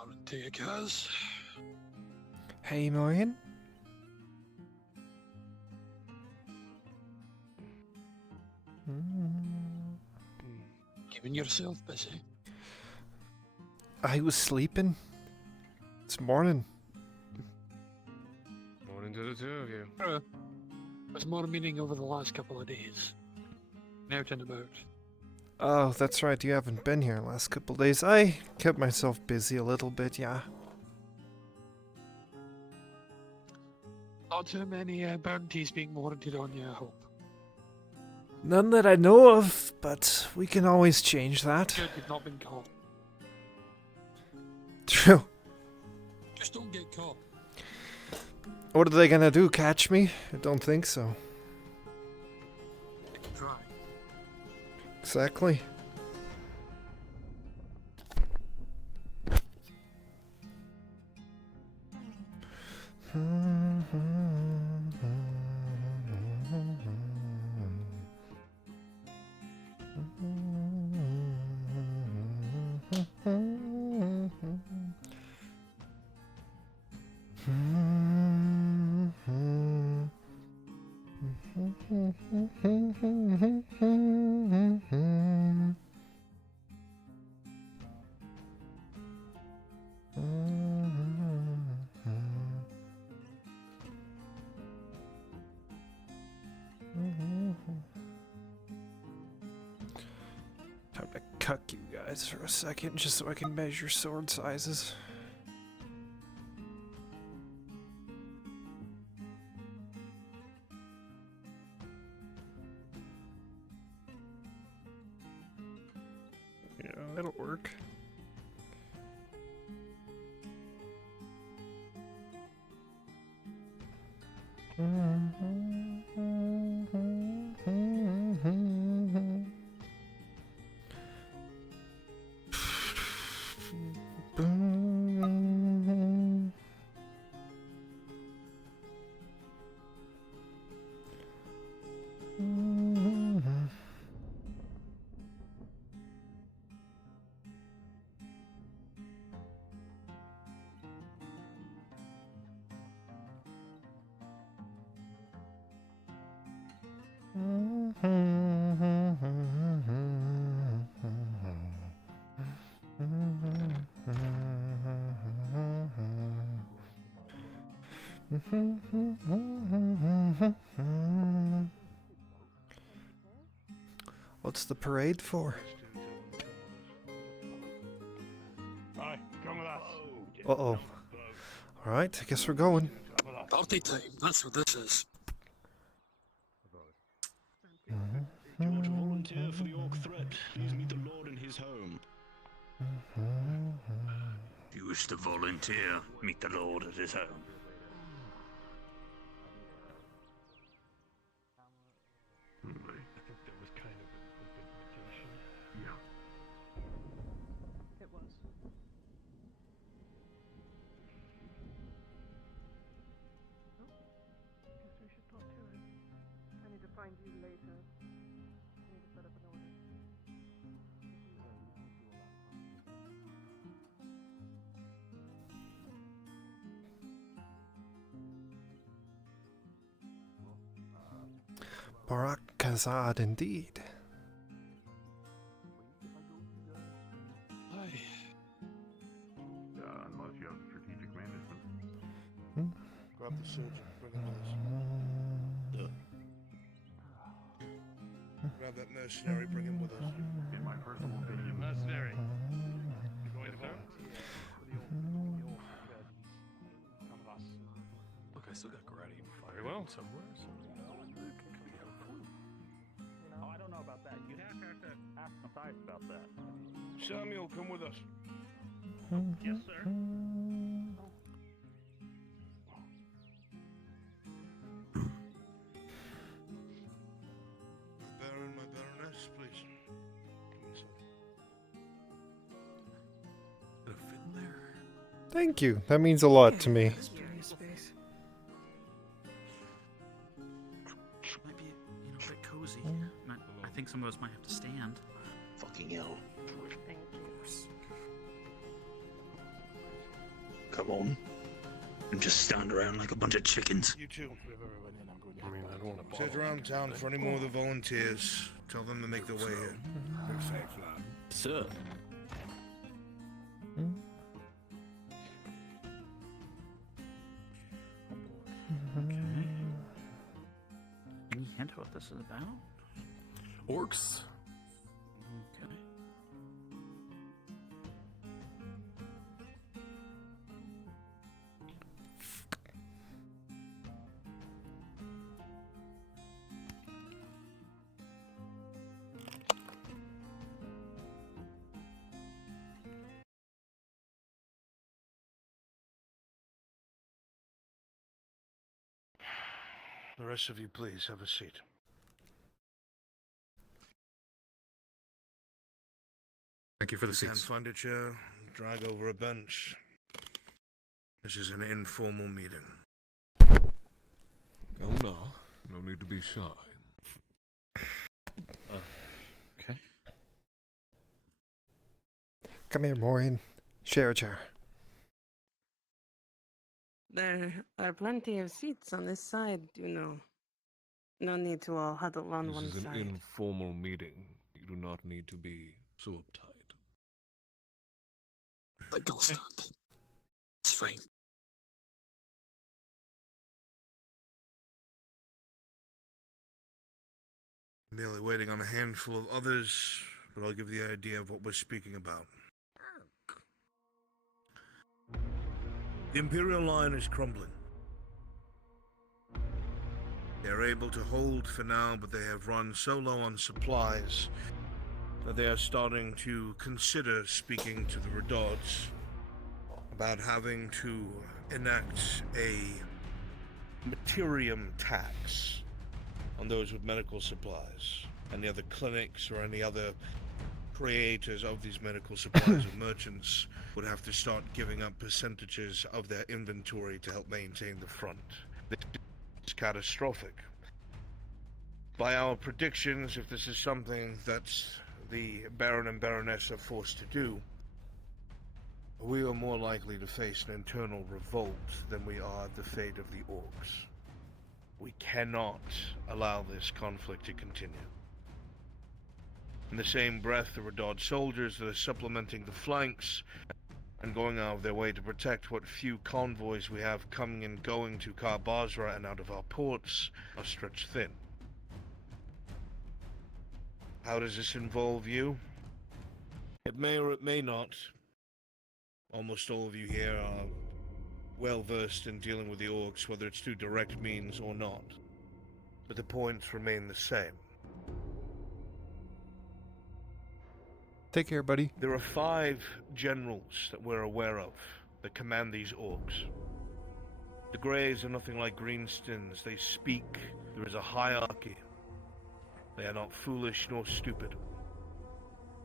Morning to you, Kaz. Hey, Morgan. Keeping yourself busy. I was sleeping. It's morning. Morning to the two of you. There's more meaning over the last couple of days. Out and about. Oh, that's right. You haven't been here the last couple days. I kept myself busy a little bit, yeah. Not too many bounties being warranted on you, I hope. None that I know of, but we can always change that. Good, you've not been caught. True. Just don't get caught. What are they gonna do? Catch me? I don't think so. Try. Exactly. Time to cuck you guys for a second, just so I can measure sword sizes. Yeah, that'll work. What's the parade for? Aye, come with us. Uh-oh. Alright, I guess we're going. Party time, that's what this is. George, volunteer for the Orc threat. Please meet the Lord in his home. If you wish to volunteer, meet the Lord at his home. I think there was kind of a degradation. Yeah. It was. Oh, guess we should talk to him. I need to find you later. I need to set up an order. Barak Kazad, indeed. Aye. Unless you have strategic management. Grab the surgeon. Bring him with us. Grab that mercenary. Bring him with us. In my personal opinion, Mercenary. You're going to volunteer for the Orc threat. Come with us. Look, I still got karate Very well. somewhere, so it could be helpful. Oh, I don't know about that. You'd have to ask Matthias about that. Samuel, come with us. Yes, sir. My baron, my baroness, please. Come inside. Gonna fit in there. Thank you. That means a lot to me. Space. might be, a bit cozy. I think some of us might have to stand. Fucking hell. Thank you. Come on. And just stand around like a bunch of chickens. You too. I mean, I don't want to Search around town for any more of the volunteers. Tell them to make their way here. Sir. Okay. Any hint what this is about? Orcs. Okay. The rest of you, please, have a seat. Thank you for the And seats. find a chair, drag over a bench. This is an informal meeting. Oh no. No need to be shy. Okay. Come here, Maureen. Share a chair. There are plenty of seats on this side, you know. No need to all huddle on one This is an side. informal meeting. You do not need to be so uptight. Like, I'll stand. It's fine. Merely waiting on a handful of others, but I'll give the idea of what we're speaking about. The Imperial line is crumbling. They're able to hold for now, but they have run so low on supplies that they are starting to consider speaking to the Redouts about having to enact a materium tax on those with medical supplies, any other clinics or any other creators of these medical supplies or merchants would have to start giving up percentages of their inventory to help maintain the front. This is catastrophic. By our predictions, if this is something that the Baron and Baroness are forced to do, we are more likely to face an internal revolt than we are the fate of the orcs. We cannot allow this conflict to continue. In the same breath, the Redaud soldiers that are supplementing the flanks and going out of their way to protect what few convoys we have coming and going to Kar Basra and out of our ports are stretched thin. How does this involve you? It may or it may not. Almost all of you here are well versed in dealing with the orcs, whether it's through direct means or not. But the points remain the same. Take care, buddy. There are 5 generals that we're aware of that command these orcs. The Greys are nothing like Greenskins. They speak. There is a hierarchy. They are not foolish nor stupid.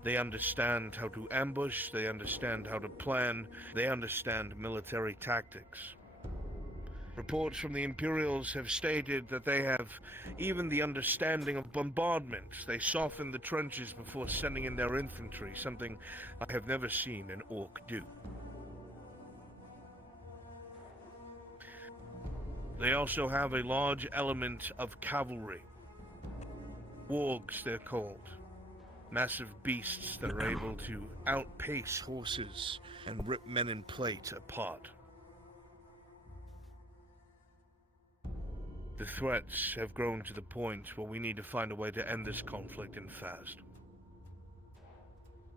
They understand how to ambush, they understand how to plan, they understand military tactics. Reports from the Imperials have stated that they have even the understanding of bombardments. They soften the trenches before sending in their infantry, something I have never seen an orc do. They also have a large element of cavalry. Wargs, they're called. Massive beasts that are able to outpace horses and rip men in plate apart. The threats have grown to the point where we need to find a way to end this conflict and fast.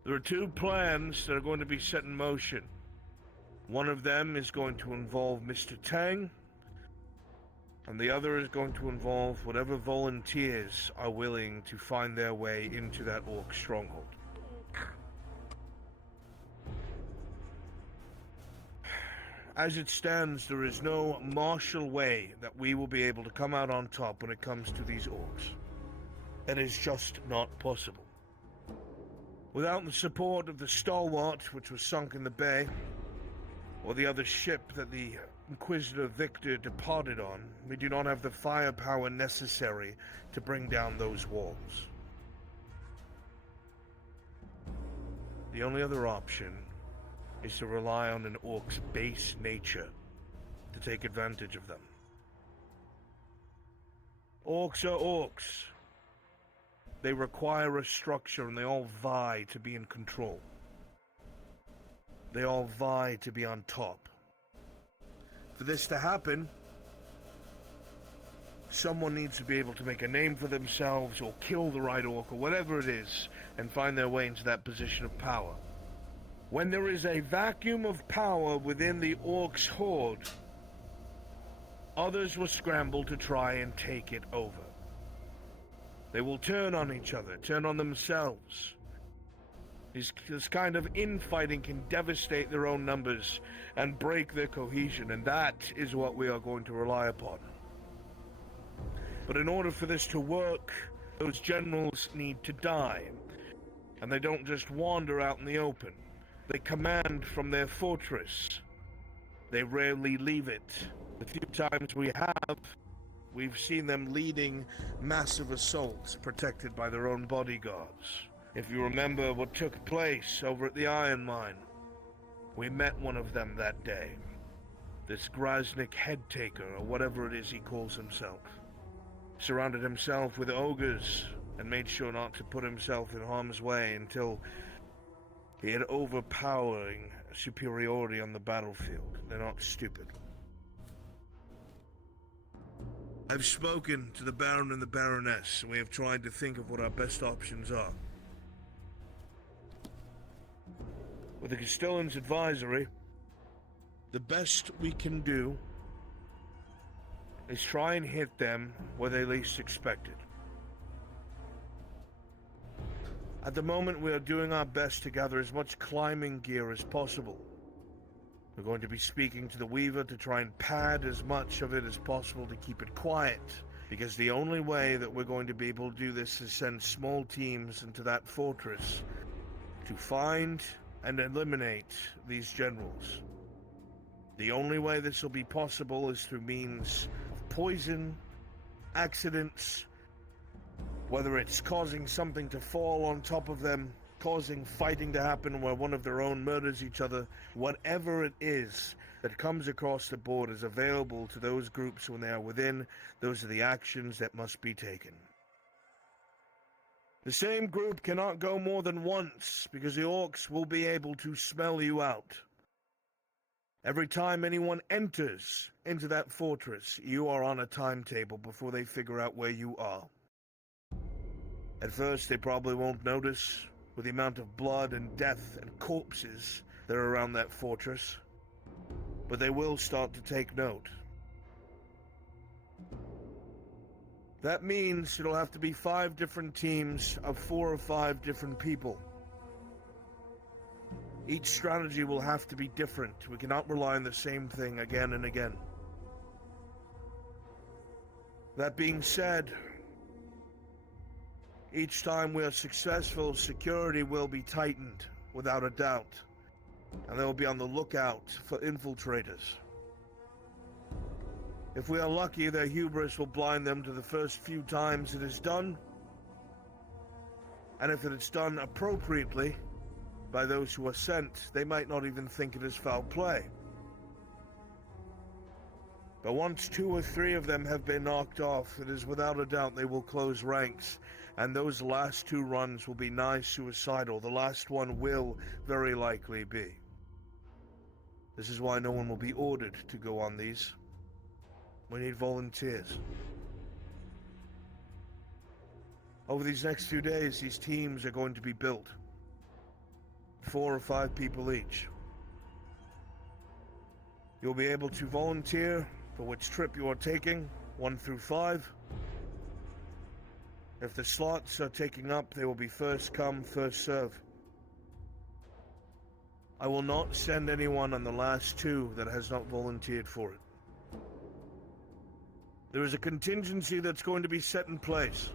There are 2 plans that are going to be set in motion. One of them is going to involve Mr. Tang, and the other is going to involve whatever volunteers are willing to find their way into that orc stronghold. As it stands, there is no martial way that we will be able to come out on top when it comes to these orcs. It is just not possible. Without the support of the Stalwart, which was sunk in the bay, or the other ship that the Inquisitor Victor departed on, we do not have the firepower necessary to bring down those walls. The only other option is to rely on an orc's base nature to take advantage of them. Orcs are orcs. They require a structure and they all vie to be in control. They all vie to be on top. For this to happen, someone needs to be able to make a name for themselves or kill the right orc or whatever it is and find their way into that position of power. When there is a vacuum of power within the orc's horde, others will scramble to try and take it over. They will turn on each other, turn on themselves. This kind of infighting can devastate their own numbers and break their cohesion, and that is what we are going to rely upon. But in order for this to work, those generals need to die. And they don't just wander out in the open. They command from their fortress. They rarely leave it. The few times we have, we've seen them leading massive assaults protected by their own bodyguards. If you remember what took place over at the Iron Mine, we met one of them that day. This Grasnik head-taker, or whatever it is he calls himself. Surrounded himself with ogres and made sure not to put himself in harm's way until he had overpowering superiority on the battlefield. They're not stupid. I've spoken to the Baron and the Baroness, and we have tried to think of what our best options are. With the Castellan's advisory, the best we can do is try and hit them where they least expect it. At the moment, we are doing our best to gather as much climbing gear as possible. We're going to be speaking to the Weaver to try and pad as much of it as possible to keep it quiet, because the only way that we're going to be able to do this is send small teams into that fortress to find and eliminate these generals. The only way this will be possible is through means of poison, accidents, whether it's causing something to fall on top of them, causing fighting to happen where one of their own murders each other. Whatever it is that comes across the board is available to those groups when they are within. Those are the actions that must be taken. The same group cannot go more than once, because the orcs will be able to smell you out. Every time anyone enters into that fortress, you are on a timetable before they figure out where you are. At first, they probably won't notice, with the amount of blood and death and corpses that are around that fortress, but they will start to take note. That means it'll have to be 5 different teams of 4 or 5 different people. Each strategy will have to be different. We cannot rely on the same thing again and again. That being said, each time we are successful, security will be tightened, without a doubt, and they will be on the lookout for infiltrators. If we are lucky, their hubris will blind them to the first few times it is done, and if it is done appropriately by those who are sent, they might not even think it is foul play. But once 2 or 3 of them have been knocked off, it is without a doubt they will close ranks, and those last 2 runs will be nigh suicidal. The last one will very likely be. This is why no one will be ordered to go on these. We need volunteers. Over these next few days, these teams are going to be built. 4 or 5 people each. You'll be able to volunteer for which trip you are taking, 1 through 5. If the slots are taken up, they will be first come, first serve. I will not send anyone on the last 2 that has not volunteered for it. There is a contingency that's going to be set in place.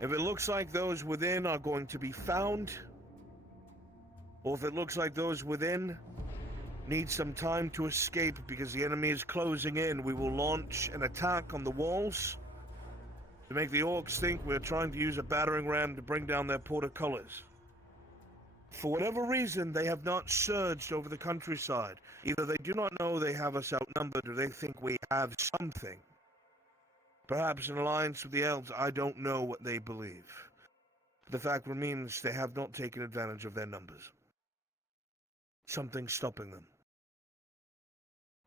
If it looks like those within are going to be found, or if it looks like those within need some time to escape because the enemy is closing in, we will launch an attack on the walls to make the orcs think we're trying to use a battering ram to bring down their portcullis. For whatever reason, they have not surged over the countryside. Either they do not know they have us outnumbered, or they think we have something. Perhaps an alliance with the elves, I don't know what they believe. The fact remains they have not taken advantage of their numbers. Something's stopping them.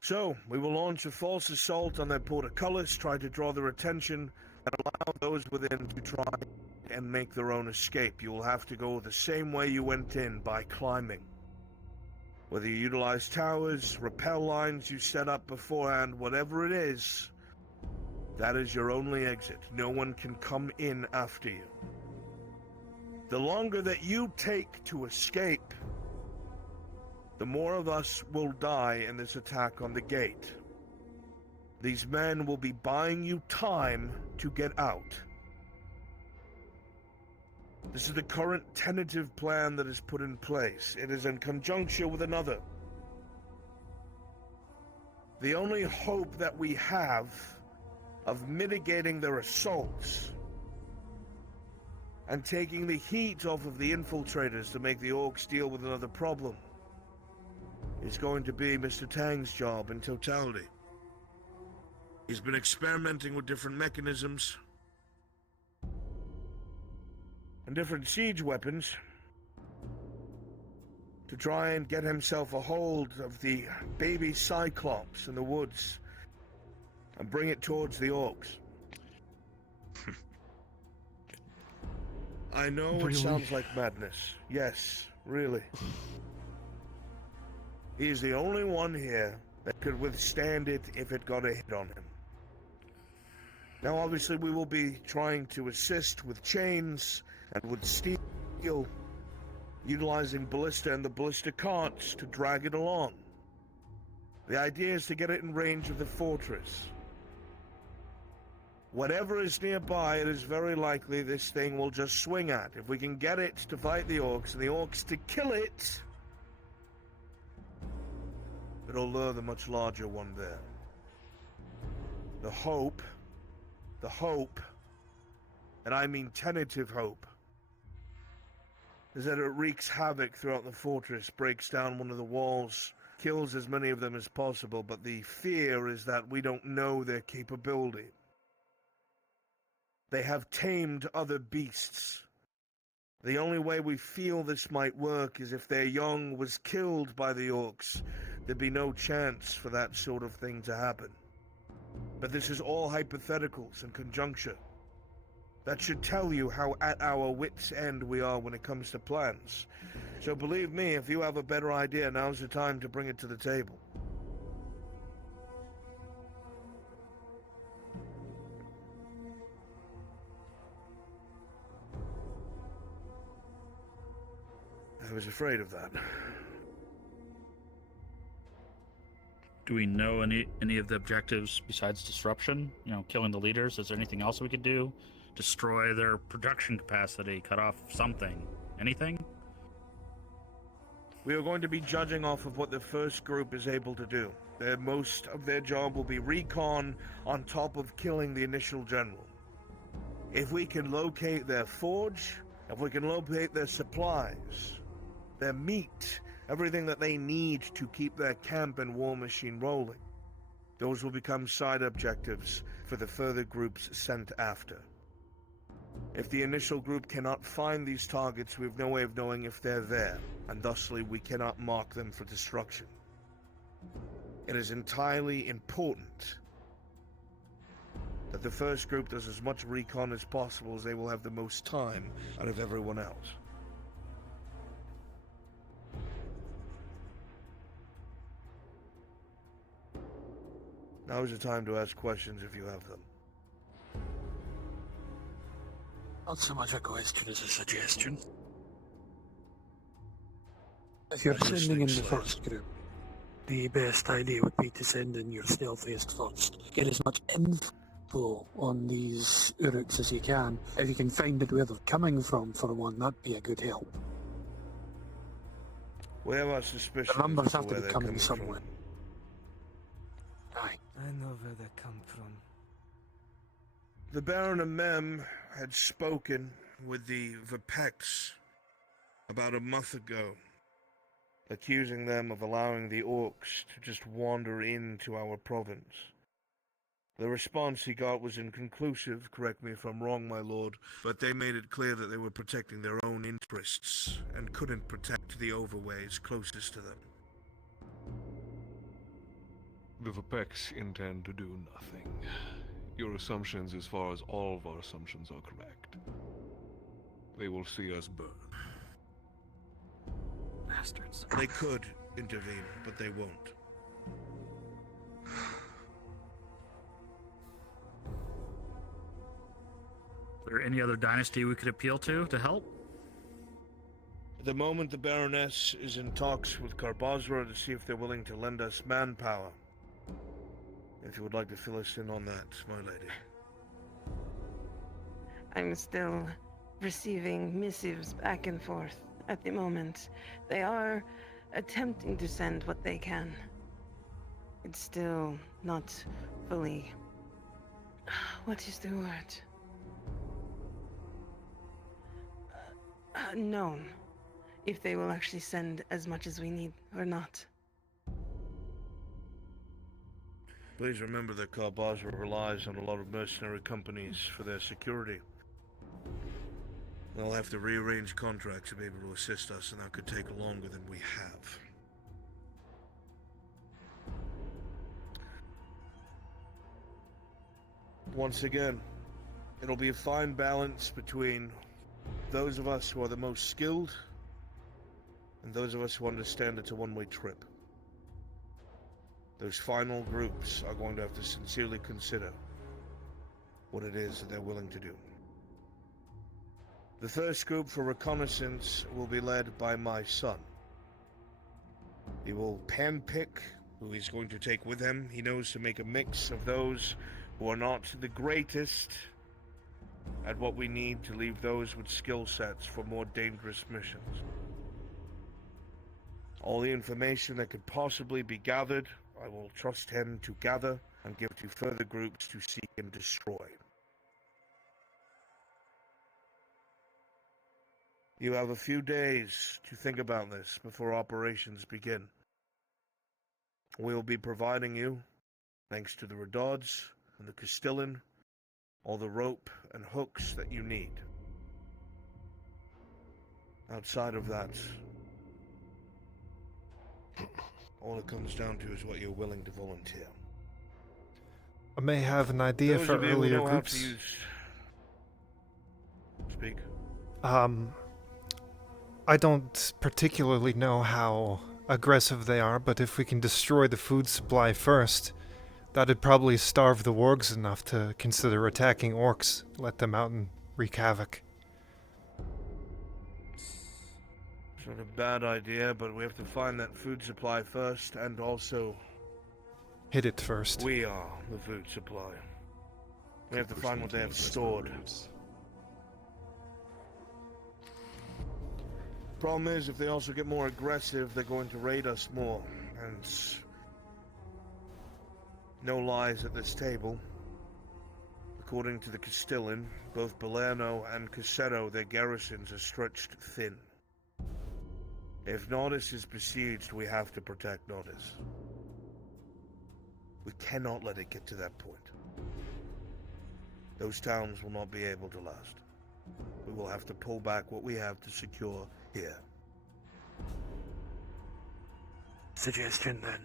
So, we will launch a false assault on their portcullis, try to draw their attention, and allow those within to try and make their own escape. You will have to go the same way you went in, by climbing. Whether you utilize towers, rappel lines you set up beforehand, whatever it is, that is your only exit. No one can come in after you. The longer that you take to escape, the more of us will die in this attack on the gate. These men will be buying you time to get out. This is the current tentative plan that is put in place. It is in conjunction with another. The only hope that we have of mitigating their assaults and taking the heat off of the infiltrators to make the orcs deal with another problem is going to be Mr. Tang's job in totality. He's been experimenting with different mechanisms and different siege weapons to try and get himself a hold of the baby Cyclops in the woods and bring it towards the orcs. I know Really? it sounds like madness. Yes, really. He is the only one here that could withstand it if it got a hit on him. Now, obviously, we will be trying to assist with chains and with steel, utilizing ballista and the ballista carts to drag it along. The idea is to get it in range of the fortress. Whatever is nearby, it is very likely this thing will just swing at. If we can get it to fight the orcs and the orcs to kill it, it'll lure the much larger one there. The hope, and I mean tentative hope, is that it wreaks havoc throughout the fortress, breaks down one of the walls, kills as many of them as possible, but the fear is that we don't know their capability. They have tamed other beasts. The only way we feel this might work is if their young was killed by the orcs. There'd be no chance for that sort of thing to happen. But this is all hypotheticals and conjecture. That should tell you how at our wits' end we are when it comes to plans. So believe me, if you have a better idea, now's the time to bring it to the table. I was afraid of that. Do we know any of the objectives besides disruption? You know, killing the leaders? Is there anything else we could do? Destroy their production capacity, cut off something? Anything? We are going to be judging off of what the first group is able to do. Most of their job will be recon on top of killing the initial general. If we can locate their forge, if we can locate their supplies, their meat, everything that they need to keep their camp and war machine rolling, those will become side objectives for the further groups sent after. If the initial group cannot find these targets, we have no way of knowing if they're there, and thusly we cannot mark them for destruction. It is entirely important that the first group does as much recon as possible, as they will have the most time out of everyone else. Now is the time to ask questions if you have them. Not so much a question as a suggestion. If you're sending in the first group, the best idea would be to send in your stealthiest first. Get as much info on these Uruks as you can. If you can find out where they're coming from, for one, that'd be a good help. We have our suspicions. The numbers as to have to where be they're coming somewhere. from. Aye. I know where they come from. The Baron of Mem had spoken with the Vipeks about a month ago, accusing them of allowing the orcs to just wander into our province. The response he got was inconclusive, correct me if I'm wrong, my lord, but they made it clear that they were protecting their own interests and couldn't protect the overways closest to them. The Vapex intend to do nothing. Your assumptions, as far as all of our assumptions, are correct. They will see us burn. Bastards. They could intervene, but they won't. Is there any other dynasty we could appeal to help? At the moment, the Baroness is in talks with Az'Rael to see if they're willing to lend us manpower. If you would like to fill us in on that, my lady. I'm still receiving missives back and forth at the moment. They are attempting to send what they can. It's still not fully... What is the word? Known. If they will actually send as much as we need or not. Please remember that Az'Rael relies on a lot of mercenary companies for their security. They'll have to rearrange contracts to be able to assist us, and that could take longer than we have. Once again, it'll be a fine balance between those of us who are the most skilled and those of us who understand it's a one-way trip. Those final groups are going to have to sincerely consider what it is that they're willing to do. The first group for reconnaissance will be led by my son. He will handpick who he's going to take with him. He knows to make a mix of those who are not the greatest at what we need to leave those with skill sets for more dangerous missions. All the information that could possibly be gathered, I will trust him to gather and give to further groups to seek and destroy. You have a few days to think about this before operations begin. We will be providing you, thanks to the Redauds and the Castellan, all the rope and hooks that you need. Outside of that, all it comes down to is what you're willing to volunteer. I may have an idea Those for of you who earlier know how groups. to use... Speak. I don't particularly know how aggressive they are, but if we can destroy the food supply first, that'd probably starve the wargs enough to consider attacking orcs, let them out and wreak havoc. It's not a bad idea, but we have to find that food supply first, and also... Hit it first. We are the food supply. We have to find what they have stored. Problem is, if they also get more aggressive, they're going to raid us more, and... No lies at this table. According to the Castellan, both Balerno and Casetto, their garrisons are stretched thin. If Nordis is besieged, we have to protect Nordis. We cannot let it get to that point. Those towns will not be able to last. We will have to pull back what we have to secure here. Suggestion then,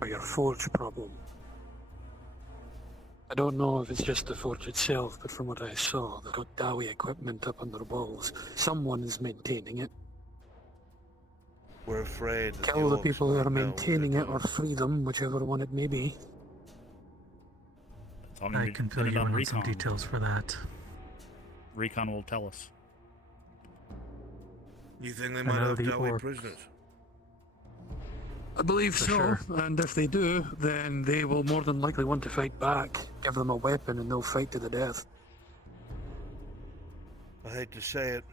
for your forge problem. I don't know if it's just the forge itself, but from what I saw, they've got Dawi equipment up on their walls. Someone is maintaining it. We're afraid that Kill the orcs people who might are know maintaining they're it or doing. free them, whichever one it may be. It's all gonna I be can fill dependent you on in on some recon. details for that. Recon will tell us. You think they I might know have the Dawi orcs. prisoners? I believe For so, sure. and if they do, then they will more than likely want to fight back. Give them a weapon and they'll fight to the death. I hate to say it,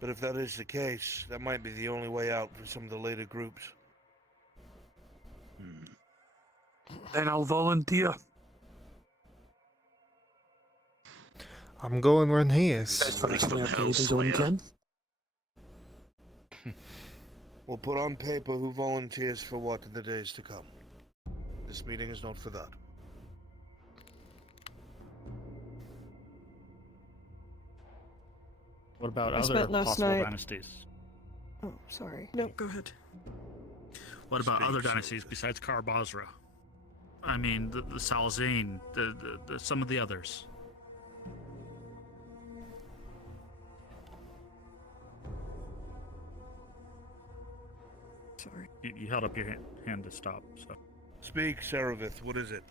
but if that is the case, that might be the only way out for some of the later groups. Then I'll volunteer. I'm going where he is. Best for a Like the slayer to lead his Hell own Slayer. kin. We'll put on paper who volunteers for what in the days to come. This meeting is not for that. What about I other spent last possible night- dynasties? Oh, sorry. No, go ahead. What about Speak, other Sylvia. dynasties besides Kar Basra? I mean, the Salzane, the some of the others. Sorry. You held up your hand to stop, so. Speak, Serevith, what is it?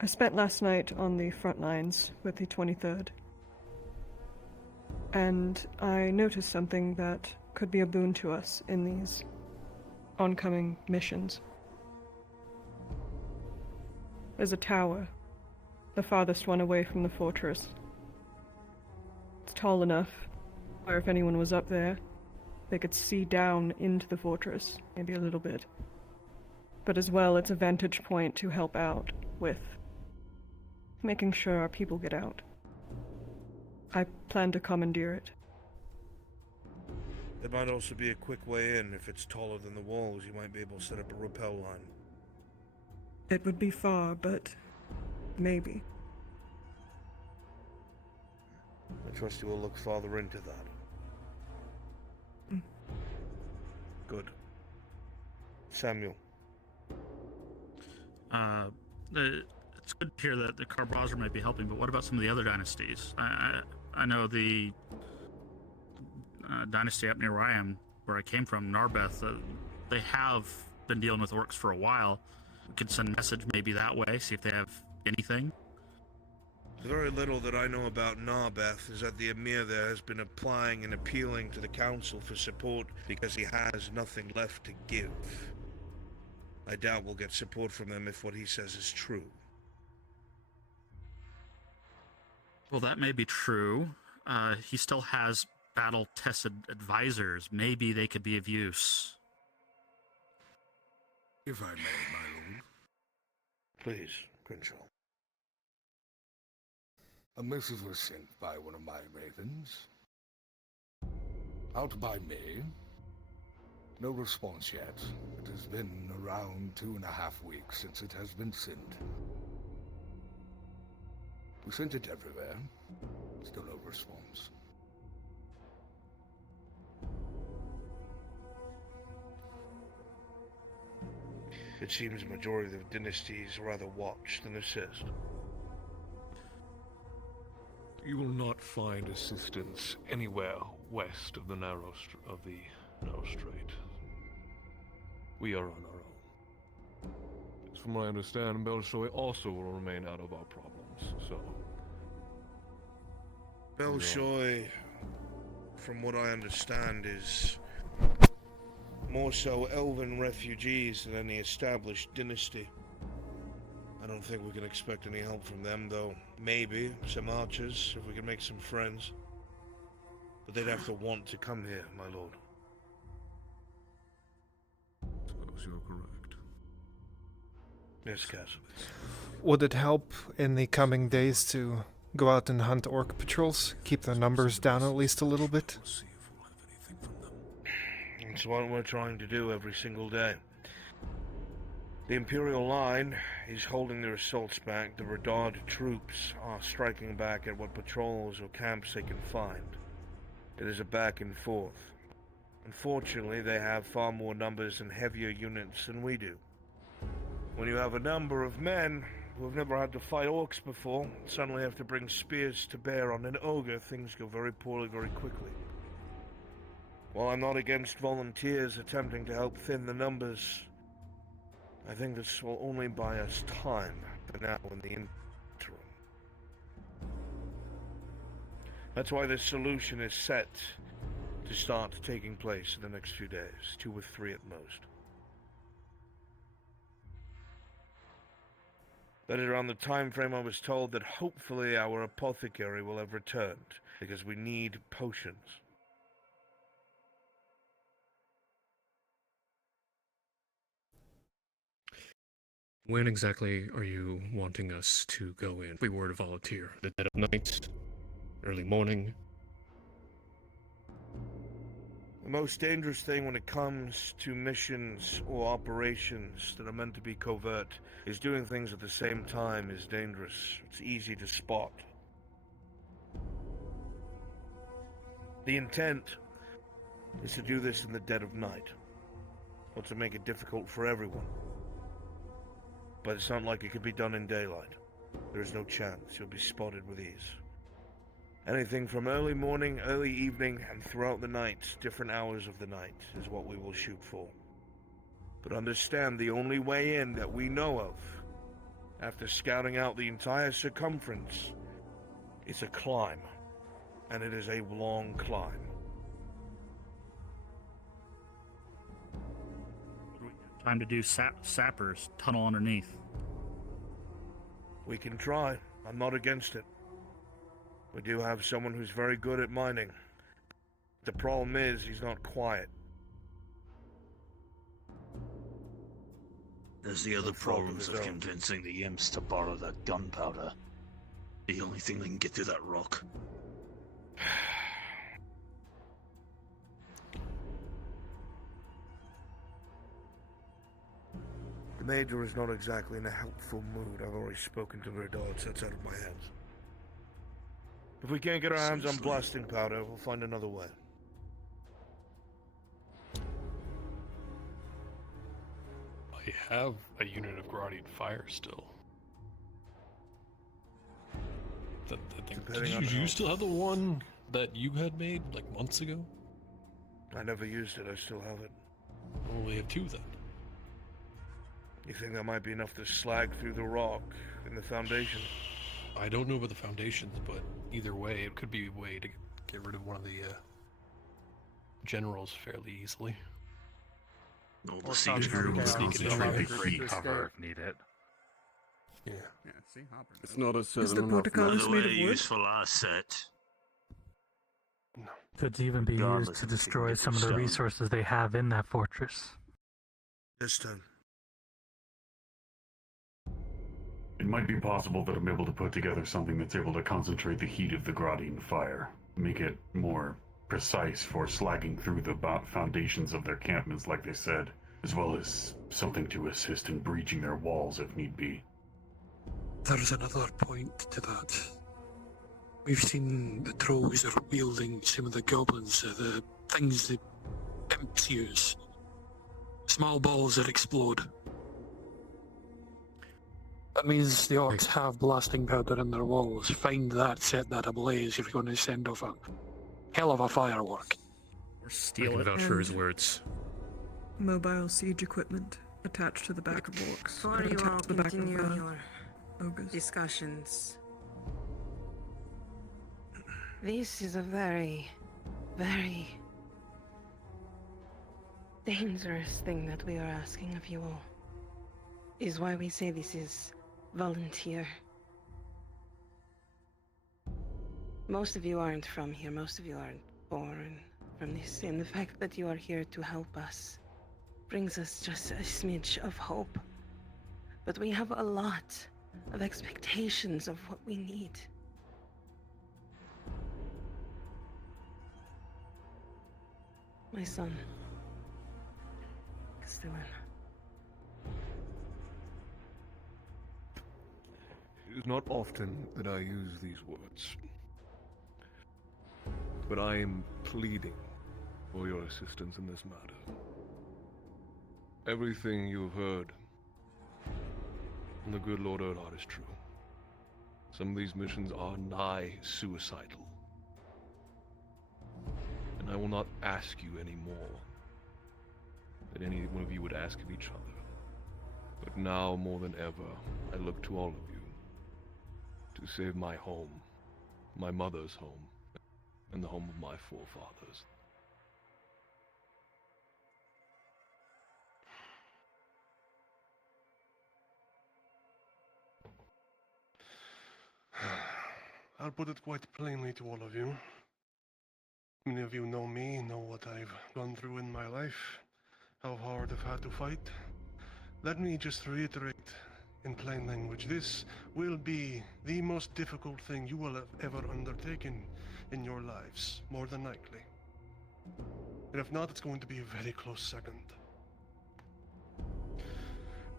I spent last night on the front lines with the 23rd. And I noticed something that could be a boon to us in these oncoming missions. There's a tower, the farthest one away from the fortress. It's tall enough where if anyone was up there, they could see down into the fortress, maybe a little bit. But as well, it's a vantage point to help out with making sure our people get out. I plan to commandeer it. There might also be a quick way in. If it's taller than the walls, you might be able to set up a rappel line. It would be far, but maybe. I trust you will look farther into that. Good. Samuel. It's good to hear that the Kar Basra might be helping, but what about some of the other dynasties? I know the dynasty up near where I am, where I came from, Narbeth, they have been dealing with orcs for a while. We could send a message maybe that way, see if they have anything. The very little that I know about Narbeth is that the Emir there has been applying and appealing to the council for support because he has nothing left to give. I doubt we'll get support from them if what he says is true. Well, that may be true. He still has battle-tested advisors. Maybe they could be of use. If I may, my lord. Please, Crenshaw. A message was sent by one of my ravens. Out by me. No response yet. It has been around 2.5 weeks since it has been sent. We sent it everywhere. Still no response. It seems the majority of the dynasties rather watch than assist. You will not find assistance anywhere west of the narrow strait. We are on our own. As from what I understand, Belshoi also will remain out of our problems, so... Belshoi, from what I understand, is more so elven refugees than any established dynasty. I don't think we can expect any help from them, though. Maybe some archers, if we can make some friends. But they'd have to want to come here, my lord. Suppose you're correct. Yes, Cassidy. Would it help in the coming days to go out and hunt orc patrols? Keep the numbers down at least a little bit? It's what we're trying to do every single day. The Imperial line is holding their assaults back. The Radard troops are striking back at what patrols or camps they can find. It is a back and forth. Unfortunately, they have far more numbers and heavier units than we do. When you have a number of men who have never had to fight orcs before, suddenly have to bring spears to bear on an ogre, things go very poorly very quickly. While I'm not against volunteers attempting to help thin the numbers, I think this will only buy us time for now in the interim. That's why this solution is set to start taking place in the next few days, 2 or 3 at most. That is around the time frame I was told that hopefully our apothecary will have returned, because we need potions. When exactly are you wanting us to go in? If we were to volunteer. The dead of night, early morning. The most dangerous thing when it comes to missions or operations that are meant to be covert is doing things at the same time is dangerous. It's easy to spot. The intent is to do this in the dead of night, or to make it difficult for everyone. But it's not like it could be done in daylight. There is no chance you'll be spotted with ease. Anything from early morning, early evening, and throughout the night, different hours of the night, is what we will shoot for. But understand the only way in that we know of, after scouting out the entire circumference, is a climb. And it is a long climb. Time to do sappers, tunnel underneath. We can try. I'm not against it. We do have someone who's very good at mining. The problem is, he's not quiet. There's the other problems of convincing the imps to borrow that gunpowder. The only thing that can get through that rock. The Major is not exactly in a helpful mood. I've already spoken to Redard, so it's out of my hands. If we can't get our hands on blasting powder, we'll find another way. I have a unit of Guardian Fire still. Did you still have the one that you had made like months ago? I never used it. I still have it. Well, we have two then. You think that might be enough to slag through the rock in the foundation? I don't know about the foundations, but either way, it could be a way to get rid of one of the generals fairly easily. All the siege room is concentrated great cover if needed. Yeah. Yeah, see, Hopper. Is the portcullis made of wood? Useful asset. Could even be used to destroy some of the resources they have in that fortress. This time. It might be possible that I'm able to put together something that's able to concentrate the heat of the Gradian fire, make it more precise for slagging through the foundations of their encampments like they said, as well as something to assist in breaching their walls if need be. There's another point to that. We've seen the trolls are wielding some of the goblins, the things the imps use. Small balls that explode. That means the orcs have blasting powder in their walls. Find that, set that ablaze, you're going to send off a hell of a firework. Or I steal can it. vouch for his words. Mobile siege equipment attached to the back of orcs. Before you all attached to the back continue of your ogres. discussions, this is a very, very dangerous thing that we are asking of you all. Is why we say this is volunteer. Most of you aren't from here, most of you aren't born from this, and the fact that you are here to help us brings us just a smidge of hope. But we have a lot of expectations of what we need. My son, Castellan. It is not often that I use these words, but I am pleading for your assistance in this matter. Everything you have heard from the good Lord Erdard is true. Some of these missions are nigh suicidal. And I will not ask you any more than any one of you would ask of each other. But now more than ever, I look to all of you to save my home, my mother's home, and the home of my forefathers. I'll put it quite plainly to all of you. Many of you know me, know what I've gone through in my life, how hard I've had to fight. Let me just reiterate in plain language, this will be the most difficult thing you will have ever undertaken in your lives, more than likely. And if not, it's going to be a very close second.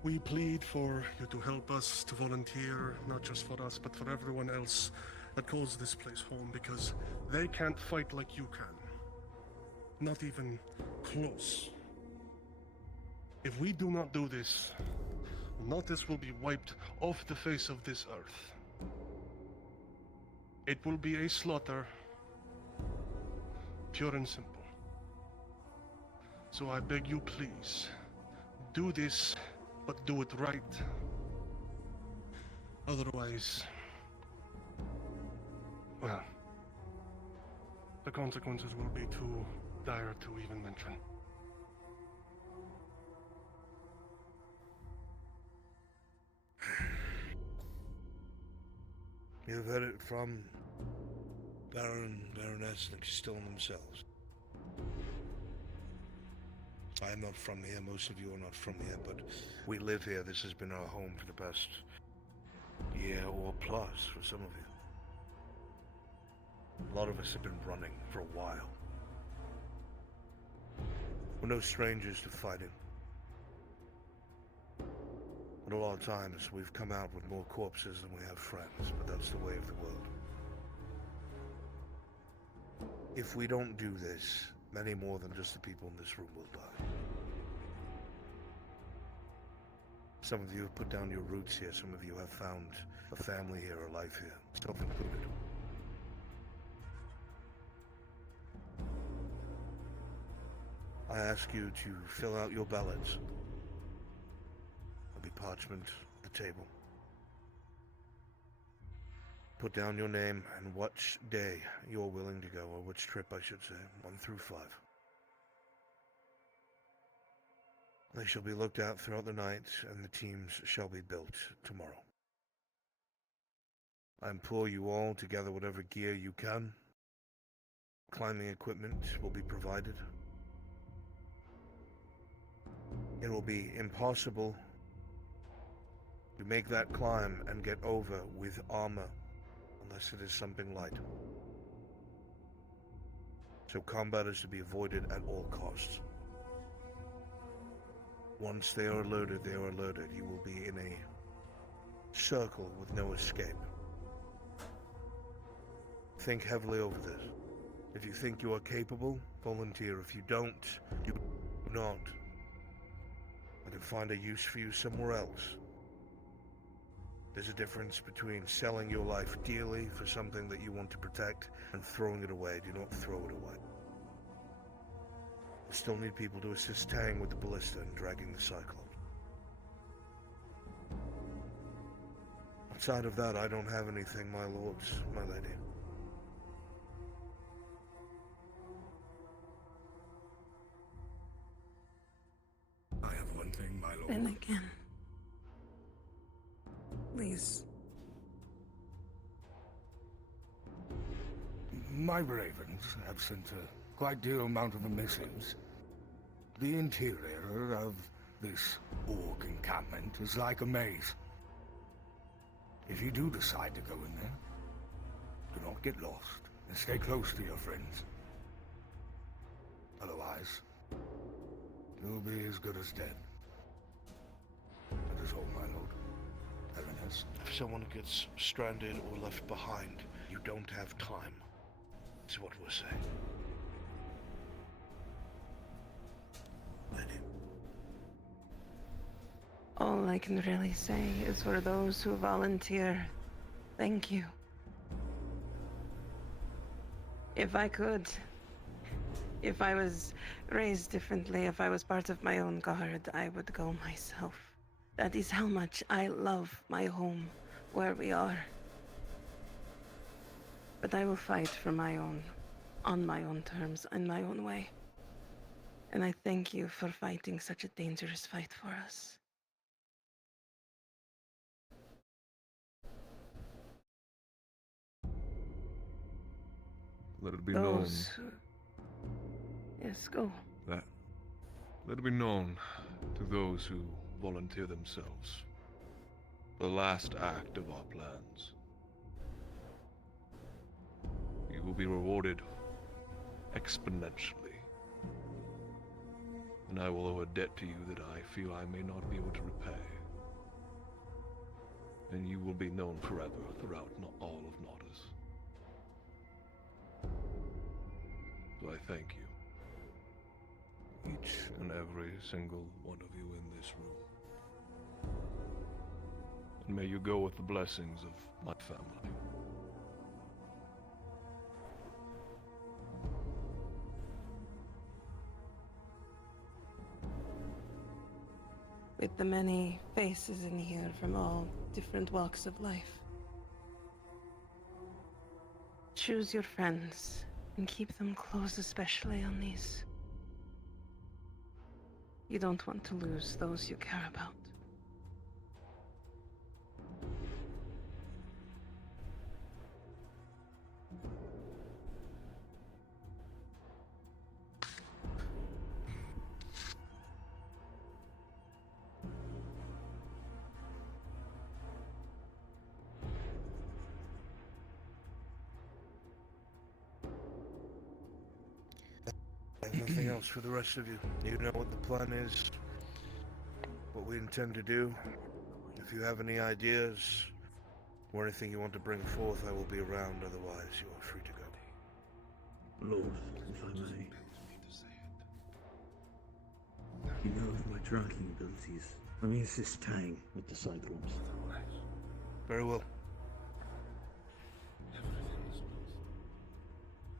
We plead for you to help us to volunteer, not just for us, but for everyone else that calls this place home, because they can't fight like you can. Not even close. If we do not do this, Notice will be wiped off the face of this earth. It will be a slaughter, pure and simple. So I beg you, please, do this, but do it right. Otherwise, well, the consequences will be too dire to even mention. You've heard it from Baron, Baroness Still themselves. I am not from here, most of you are not from here, but we live here. This has been our home for the past year or plus for some of you. A lot of us have been running for a while. We're no strangers to fighting. But a lot of times we've come out with more corpses than we have friends, but that's the way of the world. If we don't do this, many more than just the people in this room will die. Some of you have put down your roots here, some of you have found a family here, a life here, self-included. I ask you to fill out your ballots. There'll be parchment at the table. Put down your name and which day you're willing to go, or which trip I should say, 1 through 5. They shall be looked at throughout the night, and the teams shall be built tomorrow. I implore you all to gather whatever gear you can. Climbing equipment will be provided. It will be impossible to make that climb and get over with armor unless it is something light. So combat is to be avoided at all costs. Once they are alerted, they are alerted. You will be in a circle with no escape. Think heavily over this. If you think you are capable, volunteer. If you don't, do not. I can find a use for you somewhere else. There's a difference between selling your life dearly for something that you want to protect and throwing it away. Do not throw it away. I still need people to assist Tang with the ballista and dragging the Cyclone. Outside of that, I don't have anything, my lords, my lady. I have one thing, my lord. Then again. Please. My ravens have sent a quite dear amount of missives. The interior of this orc encampment is like a maze. If you do decide to go in there, do not get lost and stay close to your friends. Otherwise, you'll be as good as dead. That is all, my lord. Baroness. If someone gets stranded or left behind, you don't have time. That's what we're saying. Lady. All I can really say is for those who volunteer, thank you. If I could, if I was raised differently, if I was part of my own guard, I would go myself. That is how much I love my home, where we are. But I will fight for my own, on my own terms, in my own way. And I thank you for fighting such a dangerous fight for us. Let it be known. Yes, go. That. Let it be known to those who volunteer themselves. the last act of our plans. You will be rewarded exponentially. And I will owe a debt to you that I feel I may not be able to repay. And you will be known forever throughout all of Nautis. So I thank you. Each and every single one of you in this room. And may you go with the blessings of my family. With the many faces in here from all different walks of life, choose your friends and keep them close, especially on these. You don't want to lose those you care about. I have nothing else for the rest of you. You know what the plan is, what we intend to do. If you have any ideas or anything you want to bring forth, I will be around. Otherwise, you are free to go. Lord, if I may. You know of my tracking abilities. Let me assist Tang with the side rooms. Very well.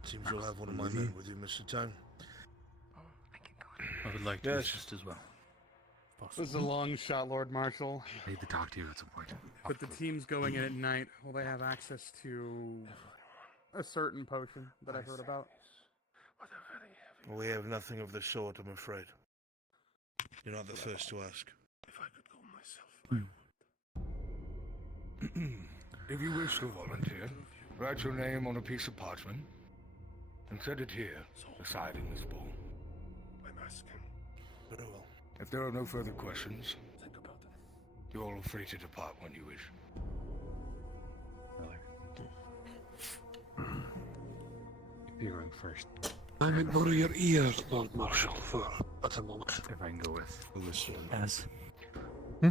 Seems you'll have one of my men with you, Mr. Tang. I would like to assist as well. This is a long shot, Lord Marshal. I need to talk to you at some point. But the team's going in at night. Will they have access to a certain potion that I heard about? We have nothing of the sort, I'm afraid. You're not the first to ask. If I could go myself, If you wish to volunteer, write your name on a piece of parchment and set it here, beside in this bowl. I'm asking. Very well. If there are no further questions, you're all free to depart when you wish. You're going first. I would borrow your ears, Lord Marshal, for a moment. If I can go with. As Hmm?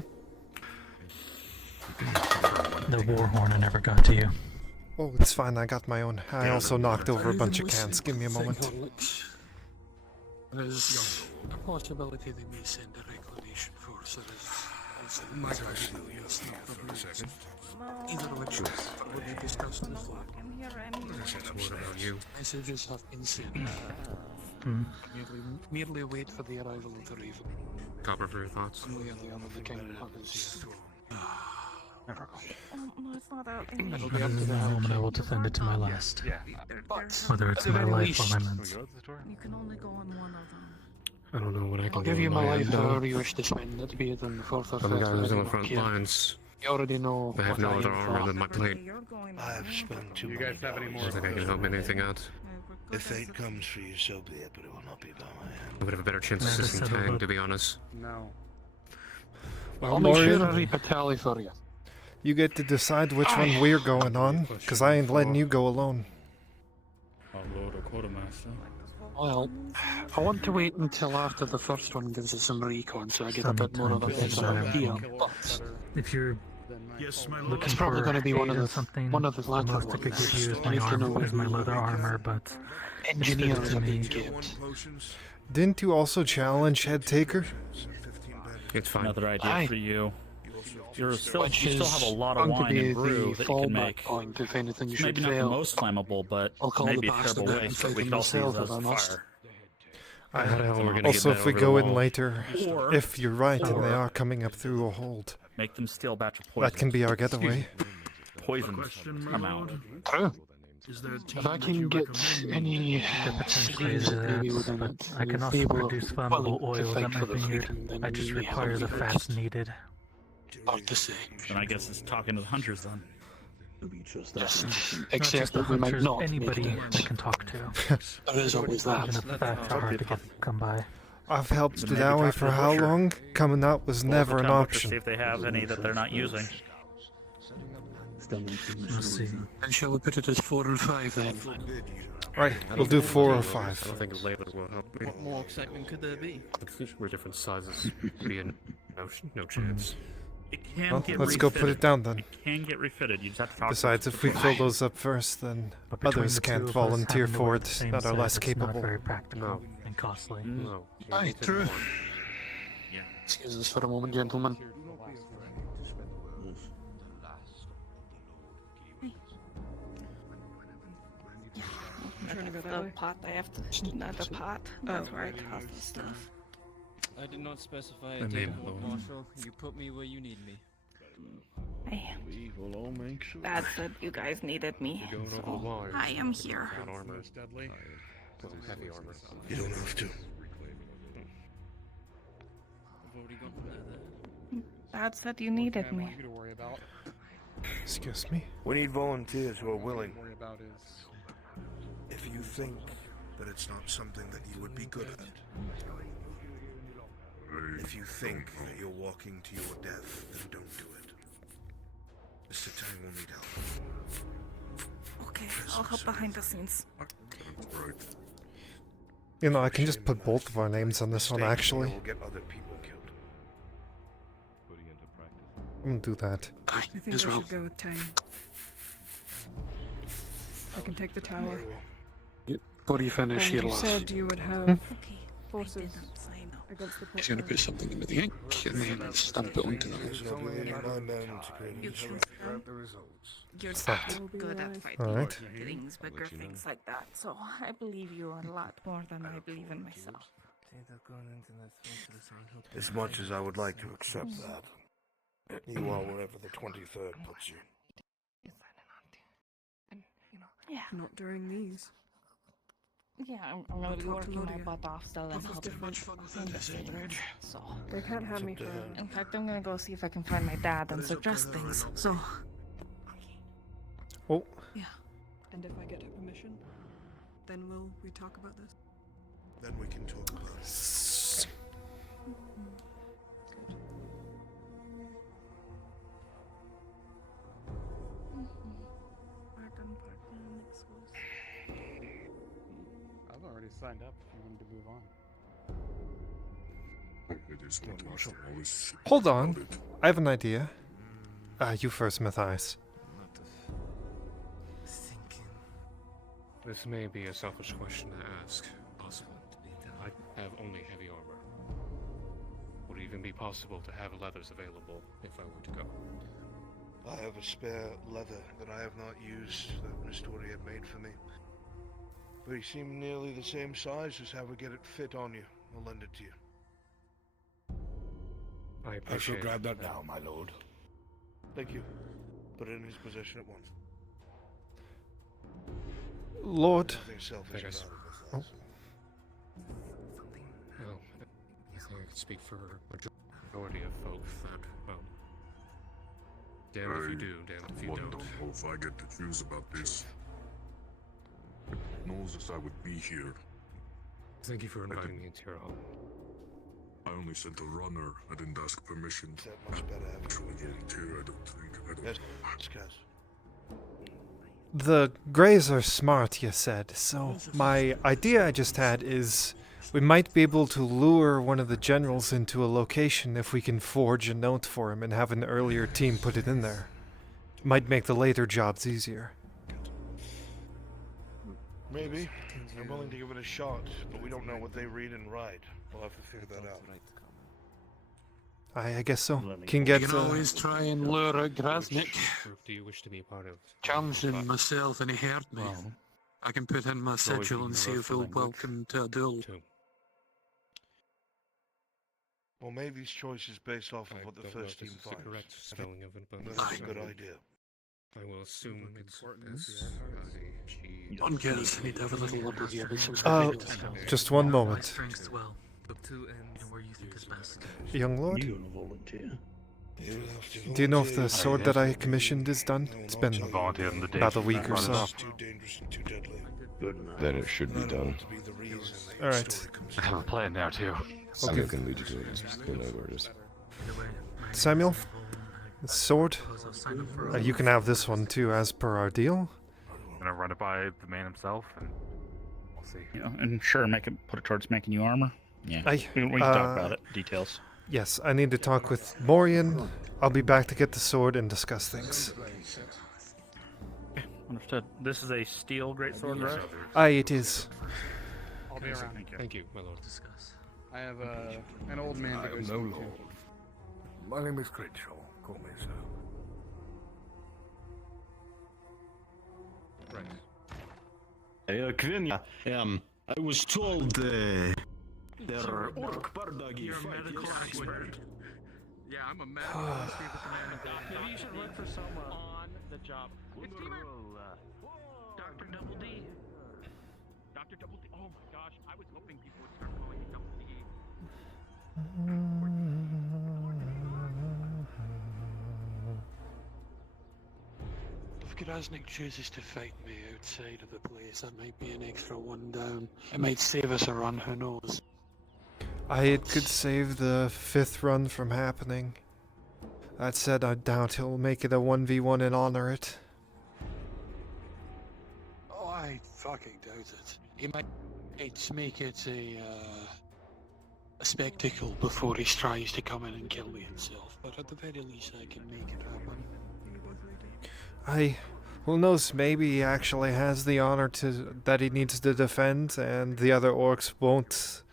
the war horn I never got to you. Oh, it's fine, I got my own. I also knocked over a bunch of cans. Give me a moment. There is a possibility they may send a reclamation force. My question is for a second. Either of which would be discussed in the flag. What about you? Messages have been sent. Merely wait for the arrival of the Raven. Copper for your thoughts. One way or the other, the King is never gone. No, it's not out. It'll be up to The the moment I will defend it to my last. But Whether it's at the my very life or least, my men's. You can only go on one of them. I don't know what I can I'll do. give you on my my life end, though. however you wish to spend it, be it in the 4th or 5th. I'm the guy who's on the I front don't care. lines. You already know I have what no I other am armor for. than my plate. I have spent too You many guys have any more? I think I can help anything out. If fate comes for you, so be it, but it will not be by my hand. I would have a better chance of assisting Tang, to be honest. No. Well, I'll make sure Lord, I reap a tally for you. you get to decide which one we're going on, because I ain't letting you go alone. Our Lord or Quartermaster. Well, I want to wait until after the first one gives us some recon, so I get a bit more of a better idea. But If you're Yes, my looking it's probably for going to be one aid of or the something, one of the the latter most I could ones. give you is I my need to know armor, is my who leather armor, but engineers are being me. kept. Didn't you also challenge Head Taker? It's fine. Another idea Aye. for you. You still Which have is a lot of going to wine be and brew the that you can fallback make. point if anything should Maybe not the fail. most flammable, but I'll call maybe the a bastard terrible out and waste that fight we him could also use myself if as I must. fire. How the hell are we gonna Also, get if that we over go the in wall? later, Or- if you're right and they or- are coming up through a hold, Make them steal a batch of poison. that can be our getaway. Poison amount. True. Is there a team If I that you can get recommend? any potentially seeds that may be that. within it, I can if also they were produce willing flammable to oils fight at my for the vineyard. freedom, then I just we have require a the good fats needed. Hard to say. And I guess it's talking to the hunters then. Yes. Not just Except the that we might hunters, not. anybody make I can talk to. There is always that. Even if the facts are hard to come by. I've helped Then the maybe Dowey talk to for the how butcher. long? Coming out was Or never the an town butcher, option. See if they have any that they're not using. We'll see. And shall we put it as 4 and 5 then? Right, we'll do 4 or 5. I don't think labor will help me. What more excitement could there be? We're different sizes. Be no chance. It can Well, get let's refitted. go put it down then. It can get refitted. You just have to talk Besides, to us if we before. fill those up first, then But between others the two can't of us, volunteer having to for wear it the same that are set, less it's capable. not very practical No. and costly. No. Aye, true. Excuse us for a moment, gentlemen. I'm trying to go that The way. pot I have to, not the pot. That's where I toss the stuff. I did not specify The a name date, alone. Marshal. You put me where you need me. We will all make sure. Dad said you guys needed me, You're going over the so wires. I am here. Got armor. Deadly. Well, heavy armor. You don't have to. I've already gone from there. Dad said you needed me. You to worry about. Excuse me? We need volunteers who are willing. Worry about is If you think that it's not something that you would be good at, if you think that you're walking to your death, then don't do it. Mr. Tang will need help. Okay, I'll help behind the scenes. You know, I can just put both of our names on this one, actually. Will get other people killed. I'm gonna do that. I think I should go with Tang. I can take the tower. Before you finish And your you last, said you would have forces against the he's going to put something into the ink and then stamp it onto them. You're Fact. good at fighting Alright. things, bigger things like that, so I believe you a lot more than I believe in myself. As much as I would like to accept that, you are wherever the 23rd puts you. Yeah. Not during these. Yeah, I'm gonna be talk to working my Lydia. butt off still and This is helping different. in the things, so. They can't have me for. In fact, I'm gonna go see if I can find my dad and suggest things, so. Oh. Yeah. And if I get her permission, then will we talk about this? Then we can talk about it. I've already signed up if you wanted to move on. Hold on. I have an idea. You first, Matthias. This may be a selfish question to ask. Possible. I have only heavy armor. Would it even be possible to have leathers available if I were to go? I have a spare leather that I have not used that Miss Dory had made for me. They seem nearly the same size as how we get it fit on you. I'll lend it to you. I I shall appreciate grab that now, my lord. Thank you. Put it in his possession at once. Lord. Nothing selfish about it. Oh. Well, I think I could speak for majority of folks that, well, damned if you do, damned if you don't. Don't know if I get to choose about this. It knows as I would be here. Thank you for inviting me into your home. I only sent a runner. I didn't ask permission. That much better having Actually volunteer, I don't think. I don't. Yes, Skaz. The Greys are smart, you said, so my idea I just had is we might be able to lure one of the generals into a location if we can forge a note for him and have an earlier team put it in there. Might make the later jobs easier. Maybe. I'm willing to give it a shot, but we don't know what they read and write. We'll have to figure that out. I guess so. Can get. You can always try and lure out Grasnik. Group do you wish to be a part of? Challenged him myself and he heard me. I can put in my always sigil and see if he'll universal language. welcome to a duel. Well, make these choices based off of what the don't know first if team this is the finds. correct spelling of it, but That's a good idea. I will assume it's One cares, I need to have a little word with you. Just one moment. Strengths well. Up to and where you think is best. Young lord? You volunteer. Do you know if the sword that I commissioned is done? It's been about a week or so. Too dangerous and too deadly. Then it should be done. Alright. I have a plan now too. I'm not gonna lead you to it. You'll know where it is. Samuel? The sword? You can have this one too, as per our deal. I'm gonna run it by the man himself, and we'll see. You know, and sure, put it towards making you armor. Yeah, we can talk about it. Details. Yes, I need to talk with Morian. I'll be back to get the sword and discuss things. Understood. This is a steel greatsword, right? Aye, it is. I'll be around. Thank you, my lord. Discuss. I have an old man to I go am speak no to. lord. My name is Crenshaw. Call me so. Kvinya, I was told there are orc bardagi You're a medical expert. Yeah, I'm a medical expert with the man. Maybe you should look for someone on the job. It's Dr. Double D. Dr. Double D. Oh my gosh, I was hoping people would start calling me Double D. If Grasnik chooses to fight me outside of the place, that might be an extra one down. It might save us a run, who knows? It could save the 5th run from happening. That said, I doubt he'll make it a 1v1 and honor it. Oh, I fucking doubt it. He might make it a spectacle before he tries to come in and kill me himself, but at the very least I can make it happen. Who knows, maybe he actually has the honor that he needs to defend, and the other orcs won't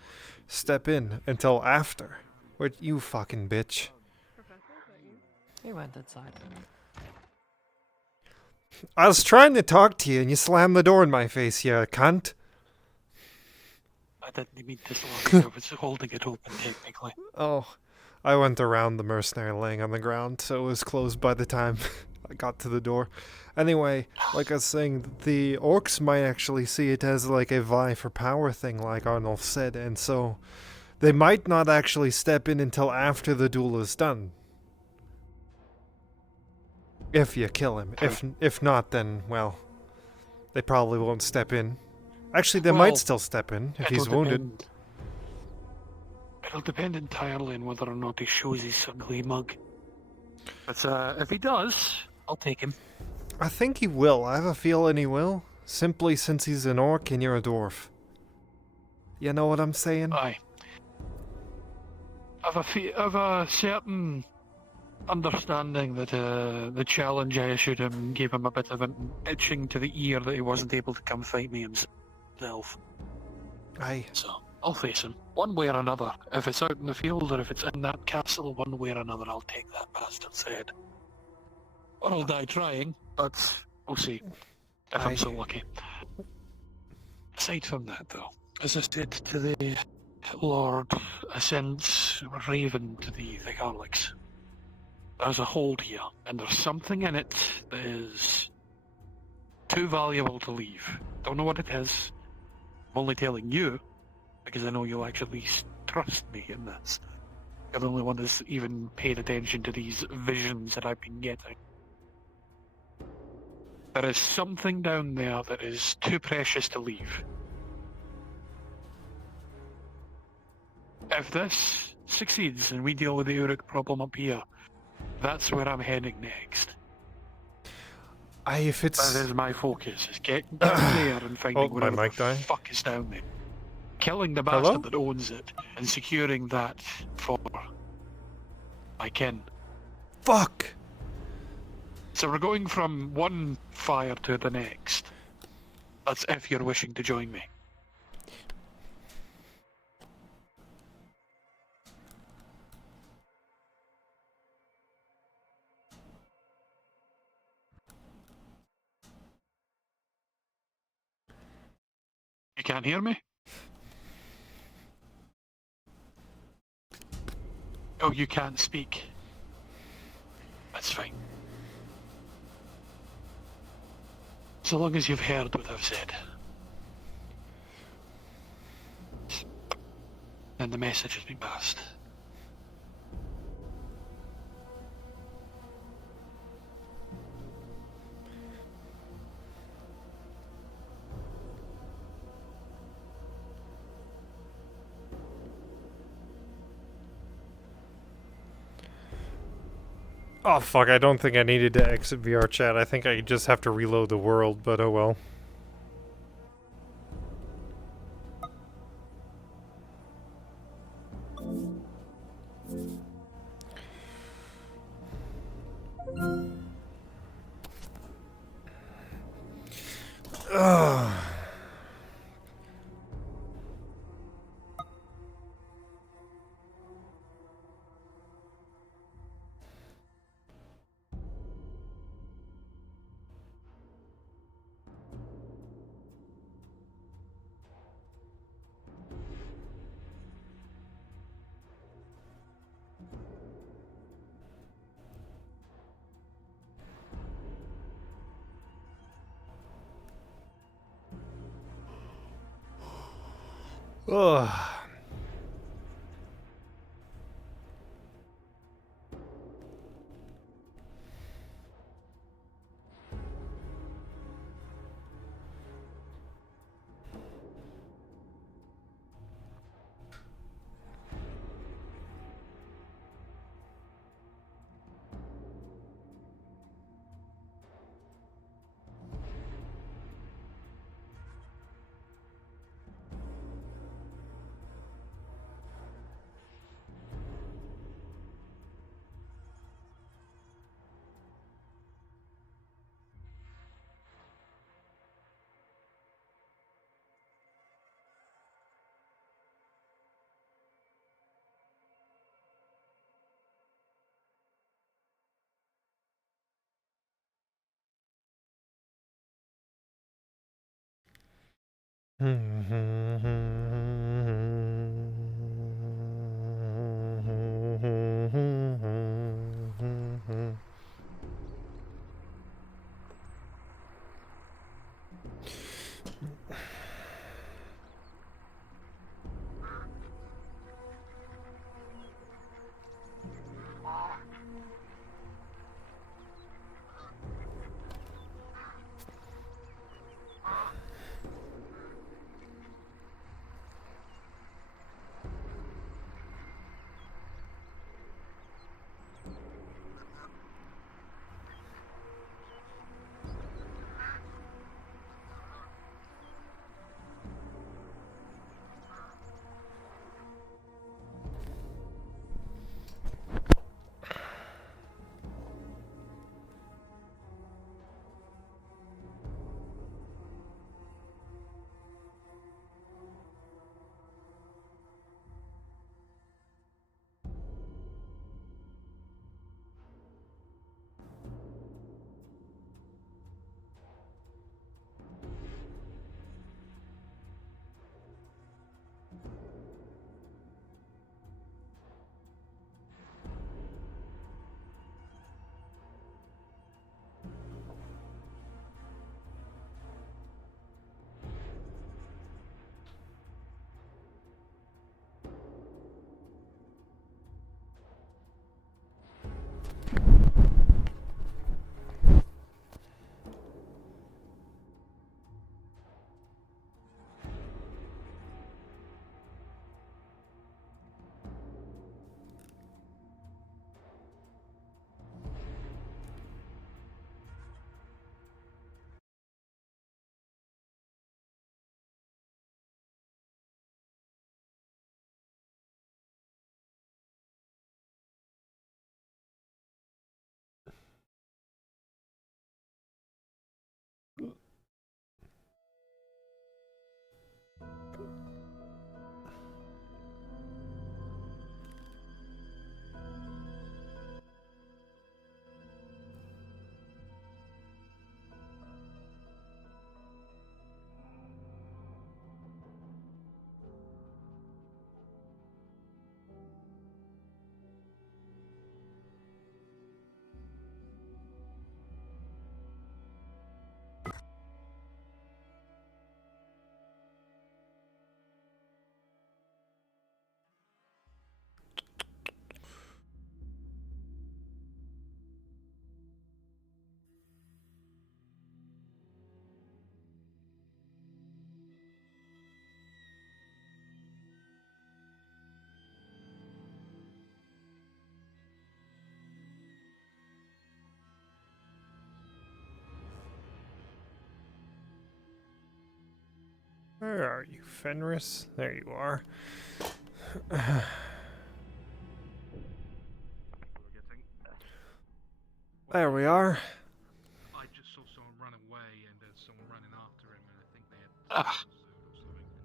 step in until after. What, you fucking bitch. He went inside. I was trying to talk to you and you slammed the door in my face, you cunt. I didn't mean to slam it, I was holding it open technically. Oh, I went around the mercenary laying on the ground, so it was closed by the time I got to the door. Anyway, like I was saying, the orcs might actually see it as like a vie for power thing, like Arnulf said, and so they might not actually step in until after the duel is done. If you kill him. If not, then, well, they probably won't step in. Actually, they might still step in if he's wounded. It'll depend entirely on whether or not he shows his ugly mug. But if he does, I'll take him. I think he will. I have a feeling he will. Simply since he's an orc and you're a dwarf. You know what I'm saying? Aye. I've a certain understanding that the challenge I issued him gave him a bit of an itching to the ear that he wasn't able to come fight me himself. Aye. So, I'll face him. One way or another. If it's out in the field or if it's in that castle, one way or another I'll take that bastard's head. Or I'll die trying, but we'll see. If I'm so lucky. Aside from that though, as I said to the Lord, I sent Raven to the Garlics. There's a hold here, and there's something in it that is too valuable to leave. Don't know what it is. I'm only telling you, because I know you'll actually trust me in this. You're the only one that's even paid attention to these visions that I've been getting. There is something down there that is too precious to leave. If this succeeds and we deal with the Uruk problem up here, that's where I'm heading next. If it's... That is my focus, is getting down there and finding whatever the fuck is down there. Killing the bastard that owns it, and securing that for my kin. Fuck! So we're going from one fire to the next. That's if you're wishing to join me. You can't hear me? Oh, you can't speak. That's fine. So long as you've heard what I've said. And the message has been passed. Oh fuck, I don't think I needed to exit VR chat. I think I just have to reload the world, but oh well. Ugh. Ugh. Where are you, Fenris? There you are. There we are. I just saw someone run away and there's someone running after him and I think they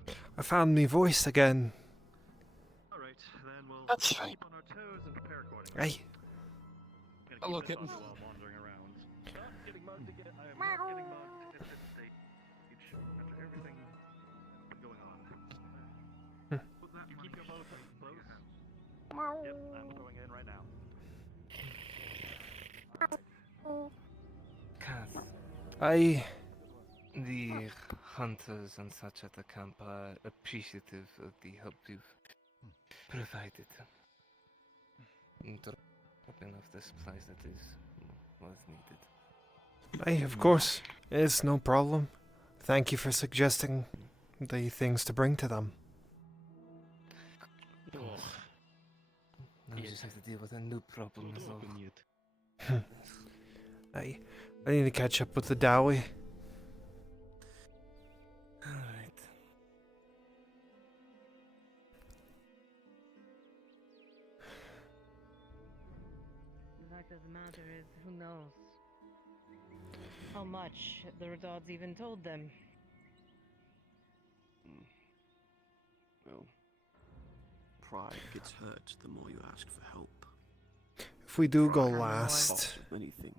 had I found me voice again. Alright, then we'll That's fine. keep on our toes and prepare accordingly. Hey. Gonna Hello, keep this kitten. on while I'm wandering around. Not getting mugged again. I am not getting mugged at this stage. After everything going on. Put that keep your bow close. Yep, I'm going in right now. Kath, the hunters and such at the camp are appreciative of the help you've provided. Dropping off the supplies that was needed. Of course. It's no problem. Thank you for suggesting the things to bring to them. Now we just have to deal with a new problem as well. I need to catch up with the Dowie. Alright. The fact of the matter is, who knows how much the Redouds even told them. Well, pride gets hurt the more you ask for help. If we do go Pride last, costs many things.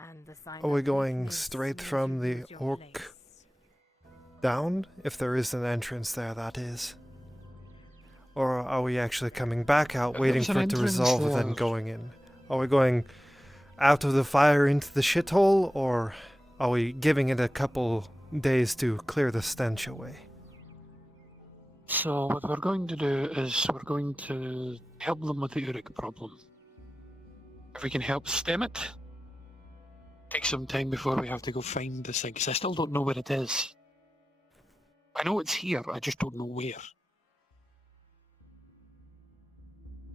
And the sign are we of going weakness straight means from you the lose your orc place. down? If there is an entrance there, that is. Or are we actually coming back out, waiting There's an for it to entrance resolve, and then there. going in? Are we going out of the fire into the shithole, or are we giving it a couple days to clear the stench away? So what we're going to do is we're going to help them with the Uruk problem. If we can help stem it, take some time before we have to go find this thing, 'cause I still don't know where it is. I know it's here, I just don't know where.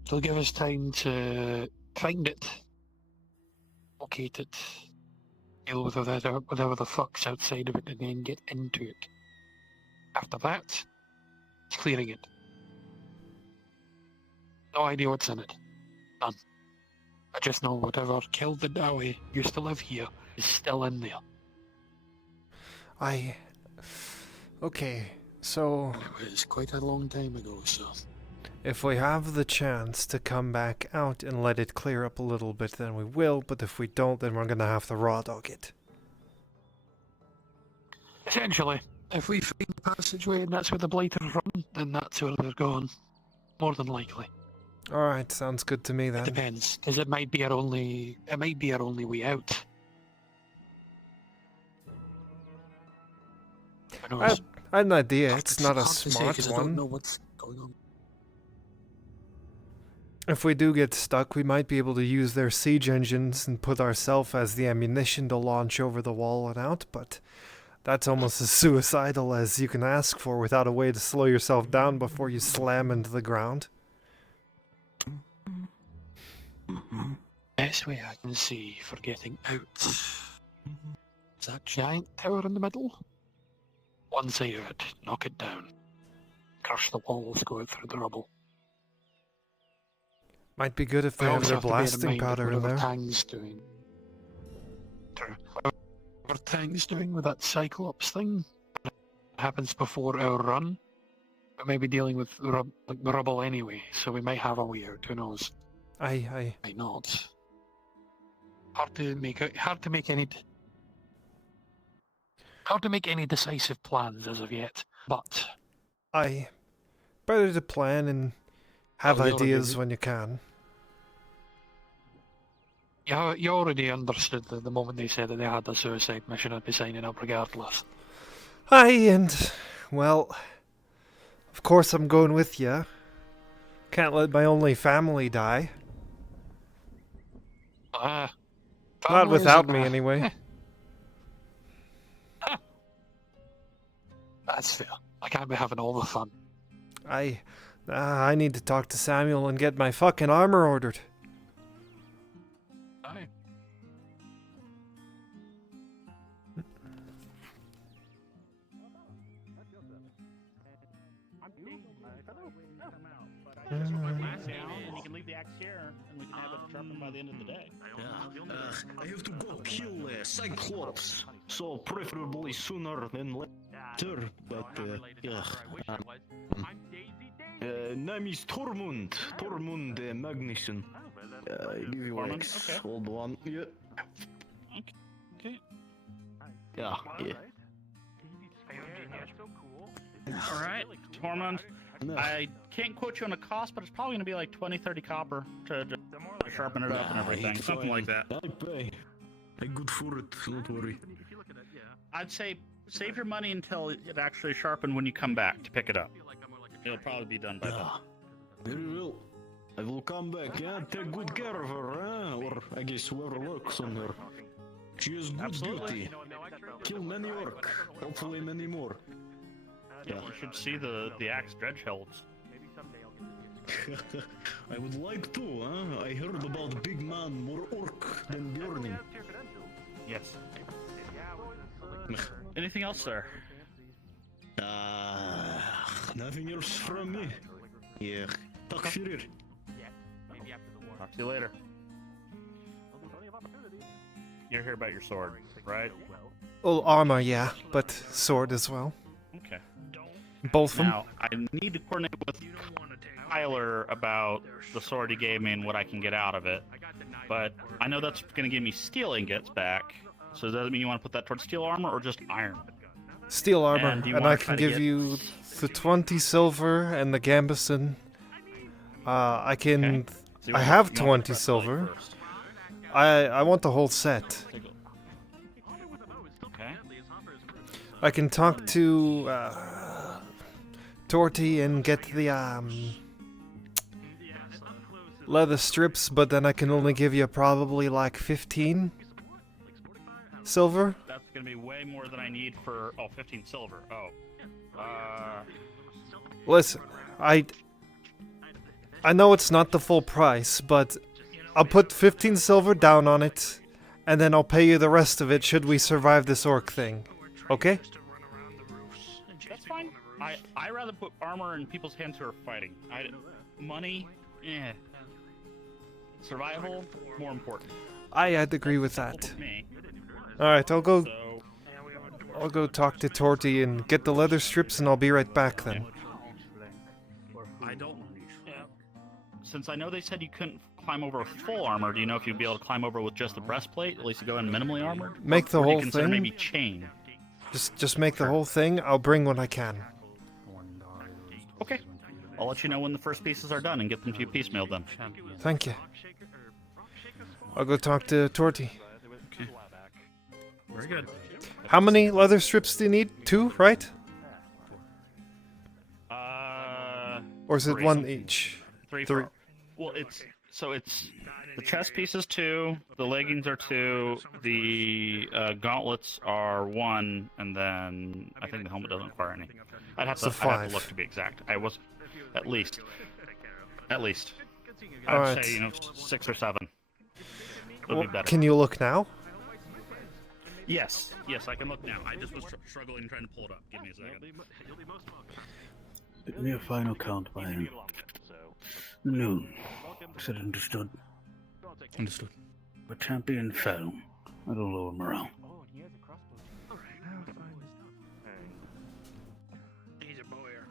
It'll give us time to find it, locate it, deal with whatever the fuck's outside of it, and then get into it. After that, it's clearing it. No idea what's in it. None. I just know whatever killed the Dowie used to live here is still in there. Okay, so It was quite a long time ago, so... if we have the chance to come back out and let it clear up a little bit, then we will, but if we don't, then we're gonna have to raw dog it. Essentially, if we find the passageway and that's where the blighters run, then that's where they're going. More than likely. Alright, sounds good to me then. It depends, because it might be our only way out. I had an idea, it's not a Hard to say, smart 'cause I don't know one. what's going on. If we do get stuck, we might be able to use their siege engines and put ourselves as the ammunition to launch over the wall and out, but that's almost as suicidal as you can ask for without a way to slow yourself down before you slam into the ground. Best way I can see for getting out is that giant tower in the middle. One side of it, knock it down. Crush the walls, go out through the rubble. Might be good if they We have also their have to bear in blasting mind that powder in whatever there. Tang's doing. Whatever Tang's doing with that Cyclops thing happens before our run. We may be dealing with the rubble anyway, so we might have a way out. Who knows? Aye. Might not. Hard to make any decisive plans as of yet. But Aye. Better to plan and have we already ideas do. when you can. you already understood the moment they said that they had a suicide mission, I'd be signing up regardless. Aye, and, well, of course I'm going with you. Can't let my only family die. Not without me, anyway. That's fair. I can't be having all the fun. I need to talk to Samuel and get my fucking armor ordered. Aye. glass down, and you can leave the axe here, and we can have it sharpened by the end of the day. I have to go kill Cyclops, so preferably sooner than later. But name is Tormund Magnuson. Give you X, okay. hold on. Yeah. Okay. Yeah. All right, Tormund. I can't quote you on a cost, but it's probably going to be like 20-30 copper to sharpen it up and everything, something like that. I pay. I'm good for it. Don't worry. I'd say save your money until it actually sharpened when you come back to pick it up. It'll probably be done by then. Very well. I will come back. Yeah, take good care of her, or I guess whoever works on her. She is good beauty. Kill many orc. Hopefully many more. Yeah, you should see the axe dredge hills. I would like to, huh? I heard about big man, more orc than Bjorn. Yes. Anything else, sir? Nothing else from me. Yeah. Talk fyrir. Talk to you later. You're here about your sword, right? Well, armor, yeah, but sword as well. Okay. Both of them. Now, I need to coordinate with Tyler about the sword he gave me and what I can get out of it. But I know that's going to give me steel ingots back. So does that mean you want to put that towards steel armor or just iron? Steel armor, and I can give get... you the 20 silver and the gambeson. I can... Okay. So I have 20 silver. I want the whole set. Okay. I can talk to Torty and get the leather strips, but then I can only give you probably like 15 silver. That's going to be way more than I need for 15 silver. Oh. Listen, I know it's not the full price, but I'll put 15 silver down on it, and then I'll pay you the rest of it should we survive this orc thing. Okay? That's fine. I rather put armor in people's hands who are fighting. Money, survival, more important. I'd agree with that. Alright, I'll go talk to Torty and get the leather strips, and I'll be right back then. I don't... Since I know they said you couldn't climb over with full armor, do you know if you'd be able to climb over with just the breastplate? At least to go in minimally armored? Make the or do you whole consider thing? Maybe chain? Just make the whole thing. I'll bring what I can. Okay. I'll let you know when the first pieces are done and get them to you piecemeal then. Thank you. I'll go talk to Torty. Okay. Very good. How many leather strips do you need? 2, right? Or is it 3. 1 each? 3. 3. Well, it's the chest piece is 2, the leggings are 2, the gauntlets are 1, and then I think the helmet doesn't require any. I'd have to look to be exact. I was at least. I'd say 6 or 7. Would be better. Can you look now? Yes, I can look now. I just was struggling trying to pull it up. Give me a second. Give me a final count by him. Noon. Said understood. Understood. The champion fell. That'll lower morale. He's a boyer.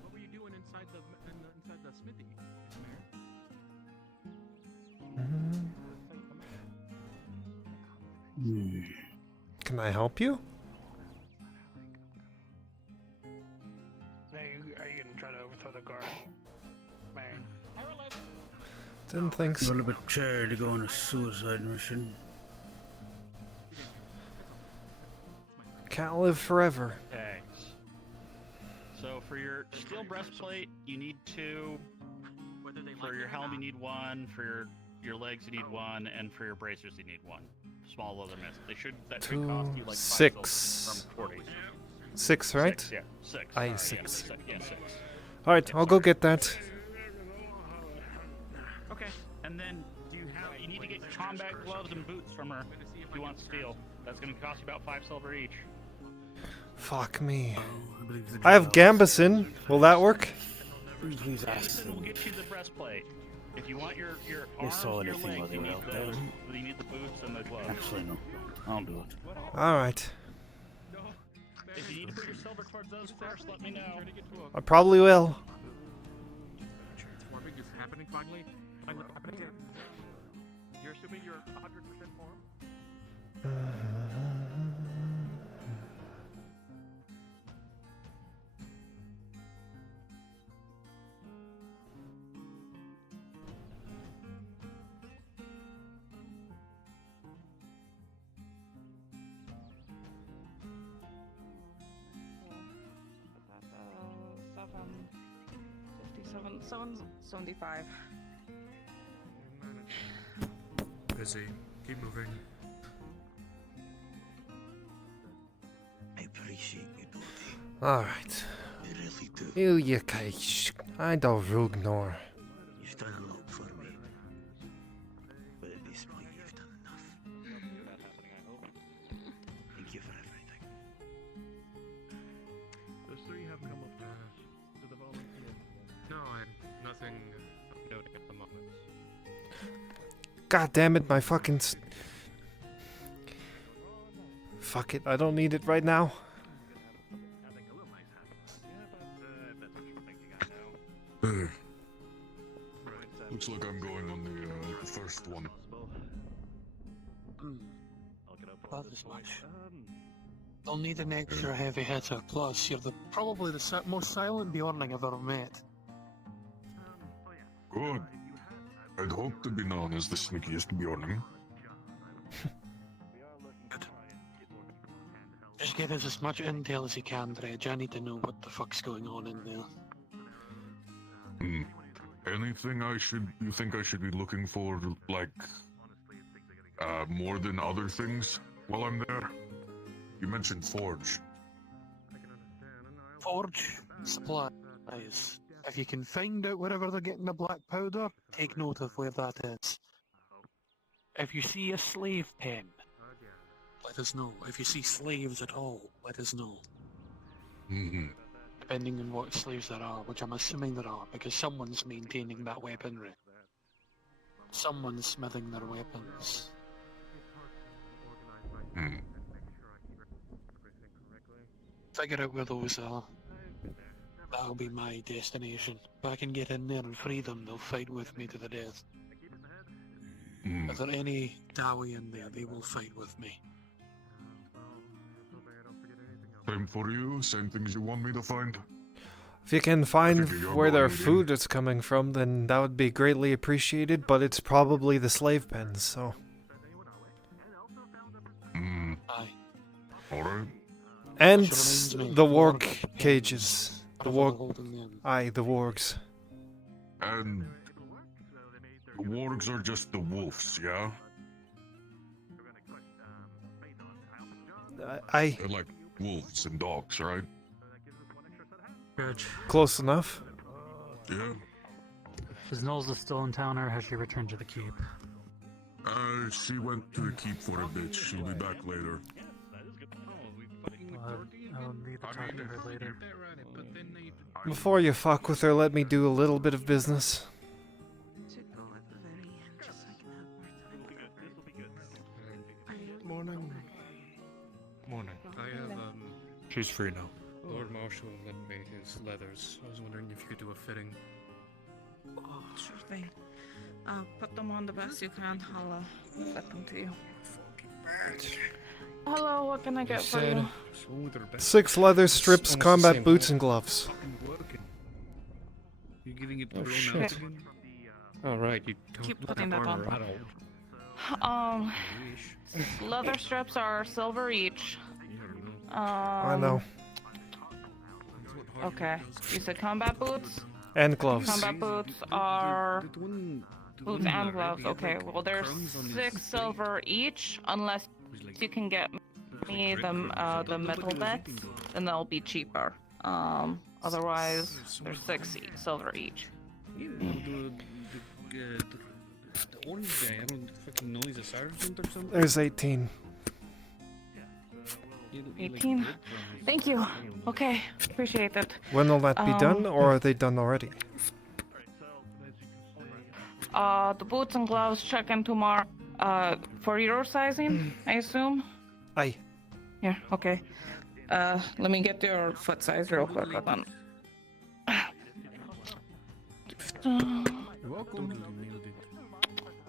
What were you doing inside the smithy, Can I help you? Are you gonna try to overthrow the guard? Man. Didn't think so. A little bit tired to go on a suicide mission. Can't live forever. Okay. So for your steel breastplate, you need 2. For your helm, you need 1. For your legs, you need 1, and for your bracers, you need 1. Small leather mist. That should cost you like 6. 5 from 40. 6, right? 6, yeah, 6. Aye, Sorry, 6. Yeah, 6. Alright, I'll go get that. Okay, and then you need to get combat gloves and boots from her if you want steel. That's gonna cost you about 5 silver each. Fuck me. I have Gambeson. Will that work? Please ask We'll them. get you the breastplate. If you want your They arms, saw your anything while legs, they you were need out there. those. You need the boots and the gloves. Actually, no. I'll do it. Alright. If you need to put your silver towards those first, let me know. I probably will. Transforming is happening finally. Finally happening. You're assuming you're 100% form? Seven, 75. Busy. Keep moving. I appreciate you, Dottie. Alright. I really do. You I don't ignore. You've done a lot for me. But at this point, you've done enough. Thank you for everything. Those three have come up to the volunteer. No, nothing of note at the moment. God damn it, my fucking... Fuck it, I don't need it right now. Looks like I'm going on the first one. Not as much. They'll need an extra heavy hitter, plus you're probably the most silent Bjorn I've ever met. Good. I'd hope to be known as the sneakiest Bjorn. Just give us as much intel as you can, Dredge. I need to know what the fuck's going on in there. Anything you think I should be looking for, like, more than other things while I'm there? You mentioned Forge. Forge supplies. If you can find out wherever they're getting the black powder, take note of where that is. If you see a slave pen, let us know. If you see slaves at all, let us know. Depending on what slaves there are, which I'm assuming there are, because someone's maintaining that weaponry. Someone's smithing their weapons. Figure out where those are. That'll be my destination. If I can get in there and free them, they'll fight with me to the death. If there are any Dawi in there, they will fight with me. Same for you? Same things you want me to find? If you can find you're where their going in. food is coming from, then that would be greatly appreciated, but it's probably the slave pens, so... Aye. Alright. And Which reminds me, the warg warg cages. The Whatever warg... they're holding them. Aye, the wargs. And the wargs are just the wolves, yeah? Aye. They're like wolves and dogs, right? Good. Close enough. Yeah. Is Nolza still in town or has she returned to the keep? She went to the keep for a bit. She'll be back later. I'll need to talk to her later. Before you fuck with her, let me do a little bit of business. Morning. Morning. I have, She's free now. Lord Marshall lent me his leathers. I was wondering if you could do a fitting. Oh, sure thing. Put them on the best you can. I'll fit them to you. Hello, what can I get for you? 6 leather strips, combat boots, and gloves. You're giving it Oh, blown shit. out again? Alright, you don't Keep have putting that armor on. at all. Leather strips are silver each. I know. Okay. You said combat boots? And gloves. Combat boots are boots and gloves. Okay, well there's 6 silver each, unless you can get me the metal bits, then they'll be cheaper. Otherwise, there's 6 silver each. The orange guy, I don't fucking know, he's a sergeant or something? There's 18. 18. Thank you. Okay, appreciate it. When will that be done, or are they done already? The boots and gloves check in tomorrow. For your sizing, I assume? Aye. Yeah, okay. Let me get your foot size real quick. Hold on.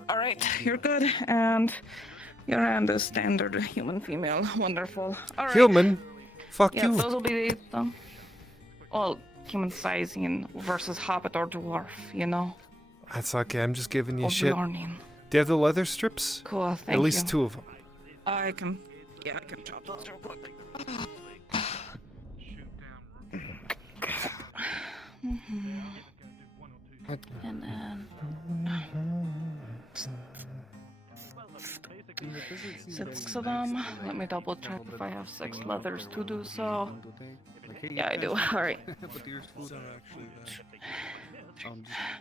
All right, you're good, and your hand is standard human female. Wonderful. All right. Human? Fuck Yeah, you. those will be the well, human sizing versus hobbit or dwarf, you know. That's okay, I'm just giving you Or shit. Bjornian. Do you have the leather strips? Cool, thank At least you. 2 of them. I can chop those real quick. And then 6 of them. Let me double check if I have 6 leathers to do so. Yeah, I do. All right. But yours food are actually just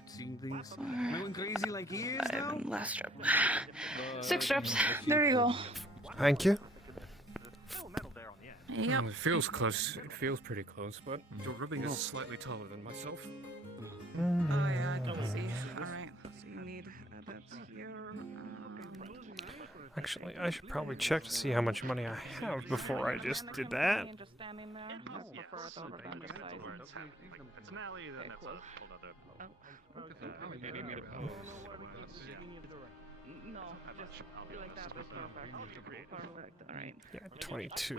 seeing things. Am I going crazy like he is now? And last strip. 6 strips. There you go. Thank you. Yep. It feels close. It feels pretty close, but your ribbing is slightly taller than myself. Oh yeah, I can see. All right. So you need that here. Actually, I should probably check to see how much money I have before I just did that. Just standing there. I prefer it over them just sizing. It's an alley, then it's a whole other. No, just like that was perfect. Perfect. All right. Yeah, 22. I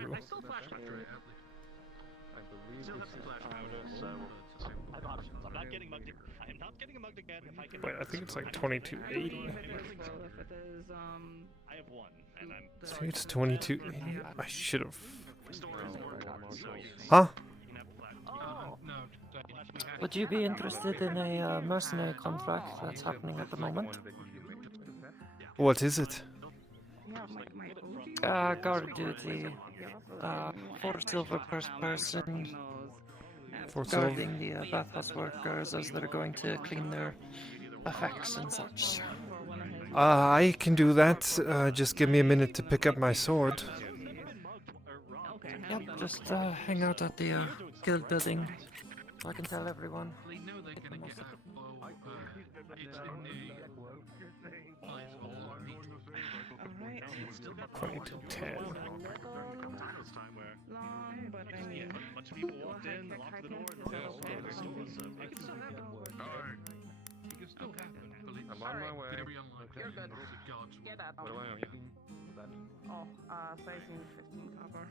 have options. I'm not getting mugged. I am not getting mugged again. If I can. Wait, I think it's like 2280. Well, if it is, I have 1, and I'm. See, it's 2280. I should have. Huh? Would you be interested in a mercenary contract that's happening at the moment? What is it? Guard duty. 4 silver per person. 4 silver. Guarding the bathhouse workers as they're going to clean their effects and such. I can do that. Just give me a minute to pick up my sword. Yep, just hang out at the guild building. I can tell everyone. 2210. Long, but I mean, A bunch of people walked in, locked the door, and the door was still I can still happen. It can still happen. Believe I'm on my way. Very unlikely. You're good. Gods Get that. What do I owe you? Oh, sizing 15 copper.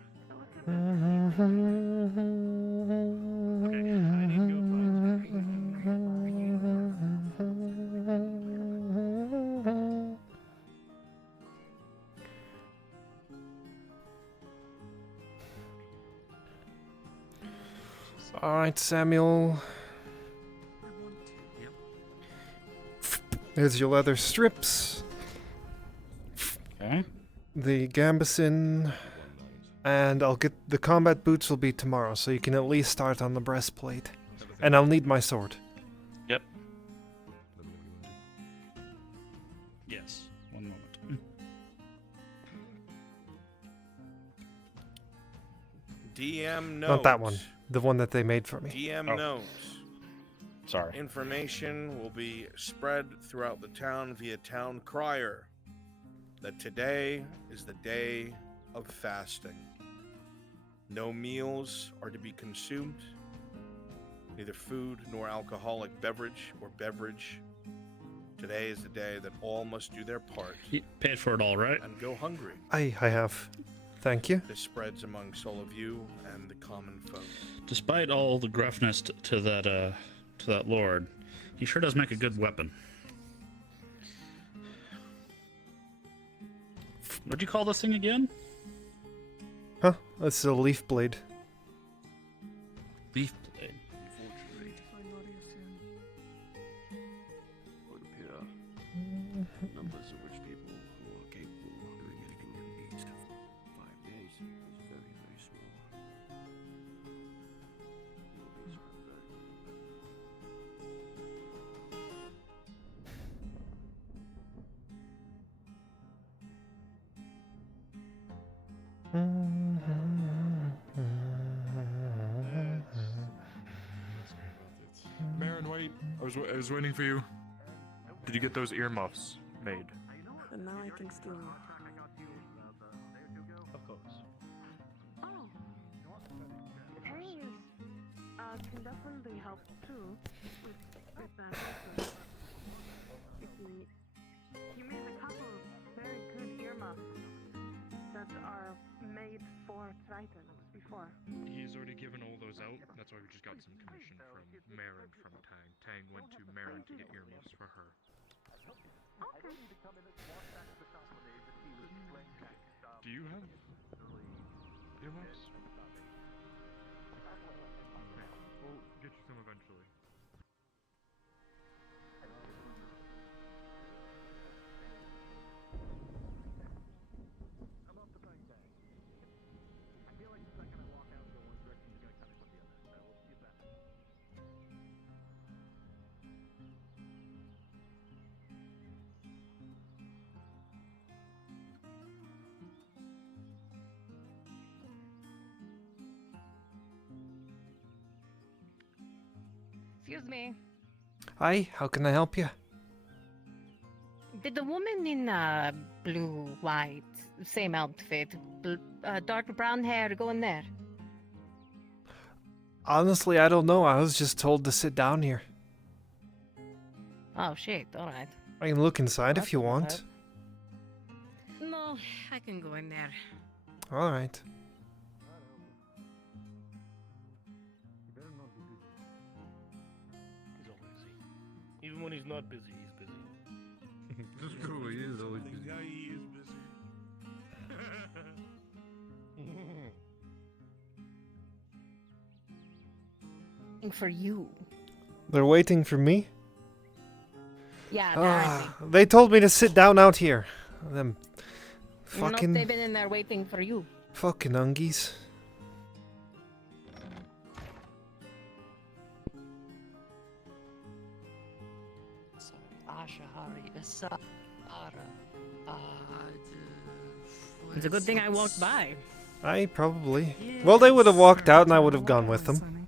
Alright, Samuel. There's your leather strips. Okay. The gambeson. And I'll get the combat boots will be tomorrow, so you can at least start on the breastplate. And I'll need my sword. Yep. Yes. 1 moment. DM notes. Not that one. The one that they made for me. DM notes. Sorry. Information will be spread throughout the town via town crier that today is the day of fasting. No meals are to be consumed, neither food nor alcoholic beverage or beverage. Today is the day that all must do their part. You paid for it all, right? And go hungry. I have. Thank you. This spreads amongst all of you and the common folk. Despite all the gruffness to that lord, he sure does make a good weapon. What'd you call this thing again? Huh? That's a leaf blade. Leaf blade. Would appear numbers of rich people who are capable of doing anything in these 5 days is very, very small. I was waiting for you. Did you get those earmuffs made? And now I can steal. Of course. Oh. Hayes can definitely help too with that. He made a couple very good earmuffs that are made for Tritons before. He's already given all those out. That's why we just got some commission from Marin from Tang. Tang went to Marin to get earmuffs for her. Okay. Do you have earmuffs? We'll get you some eventually. Excuse me. Hi, how can I help you? Did the woman in blue, white, same outfit, dark brown hair go in there? Honestly, I don't know. I was just told to sit down here. Oh shit! All right. I can look inside if you want. No, I can go in there. All right. He's always busy. Even when he's not busy, he's busy. That's true, he is always busy. Yeah, he is busy. For you. They're waiting for me? Yeah, apparently. They told me to sit down out here. Them fucking... Nope, they've been in there waiting for you. Fucking ungies. It's a good thing I walked by. Probably. Well, they would have walked out and I would have gone with them.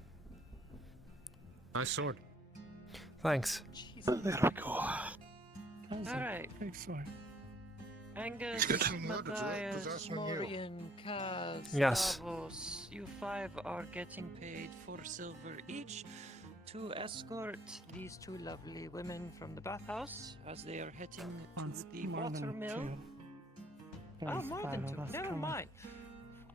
Nice sword. Thanks. There we go. Alright. Excellent. Angus, Matthias, Morian, Kaz, Yes. Davos, you five are getting paid 4 silver each to escort these 2 lovely women from the bathhouse as they are heading to the watermill. Oh, more than 2. Never mind.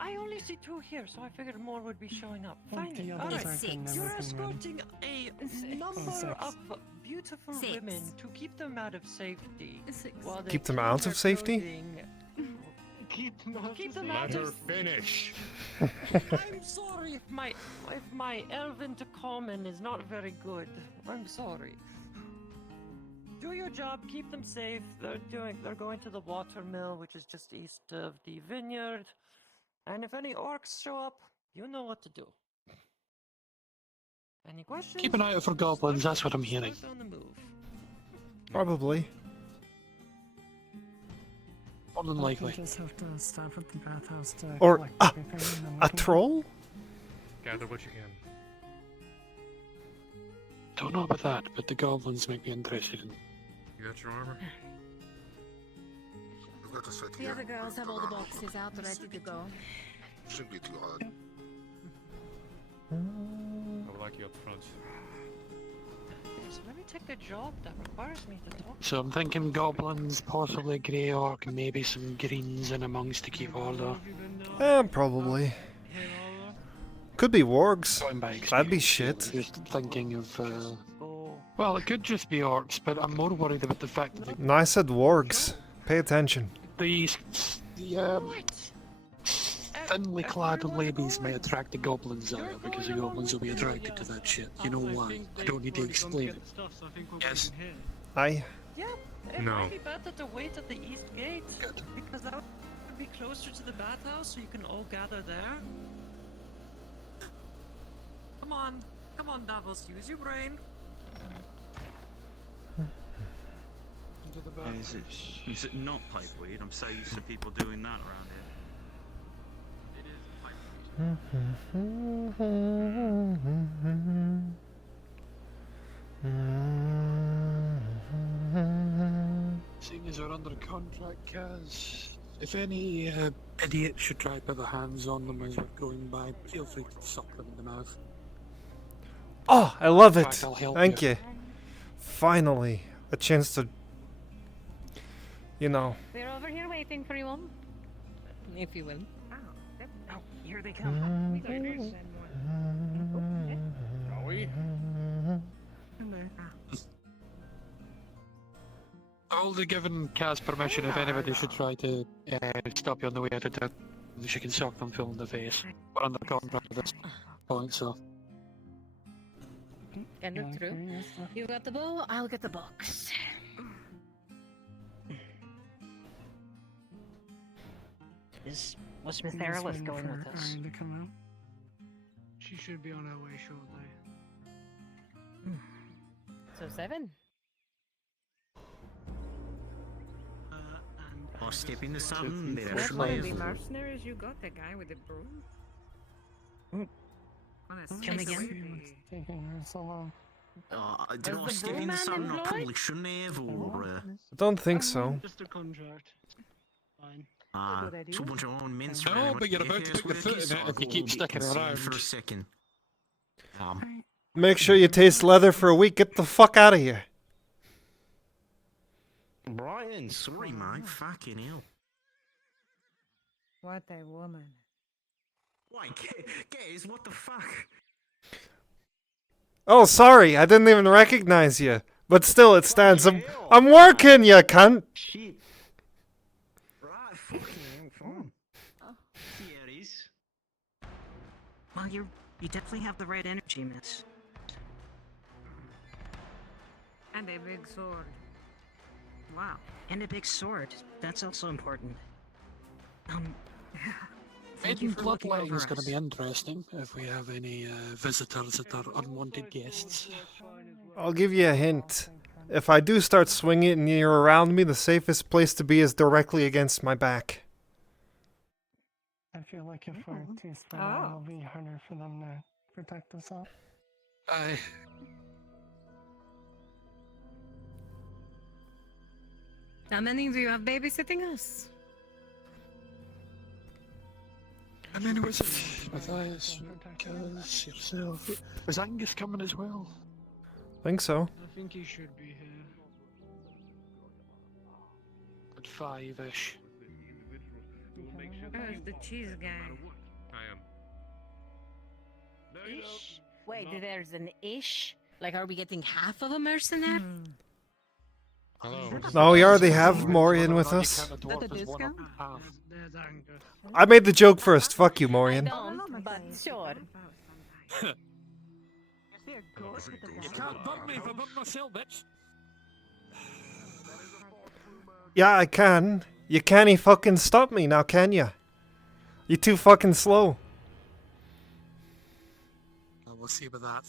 I only see 2 here, so I figured more would be showing up. Fine. Alright, you're escorting a number of beautiful women to keep them out of safety. While they Keep them clean out their of safety? clothing. Keep them out Let her of finish. I'm sorry if my elven to common is not very good. I'm sorry. Do your job, keep them safe. They're going to the watermill, which is just east of the vineyard. And if any orcs show up, you know what to do. Any questions? Keep an eye out for goblins, that's what I'm hearing. Start on the move. Probably. More than likely. Just have to stop at the bathhouse to Or collect a everything and then we can- troll? Gather what you can. Don't know about that, but the goblins might be interested in. You got your armor? We've got to set The here. other girls have all the boxes out ready to go. Shouldn't be too hard. I would like you up front. So let me take a job that requires me to talk. So I'm thinking goblins, possibly grey orc, maybe some greens in amongst to keep order. Probably. Could be wargs. Going by That'd be experience, shit. Just thinking of. Well, it could just be orcs, but I'm more worried about the fact that No, I said wargs. Pay attention. the thinly clad ladies may attract the goblins out because the goblins will be attracted to that shit. You know why? I don't need to explain it. Yes. Aye. Yeah, it No. might be better to wait at the east gate because that would be closer to the bathhouse, so you can all gather there. Come on, Davos, use your brain. Is it not pipeweed? I'm so used to people doing that around here. Seeing as we're under contract, Kaz, if any idiot should try to put their hands on them as we're going by, feel free to suck them in the mouth. Oh, I love In it. fact, I'll help Thank you. you. Finally, a chance to, you know. We're over here waiting for you all. If you will. Oh, here they come. Shall we? I'll be given Kaz permission if anybody should try to stop you on the way out of town. She can suck them full in the face. We're under contract at this point, so. Enter through. You got the bow, I'll get the box. Was Miss Airless going with us? To come out. She should be on her way shortly. So 7. Or step into something there, That's one of the slave. mercenaries you got, the guy with the broom? Come again? Taking her so long. Did I step into something I probably shouldn't have, or... I don't think so. Just a contract. Fine. Two bunch of own men No, but you're about to put your foot in it if you keep sticking around. For a second. Make sure you taste leather for a week. Get the fuck out of here. Brian, sorry, mate. Fucking hell. What a woman. Wait, guys, what the fuck? Oh, sorry. I didn't even recognize you. But still, it stands. I'm working, you cunt. Shit. Right, fucking fun. Yeah, it is. Well, you definitely have the right energy, miss. And a big sword. Wow. And a big sword. That's also important. Thank you Maiden for looking bloodline over is going to us. be interesting if we have any visitors that are unwanted guests. I'll give you a hint. If I do start swinging and you're around me, the safest place to be is directly against my back. I feel like if we're too spread out, it'll be harder for them to protect us all. Aye. How many do you have babysitting us? I mean, it was Matthias, Kaz, yourself. Was Angus coming as well? Think so. I think he should be here. At 5-ish. Where's the cheese guy? I am. Ish? Wait, there's an ish? Like, are we getting half of a mercenary? Hello. No, we already have Morian with us. There's Angus. I made the joke first. Fuck you, Morian. Don't, but sure. You can't bug me if I bug myself, bitch. Yeah, I can. You can't fucking stop me now, can ya? You're too fucking slow. We'll see about that.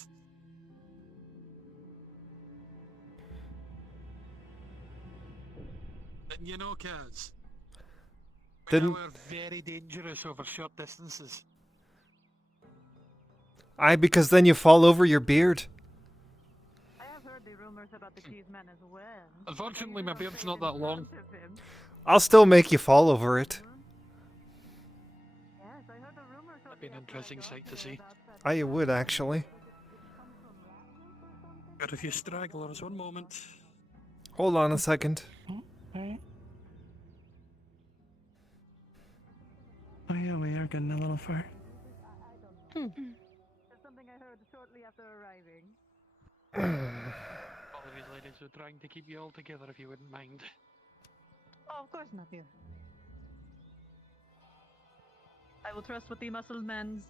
Didn't you know, Kaz? Didn't. We're very dangerous over short distances. Aye, because then you fall over your beard. I have heard the rumors about the cheese man as well. Unfortunately, my beard's not that long. I'll still make you fall over it. That'd be an interesting sight to see. I would, actually. Got a few stragglers, one moment. Hold on a second. Alright. Oh yeah, we are getting a little far. That's something I heard shortly after arriving. Apologies, ladies, we're trying to keep you all together if you wouldn't mind. Oh, of course not, dear. I will trust what the muscled men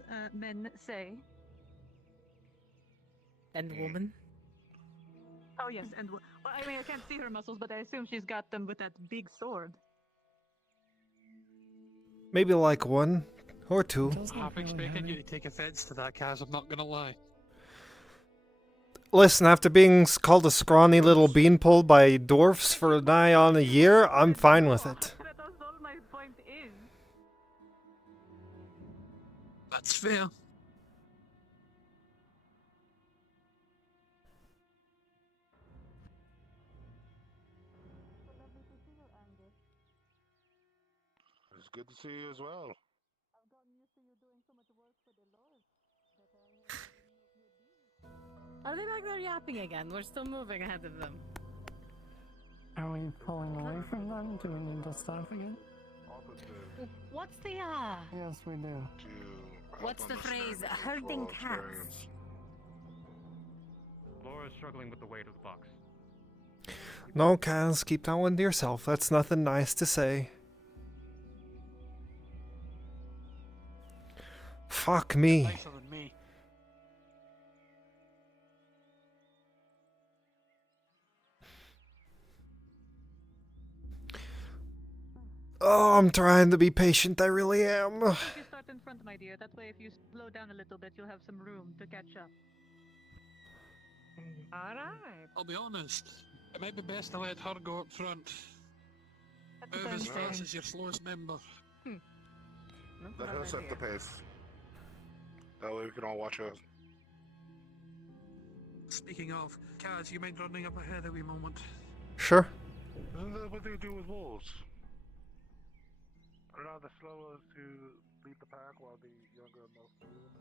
say. And woman? Oh yes, and well, I mean I can't see her muscles, but I assume she's got them with that big sword. Maybe like 1 or 2. Half expecting you to take offense to that, Kaz, I'm not gonna lie. Listen, after being called a scrawny little beanpole by dwarfs for nigh on a year, I'm fine with it. That's all my point is. That's fair. good to see you as well. Are they back there yapping again? We're still moving ahead of them. Are we pulling away from them? Do we need to stop again? What's the Yes, we do. What's the phrase? Herding cats. Laura's struggling with the weight of the box. No, Kaz, keep that one to yourself. That's nothing nice to say. Fuck me. Nicer than me. Oh, I'm trying to be patient. I really am. If you start in front, my dear, that way if you slow down a little bit, you'll have some room to catch up. Alright. I'll be honest. It might be best to let her go up front. That's Move as what I'm fast saying. as your slowest member. Let her set the pace. That way we can all watch her. Speaking of, Kaz, you mind running up ahead a wee moment? Sure. Isn't that what they do with wolves? Are not the slowest to lead the pack while the younger and most move?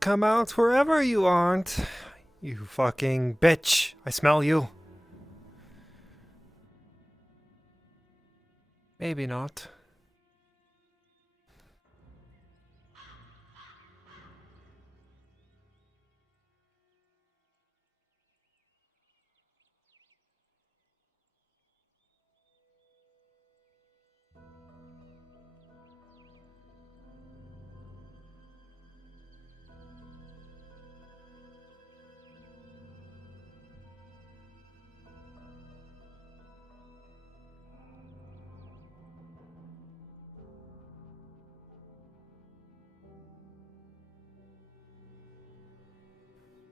Come out wherever you want. You fucking bitch. I smell you. Maybe not.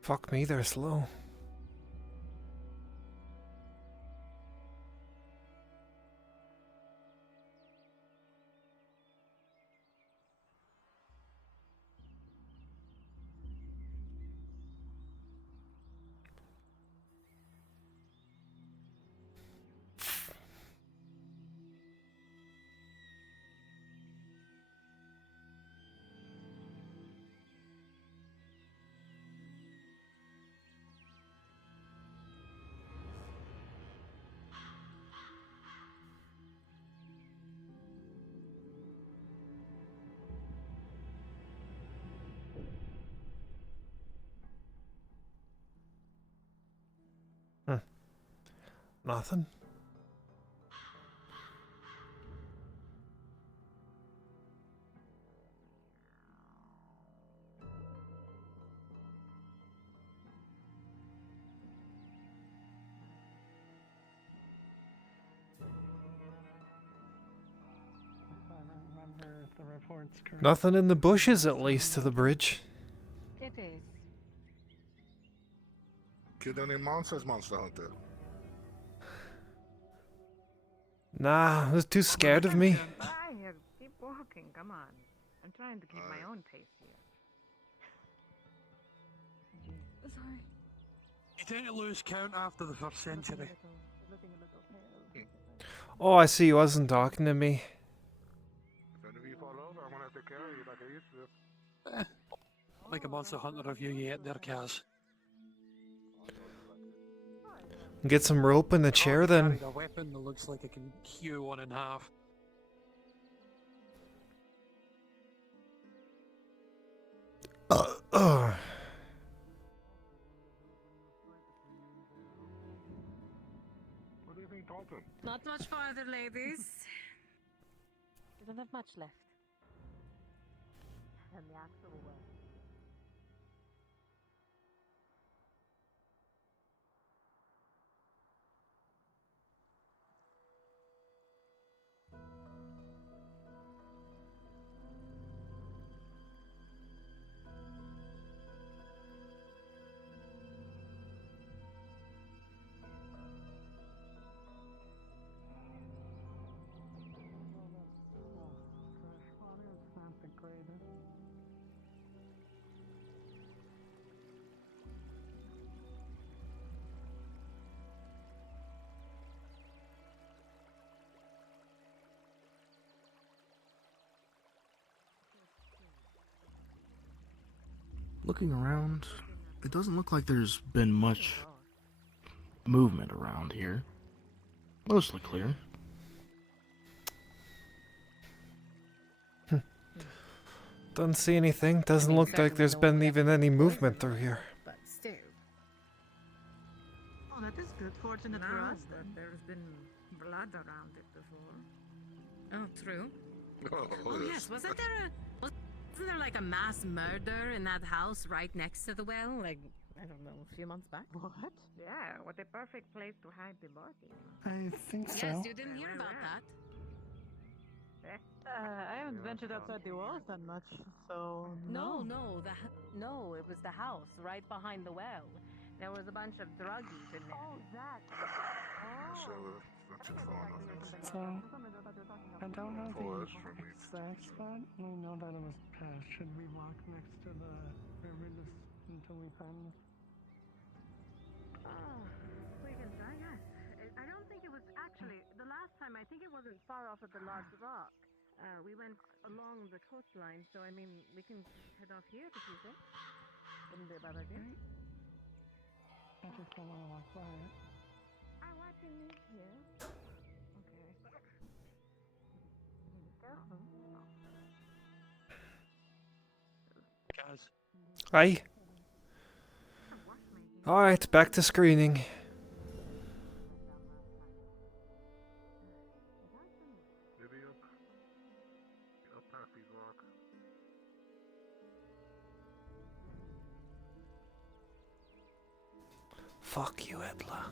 Fuck me, they're slow. Nothing. I remember if the report's correct. Nothing in the bushes, at least, to the bridge. It is. Killed any monsters, Monster Hunter? Nah, I was too scared of me. Bye here. Keep walking. Come on. I'm trying to keep my own pace here. Sorry. You tend to lose count after the first century. Oh, I see you wasn't talking to me. If any of you fall over, I'm gonna have to carry you like I used to. Like a Monster Hunter review yet there, Kaz. Get some rope and a chair then. A weapon that looks like it can hew one in half. What do you think, Dalton? Not much farther, ladies. You don't have much left. And the actual way. Looking around, it doesn't look like there's been much movement around here. Mostly clear. Don't see anything. Doesn't look like there's been even any movement through here. But still. Oh, that is good. Fortunate for Now us. that there's been blood around it before. Oh, true. Oh, Yes, wasn't there like a mass murder in that house right next to the well? Like, I don't know, a few months back? What? Yeah, what a perfect place to hide the body. I think so. Yes, you didn't hear about that. I haven't ventured outside the walls that much, so No, no, it was the house right behind the well. There was a bunch of druggies in there. Oh, that. So, not too far, nothing. So, I don't know the exact spot. We know that it was past. Should we walk next to the river just until we find it? Oh, we can try, yes. I don't think it was actually, the last time, I think it wasn't far off at the large rock. We went along the coastline, so I mean, we can head off here if you think. Wouldn't be a bad idea. I just don't want to walk by it. I can leave here. Okay. Careful. Guys. Aye. Alright, back to screening. Maybe up past these rocks. Fuck you, Edla.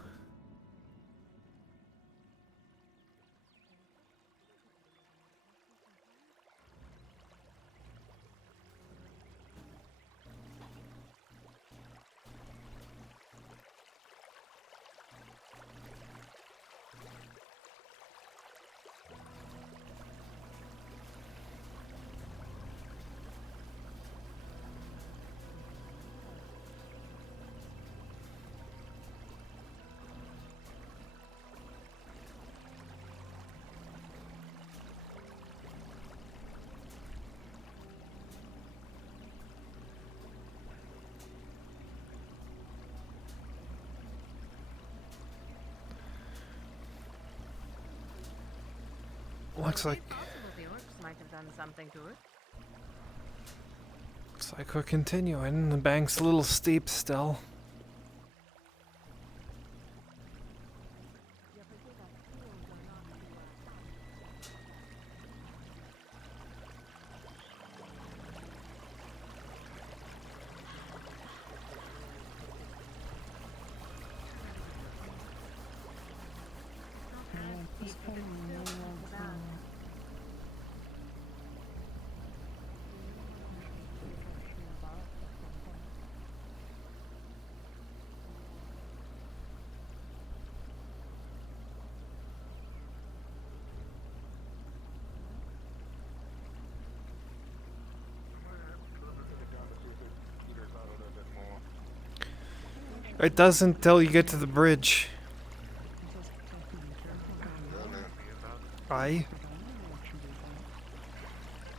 Looks like The orcs might have done something to it. looks like we're continuing. The bank's a little steep still. It doesn't till you get to the bridge. Aye.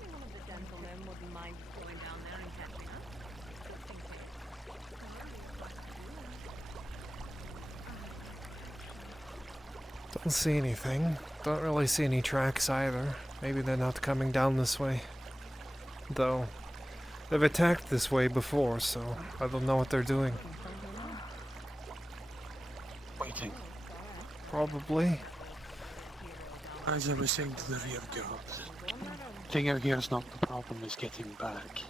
One of the gentlemen wouldn't mind going down there and catching us. Don't see anything. Don't really see any tracks either. Maybe they're not coming down this way. Though, they've attacked this way before, so I don't know what they're doing. Waiting. Probably. As I was saying to the rear guard, the thing out here is not the problem, it's getting back.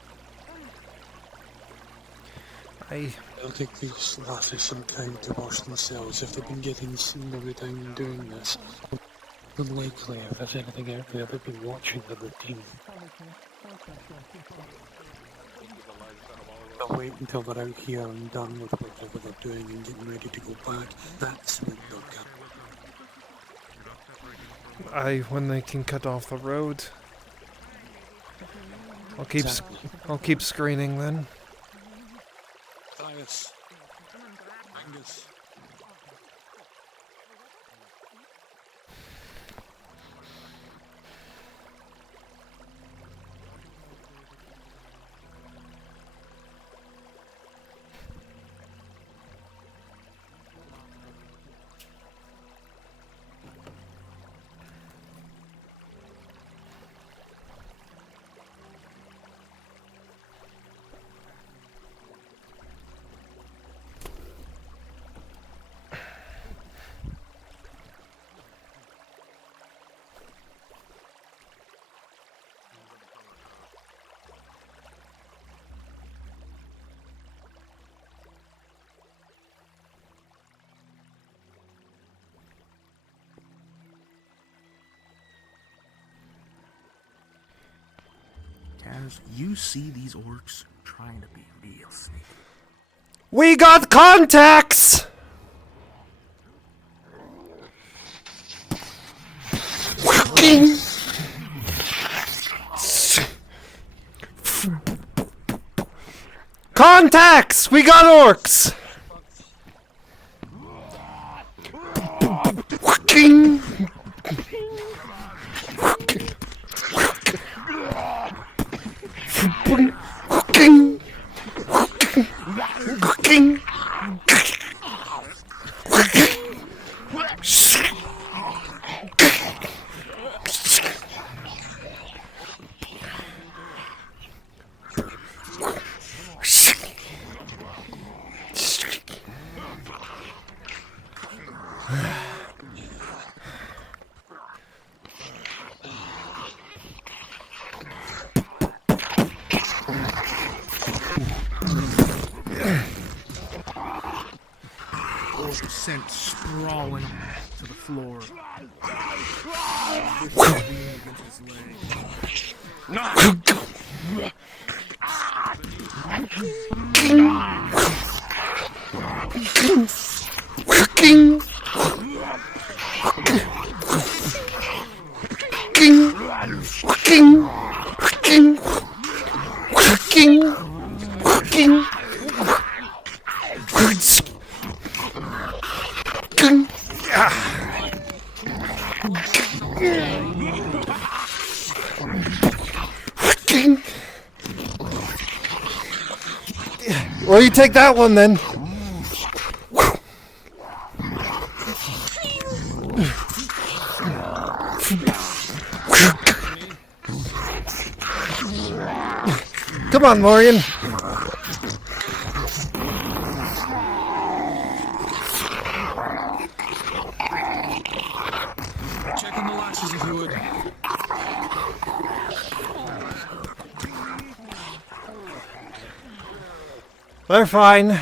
It'll take these lasses some time to wash themselves. If they've been getting seen every time doing this, unlikely if there's anything out there, they've been watching the routine. They'll wait until they're out here and done with whatever they're doing and getting ready to go back. That's when they'll come. When they can cut off the road. Exactly. I'll keep screening then. Angus. Angus. Kaz, you see these orcs trying to be real sneaky. We got contacts! Contacts! We got orcs! Sent sprawling to the floor. Well, you take that one then. Come on, Morian. Check on the lashes if you would. They're fine.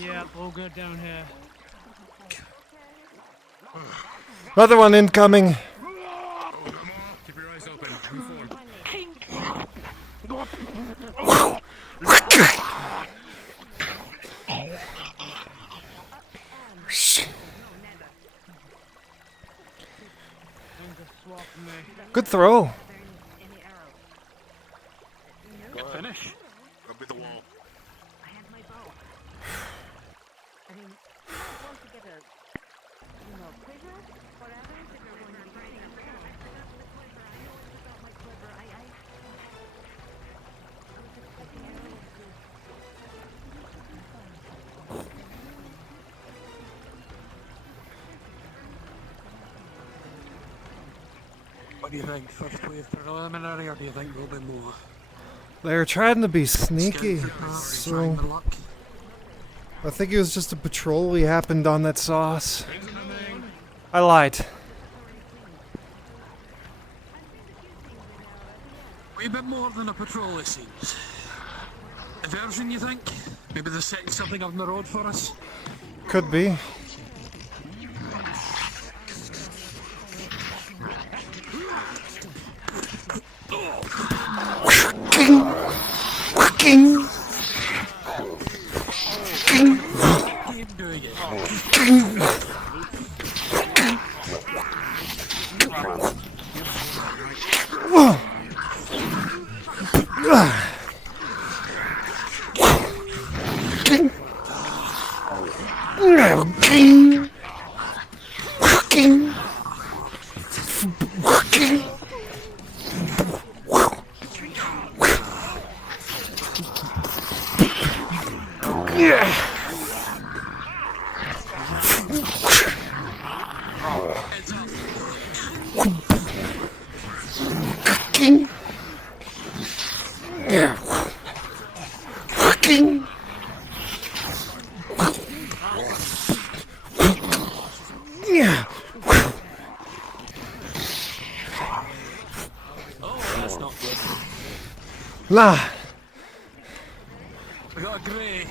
Yeah, all good down here. Another one incoming. Keep your eyes open. Move forward. Good throw. Good finish. Up at the wall. What do you think? First wave preliminary, or do you think there'll be more? They're trying to be sneaky, Scout trooper, so trying their luck. I think it was just a patrol we happened on that sauce. I lied. Wee bit more than a patrol, it seems. Diversion, you think? Maybe they're setting something up on the road for us? Could be. Keep doing it. Lah. We got a grey.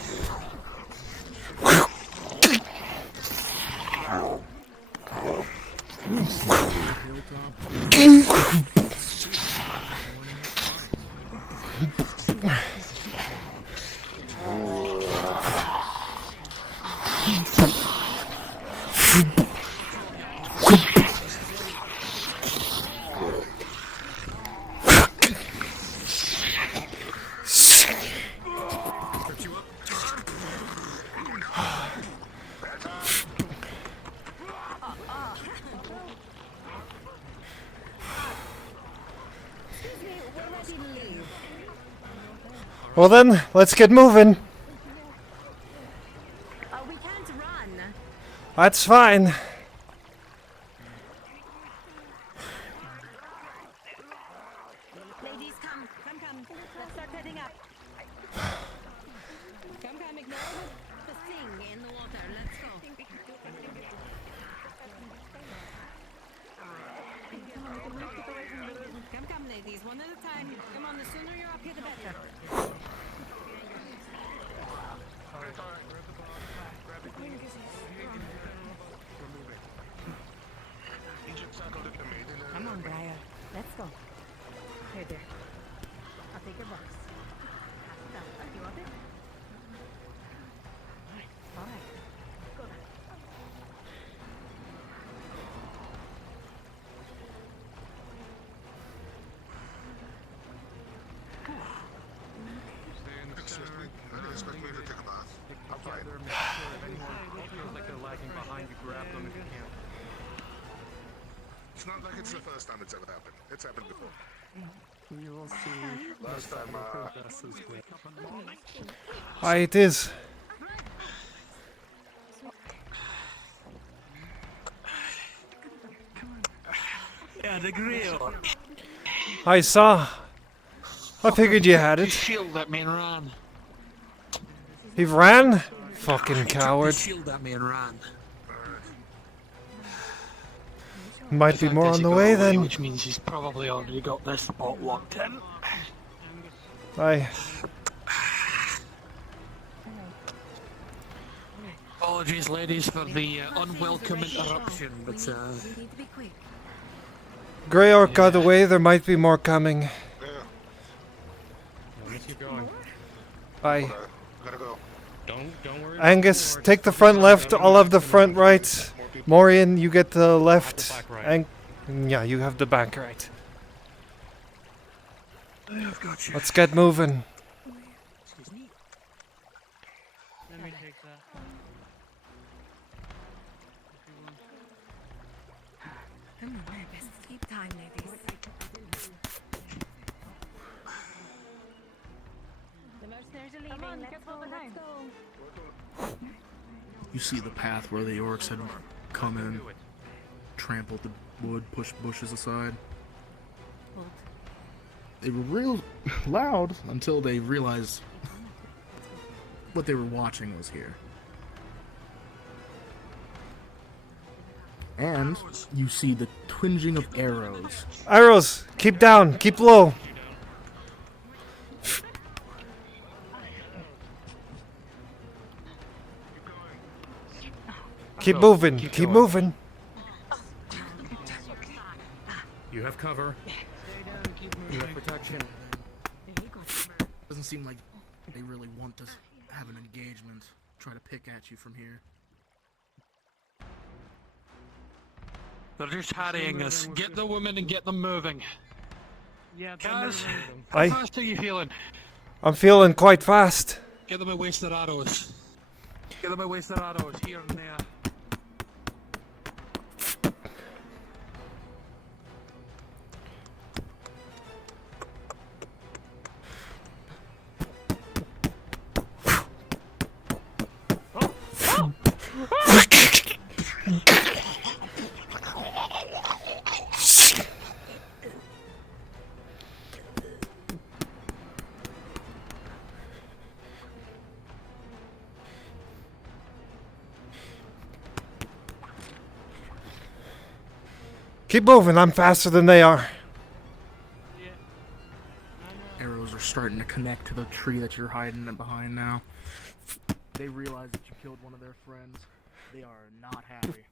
Well then, let's get moving. We can't run. That's fine. Ladies, come. Let's start heading up. Come, ignore the thing in the water. Let's go. Come, ladies, one at a time. Come on, the sooner you're up here, the better. Come on, Briar. Let's go. Here, dear. I'll take your box. You want it? All right. Go. I didn't expect me to take a bath. I'm fine. Feels like they're lagging behind. You grab them if you can. It's not like it's the first time it's ever happened. It's happened before. We will see. Last time, Aye, it is. Yeah, the grey orc. I saw. I figured you had He it. shielded at me and ran. He ran? Fucking He coward. shielded at me and ran. Might be In more fact, on he the got way away, then. Which means he's probably already got this spot locked in. Aye. Apologies, ladies, for the unwelcome interruption, but Grey Orc got away, there might be more coming. Let's keep going. Aye. Gotta go. Don't worry. Angus, take the front left, I'll have the front right. Morian, you get the left. Yeah, you have the back right. I've got you. Let's get moving. Let me take that. Come on, best keep time, ladies. The mercenaries are leaving. Come on, Let's get go. behind. Let's go. You see the path where the orcs had come in, trampled the wood, pushed bushes aside. hold. They were real loud until they realized what they were watching was here. And you see the twinging of arrows. Arrows, keep down, keep low. Keep moving, keep moving. You have cover. You have protection. Doesn't seem like they really want to have an engagement. Try to pick at you from here. They're just harrying us. Get the women and get them moving. Yeah, Kaz, Aye. how fast are you feeling? I'm feeling quite fast. Get them away their arrows. Get them away their arrows, here and there. Keep moving, I'm faster than they are. Arrows are starting to connect to the tree that you're hiding behind now. They realize that you killed one of their friends. They are not happy.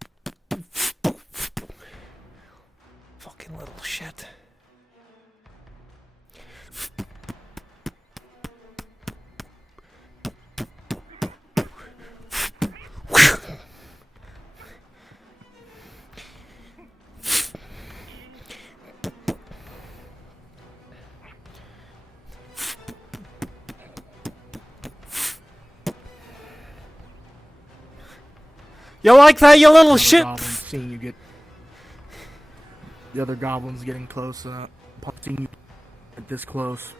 Fucking little shit. You like that, you little shit? Seeing you get the other goblins getting close, seeing you get this close,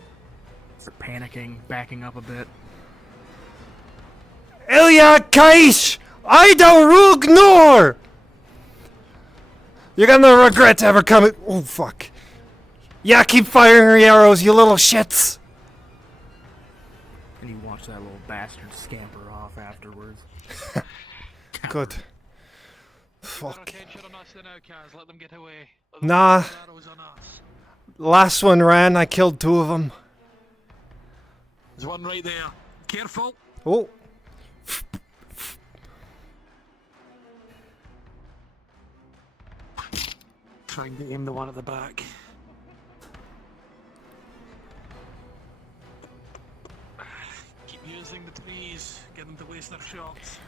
start panicking, backing up a bit. Ilya Kaish! I don't ignore! You're gonna regret ever coming. Oh, fuck. Yeah, keep firing your arrows, you little shits! And you watch that little bastard scamper off afterwards. Good. Fuck. Let them get away. Nah. Last one ran, I killed 2 of them. There's one right there. Careful. Oh. Trying to aim the one at the back. Keep using the trees. Get them to waste their shots.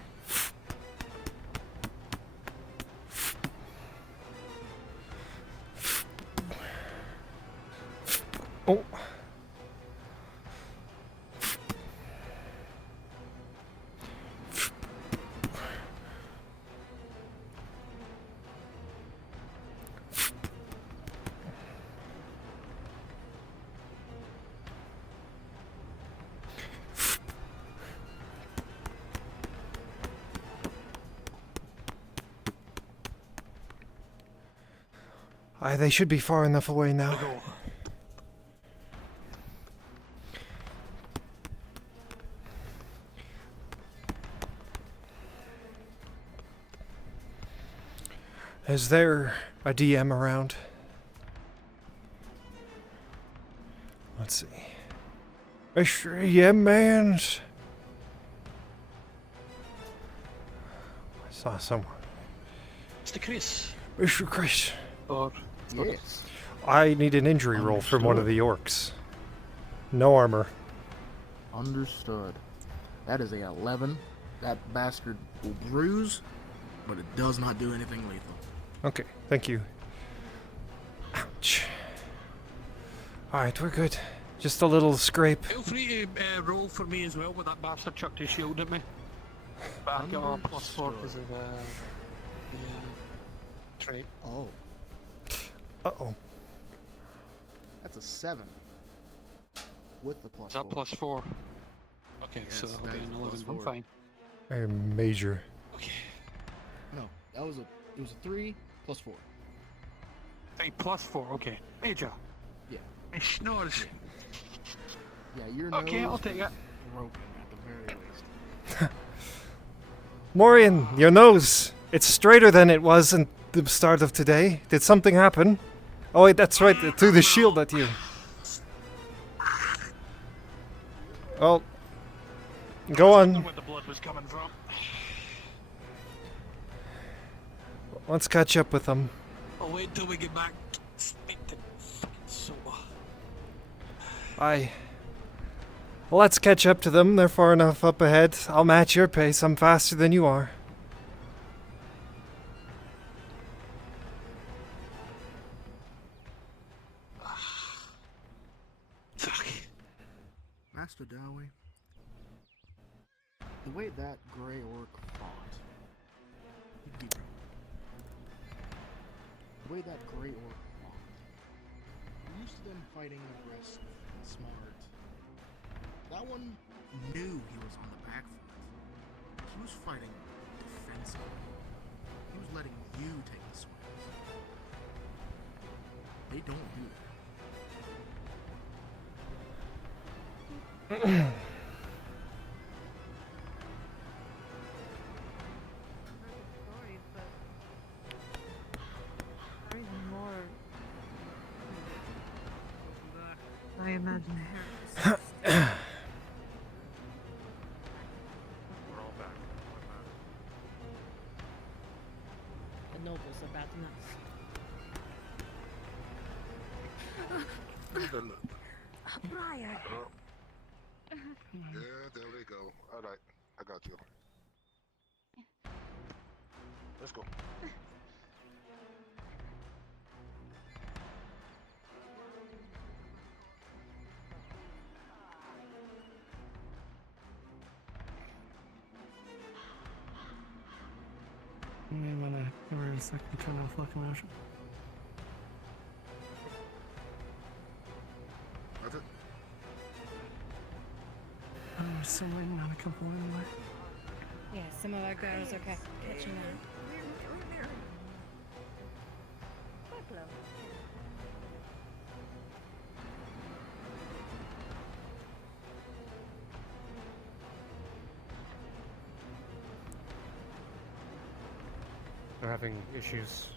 Oh. Aye, they should be far enough away now. Is there a DM around? Let's see. Yeah, man. I saw someone. Mr. Chris. Mr. Chris. Or yes. I need an injury roll from one of the orcs. No armor. Understood. That is a 11. That bastard will bruise, but it does not do anything lethal. Okay, thank you. Ouch. Alright, we're good. Just a little scrape. Feel free to roll for me as well with that bastard chucked his shield at me. But I got a +4 because of the trait. Oh. Uh-oh. That's a 7. With the +4. Is that +4? Okay, Yes, so I'll that be is an 11. I'm +4. fine. A major. Okay. No, it was a 3 +4. 3 +4, okay. Major. Yeah. It snores. Yeah, your Okay, nose I'll take it. broken at the very least. Morian, your nose. It's straighter than it was in the start of today. Did something happen? Oh wait, that's right, it threw the shield at you. Oh. Go I on. know where the blood was coming from. Let's catch up with them. I'll wait until we get back. Speak to fucking sober. Aye. Well, let's catch up to them. They're far enough up ahead. I'll match your pace. I'm faster than you are. Master Dowie, the way that gray orc fought, you'd be right. The way that gray orc fought, you're used to them fighting aggressive and smart. That one knew he was on the back foot. He was fighting defensively. He was letting you take the swings. They don't do that. Stories, but or even more. I imagine We're all back. The nobles are bad enough. Briar. Yeah, there we go. Alright, I got you. Let's go. You may want to give her a second to kind of reflect emotion. That's it. We're still waiting on a couple anyway. Yeah, some of our girls are catching on. They're having issues.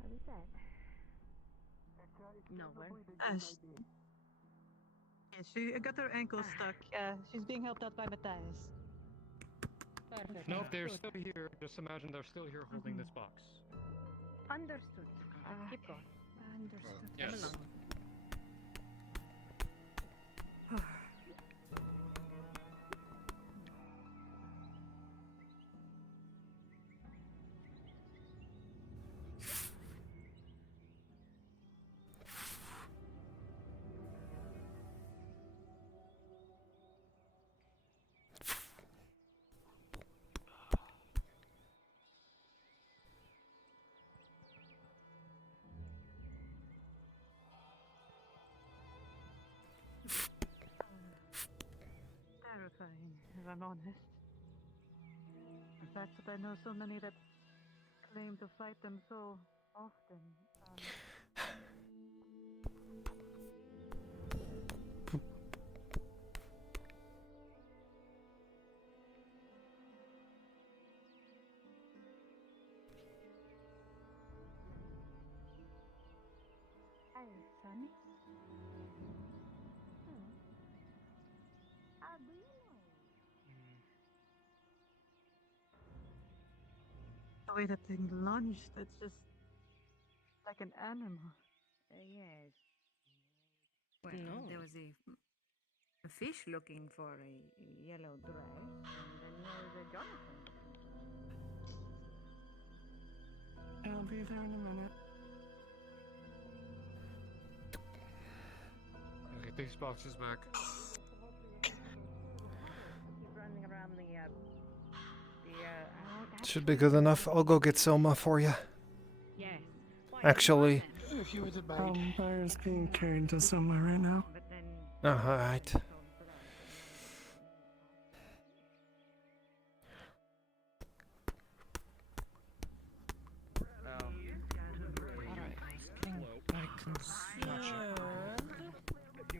Are we dead? nowhere. Yeah, she got her ankle stuck. She's being helped out by Matthias. Perfect. Nope, they're still here. Just imagine they're still here holding this box. Understood. Keep going. Understood. Yes. Terrifying, if I'm honest. The fact that I know so many that claim to fight them so often. Hey, Sonny. How do you know? The way that thing lunged, it's just like an animal. Yes. Well, there was a fish looking for a yellow dress, and then there was a Jonathan looking for I'll be there in a minute. I'll get these boxes back. Keep running around the Should be good enough. I'll go get Selma for you. Actually, If you would abide. Fire's being carried to somewhere right now. alright.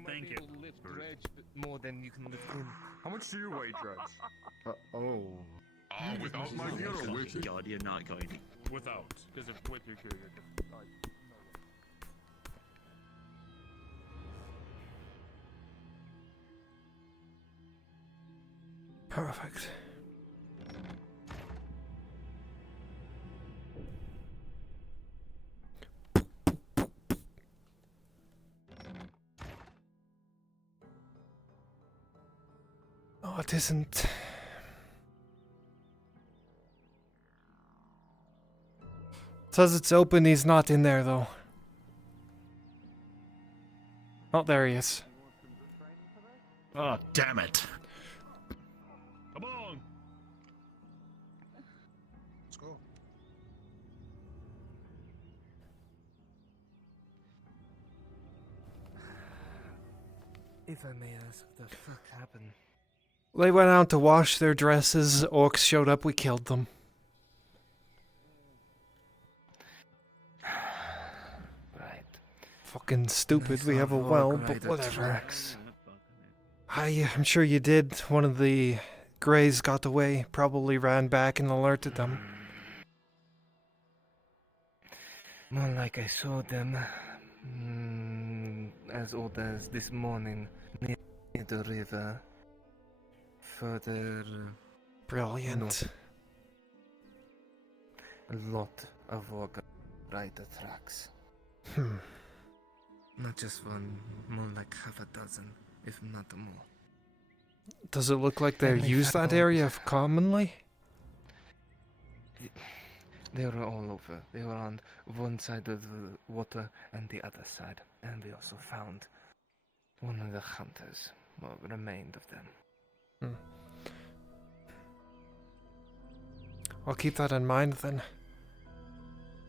Thank you. Lift Dredge more than you can lift him. How much do you weigh, Dredge? Oh. Without my gear or with it? God, you're not going. Without, because if with your gear, you're good. Perfect. Oh, it isn't. Says it's open, he's not in there though. Oh, there he is. Oh, damn it. Come on! Let's go. If I may ask, what the fuck happened? They went out to wash their dresses, orcs showed up, we killed them. Right. Fucking stupid, we have a well, but whatever. I'm sure you did. One of the Greys got away, probably ran back and alerted them. More like I saw them as old as this morning near the river. Further. Brilliant. North. A lot of orc rider tracks. Not just one, more like half a dozen, if not more. Does it look like they use that area commonly? They were all over. They were on one side of the water and the other side. And we also found one of the hunters, what remained of them. I'll keep that in mind then.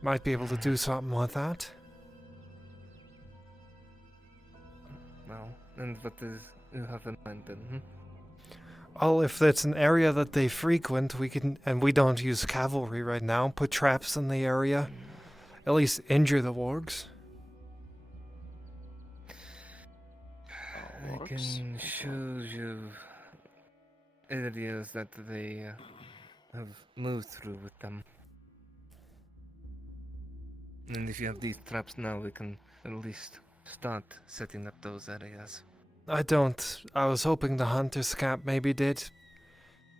Might be able to do something with that. Well, and what does you have in mind then, Well, if it's an area that they frequent, we can, and we don't use cavalry right now, put traps in the area. At least injure the wargs. I can show you areas that they have moved through with them. And if you have these traps now, we can at least start setting up those areas. I don't. I was hoping the hunter's camp maybe did.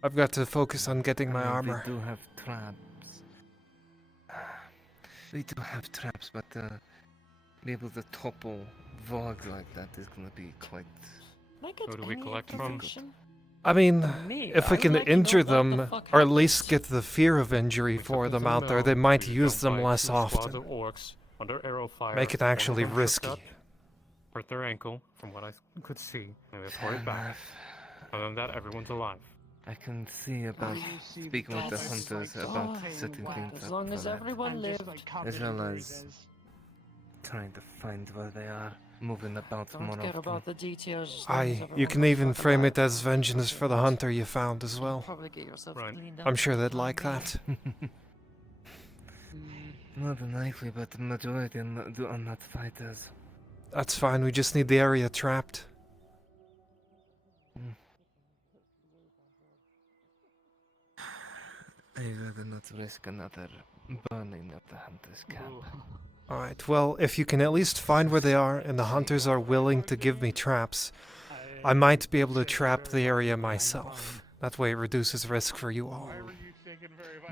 I've got to focus on getting my armor. We do have traps. We do have traps, but be able to topple Vorg like that is gonna be quite. Who do we collect from? I mean, if we can injure know what the them, fuck or at least get the fear of injury for them out there, they might use them less often. Of orcs under arrow fire. Make it actually One of them tripped risky. up, hurt their ankle, from what I could see, and they tore it back. Other than that, everyone's alive. I can see about speaking with the hunters about setting things up. As long as for that. everyone lived. As well as trying to find where they are, moving about more Don't care often. about the details. as long as Aye, everyone you can knows even what the frame fuck it as vengeance for the hunter you found as well. Probably get yourself cleaned up I'm sure they'd sometime, like yeah. that. Not likely, but the majority are not fighters. That's fine, we just need the area trapped. I'd rather not risk another burning of the hunter's camp. Alright, well, if you can at least find where they are and the hunters are willing to give me traps, I might be able to trap the area myself. That way it reduces risk for you all.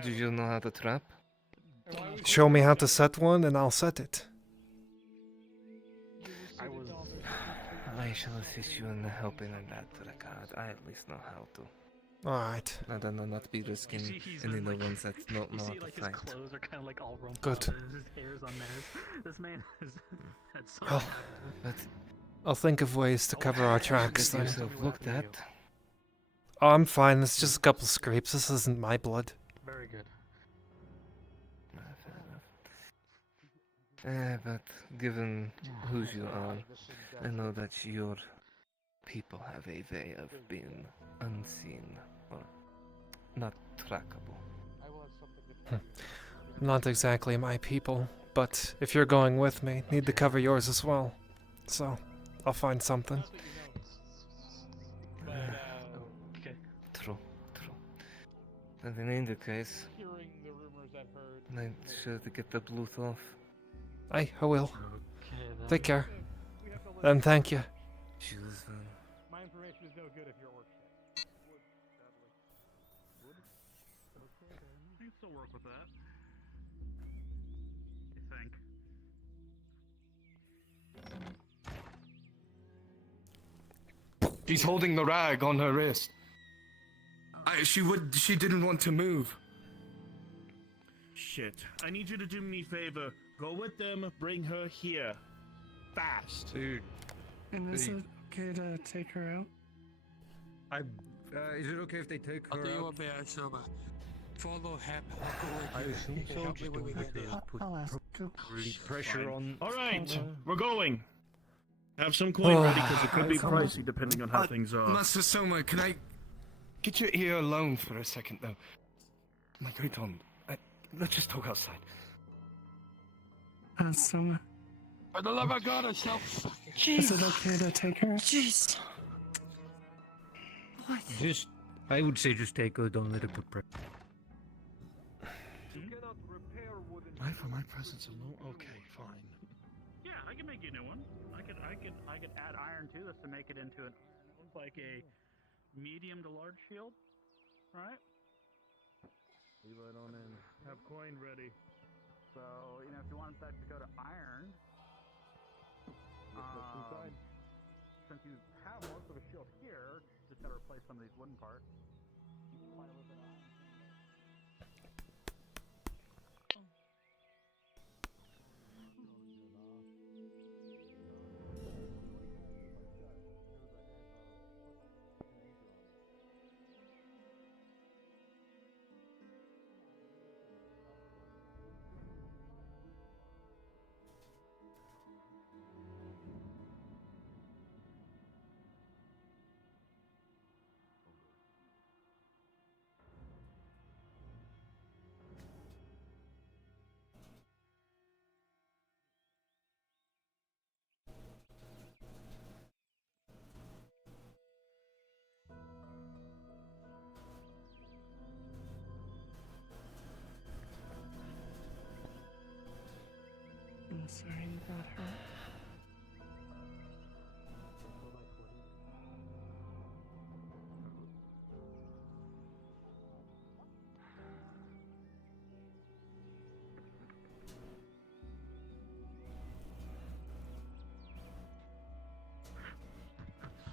Do you know how to trap? Show me how to set one and I'll set it. I shall assist you in helping in that regard. I at least know how to. Alright. I don't know, not be risking any of the ones that don't know how to His fight. clothes are kind of like all rumpled Good. up and his hair's on theirs. This man has had so Well, But I'll think of ways to cover our tracks get then. yourself looked at. Oh, I'm fine. It's just a couple scrapes. This isn't my blood. Very good. But given who you are, I know that your people have a way of being unseen or not trackable. Not exactly my people, but if you're going with me, need to cover yours as well. So, I'll find something. Okay. True. And in either case, make sure to get the Bluth off. I will. Okay, then. Take care. And thank you. Choose them. My information is no good if your orc shit. Wood, sadly. Wood? Okay then. I can still work with that. I think. She's holding the rag on her wrist. She didn't want to move. Shit. I need you to do me a favor. Go with them, bring her here. Fast. Dude. And is it okay to take her out? Is it okay if they take I'll her do you a out? better, Silver. Follow Hep. I'll go with I you. assume You can so, help me just when we don't get have there. to put I'll ask. Go. pressure on. Alright, we're going. Have some coin ready because it could be Alright, pricey depending on how things are. Master Soma, can I get you here alone for a second, though? My great aunt, let's just talk outside. Soma, For the love of God, I shall. is it okay to take her? Jeez. What? I would say just take her, don't let her put pressure. Why for my presence alone? Okay, fine. Yeah, I can make you a new one. I could add iron to this to make it into like a medium to large shield, right? Leave it on in. Have coin ready. So if you want that to go to iron, since you have most of a shield here, just gotta replace some of these wooden parts. You can find a little bit of iron. I'm sorry you got hurt.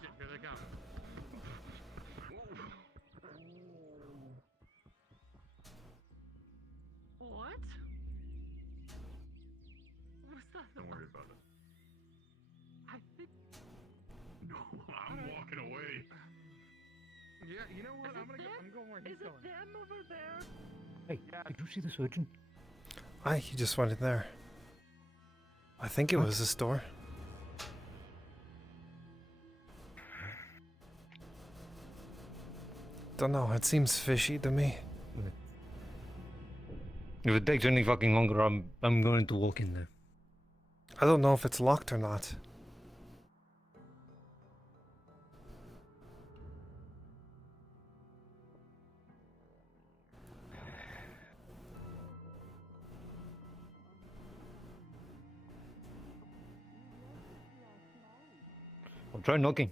Shit, here they come. What? What's that? Don't worry about it. I think. No, I'm walking away. Yeah, you know what? I'm going where he's Is it them over there? Hey, did you see the surgeon? He just went in there. I think it was a store. Don't know, it seems fishy to me. If it takes any fucking longer, I'm going to walk in there. I don't know if it's locked or not. I'll try knocking.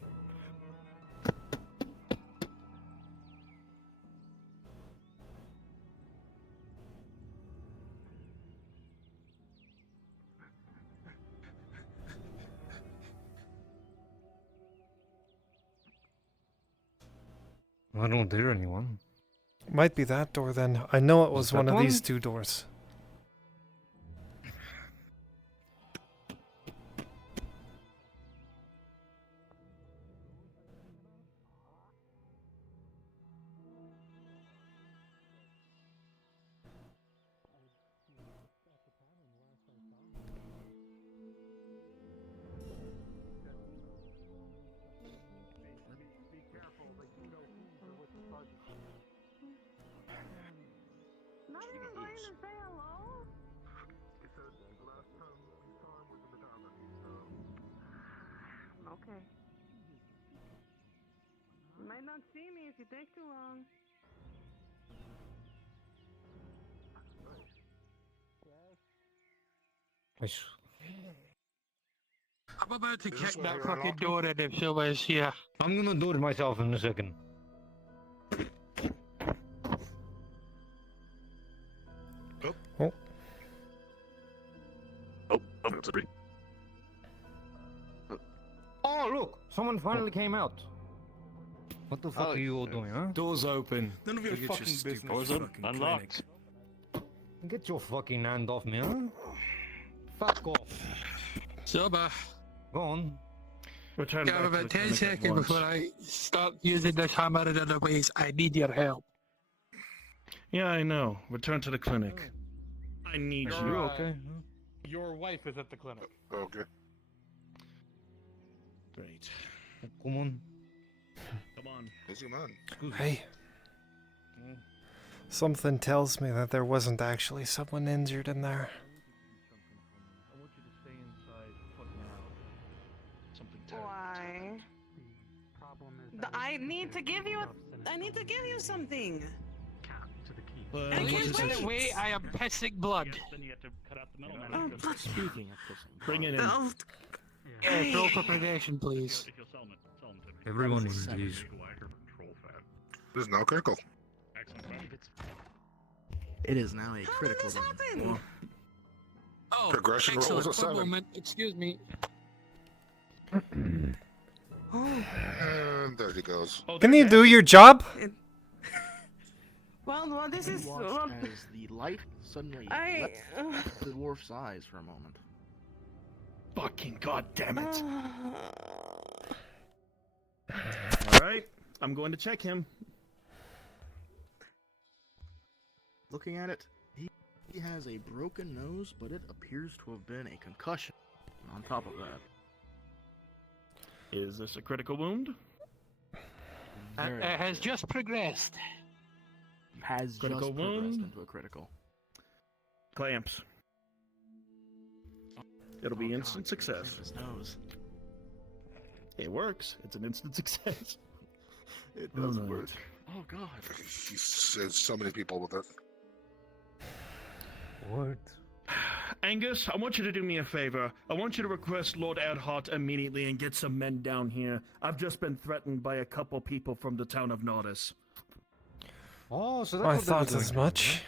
I don't hear anyone. Might be that door then. I know it was that one of one? these two doors. He said the last time we saw him was in the tavern, so... Okay. You might not see me if you take too long. I'm about to Is kick this where that he ran fucking off to? door in if somebody's here. I'm gonna do it myself in a second. Oh. Oh, sorry. Oh, look! Someone finally came out. What the fuck are you all doing, huh? Doors open. None of your fucking business. Doors unlocked. Get your fucking hand off me, huh? Fuck off. Sober. Go on. Return You back have to about the 10 clinic at seconds once. before I start using this hammer in other ways. I need your help. Yeah, I know. Return to the clinic. I need You're, you. Okay. Your wife is at the clinic. Okay. Great. Come on. Come on. Busy man. Hey. Something tells me that there wasn't actually someone injured in there. I want you to stay inside for now. Something terrible. Why? Problem is I need to give you something. Well, I can't what is wait. it? Wait, I am pissing blood. Then you have to cut out the middleman. Oh, blood. Speaking of pissing. Bring it in. Oh, Yeah, roll for progression, please. If you'll sell them to me. Everyone in, please. This is now critical. Excellent. It is now a how did critical. this happen? Oh, Progression rolls excellent. a One 7. moment. Excuse me. And there he goes. Oh, Can they're you dead? do your job? Well, this You is. watched Well, as the light suddenly I. left the dwarf's eyes for a moment. Fucking goddamn it! uh, All right, I'm going to check him. Looking at it, he has a broken nose, but it appears to have been a concussion. On top of that, Is this a critical wound? very It has just progressed. has Critical just progressed wound. into a critical. Clamps. It'll be Oh, instant God, success. his nose. It works. It's an instant success. It does Alright. work. Oh God. He says so many people with it. What? Angus, I want you to do me a favor. I want you to request Lord Adhart immediately and get some men down here. I've just been threatened by a couple people from the town of Nordis. Oh, so that's I what they were thought doing as then, much.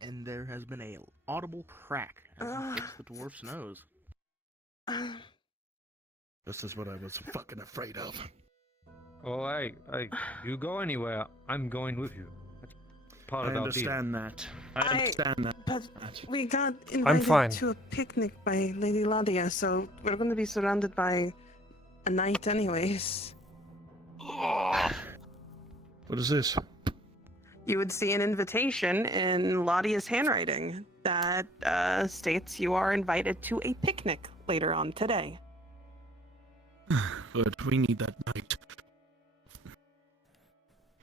And there has been a audible crack as he hits the dwarf's nose. This is what I was fucking afraid of. huh? Oh, hey, you go anywhere, I'm going with you. That's part I of our deal. understand that. I understand that. But we got I'm invited fine. to a picnic by Lady Ladia, so we're going to be surrounded by a knight anyways. What is this? You would see an invitation in Ladia's handwriting that states you are invited to a picnic later on today. Good. We need that night.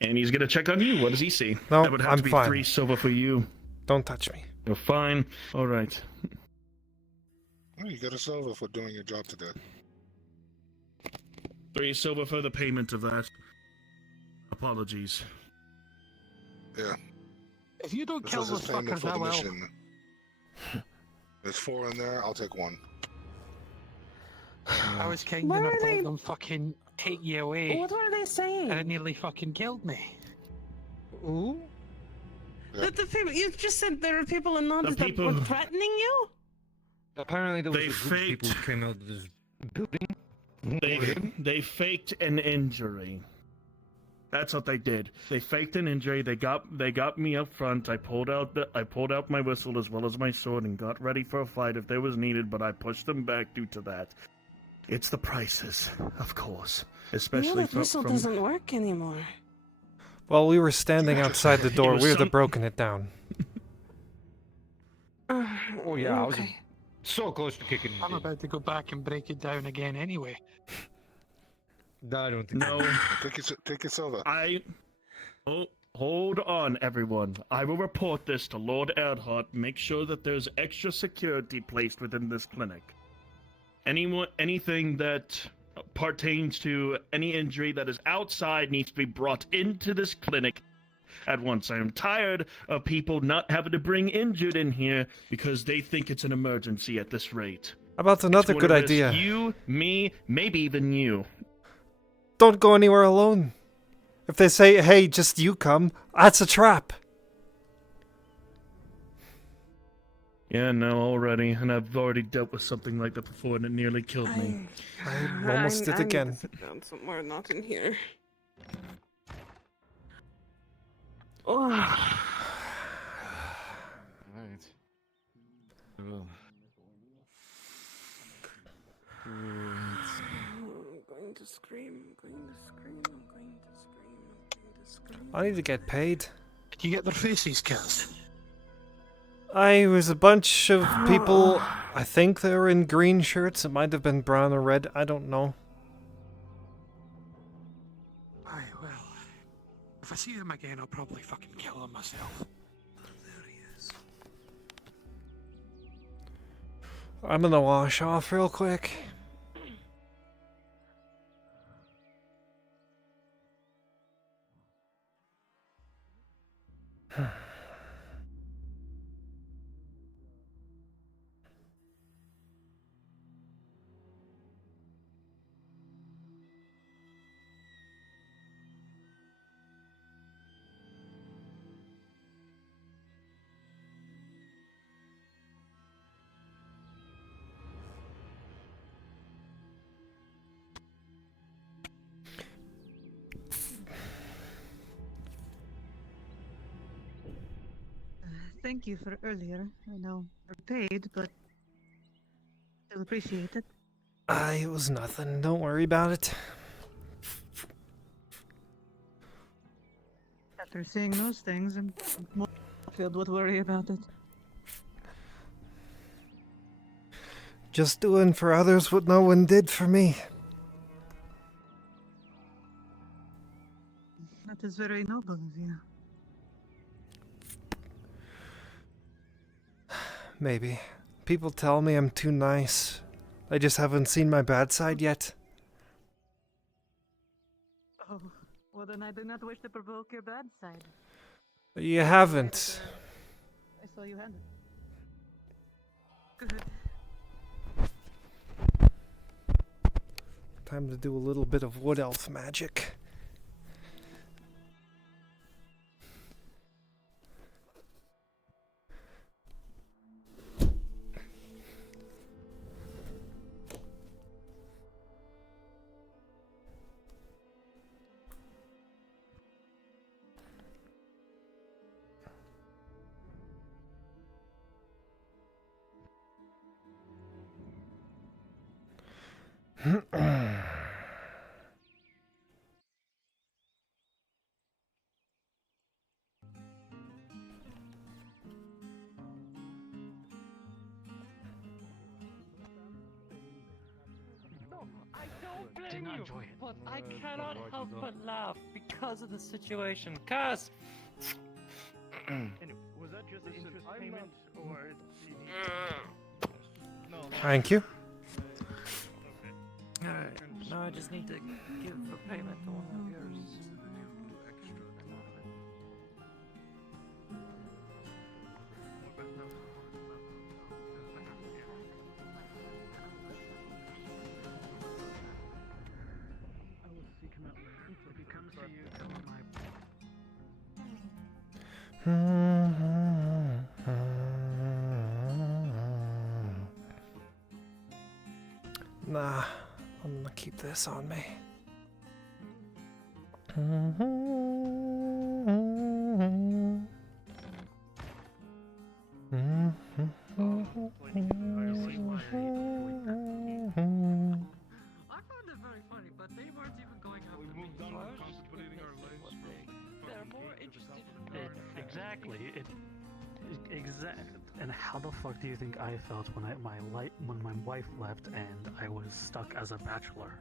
And he's gonna check on you. What does he see? No, That would have I'm to be fine. 3 silver for you. Don't touch me. You're fine. All right. Oh, you got a silver for doing your job today. 3 silver for the payment of that. Apologies. Yeah. If you don't This kill is those his payment fuckers, for I the will. mission. There's 4 in there. I'll take 1. I was kind Why enough are to they- let them fucking take you away, What were they saying? and it nearly fucking killed me. Ooh? Yeah. The people, you just said there were people in Nordis that people- were threatening you? Apparently there was They a group of people faked- who came out of this building. They faked an injury. That's what they did. They faked an injury. They got me up front. I pulled out my whistle as well as my sword and got ready for a fight if there was needed, but I pushed them back due to that. It's the prices, of course. Especially that whistle from doesn't work anymore. While we were standing outside the door, was we would have some- broken it down. Oh yeah, I was Okay. so close to kicking I'm it. about to go back and break it down again anyway. I don't think No, Take your silver. Oh, Hold on, everyone. I will report this to Lord Earhart. Make sure that there's extra security placed within this clinic. Anything that pertains to any injury that is outside needs to be brought into this clinic at once. I am tired of people not having to bring injured in here because they think it's an emergency at this rate. How about another It's good gonna risk idea? You, me, maybe even you. Don't go anywhere alone. If they say, hey, just you come, that's a trap. Yeah, no, already. And I've already dealt with something like that before and it nearly killed me. I almost did I need again. to sit down somewhere, not in here. Oh. Alright. Well. I'm going to scream, I'm going to scream, I'm going to scream, I'm going to scream. I need to get paid. Did you get their faces cast? I was a bunch of people, I think they were in green shirts. It might have been brown or red, I don't know. Aye, well, if I see them again, I'll probably fucking kill them myself. I'm gonna wash off real quick. Thank you for earlier. I know we're paid, but still appreciate it. It was nothing. Don't worry about it. After seeing those things, I'm more filled with worry about it. Just doing for others what no one did for me. That is very noble of you. Maybe. People tell me I'm too nice. I just haven't seen my bad side yet. Oh, well then I do not wish to provoke your bad side. You haven't. I saw you had it. Good. Time to do a little bit of wood elf magic. I don't blame you, but I cannot help but laugh because of the situation. Cuz Was that just interest payment or Thank you. Alright, now I just need to give a payment to one of yours. If he comes to you, tell him Nah, I'm gonna keep this on me. I found it very funny, but they weren't even going after me. So I was just contemplating what they're more interested in Exactly. And how the fuck do you think I felt when when my wife left and I was stuck as a bachelor?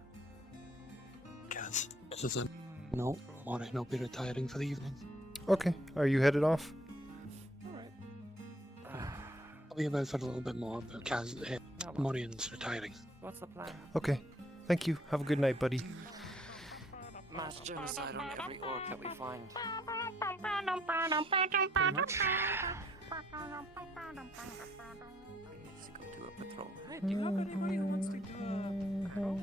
Guys, this is a no. Alright, I'll be retiring for the evening. Okay. Are you headed off? I'll be about for a little bit more, but Morian's retiring. What's the plan? Okay. Thank you. Have a good night, buddy. Mass genocide on every orc that we find. Pretty much. Let's go do a patrol. Hey, do you have anybody who wants to do a patrol?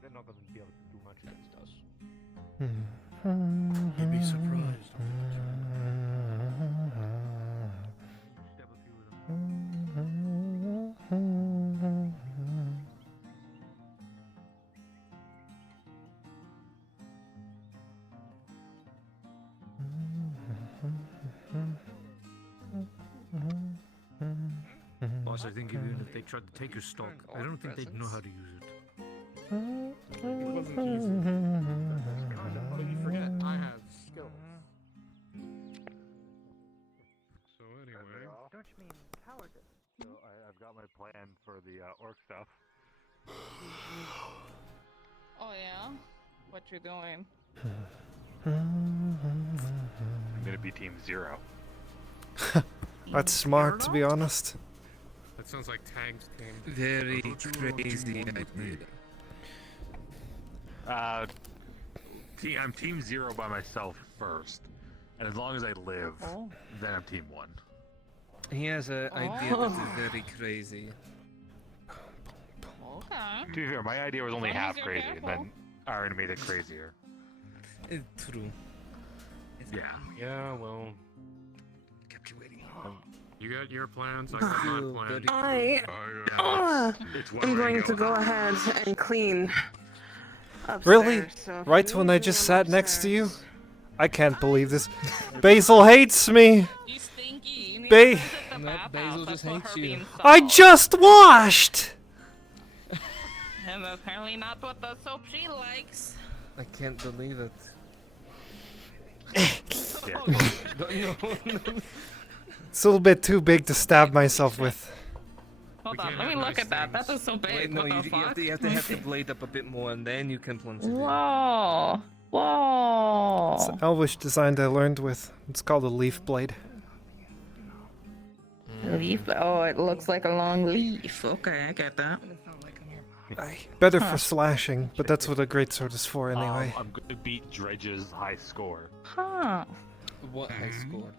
They're not going to be able to do much against us. You'd be surprised. Boss, I think even if they tried to take your stock, I don't think they'd know how to use it. It wasn't easy. But you forget, I have skills. So anyway, Don't you mean cowardice? So I've got my plan for the orc stuff. Oh yeah? What you doing? I'm gonna be Team 0. That's smart, to be honest. that sounds like tags came. Very crazy idea. I'm Team 0 by myself first, and as long as I live, then I'm Team 1. He has an idea that is very crazy. Okay. To be fair, my idea was only As long half as you're crazy, careful. and then Aaron made it crazier. True. Yeah. Yeah, well, Kept you waiting. you got your plans, I got my plans. I'm going to go ahead and clean upstairs. Really? So if Right you when need I me, just I'm sat next to you? upstairs. I can't believe this. Basil hates me! You stinky. You need Ba- to visit the bathhouse. Basil That's just what hates her you. being I soft. just washed! And apparently not what the soap she likes. I can't believe it. It's a little bit too big to stab myself with. Hold on, let me look at that. That is so big. Wait, no, what you, the you have fuck? to, you have to have the blade up a bit more, and then you can plunge it in. Whoa. Whoa. It's an elvish design I learned with. It's called a leaf blade. Leaf? Oh, it looks like a long leaf. Okay, I get that. Better for slashing, but that's what a greatsword is for anyway. I'm going to beat Dredge's high score. Huh. What high score?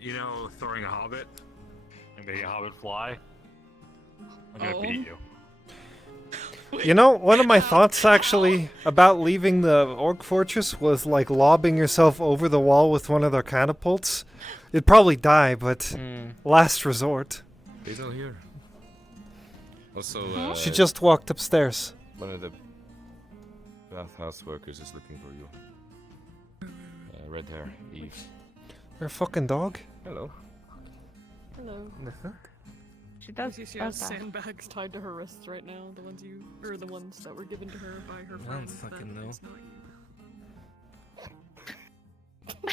You know, throwing a hobbit and making a hobbit fly. I'm gonna beat you. You know, one of my thoughts actually about leaving the orc fortress was like lobbing yourself over the wall with one of their catapults. You'd probably die, but last resort. Basil here. Also, She just walked upstairs. one of the bathhouse workers is looking for you. Red hair, Eve. You're a fucking dog? Hello. Hello. The fuck? She does. She has sandbags tied to her wrists right now. The ones the ones that were given to her by her I don't friends. fucking that know. it's not you.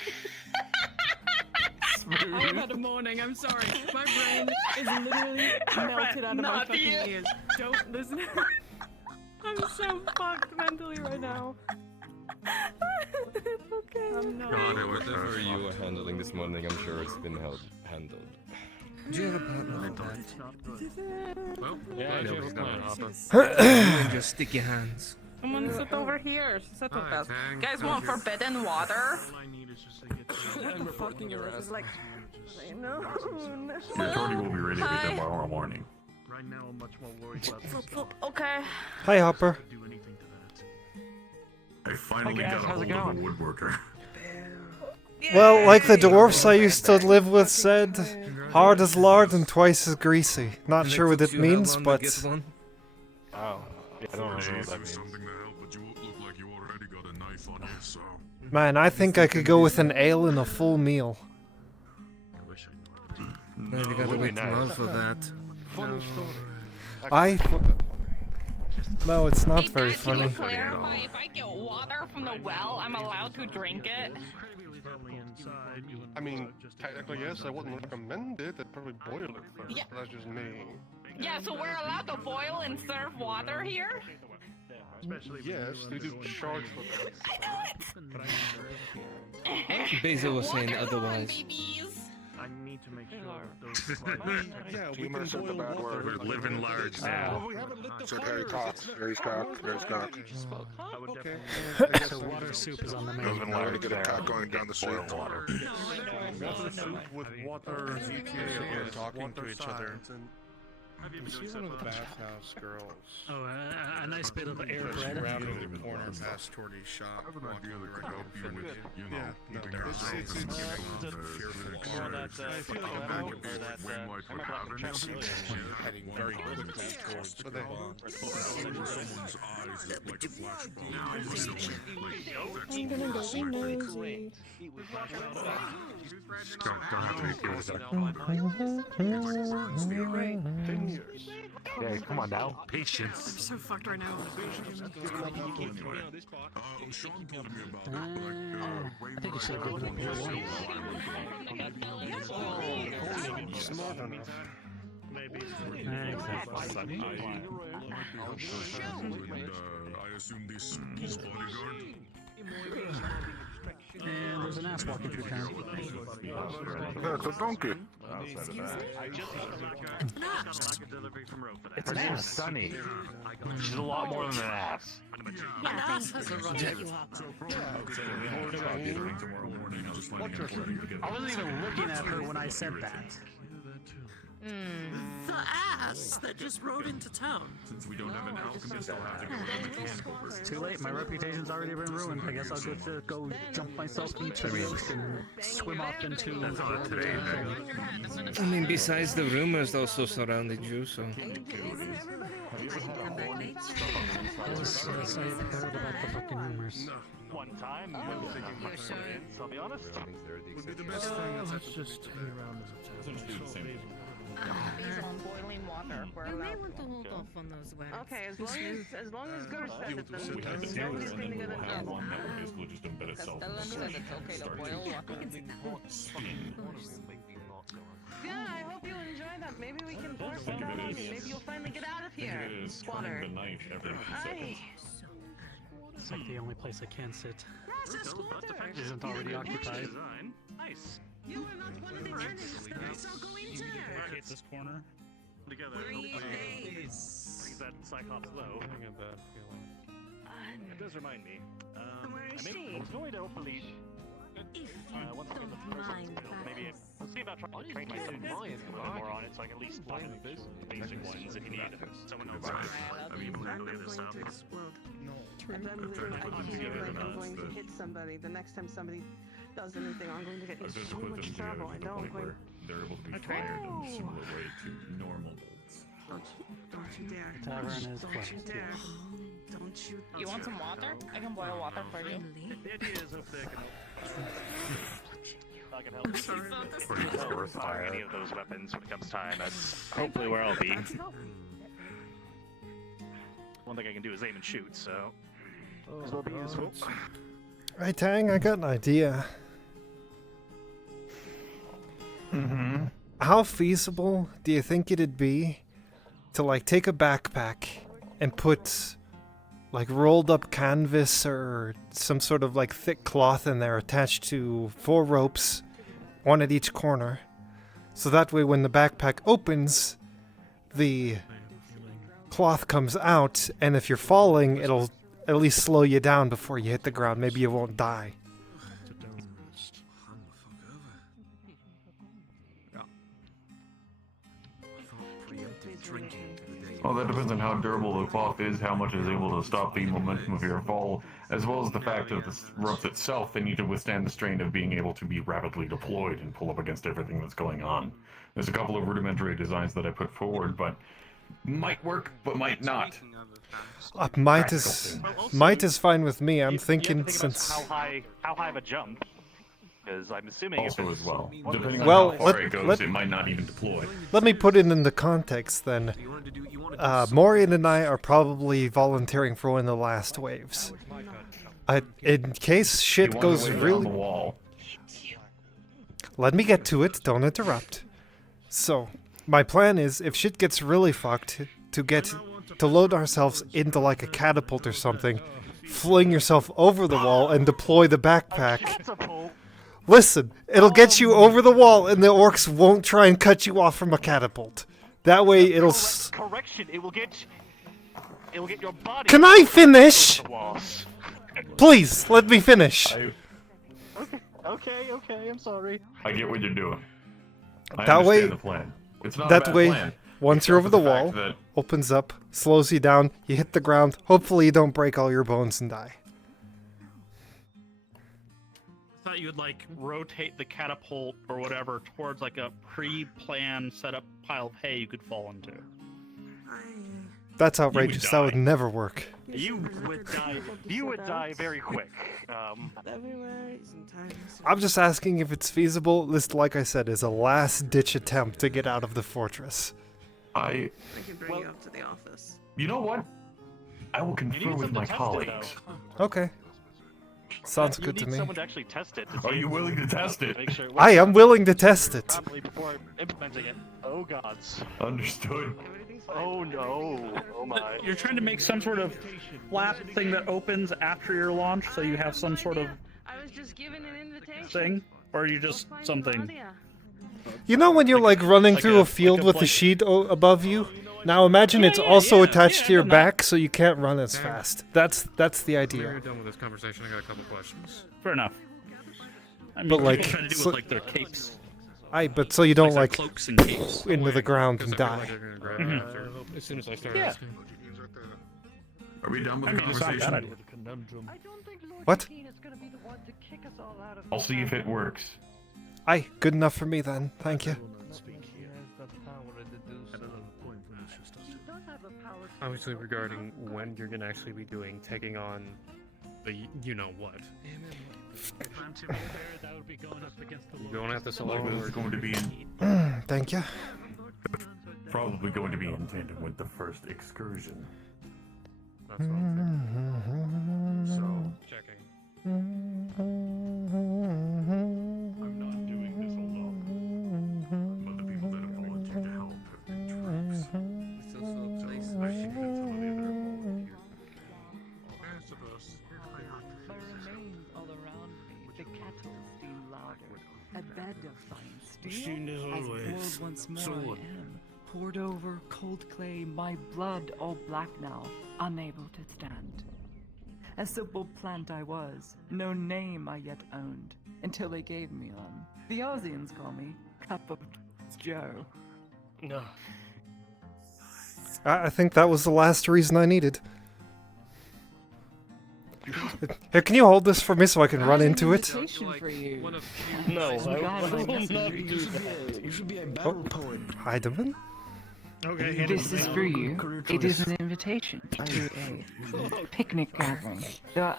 I've had a morning. I'm sorry. My brain is literally melted out of my Not fucking you. ears. Don't listen. I'm so fucked mentally right now. It's okay. I'm not. Whatever you were handling this morning, I'm sure it's been handled. Do you have a partner for that? Well, Yeah, I glad know you have a he's not plan, an Hopper. office. You and your sticky hands. Someone sit over here. Sit with Hi, us. Tang. Guys How's want your- forbidden water? All I need is just to get to I'm fucking your ass. Like, no. Your party will be ready to be done tomorrow morning. Right now, I'm much more worried about this. Okay. Hi, Hopper. Do anything to that. I finally Hi, guys, got a how's it hold of a going? woodworker. Well, like the dwarfs I used to live with said, hard as lard and twice as greasy. Not And sure it what took it you how means, long to but get one? Oh, yeah, I don't really know what that Maybe means. something to help, but you look like you already got a knife on you, so... man, I think I could go with an ale and a full meal. No, you gotta would be wait tomorrow nice. for that. Funny story. I... No, it's not Hey, very Dad, can you funny. clarify if I get water from the well, I'm allowed to drink it? I mean, technically yes, I wouldn't recommend it. I'd probably boil it first, Yeah. but that's just me. Yeah, so we're allowed to boil and serve water here? Yes, they do charge for that. Basil was saying Water otherwise. babies! I need to make sure those Yeah, we Humor can said the boil bad water. word. We're living large now. Well, we haven't lit the Said fire. Harry Cox. Harry's cock. Harry's cock. Okay. So water soup is on the menu. Living large. Get a cock going down the street. Water soup with water. We're talking to each other. Is she one of the bathhouse girls? Oh, a nice bit of air bread. Rounding the corner past Torty's shop. I have an idea that could help you with, you know, Yeah, no, keeping ourselves it's in fearful Heading very quickly towards the Gabon. someone's eyes is like a flashbulb. I'm gonna go be nosy. Don't have to be curious. Yeah, come on now. Patience. I'm so fucked right now. Sean told me about it, I think you should have given it Smart enough. Exactly. I assume this is bodyguard. And there's an ass walking through town. That's a donkey. It's an ass. Sunny. She's a lot more than an ass. An ass has a run you up. I wasn't even looking at her when I said that. The ass that just rode into town. Since we don't have an alchemist, I'll have to go to the candle. It's too late. My reputation's already been ruined. I guess I'll go jump myself into the ocean, swim off into. I mean, besides the rumors that also surrounded you, so. Yes, I've heard about the fucking rumors. One time, I'll be honest. Would be the best thing. Let's just hang around as a On boiling water. We're You may allowed want to hold off on those words. Okay, as long as Gur said it, then We have the nobody's going to get we'll have in one that will basically just embed itself in the Castellan said it's okay to boil water. Yeah, I hope you enjoy that. Maybe we can force it down on you. Maybe you'll finally get out of here. Water. Aye. It's like the only place I can sit. Yes, Escort. Isn't already occupied. Nice. You are not one of the journalists, so go in there. Hit this corner. Together. Brings that Cyclops low. I get that feeling. It does remind me. Where is I she? was going to hopefully. If Once I get the don't first mind maybe we'll see about trying to train my students a little bit more on it, so I can at least talk the basic ones if you need someone else. I'm going to explode. And then I'm going to hit somebody. The next time somebody does anything, I'm going to get in so much trouble. I know I'm going. They're able to be fired in a similar way to normal modes. Don't you dare. Tavern is Don't you closed, dare. yes. Don't you. You want some water? I can boil water for you. The idea is hopefully I can help. I can help. I'm sorry. Fire any of those weapons when it comes time. That's hopefully where I'll be. One thing I can do is aim and shoot, so this will be useful. Right, Tang, I got an idea. How feasible do you think it'd be to, like, take a backpack and put, like, rolled up canvas or some sort of, like, thick cloth in there attached to 4 ropes, one at each corner, so that way when the backpack opens, the cloth comes out, and if you're falling, it'll at least slow you down before you hit the ground. Maybe you won't die. Well, that depends on how durable the cloth is, how much is able to stop the momentum of your fall, as well as the fact of the ropes itself. They need to withstand the strain of being able to be rapidly deployed and pull up against everything that's going on. There's a couple of rudimentary designs that I put forward, but might work, but might not. Might is fine with me. I'm thinking since how high of a jump. Because I'm assuming if Also it's as well. one of the Depending on Well, how far it let- goes, let- it might not even deploy. Let me put it into context then. Morian and I are probably volunteering for one of the last waves. In case shit You want goes to wait really... down the wall. Let me get to it, don't interrupt. So, my plan is, if shit gets really fucked, to load ourselves into like a catapult or something, fling yourself over the wall and deploy the backpack. Listen, it'll get you over the wall and the orcs won't try and cut you off from a catapult. That way it'll... Correction, it will get your body. Can I finish? Please, let me finish. Okay, I'm sorry. I get what you're doing. I That way- understand the plan. It's not a That bad way, plan. once you're over except the for fact wall, that- opens up, slows you down, you hit the ground, hopefully you don't break all your bones and die. I thought you would like rotate the catapult or whatever towards like a pre-planned set-up pile of hay you could fall into. That's outrageous, that would never work. You would die. You would die very quick. I'm just asking if it's feasible. This, like I said, is a last-ditch attempt to get out of the fortress. I can bring you up to the office. You know what? I will confer with my colleagues. Okay. Sounds You good to need me. someone to actually test it. Are you willing to test it? Make sure it I works am willing to test it. properly before implementing it. Oh gods. Understood. Oh no. Oh my. You're trying to make some sort of flap thing that opens after your launch, so you have some sort of I was just given an invitation. thing, or are you just something? You know when you're like running like through a- a field like a with a blanket. sheet above you? Now imagine it's also attached to your back so you can't run as fast. That's the When idea. you're done with this conversation, I got a couple questions. Fair enough. I mean, But, people like, try to do so- with like their capes. But so you don't Like like their cloaks and capes. into the ground and Because I feel die. like they're gonna grab me after, as soon as I start Yeah. asking. Are we done with I the mean, it's not a bad conversation? idea. What? I'll see if it works. Aye, good enough for me then. Thank you. Obviously, regarding when you're gonna actually be taking on the you know what. You're going at this alone, It's or going to be in, Thank you. probably going to be in tandem with the first excursion. That's what I'm thinking. So, checking. I'm not doing this alone. But the people that have volunteered to help have been troops. I think that's one of the other volunteers. I suppose. My remains all around me, the cattle steam louder. A bed of fine Machined as steel, always. as boiled once more So I what? am. Poured over cold clay, my blood all black now, unable to stand. A simple plant I was, no name I yet owned, until they gave me one. The Aussians call me Cup of Joe. No. I think that was the last reason I needed. Here, can you hold this for me so I can run into it? Invitation for you. No, I I will will not not do do that. that. You should be a battle poet. Heidemann? Okay, This is for you. It is an invitation to a picnic gathering. Though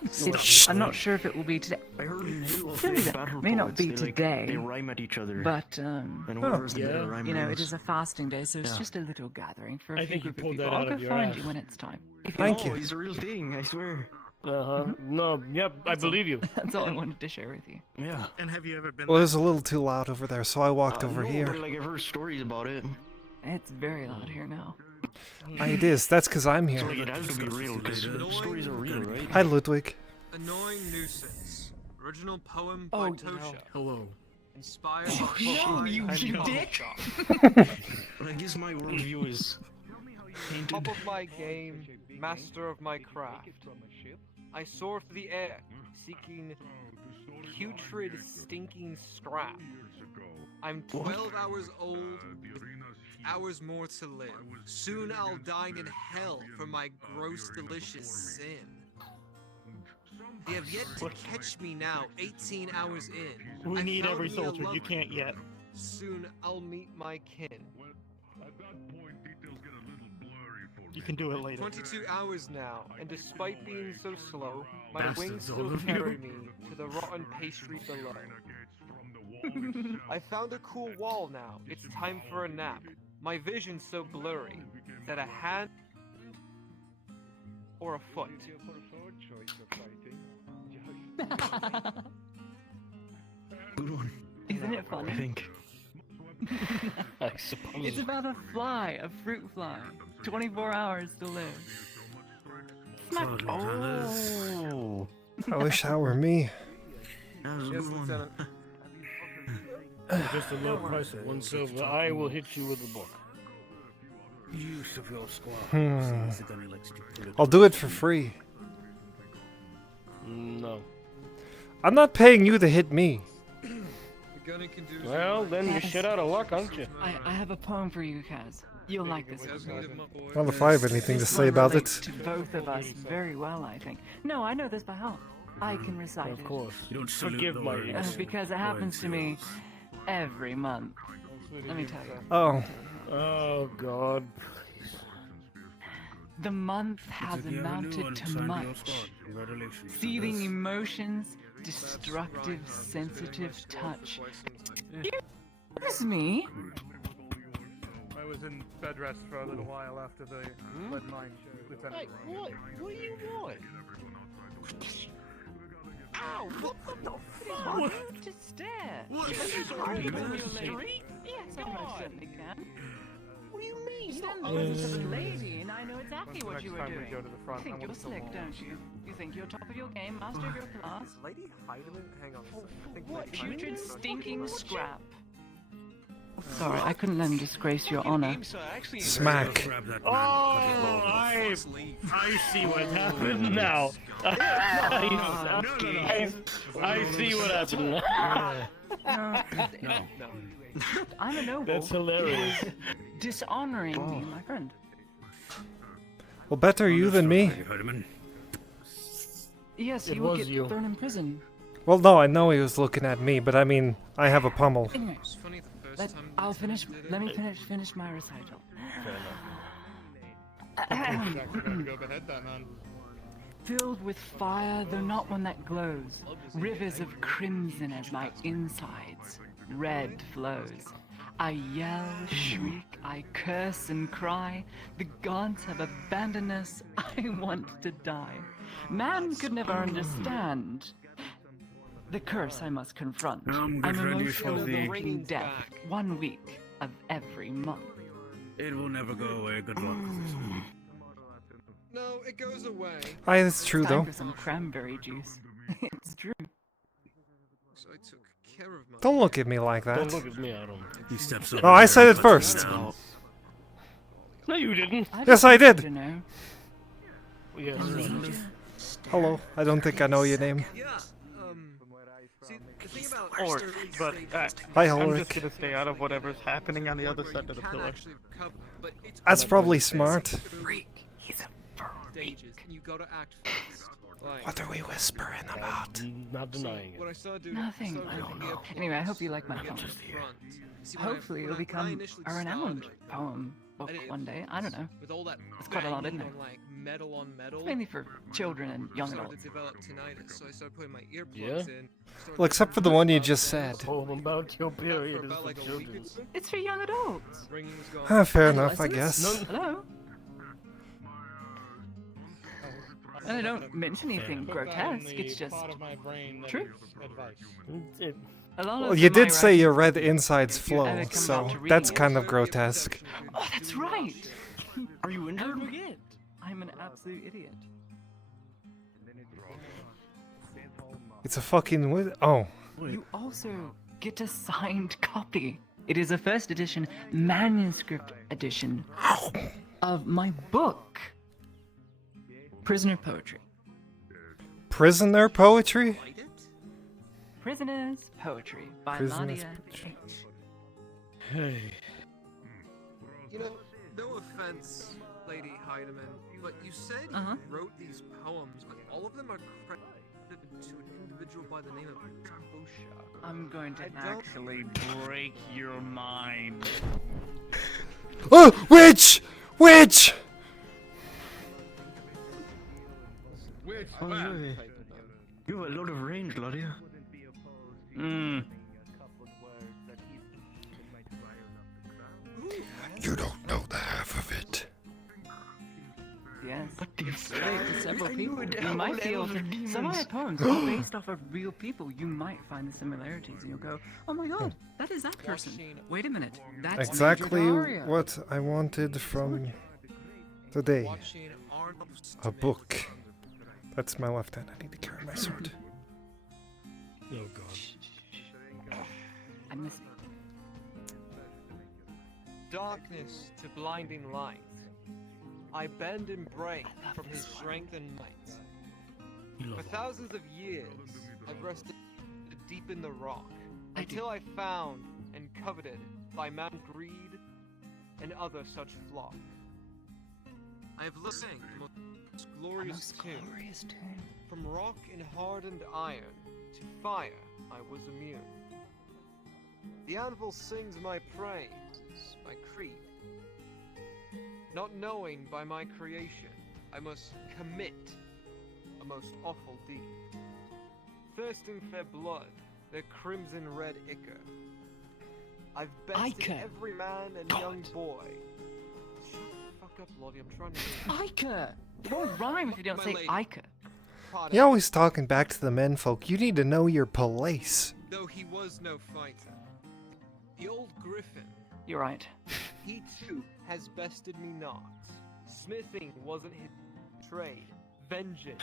I'm not sure if it will be today. I heard Halo Don't do that. battle May not poets. be They, like, today. they rhyme at each other. But and whoever's the better rhyme you know, it is. is a fasting day, so it's Yeah. just a little gathering for a I few think you group of pulled people. that I'll out go of your find ass. you when it's time. If Thank you. you. He's a real thing, I swear. No. Yep. I believe you. That's all I wanted to share with you. Yeah. And have you ever been? Well, it was a little too loud over there, so I walked over no, here. But, like, I've heard stories about it. It's very loud here now. It is. That's because I'm So, like, here. it has to be real, because stories are real, right? Hi, Ludwig. Annoying Nuisance. Original poem by Oh, Tosha. Hello. Inspired Oh, by no, you Shine. dick! But I guess my worldview is tainted. Top of my game, master of my craft. I soar through the air, seeking putrid, stinking scrap. I'm 12 hours old, hours more to live. Soon I'll dine in hell for my gross, delicious sin. They have yet to catch me now, 18 hours in. We I need found every me a soldier. You lover. can't yet. Soon I'll meet my kin. You can do it later. 22 hours now, and despite being so slow, my Bastards wings all still of carry you. me to the rotten pastry below. I found a cool wall now. It's time for a nap. My vision's so blurry. Is that a hand or a foot? Good one. Isn't it funny? I think. I suppose. It's about a fly, a fruit fly. 24 hours to live. Oh. I wish that were me. That was a Yes, good one. Lieutenant. For just a low price of 1 silver, I will hit you with a book. Use of your squad. I'll do it for free. No. I'm not paying you to hit me. Well, then you're Kaz, shit out of luck, aren't you? I have a poem for you, Kaz. You'll like this one. Well, if I have anything to say about it. To both of us very well, I think. No, I know this by heart. I can recite it. Of course. You don't forgive my ignorance. Because it happens to me every month. Let me tell you. Oh. Oh, God. The month has amounted to much. Seething emotions, destructive, sensitive touch. Excuse me? I was in bed rest for a little while after the lead mine, Lieutenant. Hey, what? What do you want? Ow! What the fuck? Just stare. What? Can you Are you hold in on the to your street? lady? Yes, I most certainly can. What do you mean? Stand No, there with a lady, and I know exactly what Next you were time we doing. go to the front, You I think you're want some slick, more. don't you? You think you're top of your game, master of your class. Lady Heidemann? Hang on a second. I think What Lady putrid, Heidemann- stinking scrap. Sorry, I couldn't let him disgrace your honor. Smack. Oh, I see what happened now. I see what happened now. No. I'm a noble. That's hilarious. Dishonoring me, my friend. Well, better you than me. Yes, It you will was get you. thrown in prison. Well, no, I know he was looking at me, but I mean, I have a pummel. Anyway, I'll finish. Let me finish my recital. Go ahead then, man. Filled with fire, though not one that glows. Rivers of crimson as my insides. Red flows. I yell, shriek, I curse and cry. The gods have abandoned us. I want to die. Man could never understand. The curse I must confront. I'm emotionally breaking death 1 week of every month. It will never go away. Good luck. No, it goes away. Aye, that's true Time though. for some cranberry juice. It's true. So I took care of my... Don't look at me like that. Don't look at me, Adam. He steps up. Oh, I said it first. No, you didn't. Yes, I did. You know. Yes. Hello. I don't think I know your name. Yeah, see, the thing about Ulrich, but Hi, I'm Ulrich. just gonna stay out of whatever's happening on the other side of the pillar. That's probably smart. He's a stages, and you gotta act fast. Like, What are we whispering about? Not denying it. what I saw do Nothing. I don't know. Anyway, I hope you like my poem. Hopefully it'll become a renowned poem book one day. I don't know. With all that It's quite a lot, isn't banging it? on, like metal on metal. It's mainly for children and young started adults. to develop tinnitus, so I started putting my earplugs Yeah? in. Well, except for the one you just said. Told him about your period is about for like a week or children. two. It's for young adults. Ringing was gone. Ah, fair enough, I Adolescents? guess. Hello? And I don't mention anything grotesque, it's just true. A lot Well, of you my did say writings- your red insides if you ever flow, come so back to reading that's it- kind of grotesque. Oh, that's right! Are you injured? I'm an absolute idiot. It's a fucking oh. You also get a signed copy. It is a first edition manuscript edition of my book, Prisoner Poetry. Prisoner poetry? Prisoners Poetry by Prisoners Nadia Poetry. H. Hey. You know, no offense, Lady Heidemann, but you said Uh-huh. you wrote these poems, but all of them are credited to an individual by the name of Tosha. I'm going to Actually, break your mind. Oh, witch! Witch! Oh, you have a lot of range, Claudia. yes. But It's related to several I people. knew it You might all feel elves are that some of my demons. poems are based off of real people. You might find the similarities, and you'll go, "Oh my God, that is that person." Wait a minute, that's Exactly Major Daria. what I wanted from today. A book. That's my left hand. I need to carry my sword. Oh god. I miss it. Darkness to blinding light. I bend and break from his strength and might. For thousands of years, I've rested deep in the rock until I found and coveted by man greed and other such flock. I have listened to the most glorious tune. From rock and hardened iron to fire, I was immune. The anvil sings my praise, my creed. Not knowing by my creation, I must commit a most awful deed. Thirsting for blood, their crimson red ichor. I've bested every man and young boy. Shut the fuck up, Lottie, I'm trying to... Ica! It won't rhyme if you don't say Ica. You're always talking back to the menfolk. You need to know your place. Though he was no fighter, the old griffin. You're right. He too has bested me not. Smithing wasn't his trade. Vengeance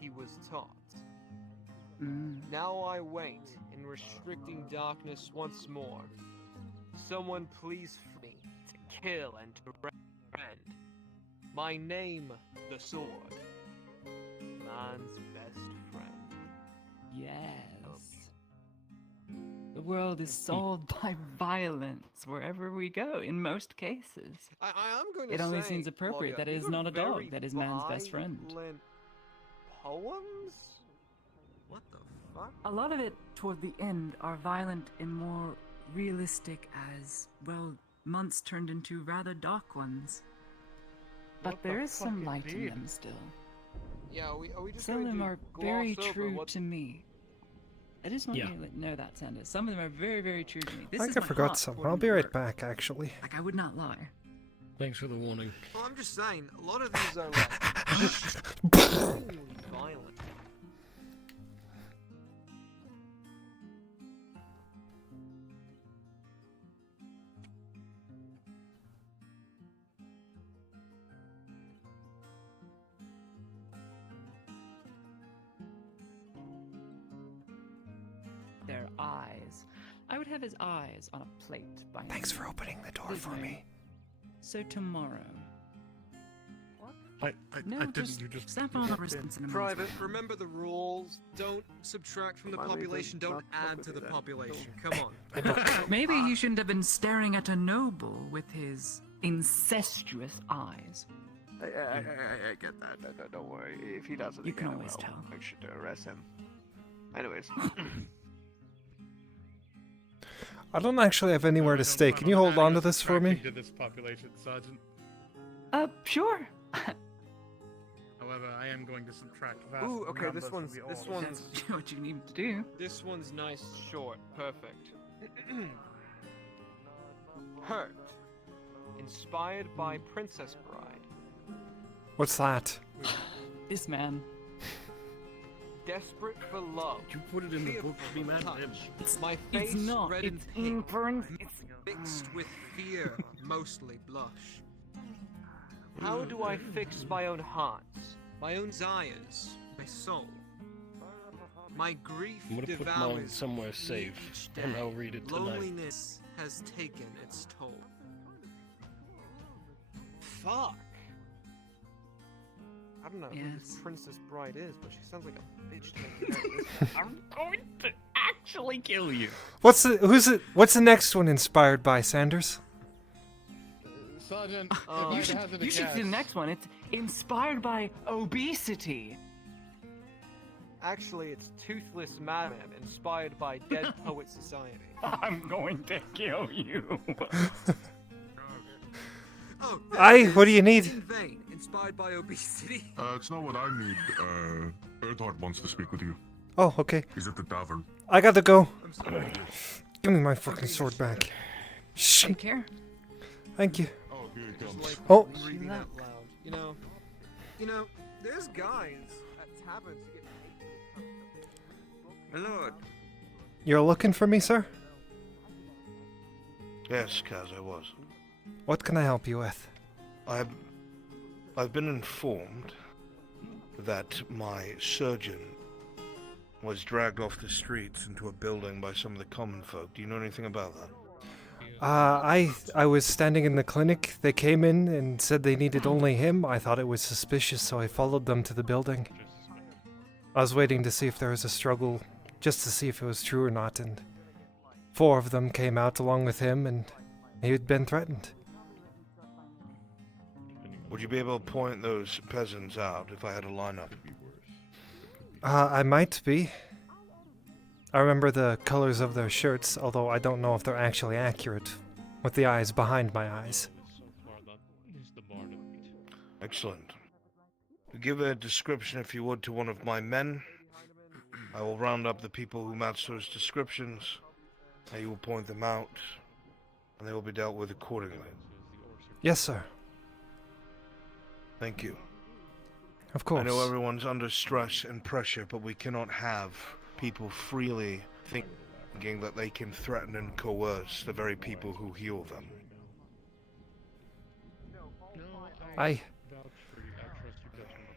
he was taught. Now I wait in restricting darkness once more. Someone please for me to kill and to rend. My name, the sword. Man's best friend. Yes. The world is solved by violence wherever we go, in most cases. I am going to It only say, seems appropriate Claudia, that it is these are not a dog, very that is man's best friend. violent Poems? What the fuck? A lot of it toward the end are violent and more realistic as, well, months turned into rather dark ones. But there is some light in them still. Yeah, are we just Some of going them to are gloss very over true what... to me. I just want you to know that, Sanders. Some of them are very, very true to me. This I is think I my forgot heart something. poured I'll be into right words. back, actually. Like, I would not lie. Thanks for the warning. Well, I'm just saying, a lot of these are like... violent. Their eyes. I would have his eyes on a plate by Thanks now. for opening the door for me. So tomorrow. I No, didn't. just You just snap on the wristbands in a Private, remember the rules. Don't subtract from the population, don't add to the population. Come on. Maybe he shouldn't have been staring at a noble with his incestuous eyes. I get that. No, don't worry. If he does it You can again, always I'll tell. make sure to arrest him. Anyways. I don't actually have anywhere to stay. Can you hold on to this for me? To this population, Sergeant. Sure. However, I am going to subtract vast Ooh, okay, numbers this from one's the this order. one's what you need to do. This one's nice, short, perfect. Hurt. Inspired by Princess Bride. What's that? This man. Desperate for love. You put it in the book to be mad at him. My face It's not. red It's and pink, It's mixed with fear, mostly blush. How do I fix my own heart, my own desires, my soul? My grief I'm gonna put mine devours somewhere me safe, each and day. I'll read it tonight. Loneliness has taken its toll. Fuck. I don't know who this Princess Bride is, but she sounds like a bitch to make me nervous. I'm going to actually kill you. What's the next one inspired by, Sanders? Sergeant, You should see the next one. It's inspired by obesity. Actually, it's Toothless Madman, inspired by Dead Poet Society. I'm going to kill you. Oh, What do you need? In vain, inspired by obesity. It's not what I need. Erdhard wants to speak with you. Oh, okay. He's at the tavern. I gotta go. I'm sorry. Give me my fucking sword back. Shh. Take care. Thank you. Oh, here he Just comes. like Oh. reading out loud. You know, You know, there's guys at taverns who get paid for this kind of stuff. My lord. You're looking for me, sir? Yes, Kaz, I was. What can I help you with? I've been informed that my surgeon was dragged off the streets into a building by some of the common folk. Do you know anything about that? I was standing in the clinic. They came in and said they needed only him. I thought it was suspicious, so I followed them to the building. I was waiting to see if there was a struggle, just to see if it was true or not, and 4 of them came out along with him, and he had been threatened. Would you be able to point those peasants out if I had a lineup? I might be. I remember the colors of their shirts, although I don't know if they're actually accurate, with the eyes behind my eyes. Excellent. Give a description, if you would, to one of my men. I will round up the people who match those descriptions, and you will point them out, and they will be dealt with accordingly. Yes, sir. Thank you. Of course. I know everyone's under stress and pressure, but we cannot have people freely thinking that they can threaten and coerce the very people who heal them. I...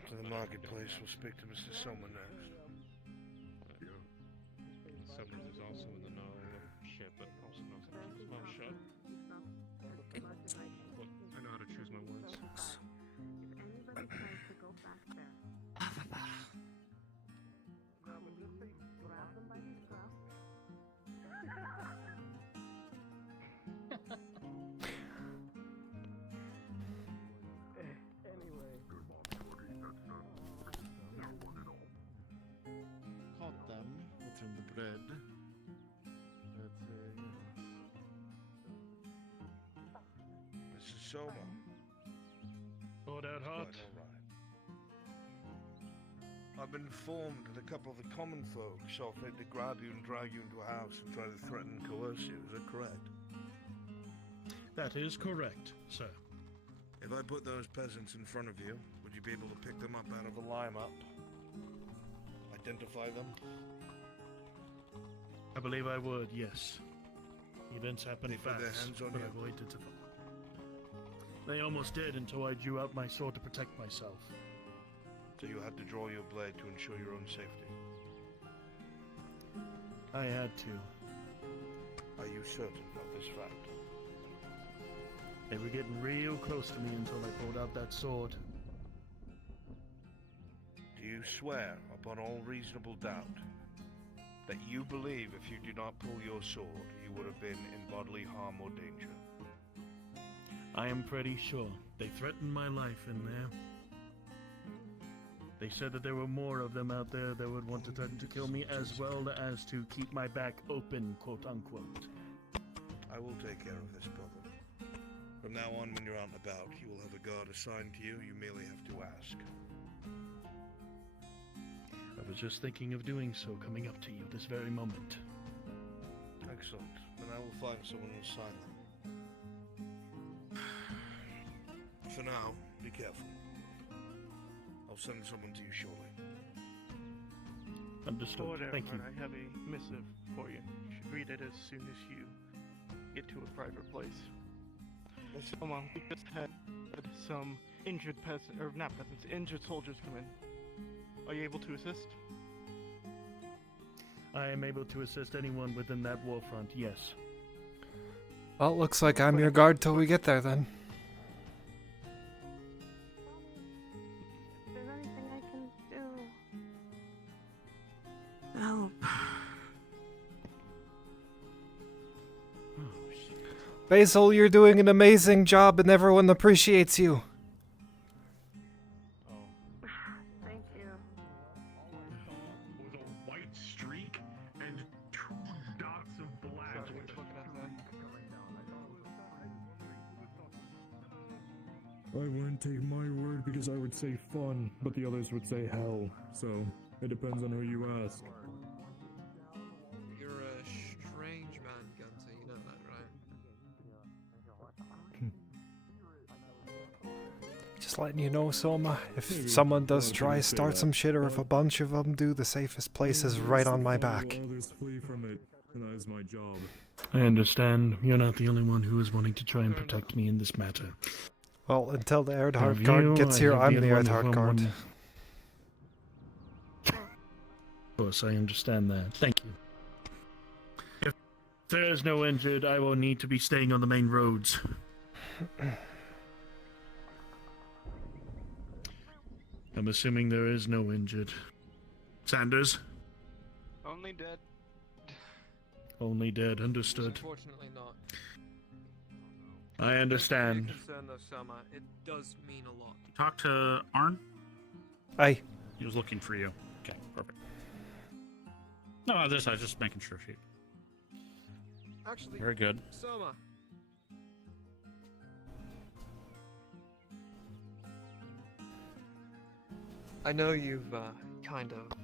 To the marketplace, we'll speak to Mr. Sommer next. Summers is also in the know of shit, but also knows how to keep his mouth shut. Look, I know how to choose my words. Caught them. What's in the bread? Mrs. Sommer. Poured out hot. I've been informed that a couple of the common folk saw fit to grab you and drag you into a house and try to threaten and coerce you. Is that correct? That is correct, sir. If I put those peasants in front of you, would you be able to pick them up out of the lineup? Identify them? I believe I would, yes. Events happened They put their fast, hands on but you? I waited to follow. They almost did until I drew out my sword to protect myself. So you had to draw your blade to ensure your own safety? I had to. Are you certain of this fact? They were getting real close to me until I pulled out that sword. Do you swear upon all reasonable doubt that you believe if you did not pull your sword, you would have been in bodily harm or danger? I am pretty sure. They threatened my life in there. They said that there were more of them out there that would want to threaten to kill me as well as to keep my back open, quote unquote. I will take care of this problem. From now on, when you're out and about, you will have a guard assigned to you. You merely have to ask. I was just thinking of doing so coming up to you this very moment. Excellent. Then I will find someone to assign them. For now, be careful. I'll send someone to you shortly. Understood. Order, Thank you. I have a missive for you. You should read it as soon as you get to a private place. Come on, we just had some injured injured soldiers come in. Are you able to assist? I am able to assist anyone within that war front, yes. Well, looks like I'm your guard till we get there then. Is there anything I can do? Help. Basil, you're doing an amazing job and everyone appreciates you. Thank you. With a white streak and 2 dots of black. I wouldn't take my word because I would say fun, but the others would say hell. So, it depends on who you ask. You're a strange man, Gunter. You know that, right? Just letting you know, Soma, if Maybe. someone does Well, try you to say start that, some shit or if a but- bunch of them do, the safest place is right on my back. Others flee from it, and that is my job. I understand. You're not the only one who is wanting to try and protect me in this matter. Well, until the I Earthheart have Guard you, gets I here, have I'm the the other one Earthheart if Guard. I'm Of course, I understand that. Thank you. If there is no injured, I will need to be staying on the main roads. I'm assuming there is no injured. Sanders? Only dead. Only dead, understood. Unfortunately not. I understand. Thank you for your concern, though, Soma. It does mean a lot. Talk to Arn? Aye. He was looking for you. Okay, perfect. No, I was just making sure she... Actually, Very good. Soma. I know you've kind of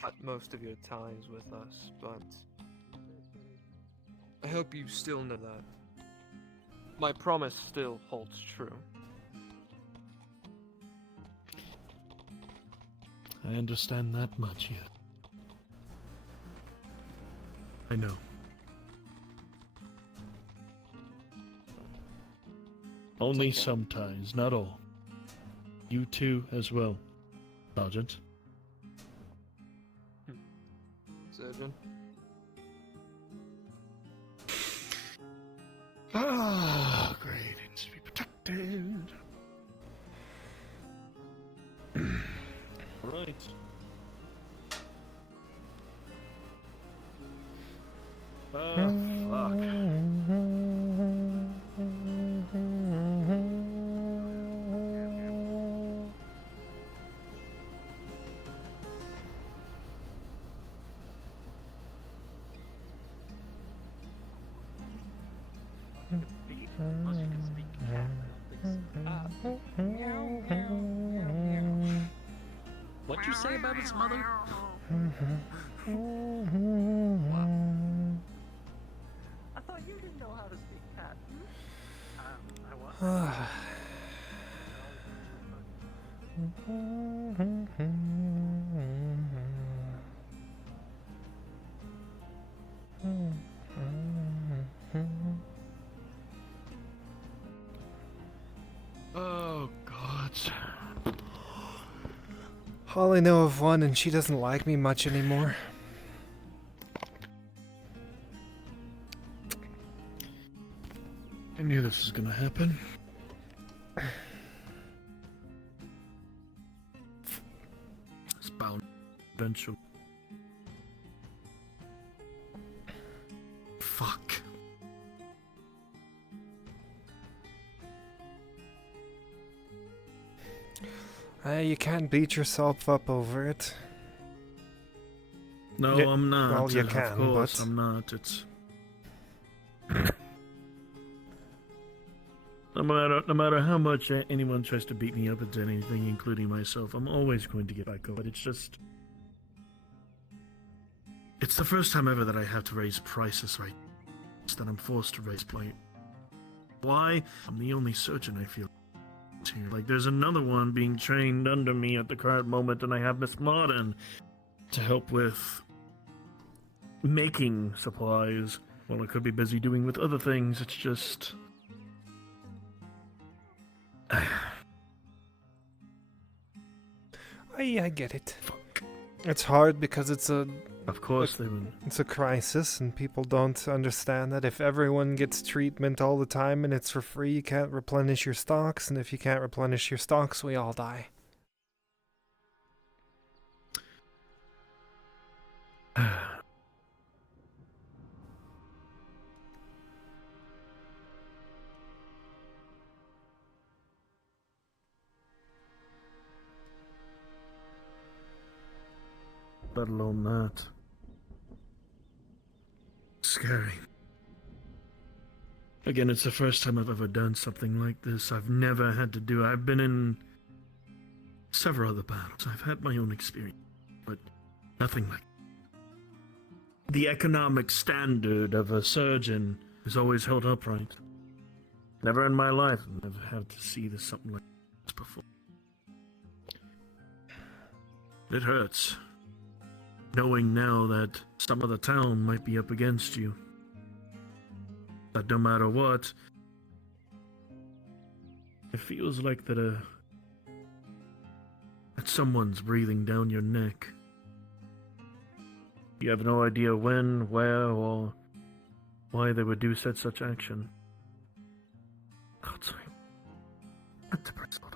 cut most of your ties with us, but I hope you still know that my promise still holds true. I understand that much yet. I know. Only some ties, not all. You too as well, Sergeant. Surgeon. Ah, great. It's to be protected. Right. Fuck. What'd you say about his mother? I thought you didn't know how to speak cat. I was. Oh, God. All I know of one, and she doesn't like me much anymore. I knew this was gonna happen. It's bound eventually. Fuck. You can't beat yourself up over it. No, Yeah, I'm not. well, you Of can, course, but- I'm not. It's no matter how much anyone tries to beat me up at anything, including myself, I'm always going to get back up. But it's just, it's the first time ever that I have to raise prices right. That I'm forced to raise price. Why? I'm the only surgeon I feel here. Like there's another one being trained under me at the current moment, and I have Miss Martin to help with making supplies. Well, I could be busy doing with other things. It's just. I get it. It's hard because it's a... Of course they would. It's a crisis, and people don't understand that if everyone gets treatment all the time and it's for free, you can't replenish your stocks, and if you can't replenish your stocks, we all die. Let alone that. Scary. Again, it's the first time I've ever done something like this. I've never had to do it. I've been in several other battles. I've had my own experience, but nothing like the economic standard of a surgeon is always held upright. Never in my life have had to see this something like this before. It hurts, knowing now that some of the town might be up against you. But no matter what, it feels like that someone's breathing down your neck. You have no idea when, where, or why they would do such action. God's sake. Had to press on.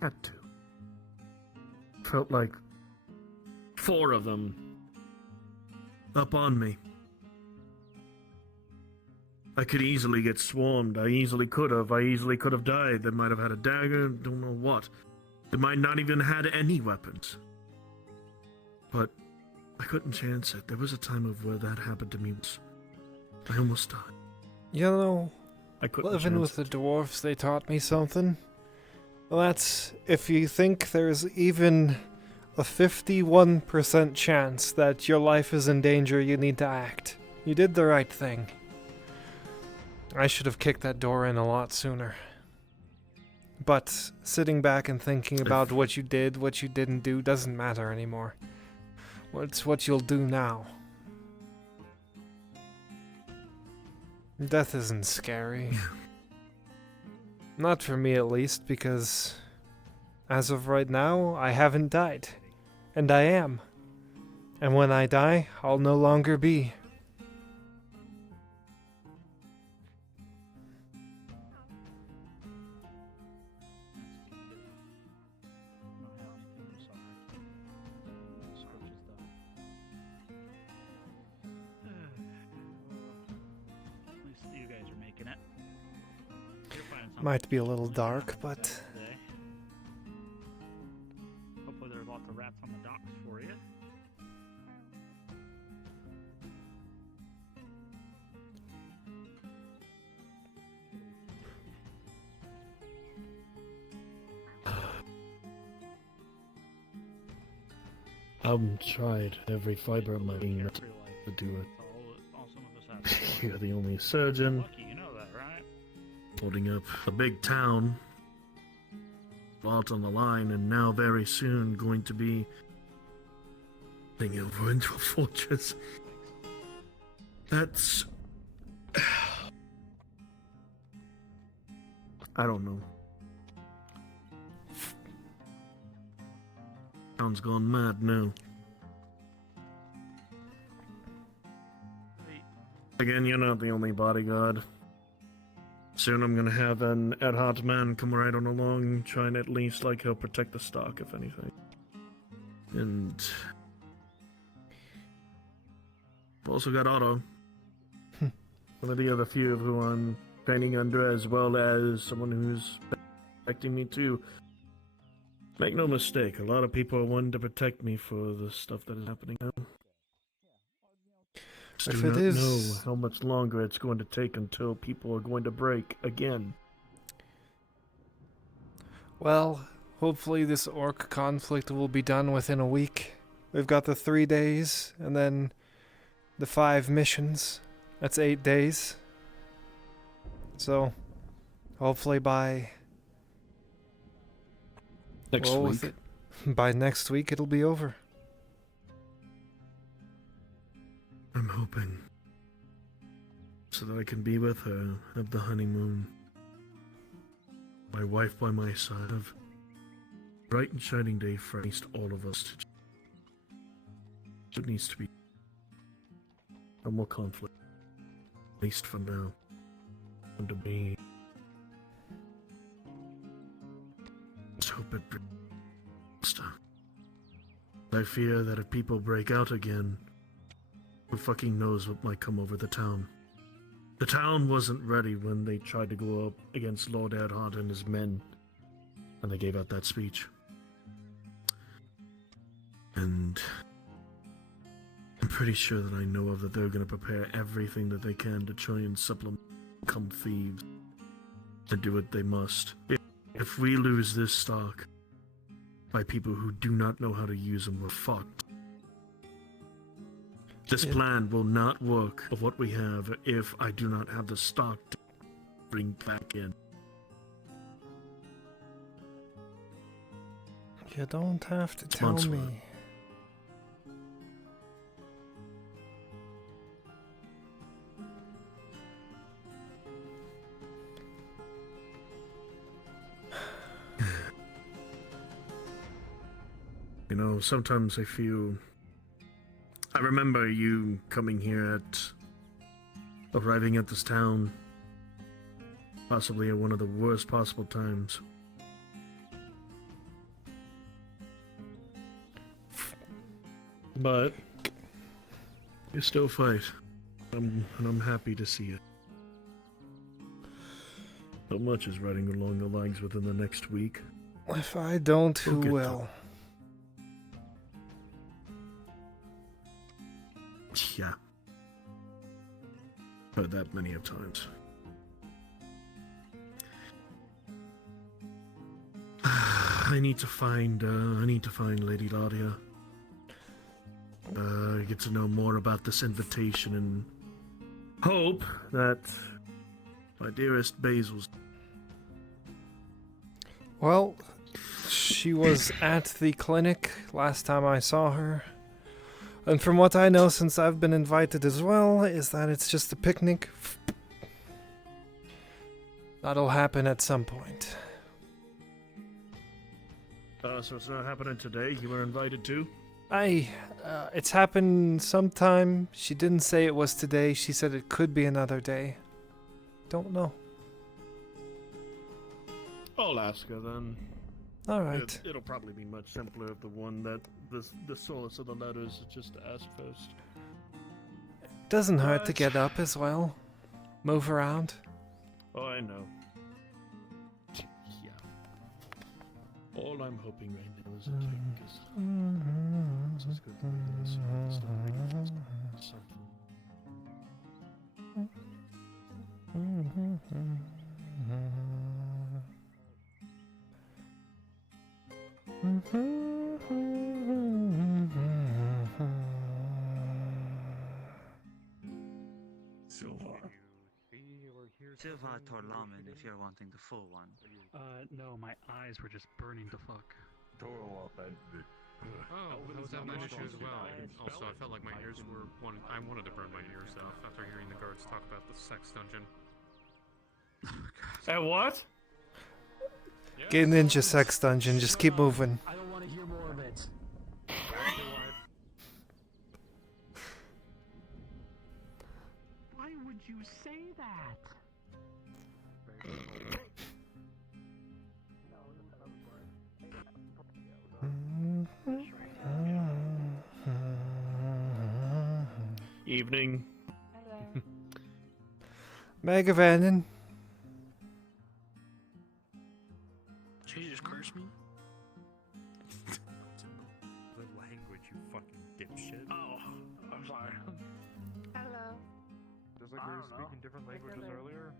Had to. Felt like 4 of them up on me. I could easily get swarmed. I easily could have died. They might have had a dagger, don't know what. They might not even had any weapons. But I couldn't chance it. There was a time of where that happened to me. I almost died. You know, I couldn't living with the dwarves, they taught me something. Well, that's if you think there's even a 51% chance that your life is in danger, you need to act. You did the right thing. I should have kicked that door in a lot sooner. But sitting back and thinking about what you did, what you didn't do, doesn't matter anymore. It's what you'll do now. Death isn't scary. Not for me at least, because as of right now, I haven't died. And I am. And when I die, I'll no longer be. Might be a little dark, but hopefully there are lots of rats on the docks for you. I've tried every fiber of my being to do it. You're the only surgeon. You know that, right? Holding up a big town, fought on the line, and now very soon going to be heading over into a fortress. That's... I don't know. Town's gone mad now. Again, you're not the only bodyguard. Soon I'm gonna have an ad-hoc man come right on along, trying at least like help protect the stock, if anything. And I've also got Otto. One of the other few who I'm training under, as well as someone who's protecting me too. Make no mistake, a lot of people are wanting to protect me for the stuff that is happening now. Just do not know how much longer it's going to take until people are going to break again. well, hopefully this orc conflict will be done within a week. We've got the 3 days, and then the 5 missions. That's 8 days. So, hopefully by... Next week. By next week it'll be over. I'm hoping. So that I can be with her, have the honeymoon. My wife by my side, have bright and shining day for at least all of us. It needs to be no more conflict. At least for now. And to me. Let's hope it brings. I fear that if people break out again, who fucking knows what might come over the town. The town wasn't ready when they tried to go up against Lord Erhard and his men, and they gave out that speech. And I'm pretty sure that I know of that they're going to prepare everything that they can to try and supplement come thieves and do what they must. If we lose this stock by people who do not know how to use them, we're fucked. This plan will not work of what we have if I do not have the stock to bring back in. You don't have to It's tell months' me. worth. You know, sometimes I feel... I remember you coming here arriving at this town, possibly at one of the worst possible times. But you still fight. And I'm happy to see it. Not much is riding along the lines within the next week. If I don't, who We'll get will? Yeah. Heard that many of times. I need to find Lady Laudia. Get to know more about this invitation and hope that my dearest Basil's. Well, she was at the clinic last time I saw her. And from what I know, since I've been invited as well, is that it's just a picnic. That'll happen at some point. So it's not happening today? You were invited too? It's happened sometime. She didn't say it was today. She said it could be another day. Don't know. I'll ask her then. Alright. It'll probably be much simpler if the one that the source of the letters is just to ask first. Doesn't hurt to get up as well. Move around. Oh, I know. Yeah. All I'm hoping right now is a drink is as good as something. Silva Torlamen, if you're wanting the full one. No, my eyes were just burning to fuck. Oh, I was having that issue as well. Also, I felt like my ears were I wanted to burn my ears off after hearing the guards talk about the sex dungeon. At what? Get ninja sex dungeon. Just keep moving. I don't want to hear more of it. Why would you say that? Evening. Megavanen. Did you just curse me? The language, you fucking dipshit. Oh, I'm sorry. Hello. Just like we were speaking different languages earlier.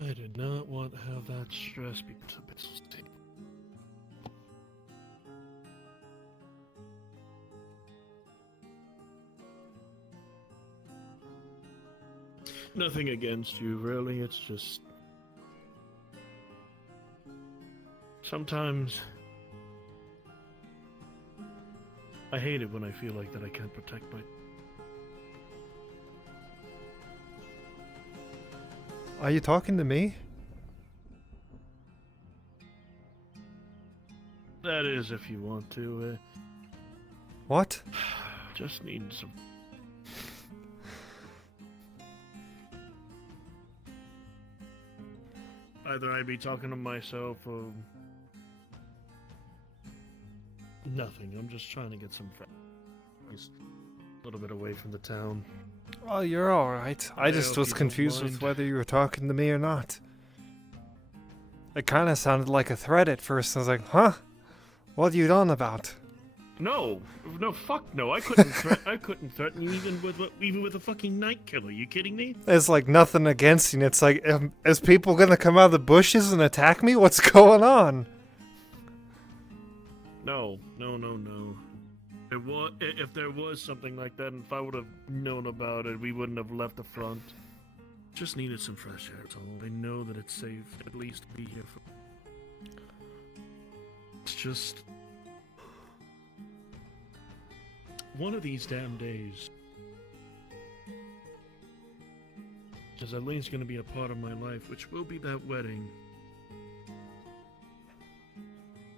I did not want to have that stress be put to Basil's table. Nothing against you, really. It's just... sometimes... I hate it when I feel like that I can't protect my... Are you talking to me? That is, if you want to. What? Just need some... Either I'd be talking to myself or... nothing. I'm just trying to get some friends. Just a little bit away from the town. Oh, you're alright. I just hope was you don't confused with mind. whether you were talking to me or not. It kind of sounded like a threat at first. I was like, huh? What are you on about? No, fuck no. I couldn't threaten you even with a fucking night killer. You kidding me? It's like nothing against you. It's like, is people gonna come out of the bushes and attack me? What's going on? No. If there was something like that, and if I would have known about it, we wouldn't have left the front. Just needed some fresh air. So I know that it's safe at least to be here for. It's just one of these damn days. Because Eileen's going to be a part of my life, which will be that wedding.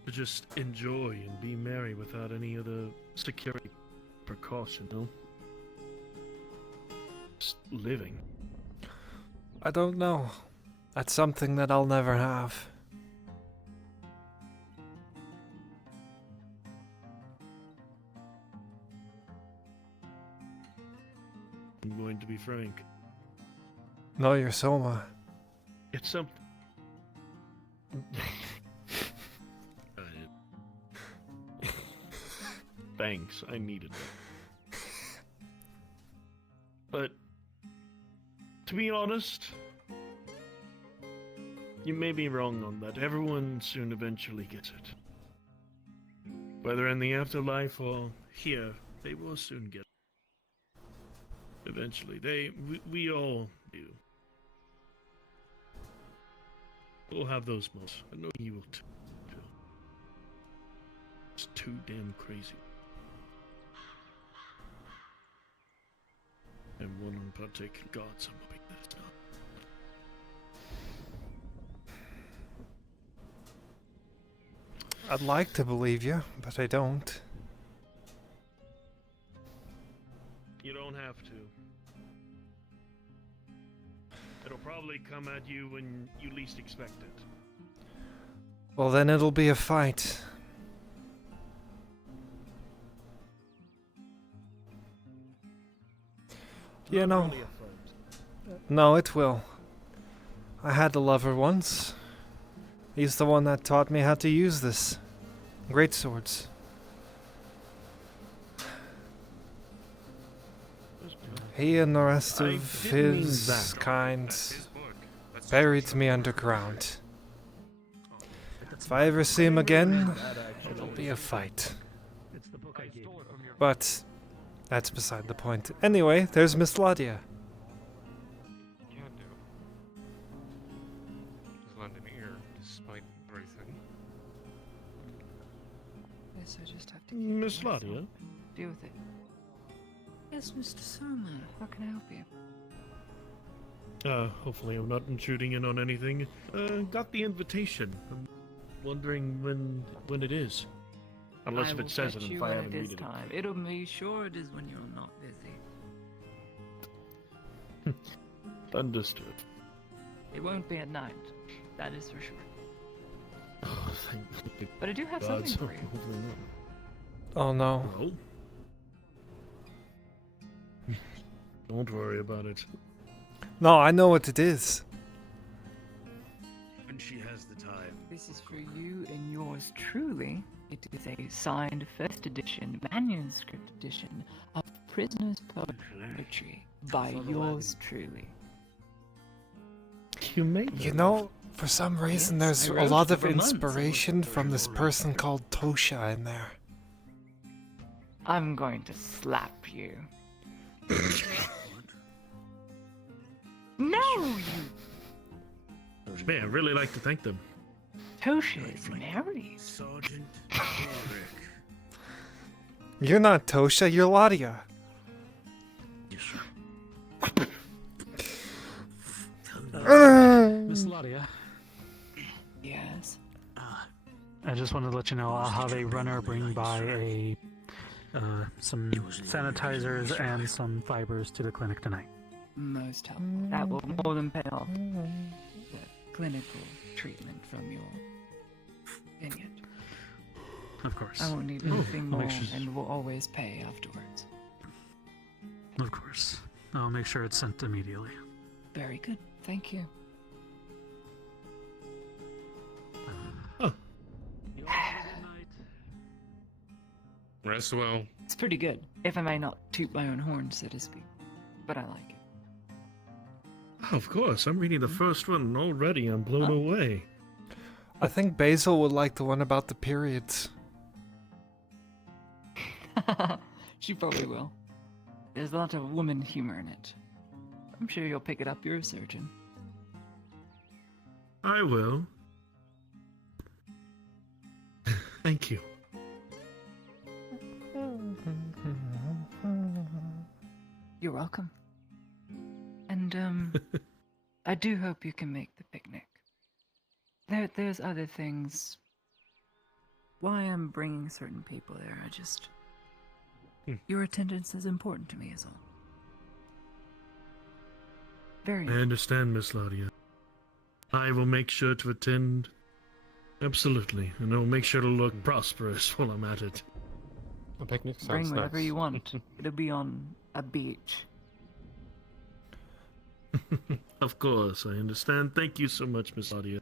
To just enjoy and be merry without any of the security precaution, no? Just living. I don't know. That's something that I'll never have. I'm going to be frank. No, you're Soma. It's something. Thanks, I needed that. But, to be honest, you may be wrong on that. Everyone soon eventually gets it. Whether in the afterlife or here, they will soon get it. Eventually, we all do. We'll have those moments. I know you will too. It's too damn crazy. And one in particular, God, some of it that's not. I'd like to believe you, but I don't. You don't have to. It'll probably come at you when you least expect it. Well, then it'll be a fight. You know. No, it will. I had a lover once. He's the one that taught me how to use this. Great swords. He and the rest of his kind buried me underground. If I ever see him again, it'll be a fight. But that's beside the point. Anyway, there's Miss Ladia. Just lending an ear, despite everything. Yes, I just have to. Miss Ladia? Deal with it. Yes, Mr. Soma. How can I help you? Hopefully I'm not intruding in on anything. Got the invitation. I'm wondering when it is. Unless if it says it, if I haven't read it. It'll be sure it is when you're not busy. Understood. It won't be at night. That is for sure. Oh, thank you. But I do have something for you. Oh no. Well, don't worry about it. No, I know what it is. When she has the time. This is for you and yours truly. It is a signed first edition, manuscript edition of Prisoner's Poetry by yours truly. You know, for some reason there's a lot of inspiration from this person called Tosha in there. I'm going to slap you. No, you. Man, I'd really like to thank them. Tosha is married. Sergeant You're not Tosha, you're Ladia. Miss Ladia. Yes. I just wanted to let you know I'll have a runner bring by some sanitizers and some fibers to the clinic tonight. Most helpful. That will more than pay off the clinical treatment from your vineyard. Of course. I won't need anything more, and will always pay afterwards. Of course. I'll make sure it's sent immediately. Very good. Thank you. Rest well. It's pretty good, if I may not toot my own horn, so to speak. But I like it. Of course, I'm reading the first one and already I'm blown away. I think Basil would like the one about the periods. She probably will. There's a lot of woman humor in it. I'm sure you'll pick it up. You're a surgeon. I will. Thank you. You're welcome. And, I do hope you can make the picnic. There's other things. Why I'm bringing certain people there, your attendance is important to me, is all. Very I important. understand, Miss Laudia. I will make sure to attend. Absolutely. And I'll make sure to look prosperous while I'm at it. A picnic sounds Bring whatever nice. you want. It'll be on a beach. Of course, I understand. Thank you so much, Miss Laudia.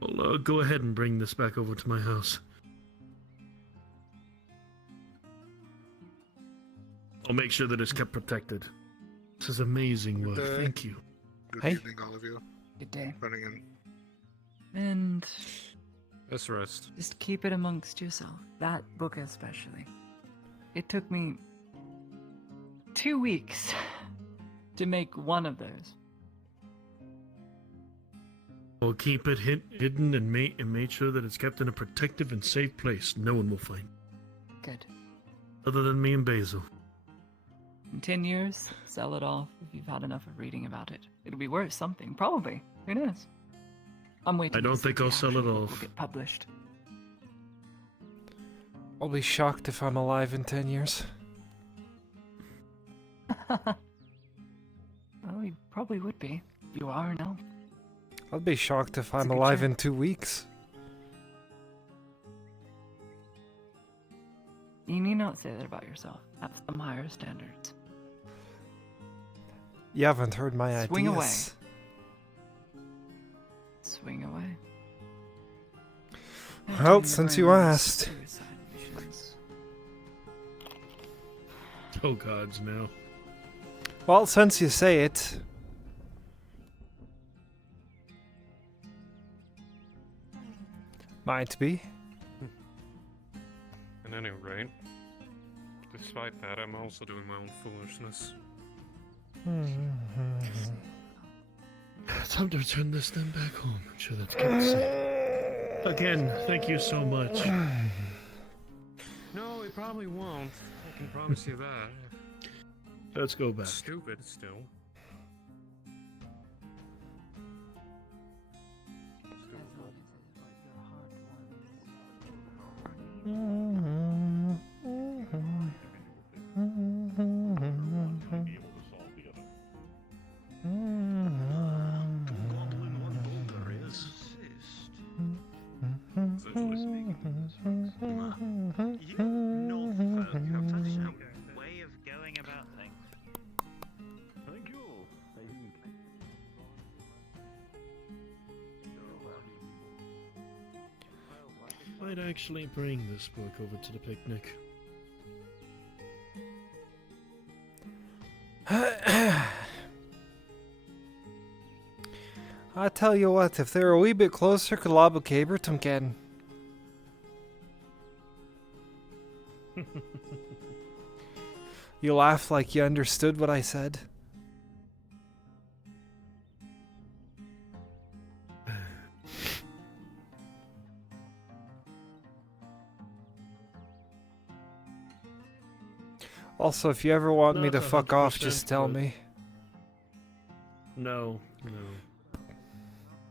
I'll go ahead and bring this back over to my house. I'll make sure that it's kept protected. This is amazing work. Good day. Thank you. Good Hey. evening, all of you. Good day. Running in. And Let's rest. just keep it amongst yourself. That book especially. It took me 2 weeks to make one of those. I'll keep it hidden and made sure that it's kept in a protective and safe place. No one will find. Good. Other than me and Basil. In 10 years, sell it off if you've had enough of reading about it. It'll be worth something, probably. Who knows? I'm waiting. I don't to see think if I'll the sell it actual book off. will get published. I'll be shocked if I'm alive in 10 years. Well, you probably would be. You are now. I'll be shocked if a I'm good alive chance. in 2 weeks. You need not say that about yourself. Have some higher standards. You haven't heard my Swing away. ideas. Swing away. Well, since you asked. Oh gods, no. Well, since you say it. Might be. At any rate, despite that, I'm also doing my own foolishness. Time to return this thing back home. I'm sure that's kept safe. Again, thank you so much. No, it probably won't. I can promise you that. Let's go back. Stupid still. Way of going about things. Thank you. Might actually bring this book over to the picnic. I tell you what, if they're a wee bit closer, could lob a caber to again. You laugh like you understood what I said. Also, if you ever want me Not to fuck off, 100%, just tell but- me. No.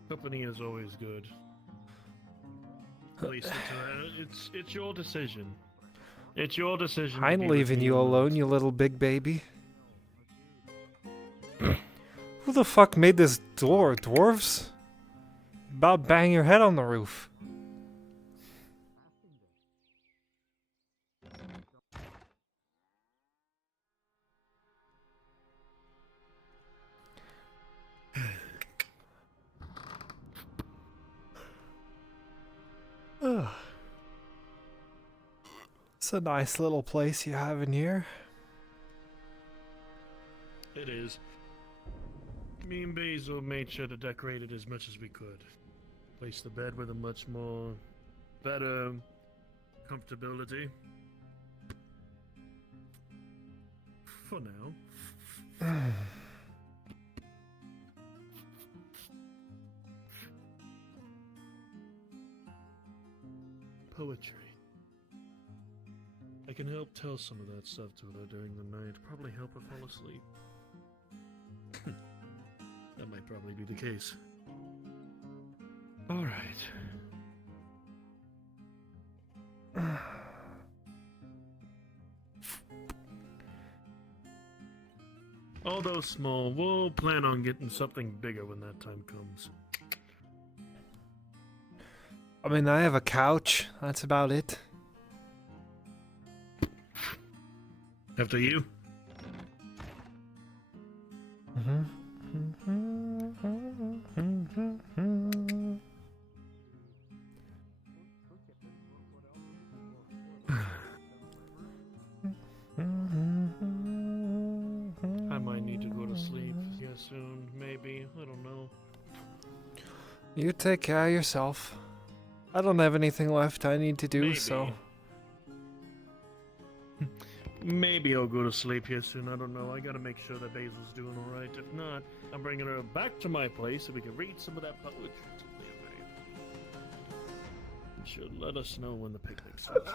Company is always good. At least it's your decision. It's your decision. I ain't leaving you alone, you little big baby. Who the fuck made this door? Dwarves? About bang your head on the roof. It's a nice little place you have in here. It is. Me and Basil made sure to decorate it as much as we could. Place the bed with a much more better comfortability. For now. Poetry. I can help tell some of that stuff to her during the night. Probably help her fall asleep. That might probably be the case. Alright. Although small, we'll plan on getting something bigger when that time comes. I mean, I have a couch. That's about it. After you. I might need to go to sleep soon, maybe. I don't know. You take care of yourself. I don't have anything left I need to do, Maybe. so... Maybe I'll go to sleep here soon. I don't know. I gotta make sure that Basil's doing alright. If not, I'm bringing her back to my place so we can read some of that poetry. And she'll let us know when the picnic starts.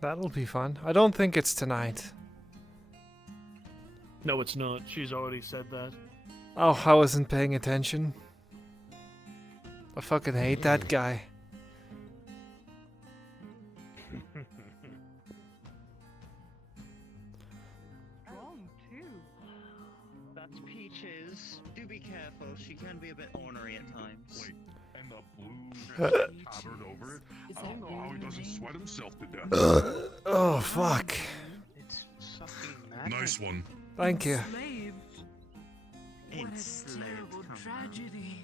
That'll be fun. I don't think it's tonight. No, it's not. She's already said that. Oh, I wasn't paying attention. I fucking hate that guy. Strong too. That's Peaches. Do be careful. She can be a bit ornery at times. Wait, and the blue covered over it. I don't know how he doesn't sweat himself to death. Oh, fuck. It's sucking magic. Nice one. Thank you. Enslaved. Tragedy.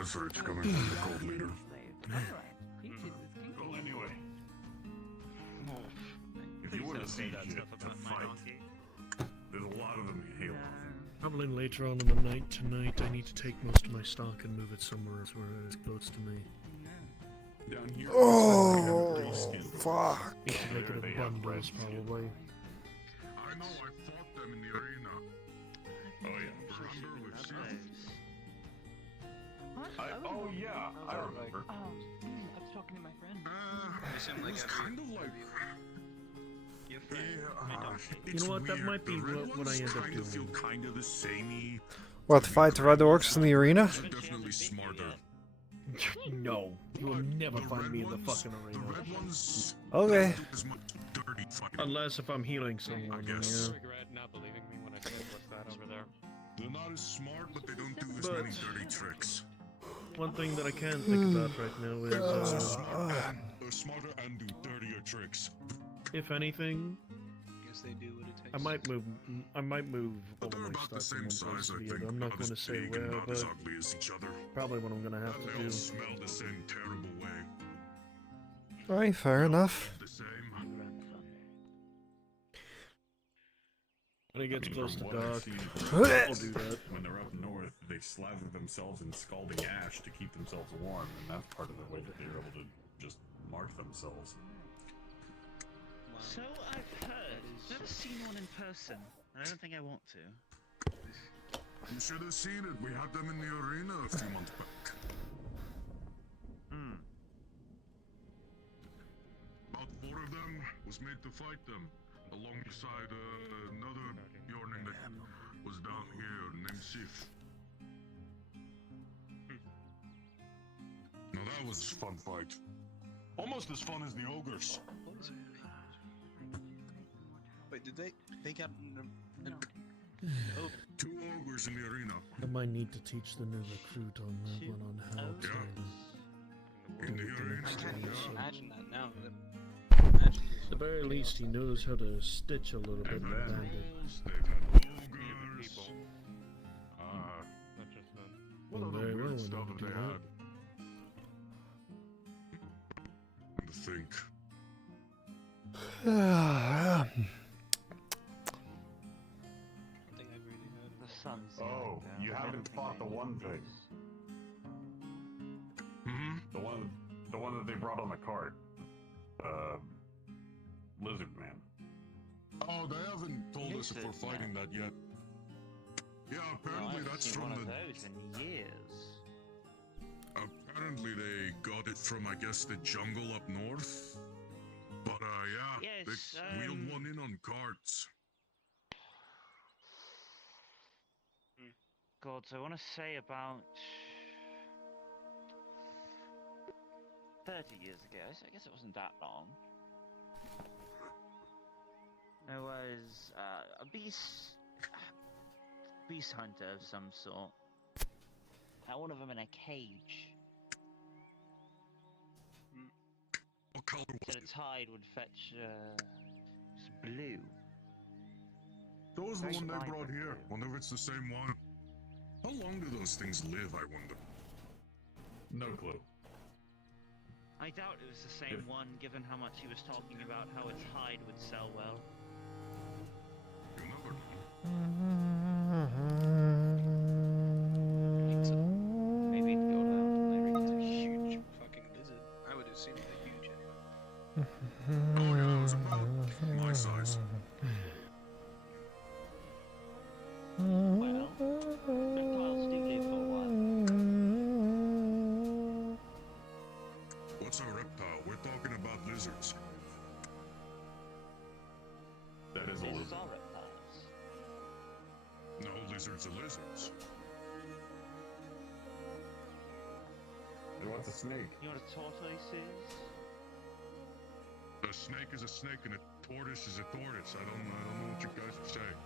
Escort coming from the cold leader. Well, anyway. If you want to see shit to fight, there's a lot of them in Halo. Probably later on in the night tonight, I need to take most of my stock and move it somewhere else where it's close to me. Down here, Oh, fuck. Need to make it in bundles, probably. I know, I fought them in the arena. Oh yeah, remember with oh yeah, I remember. I was talking to my friend. It was kind of like... You know what, that might be what I end up doing. Feel kind of the samey. What, fight the red orcs in the arena? Definitely smarter. No, you will never find me in the fucking arena. Okay. Unless if I'm healing someone. I guess. Yeah. Regret not believing me when I said what's that over there. They're not as smart, but they don't do as many dirty tricks. One thing that I can think about right now is, They're smarter and do dirtier tricks. if anything, Guess they do what it takes. I might move all of my About the stuff from same one place size, to I the think. other. I'm not Not going as to say big where, and not but as ugly as each other. probably what I'm going to have And to they do. all smell the same terrible way. Alright, fair enough. The same. When it gets close to From what dark, I've seen, I'll do that. When they're up north, they slather themselves in scalding ash to keep themselves warm, and that's part of the way that they're able to just mark themselves. So I've heard. Never seen one in person. I don't think I want to. You should have seen it. We had them in the arena a few months back. About 4 of them was made to fight them, alongside another Bjorn that was down here named Sif. Now that was a fun fight. Almost as fun as the ogres. Wait, did they got Oh. 2 ogres in the arena. I might need to teach the new recruit on that one on how to In the do it arena. next I can't time, even so- imagine that now. At the very least, he knows how to stitch a little bit with a bandit. They've had ogres. Not just them. What Well, other very well, weird we stuff need to have do they that. had? think? The sun's Oh, you haven't fought the one thing. Hmm? The one that they brought on the cart. Lizard Man. Oh, they haven't told us if we're fighting that yet. Yeah, apparently that's from one the. of those in years. Apparently they got it from, I guess, the jungle up north. But yeah, Yes, they wheeled one in on carts. God, so I want to say about 30 years ago. So I guess it wasn't that long. There was a beast hunter of some sort. One of them in a cage. What color was So the tide would fetch just blue. That was the Very one they vibrant brought here. blue. Wonder if it's the same one. How long do those things live, I wonder? No clue. I doubt it was the same one, given how much he was talking about how its hide would sell well. You never Maybe it'd go down. It's a huge fucking lizard. I would assume they're huge. Oh yeah, it was about my size. Well, reptiles do live for a while. What's a reptile? We're talking about lizards. That is a Lizards lizard. are reptiles. No, lizards are lizards. And what's a snake? You know what a tortoise is? A snake is a snake and a tortoise is a tortoise. I don't know what you guys are saying.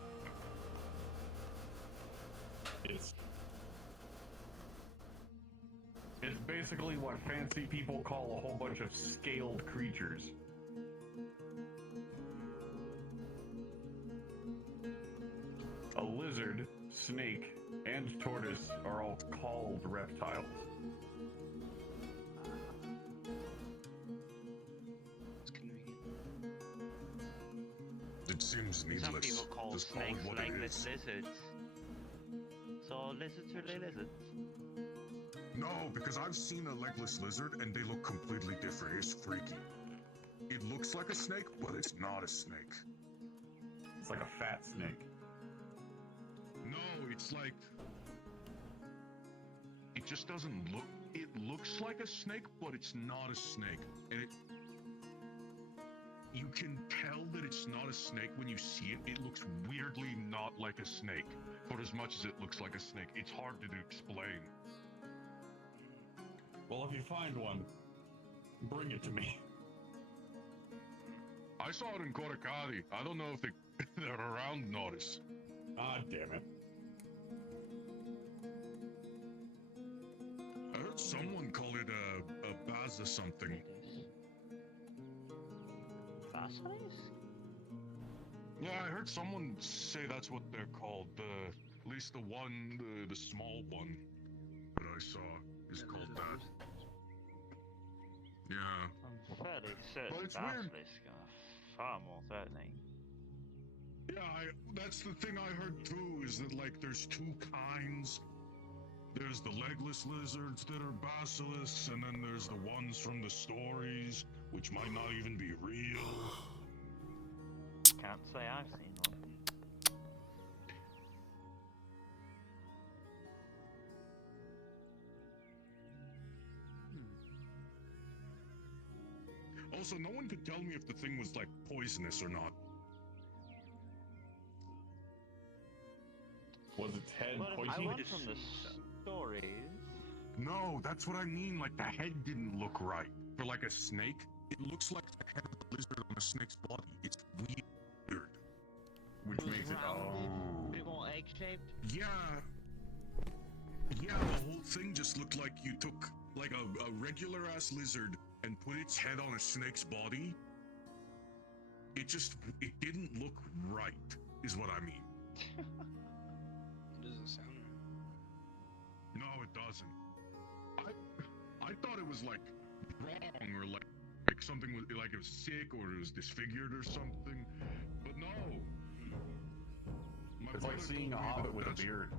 It's basically what fancy people call a whole bunch of scaled creatures. A lizard, snake, and tortoise are all called reptiles. It seems needless. Some people call Just call it snakes what it legless is. lizards. So lizards are lizards. No, because I've seen a legless lizard and they look completely different. It's freaky. It looks like a snake, but it's not a snake. It's like a fat snake. No, it's like... It just doesn't look... It looks like a snake, but it's not a snake. And it... You can tell that it's not a snake when you see it. It looks weirdly not like a snake. For as much as it looks like a snake, it's hard to explain. Well, if you find one, bring it to me. I saw it in Korikari. I don't know if they're around notice. Ah, damn it. I heard someone call it a baz or something. Basilisk? Yeah, I heard someone say that's what they're called. At least the one, the small one that I saw is called that. Yeah. I'm fairly certain But it's weird. basilisk are far more threatening. Yeah, that's the thing I heard too, is that like there's two kinds. There's the legless lizards that are basilisks, and then there's the ones from the stories, which might not even be real. Can't say I've seen one. Also, no one could tell me if the thing was like poisonous or not. Was its head Well, I poisonous? went from the stories. No, that's what I mean. Like the head didn't look right. For like a snake, it looks like the head of a lizard on a snake's body. It's weird. Which makes it A bit more egg-shaped. Yeah. Yeah, the whole thing just looked like you took like a regular ass lizard and put its head on a snake's body. It didn't look right, is what I mean. It doesn't sound right. No, it doesn't. I thought it was like wrong or like something was like it was sick or it was disfigured or something. But no. My It's like brother seeing a told me hobbit that with a that's- beard.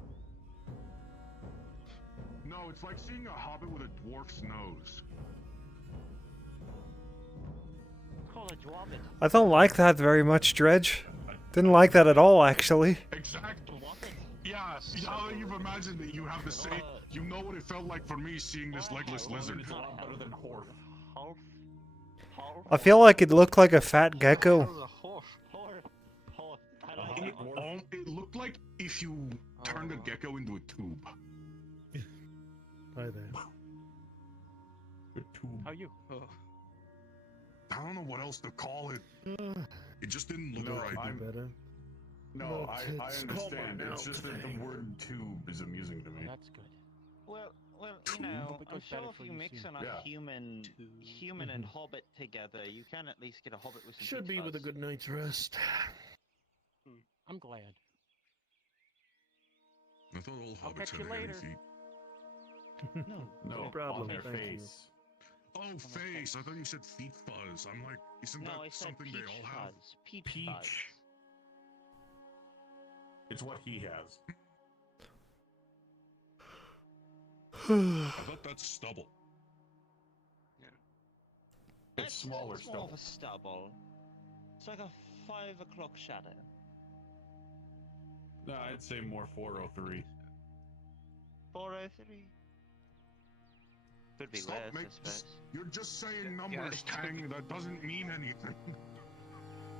No, it's like seeing a hobbit with a dwarf's nose. Call a dwarven. I don't like that very much, Dredge. Didn't like that at all, actually. Exactly. Yes. Now that you've imagined it, you have the same. You know what it felt like for me seeing this legless lizard. It's a lot better than Horf. I feel like it looked like a fat gecko. It looked like if you turned a gecko into a tube. Hi there. How are you? I don't know what else to call it. It just didn't look No, right. Better. No, I It's understand. common It's just that the word tube is amusing to me. That's good. Well, you know, I'm sure if you mix on a human and hobbit together, you can at least get a hobbit with some Should peach be with a fuzz. good night's rest. I'm glad. I thought all I'll hobbits catch had you hairy later. feet. No problem, on their thank you. face. Oh, face! I thought you said feet fuzz. I'm like, isn't No, I that said something peach they all have? fuzz. Peach fuzz. It's what he has. I thought that's stubble. It's smaller It's more of stuff. a stubble. It's like a 5 o'clock shadow. No, I'd say more 403. 403. Could be Stop worse, I suppose. You're just saying numbers, Tang. That doesn't mean anything.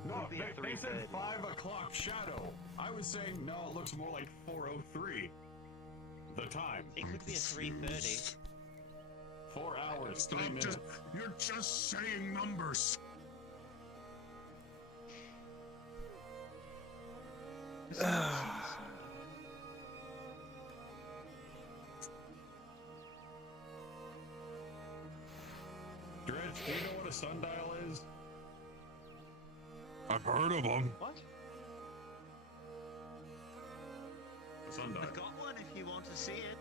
No, Could be a they said 330. 5 o'clock shadow. I was saying, no, it looks more like 403. The time. It could be a 330. 4 hours, 3 Stop minutes. you're just saying numbers. Dredge, do you know what a sundial is? I've heard of them. What? A sundial. I've got one if you want to see it.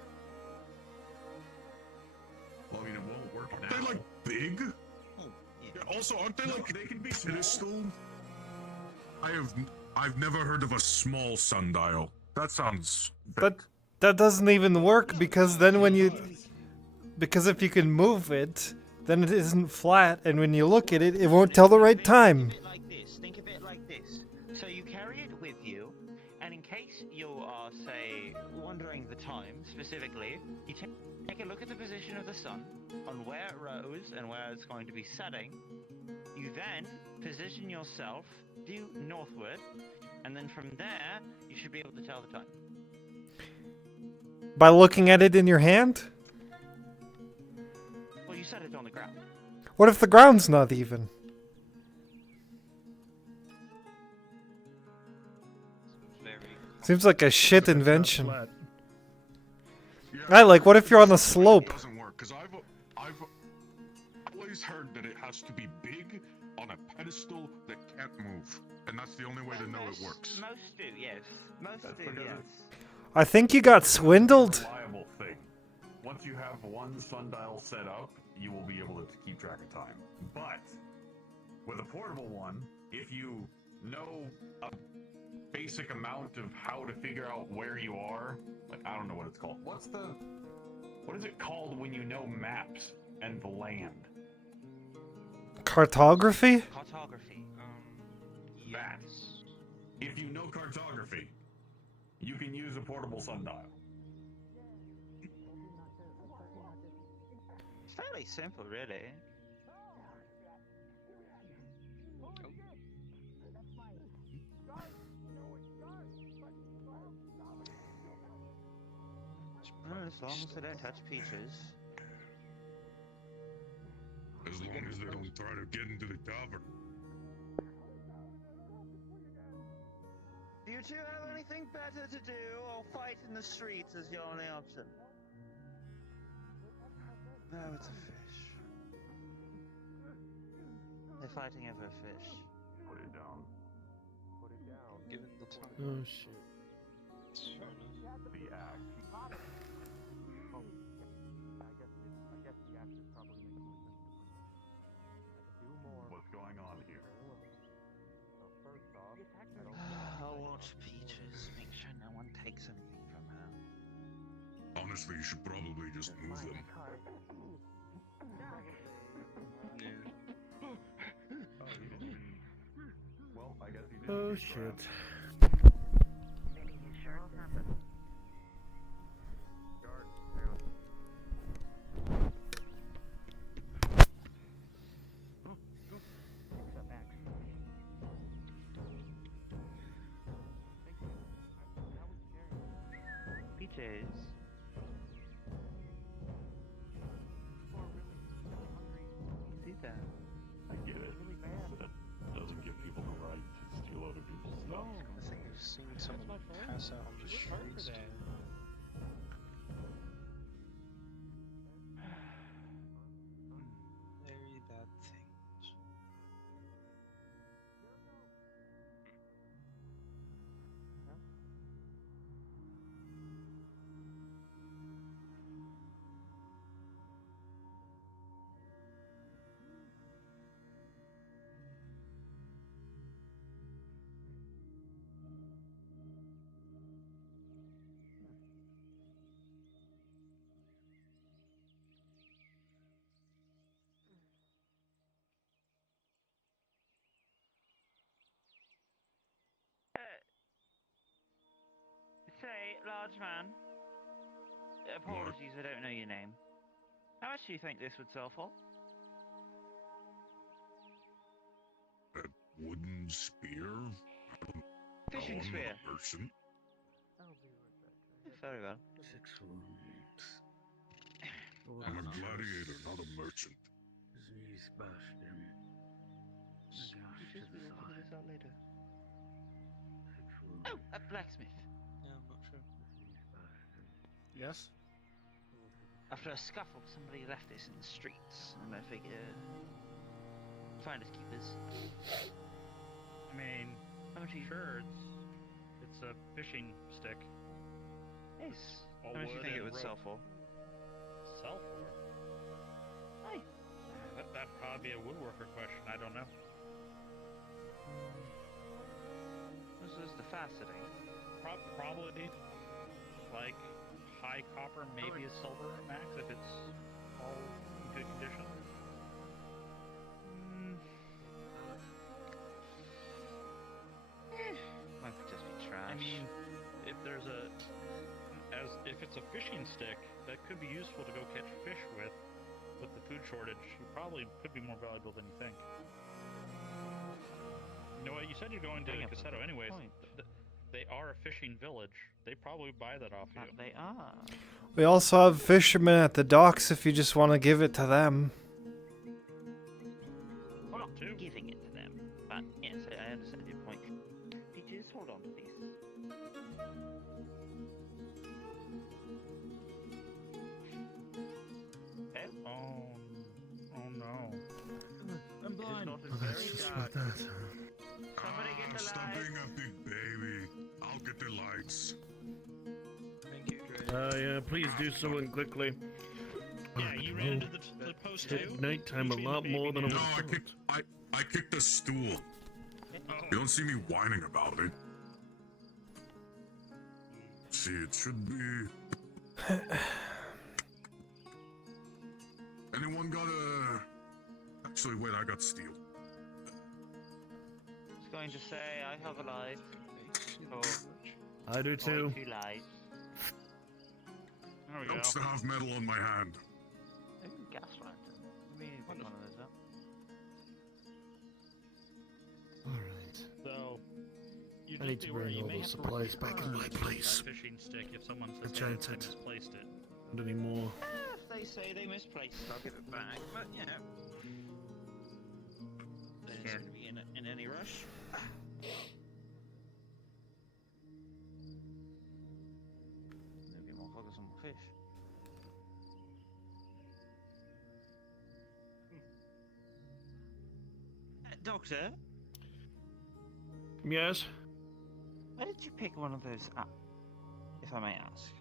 Well, I mean, it won't work. Aren't they like big? Oh, yeah. Yeah, also, aren't they like They can be small. pedestal? I've never heard of a small sundial. That sounds. That doesn't even work because then because if you can move it, then it isn't flat, and when you look at it, it won't tell the right time. Think of it like this. So you carry it with you, and in case you are, say, wondering the time specifically, you take a look at the position of the sun, on where it rose and where it's going to be setting. You then position yourself due northward, and then from there, you should be able to tell the time. By looking at it in your hand? Well, you set it on the ground. What if the ground's not even? Very. Seems like a shit invention. Flat. Right, like what if you're on a slope? It doesn't work because I've always heard that it has to be big on a pedestal that can't move, and that's the only way to know it works. Most do, yes. Most That's do, because yes. I think you got swindled. Reliable thing. Once you have one sundial set up, you will be able to keep track of time. But with a portable one, if you know a basic amount of how to figure out where you are, like I don't know what it's called. What is it called when you know maps and the land? Cartography? Cartography. That. If you know cartography, you can use a portable sundial. It's fairly simple, really. Well, as long as they don't touch peaches. As long as they don't try to get into the tavern. Do you two have anything better to do, or fight in the streets as your only option? No, it's a fish. They're fighting over a fish. Put it down. Put it down. Give it the time. Oh shit. The act. Oh, I guess the act should probably make more sense. I can do going on here? I'll watch Peaches, make sure no one takes anything from her. Honestly, you should probably just move them. Well, I guess he did. Oh shit. Peaches. Do that. I get it, but that doesn't give people the right to steal other people's stuff. I think I've seen someone pass out on the streets. Very bad things. Say, large man. Apologies, I don't know your name. How much do you think this would sell for? That wooden spear? Fishing I'm spear. not a merchant. Very well. 6 wounds. I'm a gladiator, not a merchant. He's bashed him. Peaches, we will figure this out later. Oh, a blacksmith. Yeah, I'm not sure. Yes? After a scuffle, somebody left this in the streets, and I figured finders keepers. I mean, sure, it's a fishing stick. Yes. All How much do you wood think it and would sell rope. for? Sell for? Hey. That'd probably be a woodworker question. I don't know. This is the faceting. Probably like high copper, maybe a silver max if it's all in good condition. Might just be trash. I mean, if there's if it's a fishing stick, that could be useful to go catch fish with. With the food shortage, it probably could be more valuable than you think. You know what? You said you're going to Cassetto anyways. They are a fishing village. They probably buy that off you. They are. We also have fishermen at the docks if you just want to give it to them. We're not giving it to them, but yes, I understand your point. Peaches, hold on to these. Oh no. I'm blind. Oh, that's just what that. Somebody get the Stop lights. being a big baby. I'll get the lights. Thank you, Dre. Yeah, please do so and quickly. Yeah, you ran into the post too? At nighttime a lot more than I No, was I kicked a stool. You don't see me whining about it. See, it should be. Anyone got a? Actually, wait, I got steel. I was going to say I have a light. I do too. 2 lights. There we go. Helps to have metal on my hand. Ooh, gas lantern. We need to pick one of those up. Alright. So, you I need to bring all those supplies back in my place. Fishing stick if someone I says changed they it. misplaced it. Not anymore. If they say they misplaced it, I'll give it back. But you know, they don't seem to be in any rush. Maybe more focus on more fish. Doctor, Yes? where did you pick one of those up, if I may ask?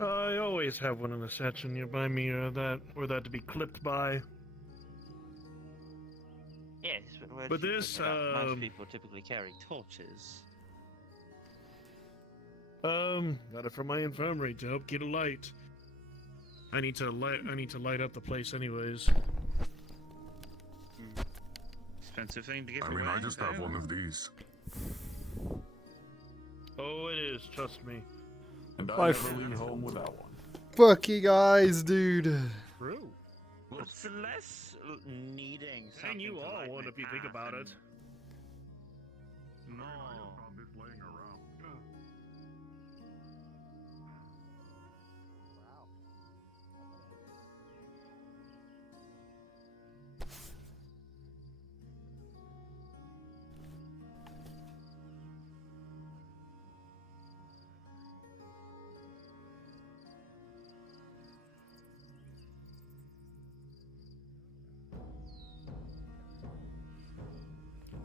I always have one in the section nearby me, or that to be clipped by. Yes, but where But did you this, pick it up? Most people typically carry torches. Got it from my infirmary to help get a light. I need to light up the place anyways. Expensive thing to give I away. mean, I just have though. one of these. Oh, it is, trust me. And I My never leave home without one. Fucking eyes, dude. True. It's less needing something And you to all light would my if you think path about and it. more.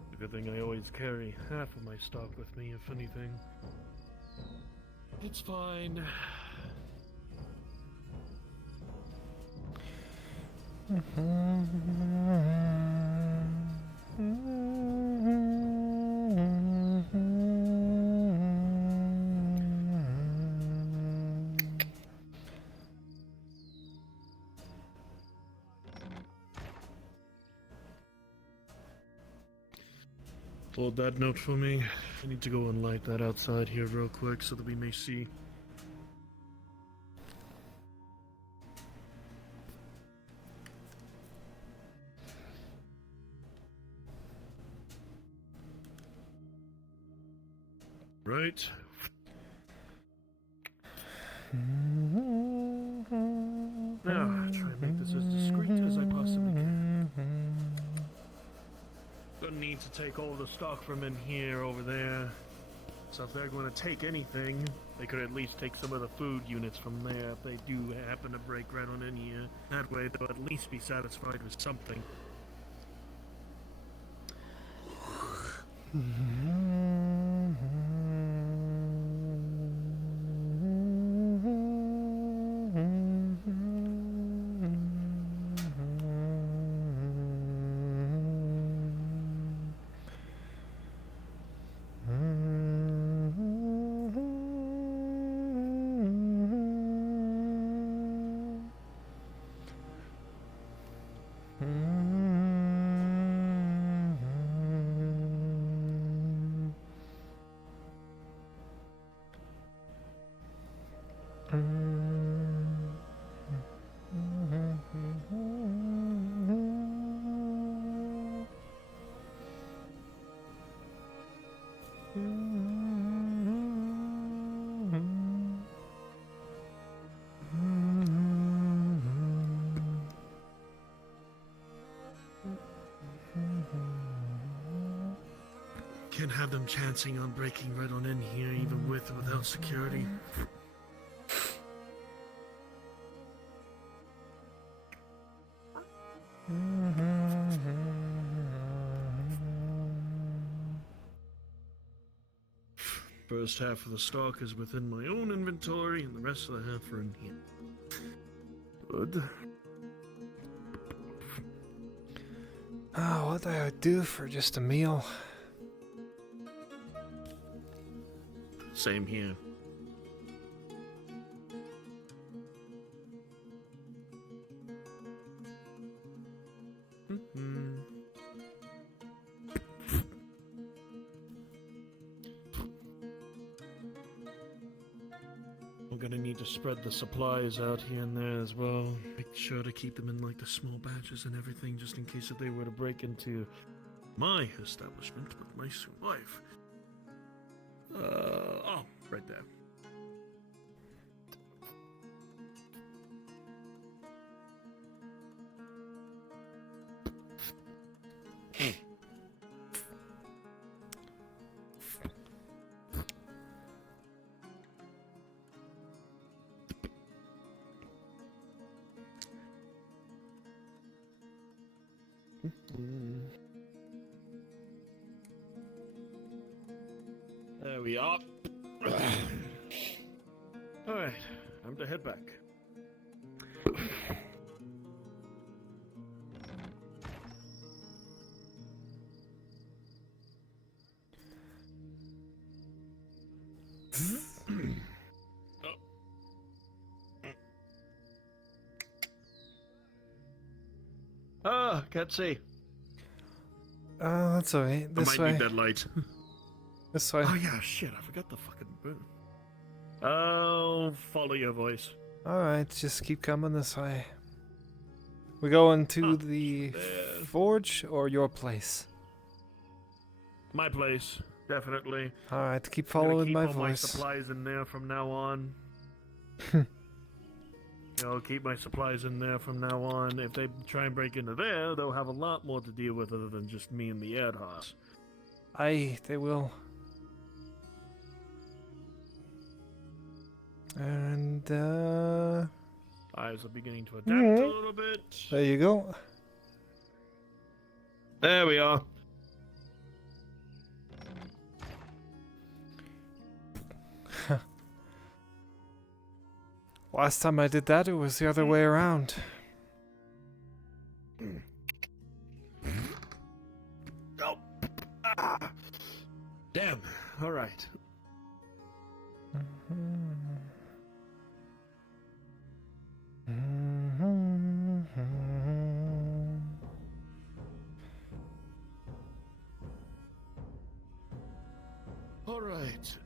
The good thing I always carry half of my stock with me, if anything. It's fine. Hold that note for me. I need to go and light that outside here real quick so that we may see. Right. Now, try and make this as discreet as I possibly can. Gonna need to take all the stock from in here over there. So if they're going to take anything, they could at least take some of the food units from there if they do happen to break right on in here. That way they'll at least be satisfied with something. Can't have them chancing on breaking right on in here, even with or without security. First half of the stock is within my own inventory, and the rest of the half are in here. Good. Oh, what do I do for just a meal? Same here. We're gonna need to spread the supplies out here and there as well. Make sure to keep them in like the small batches and everything, just in case if they were to break into my establishment with my soon wife. Oh, right there. There we are. Alright, time to head back. Ah, can't see. That's alright. This I might way. need that light. This way. Oh yeah, shit! I forgot the fucking boom. Oh, follow your voice. Alright, just keep coming this way. We going to the forge or your place? My place, definitely. Alright, keep I'm gonna following keep my all my voice. supplies in there from now on. I'll keep my supplies in there from now on. If they try and break into there, they'll have a lot more to deal with other than just me and the ad hoc. Aye, they will. And, Eyes are beginning to adapt a little bit. there you go. There we are. Last time I did that, it was the other way around. Oh. Ah. Damn. All right. All right.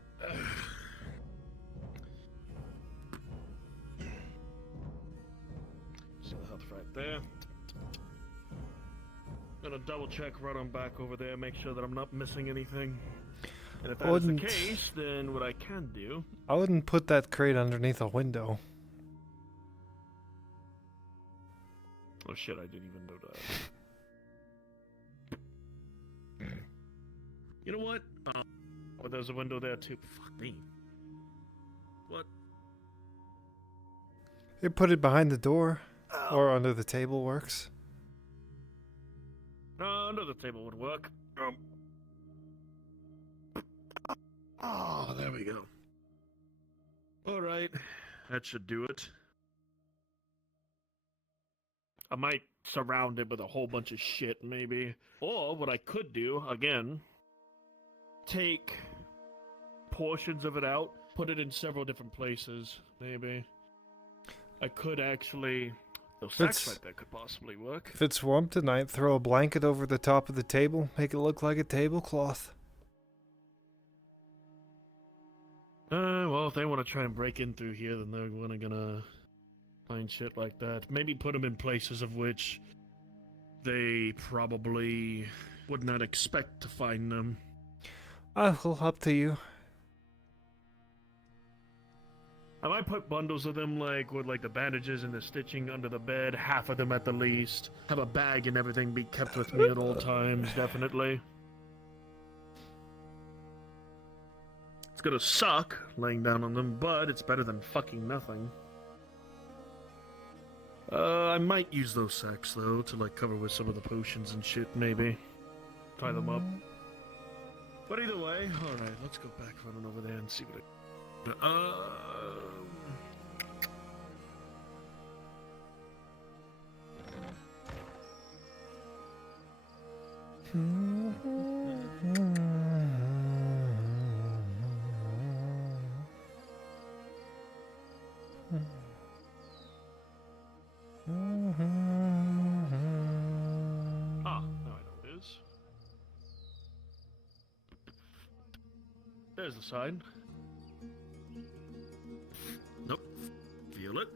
So health right there. Gonna double check, run on back over there, make sure that I'm not missing anything. And if that is the case, then what I can do... I wouldn't put that crate underneath a window. Oh shit, I didn't even know that. You know what? Oh, there's a window there too. Fuck me. What? You put it behind the door, or under the table works. Under the table would work. Oh, there we go. Alright, that should do it. I might surround it with a whole bunch of shit, maybe. Or what I could do, again, take portions of it out, put it in several different places, maybe. I could actually... Those sacks right there could possibly work. If it's warm tonight, throw a blanket over the top of the table, make it look like a tablecloth. Well, if they want to try and break in through here, then they're gonna find shit like that. Maybe put them in places of which they probably would not expect to find them. Well, up to you. I might put bundles of them, like, with, like, the bandages and the stitching under the bed, half of them at the least. Have a bag and everything be kept with me at all times, definitely. It's gonna suck, laying down on them, but it's better than fucking nothing. I might use those sacks, though, to, like, cover with some of the potions and shit, maybe. Tie them up. But either way, alright, let's go back running over there and see what it... Ah, now I know what it is. There's the sign. Nope. Feel it.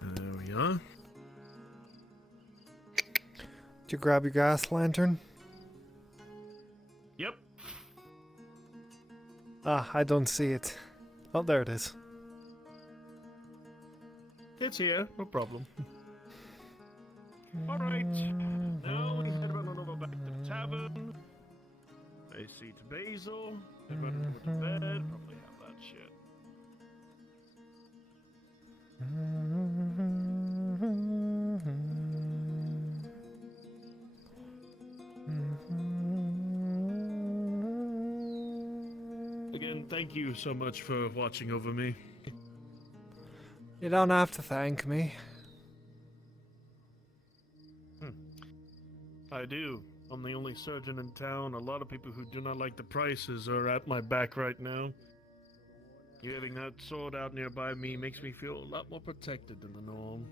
There we are. Did you grab your gas lantern? Yep. Ah, I don't see it. Oh, there it is. It's here, no problem. Alright. Now we head on over back to the tavern. Ice eats basil. Everybody go to bed. Probably have that shit. Again, thank you so much for watching over me. You don't have to thank me. I do. I'm the only surgeon in town. A lot of people who do not like the prices are at my back right now. You having that sword out nearby me makes me feel a lot more protected than the norm.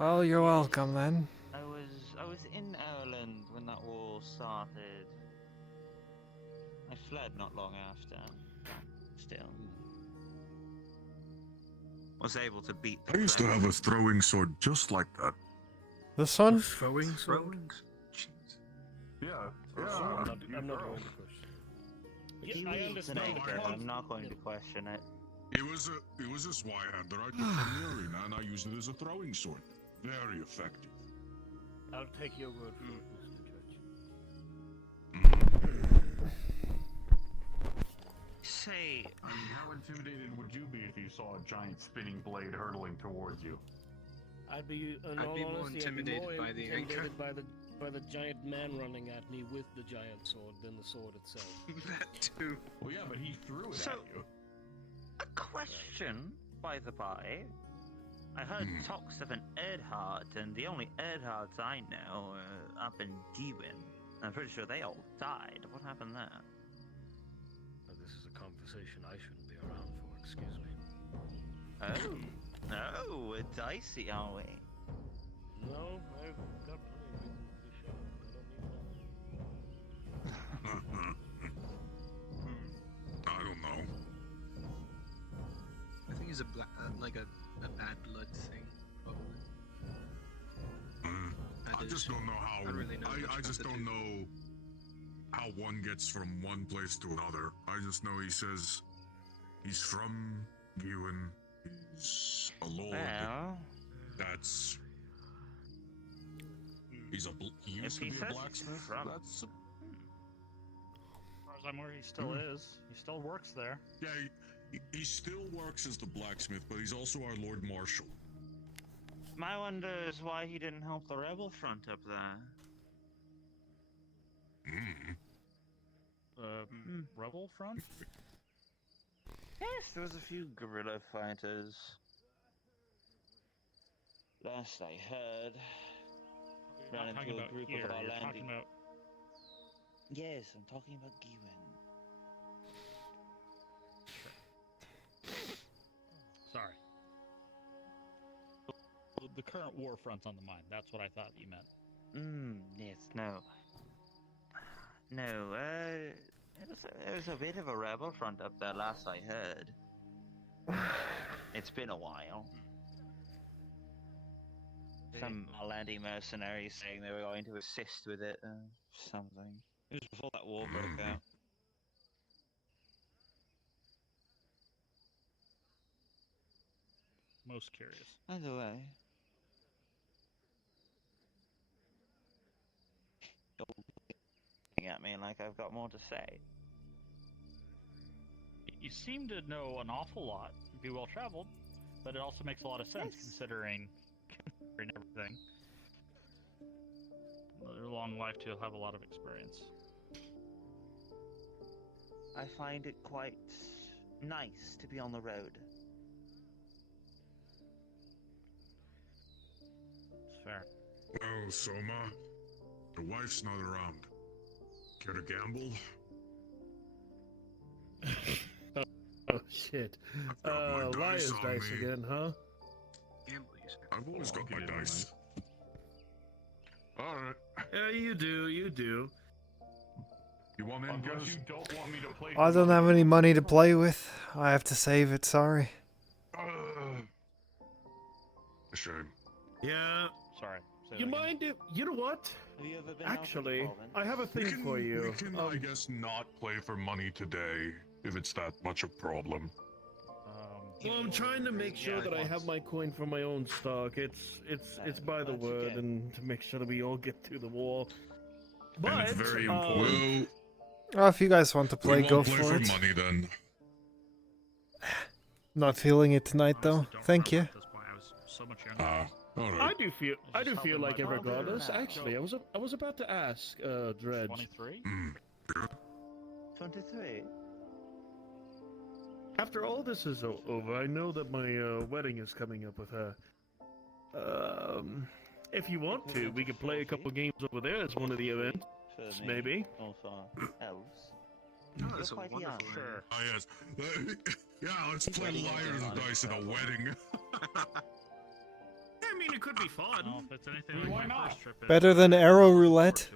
Well, you're welcome then. I was in Ireland when that war started. I fled not long after. Still. Was able to beat the I used to have a Kremlin. throwing sword just like that. This one? Throwing sword? Yeah. I'm not going to question. Yeah, I understand. I'm not going to question it. It was a Zweihander I took from the arena, and I used it as a throwing sword. Very effective. I'll take your word for it, Mr. Judge. Say, I mean, how intimidated would you be if you saw a giant spinning blade hurtling towards you? I'd be more intimidated by the anchor. By the giant man running at me with the giant sword than the sword itself. That too. Well, yeah, but he threw it at you. A question, by the by. I heard talks of an Erdhart, and the only Erdharts I know are up in Gewin. I'm pretty sure they all died. What happened there? This is a conversation I shouldn't be around for, excuse me. Oh, dicey, are we? No, I've got plenty of reasons to be shocked. I don't know. I think it's a like a bad blood thing, probably. I just don't know how. I don't really know I just don't know how one gets from one place to another. I just know he says he's from Gewin. He's a lord. Well, that's. He used to be a blacksmith. That's. As far as I'm aware, he still is. He still works there. Yeah, he still works as the blacksmith, but he's also our Lord Marshal. my wonder is why he didn't help the rebel front up there. Rebel front? Yes, there was a few guerrilla fighters. Last I heard, ran into a group of our landing. Yes, I'm talking about Gewin. Sorry. The current war front's on the mind. That's what I thought you meant. Yes, no. No, there was a bit of a rebel front up there last I heard. It's been a while. Some Alandi mercenaries saying they were going to assist with it, something. It was before that war broke out. Most curious. Either way. Looking at me like I've got more to say. You seem to know an awful lot, be well traveled, but it also makes a lot of sense considering everything. Your long life to have a lot of experience. I find it quite nice to be on the road. It's fair. Well, Soma, the wife's not around. Care to gamble? Oh shit. Liar's dice again, huh? I've always got my dice. Alright. Yeah, you do. You want in, Unless you don't want me to play. I don't have any money to play with. I have to save it, sorry. A shame. Yeah. Sorry. You mind if... You know what? Have you ever been Actually, I have a thing for you. We can, I guess, not play for money today, if it's that much a problem. Well, I'm trying to make sure that I have my coin for my own stock. It's by the word, and to make sure that we all get through the war. But and it's very important. Oh, if you guys want to play, We go won't play for it. money then. Not feeling it tonight, though. Thank you. Alright. I do feel like it regardless. Actually, I was about to ask, Dredge. 23? 23? After all this is over, I know that my wedding is coming up with her. If you want to, we could play a couple games over there as one of the events, maybe. Or for elves. Oh, that's a You're quite wonderful young. idea. Ah, yes. Yeah, let's play liar's dice at a wedding. I mean, it could be fun. Well, if it's anything like my first trip, Better than arrow roulette.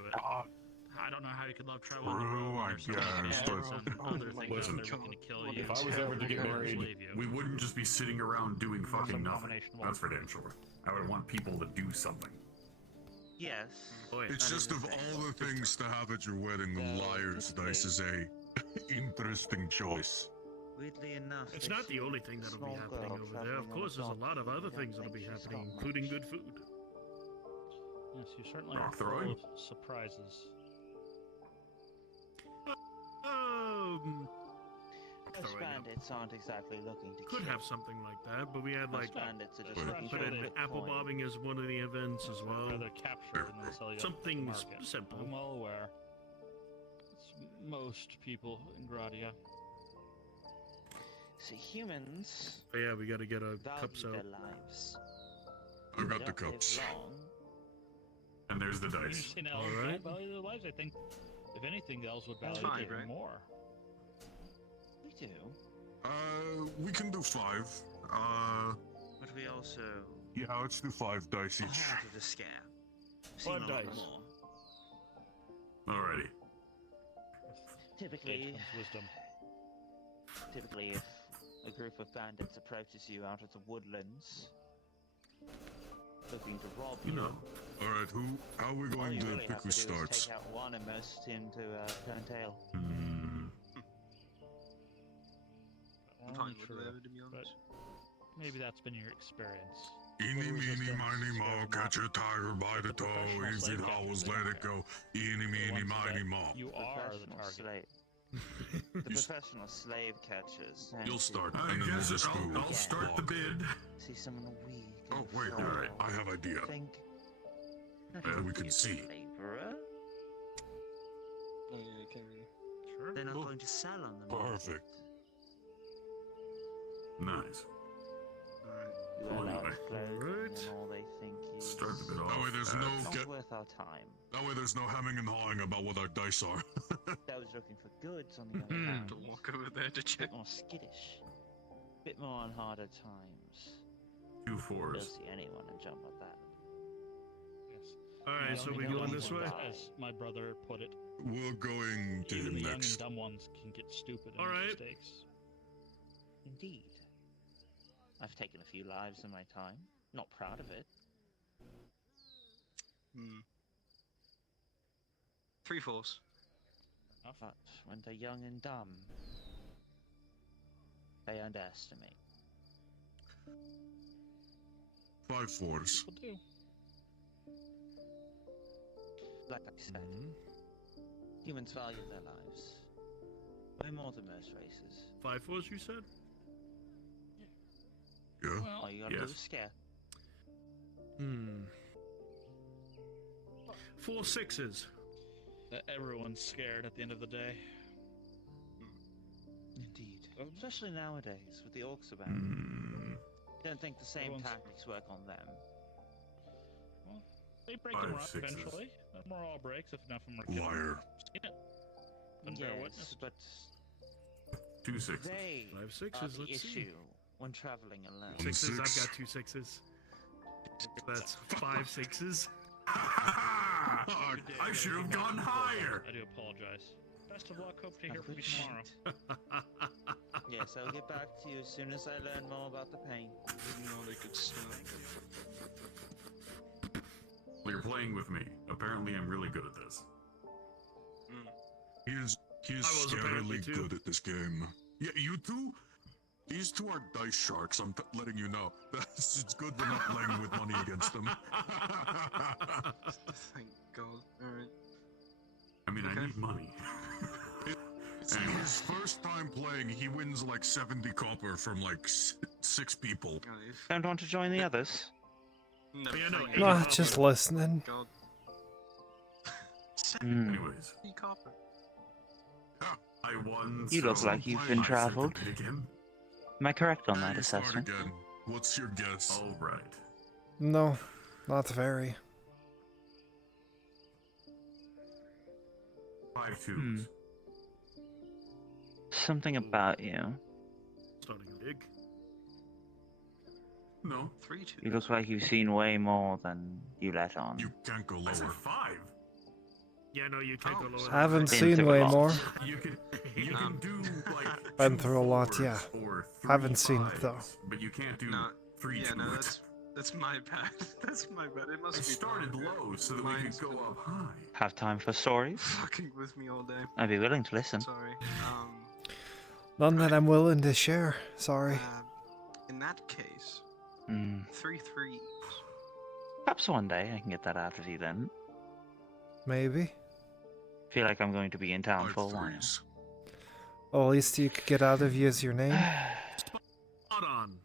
I don't know how you could love travel. True, I guess, but listen, if I was ever to get married, we wouldn't just be sitting around doing fucking nothing. That's for damn sure. I would want people to do something. Yes. It's just of all the things to have at your wedding, the liar's dice is a interesting choice. Weirdly enough, It's not the only thing that'll be happening over there. Of course, there's a lot of other things that'll be happening, including good food. Yes, you certainly are Rock full throwing? of surprises. Most bandits aren't exactly looking to Could kill. have something like that, but we had like Most bandits are just looking put for a in quick apple coin. bobbing as one of the events as well. They're captured and then sell you Something at the market. simple. I'm well aware. It's most people in Gradia. See, humans But yeah, we gotta get our value cups out. their lives. I got They the don't live cups. long. And there's the You've dice. seen elves Alright. don't value their lives. I think, if anything, the elves would value Five, it even right? more. We do. We can do 5. But we also Yeah, let's do 5 dice are each. harder to scare. Seen 5 a lot dice. more. Alrighty. Typically, Wisdom. typically, if a group of bandits approaches you out of the woodlands, looking to rob you, Alright, how are we all going you to really pick have to who do starts? is take out one and most him to turn tail. I'm fine with whatever, to be But honest. maybe that's been your experience. Eeny, meeny, miny, mo, catch a tiger by the toe, if it howls, let it go. Eeny, meeny, miny, mo. You are the Professional target. slave. The professional slave catchers. tend You'll to start, I and then we'll guess just do I'll start the bid. See someone weak. Oh, and wait, frail, alright, I have idea. Think that And he we would can be a see. laborer? Oh yeah, you can't really. Sure. They're not going to sell on the market. Perfect. Nice. You Well, wear anyway. large clothing and all they think is Start the bid off. That way there's not no worth our time. That way there's no hemming and hawing about what our dice are. Those looking for goods, on the other hand, To walk over there to a check. bit more skittish, a bit more on harder times. 2 You'll 4s. see anyone and jump at that. Yes. Alright, The so only we going young this way? ones, as my brother put it, We're going to even him the young and next. dumb ones can get stupid and make Alright. mistakes. Indeed. I've taken a few lives in my time. Not proud of it. 3 4s. But when they're young and dumb, they underestimate. 5 4s. People do. Like I said, humans value their lives way more than most races. 5 4s, you said? Yeah. All you gotta do is scare. 4 6s. Everyone's scared at the end of the day. Indeed. Especially nowadays with the orcs about. Don't think the same Everyone's- tactics work on them. Well, they break the 5 rock 6s. eventually. The morale breaks if enough of them are killed. Liar. Seen it. Been bear Yes, witness. but 2 6s. they 5 are 6s, the let's see. issue when traveling alone. 6s, I've Six. got 2 6s. That's 5 6s. I should have gone higher. I do apologize. Best of luck. Hope to Have hear a from you good tomorrow. Yes, I'll get back to you as soon as I learn more about the pain. Even all they could stuff. Well, you're playing with me. Apparently, I'm really good at this. He is I was apparently scarily too. good at this game. Yeah, you two? These two are dice sharks, I'm letting you know. It's good we're not playing with money against them. Thank God. Alright. I mean, I Okay. need money. his first time playing, he wins like 70 copper from like 6 people. Don't want to join the others? No, Nah, just listening. Anyways, copper. I won. You look like you've been traveled. Am I correct on that You start assessment? again. What's your guess? All right. No, not very. 5 twos. Something about you. Starting big. No. 3 2. You look like you've seen way more than you let on. You can't go I said lower. 5. Yeah, no, you can't go lower. than Haven't that. seen way more. You can do like Been through a lot, fours yeah. or Haven't seen it though. fives, but you can't do No, 3 yeah, no, twos. that's my bad. That's my bad. It must I be started low so that we Mine's could go up high. Have time for stories? fucking with me all day. I'd be willing to listen. Sorry. None that I'm willing to share. Sorry. In that case, Hmm. 3 3s. Perhaps one day I can get that out of you then. Maybe. Feel like I'm going to be in town for a while. Well, at least you could get out of you as your name. Spot on.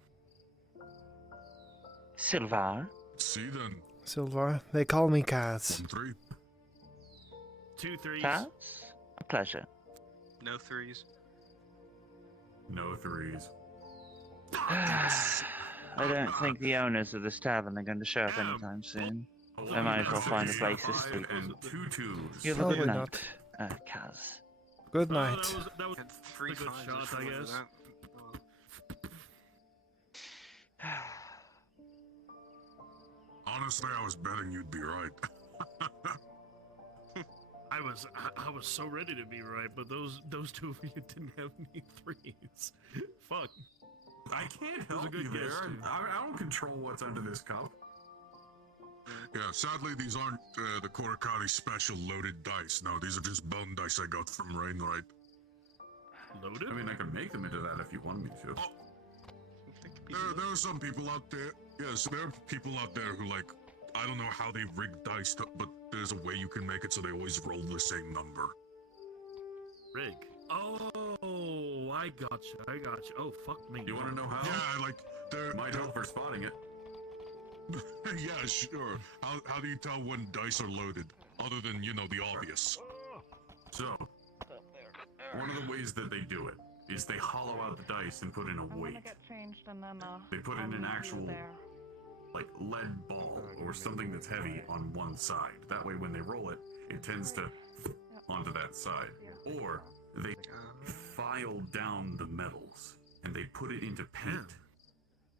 Silvar. See then. Silvar. They call me Kaz. 3. 2 3s. Kaz? A pleasure. No 3s. No 3s. I don't think the owners of this tavern are going to show up anytime soon. I might as well find a place to sleep. And 2 twos. You have a Probably good night, not. Kaz. Good night. That was Had 3 a good times shot, if I you wanted guess. that. Honestly, I was betting you'd be right. I was so ready to be right, but those two of you didn't have any 3s. Fuck. I can't was a help good you guess, there. dude. I don't control what's under this cup. Yeah, sadly, these aren't the Korokari special loaded dice. No, these are just bone dice I got from Rainwright. Loaded? I mean, I could make them into that if you want me to. There are some people out there. Yes, there are people out there who, like, I don't know how they rig dice, but there's a way you can make it so they always roll the same number. Rig. Oh, I gotcha. Oh, fuck me. You want to know how? Yeah, like, they're... Might help for spotting it. Yeah, sure. How do you tell when dice are loaded? Other than, you know, the obvious. So, one of the ways that they do it is they hollow out the dice and put in a weight. They put in an actual, like, lead ball or something that's heavy on one side. That way when they roll it, it tends to onto that side. Or they file down the metals and they put it into paint.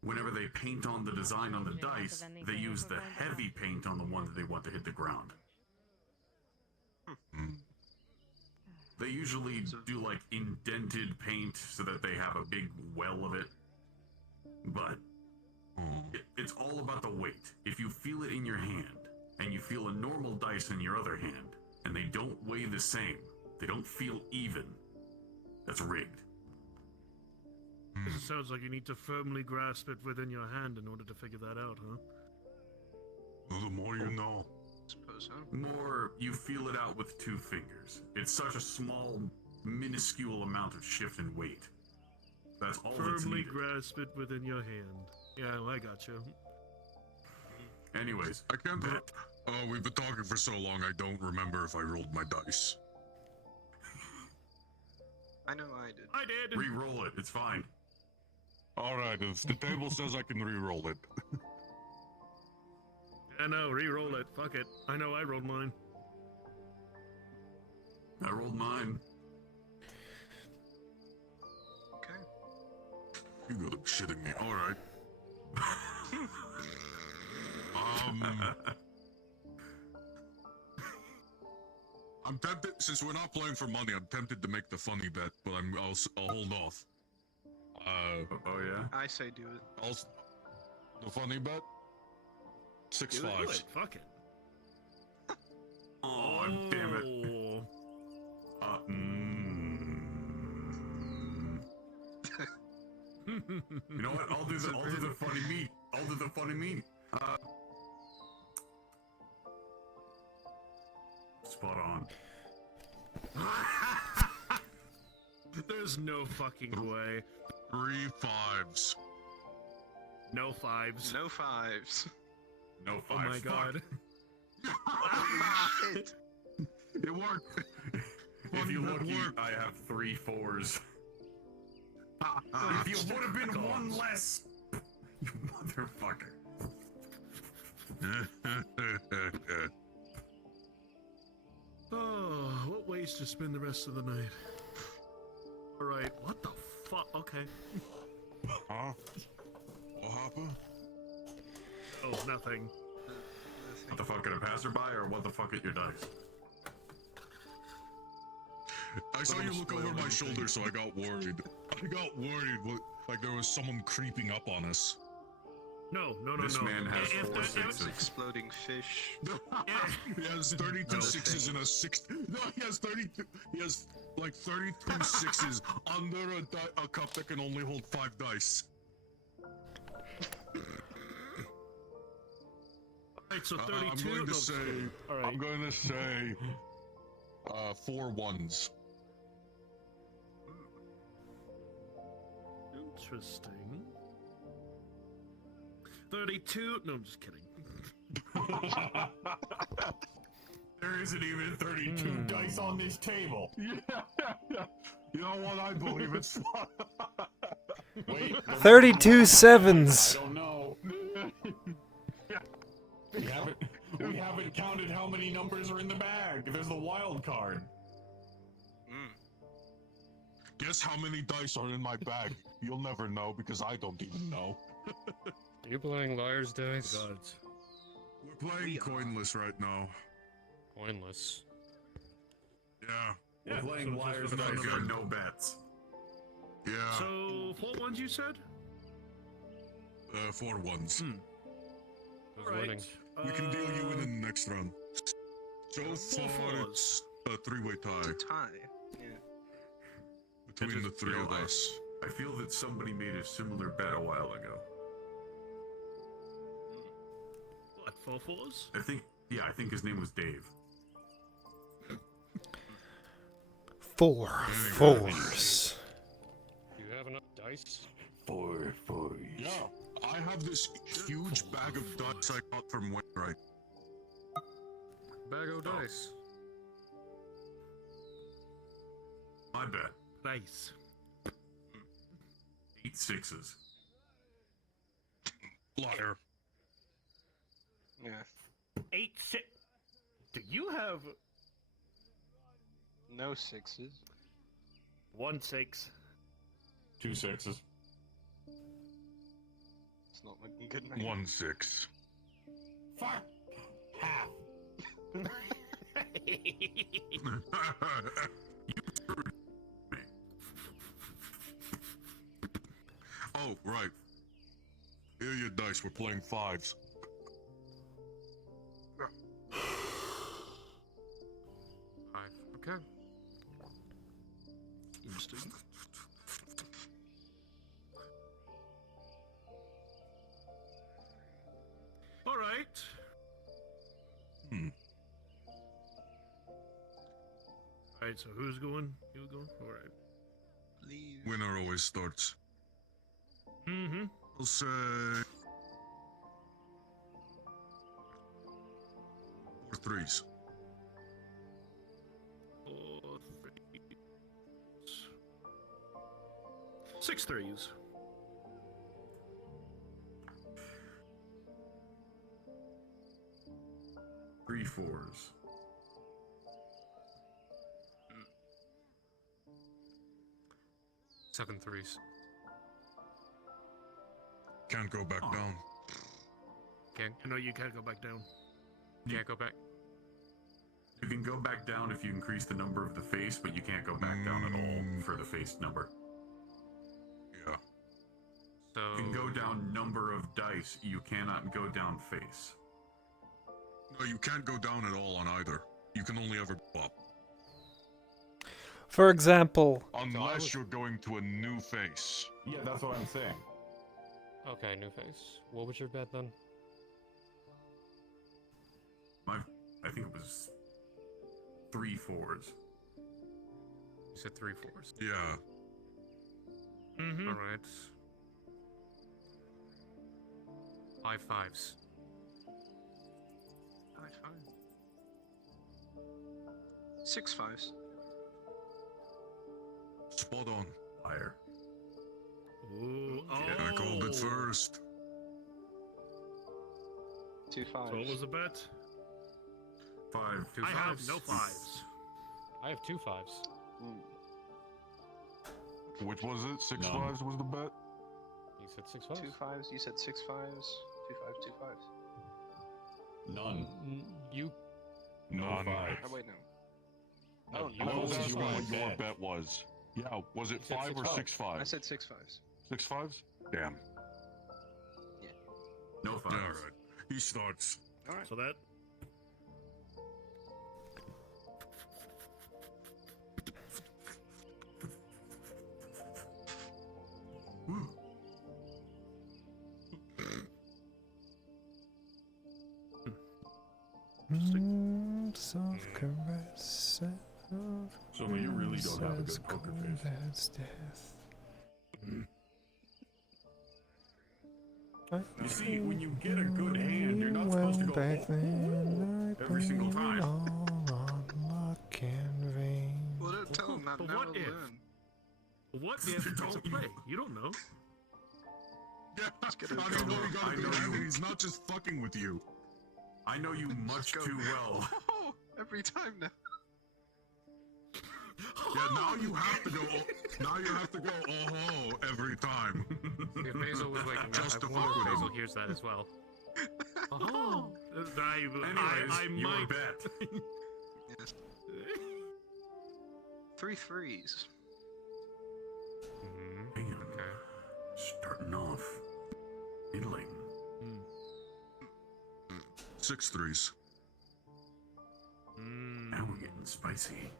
Whenever they paint on the design on the dice, they use the heavy paint on the one that they want to hit the ground. They usually do like indented paint so that they have a big well of it. But it's all about the weight. If you feel it in your hand, and you feel a normal dice in your other hand, and they don't weigh the same, they don't feel even, that's rigged. It sounds like you need to firmly grasp it within your hand in order to figure that out, huh? Well, the more you know. Suppose so. More, you feel it out with 2 fingers. It's such a small, minuscule amount of shift and weight. That's all that's Firmly needed. grasp it within your hand. Yeah, I got you. Anyways, I can't. We've been talking for so long, I don't remember if I rolled my dice. I know I did. I did. Re-roll it. It's fine. All right, if the table says I can re-roll it. Yeah, no, re-roll it. Fuck it. I know I rolled mine. I rolled mine. Okay. You gotta be shitting me. All right. I'm tempted, since we're not playing for money, I'm tempted to make the funny bet, but I'll hold off. Oh yeah? I say do it. The funny bet? 6 Do 5s. it. Fuck it. Oh, damn it. You know what? I'll do the funny meat. I'll do the funny meat. Spot on. There's no fucking way. 3 5s. No 5s. No 5s. No 5s. Oh my god. Holy shit. It worked. If you It look, worked. I have 3 4s. If you would have been one less, you motherfucker. Oh, what ways to spend the rest of the night? Alright, what the fuck? Okay. Huh? What happened? Oh, nothing. What the fuck at a passerby, or what the fuck at your dice? I saw you look over my shoulder, so I got worried. I got worried, like there was someone creeping up on us. No. This man has If 4 there- 6s. Exploding fish. He has 32 6s and a 6. No, he has 32. He has like 32 6s under a cup that can only hold 5 dice. Alright, so 32. I'm going to say. Alright. I'm going to say. 4 1s. Interesting. 32. No, I'm just kidding. There isn't even 32 dice on this table. You know what? I believe it's. Wait. 32 sevens. I don't know. We haven't counted how many numbers are in the bag. There's the wild card. Guess how many dice are in my bag? You'll never know because I don't even know. Are you playing Liar's Dice? We're playing coinless right now. Coinless. Yeah. We're playing liar's for the dice fun of for it. no bets. Yeah. So, 4 1s you said? 4 1s. Who's Alright. winning? We can deal you in the next round. So far, 4 it's a 3-way tie Tie. Yeah. between the 3 of us. I feel that somebody made a similar bet a while ago. What, 4 4s? I think his name was Dave. 4 4s. You have enough dice? 4 4. Yeah. I have this huge bag of dice I got from Wainwright. Bag of dice. My bet. Nice. 8 6s. Liar. Yeah. 8 6. Do you have No 6s. 1 6? 2 6s. It's not looking good, mate. 1 6. Fuck! Half. Oh, right. Here are your dice. We're playing 5s. Okay. Interesting. Alright. Alright, so who's going? You going? Alright. Winner always starts. Mm-hmm. I'll say 4 3s. 4 3s. 6 3s. Three 4s. 7 3s. Can't go back down. No, you can't go back down. Can't go back. You can go back down if you increase the number of the face, but you can't go back down at all for the face number. Yeah. So You can go down number of dice, you cannot go down face. No, you can't go down at all on either. You can only ever go up. For example, Unless you're going to a new face. Yeah, that's what I'm saying. Okay, new face. What was your bet then? I think it was 3 4s. You said 3 4s. Yeah. Mm-hmm. All right. 5 5s. 6 5s. Spot on. Liar. Ooh, I called it first. 2 5s. So what was the bet? 5. I have no 5s. I have 2 5s. Which was it? 6 None. 5s was the bet? You said 6 5s? 2 5s. You said 6 5s. 2 5s. 2 5s. None. You. No None. 5. Oh wait, no. No, Oh, I was no, asking what your bet. bet was. Yeah, was it You said 5 or 6 6 5s? I said 6 5s. 6 5s? Damn. No 5s. Yeah, alright. He starts. All right. So that. Soft caress. So you really don't have a good poker face. As death. You see, when you get a good hand, you're not supposed to go back then, every single time. all on luck and vain. Well, don't tell him that. But Now what he'll if? learn. What if it's a play? You don't know. Yeah, get how it do you know going. he got a I good know hand you- and he's not just fucking with you? I know you much Go. too well. Every time now. Yeah, now you have to go. Now you have to go. Oh, every time. If Basil was waking up, Just to I wonder fuck if with Basil him. hears that as well. Oh, Anyways, I your might. bet. Yes. 3 3s. Damn. Okay. Starting off. Middling. 6 3s. Now we're getting spicy.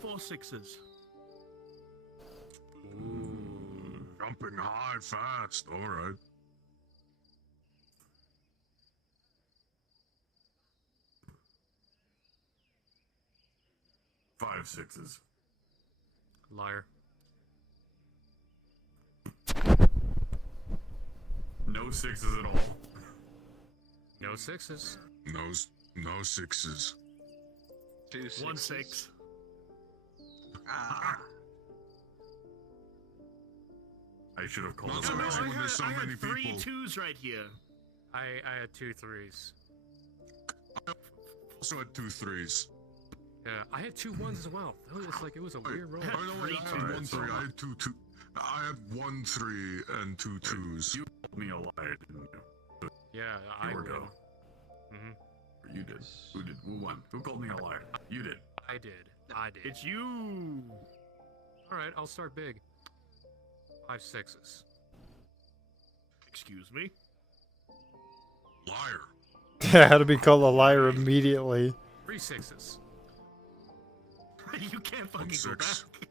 Four 6s. Jumping high fast. All right. Five 6s. Liar. No 6s at all. No 6s. No 6s. 2 6s. 1 6. Ah. I should have called Not it. so easy when there's so I many had 3 people. 2s right here. I had 2 3s. Also had 2 3s. Yeah, I had 2 1s as well. It's like it was a weird roll. I know I had 1 3. I had 2 2. I had 1 3 and 2 2s. You called me a liar, didn't you? Yeah, I I were did. go. You did. Who did? Who won? Who called me a liar? You did. I did. I did. It's you. All right, I'll start big. 5 6s. Excuse me. Liar. Yeah, how to be called a liar immediately. 3 6s. You can't fucking go 1 6. back.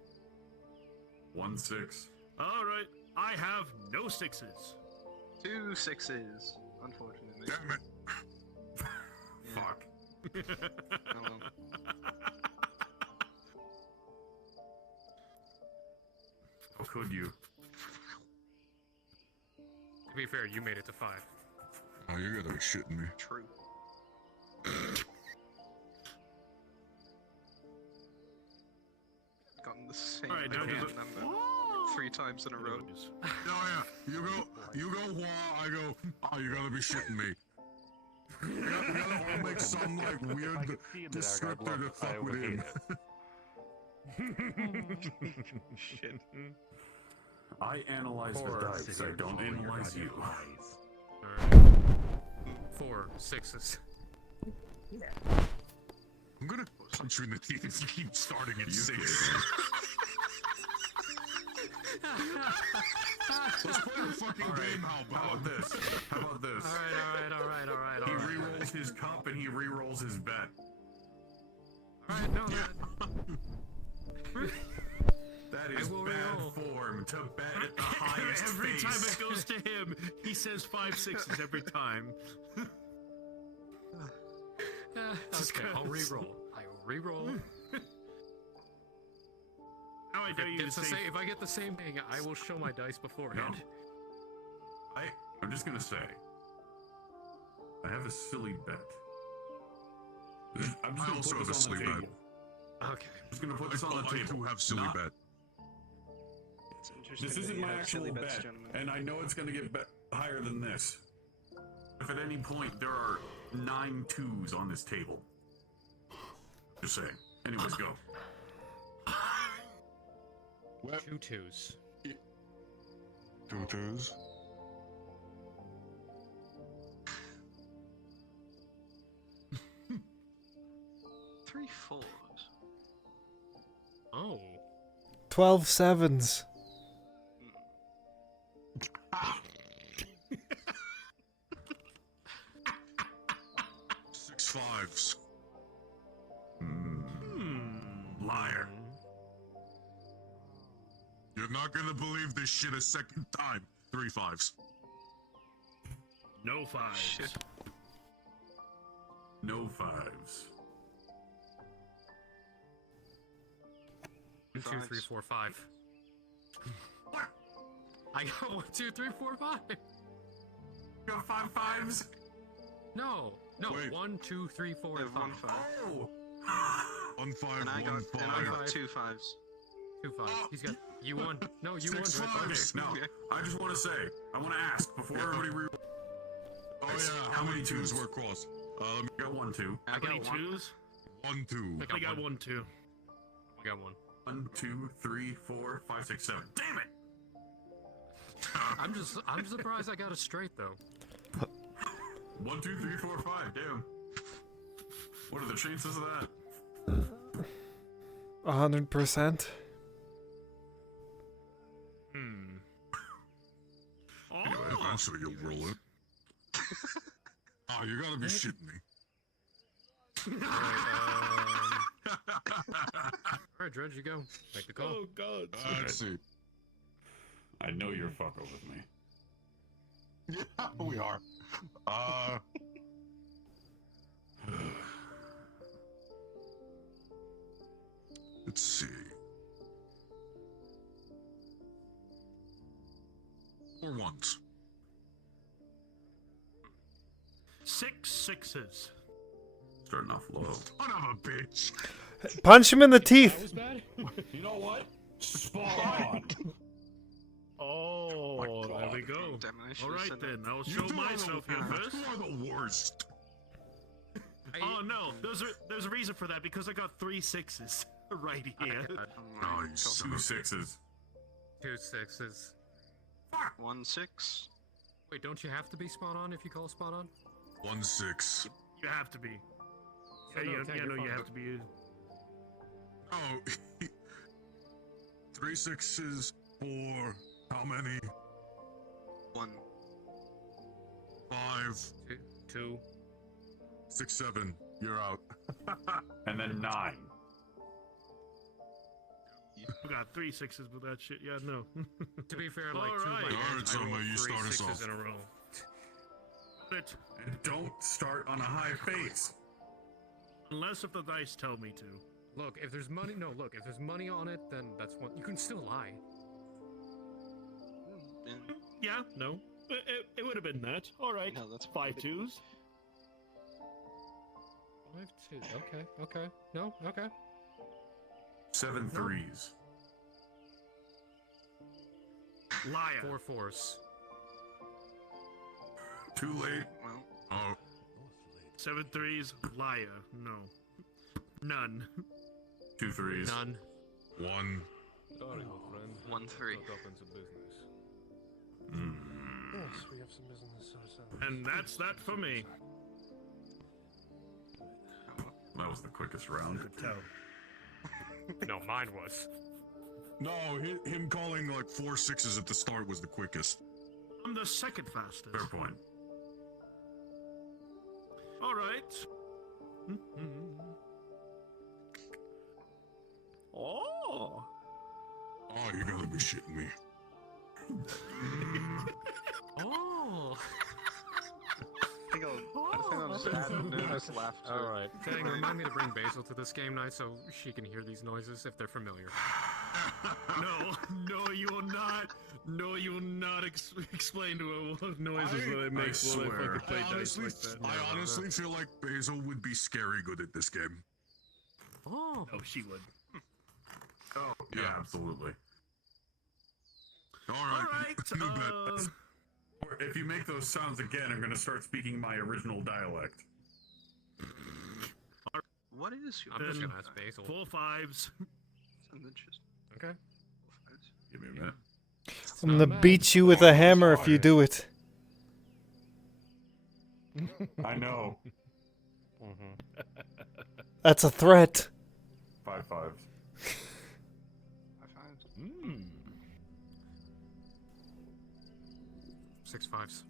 1 6. All right. I have no 6s. 2 6s. Unfortunately. Damn it. Fuck. Oh, well. How could you? To be fair, you made it to 5. Oh, you gotta be shitting me. True. Gotten the same All right, now does it- number 3 times in a row. Oh yeah, you go wah, I go, oh, you gotta be shitting me. We gotta all make some like weird descriptor to fuck with him. Shit. I analyze the 4 dice. I don't analyze you. Alright. 4 6s. I'm gonna punch you in the teeth if you keep starting at 6. Let's play the fucking game, how How about this? How about this? Alright. He re-rolls his cup and he re-rolls his bet. Alright, no, That is will bad re-roll. form. arm to bet at the highest Every face. time it goes to him, he says 5 6s every time. Okay, I'll re-roll. I will re-roll. Now I dare you to say... If I get the same thing, I will show my dice beforehand. I'm just gonna say, I have a silly bet. I'm just I gonna also put have a this on the silly bet. table. Okay. I'm just gonna put this on the I table. do have silly Not- bet. This isn't my actual bet, and I know it's gonna get higher than this. If at any point there are 9 2s on this table. Just saying. Anyways, go. 2 2s. 2 2s. Three 4s. Oh. 12 sevens. 6 5s. Liar. You're not gonna believe this shit a second time. 3 5s. No 5s. No 5s. 1 2 3 4 5. I got 1 2 3 4 5. You got 5 5s? No, Wait. 1 2 3 4 and 5. 1 5. Oh! 1 5 And I 1 got 5. 2 5s. 2 5. He's got. You won. No, you 6 won. Okay, fives. no. I just want to say, I want to ask before everybody Oh yeah, how many 2s were crossed? I got 1 2. How many 2s? 1 2. I got 1 2. I got 1. 1 2 3 4 5 6 7. Damn it! I'm surprised I got it straight though. 1 2 3 4 5. Damn. What are the chances of that? 100%. Anyway, eventually you'll roll it. Oh, you gotta be shitting me. Alright, Dredge, you go. Make the call. Oh, God. Let's see. I know you're fucking with me. Yeah, we are. Let's see. 4 1s. 6 6s. Starting off low. Son of a bitch. Punch him in the teeth. You know what? Spot on. Oh, there we go. Alright then, I'll show myself here first. You are the worst. Oh no, there's a reason for that, because I got 3 6s right here. Nice. 2 6s. 2 6s. 1 6. Wait, don't you have to be spot on if you call spot on? 1 6. You have to be. Yeah, no, you you're know you fine. have to be. Oh. 3 6s for how many? 1. 5. 2. 6 7. You're out. And then 9. We got 3 6s with that shit. Yeah, no. To be fair, like 2 of my Alright, hands, I Selma, rolled you 3 start us 6s off. in a row. But And don't start on a high face. unless if the dice tell me to. Look, if there's money, if there's money on it, then that's one. You can still lie. Yeah, no. It would have been that. Alright. No, that's 5 2s. 5 2. Okay. No, okay. 7 3s. Liar. 4 4s. Too late. Well, Oh. 7 3s. Liar. No. None. 2 3s. None. 1. Sorry, old friend. 1 3. Got up into business. Yes, we have some business ourselves. And that's that for me. That was the quickest round. Could tell. No, mine was. No, him calling like 4 6s at the start was the quickest. I'm the second fastest. Fair point. Alright. Oh. Oh, you gotta be shitting me. Nervous laughter. Alright. Dang, remind me to bring Basil to this game night so she can hear these noises if they're familiar. No, you will not. No, you will not explain to her what noises that it makes while I fucking play dice like that. I honestly feel like Basil would be scary good at this game. Oh, she would. Oh, yeah, absolutely. Alright. Or if you make those sounds again, I'm going to start speaking my original dialect. What is your... I'm just gonna ask Basil. 4 5s. Sounds interesting. Okay. 4 5s. Give me a minute. I'm gonna beat you with a hammer if you do it. I know. That's a threat. 5 5s. 5 5s. 6 5s.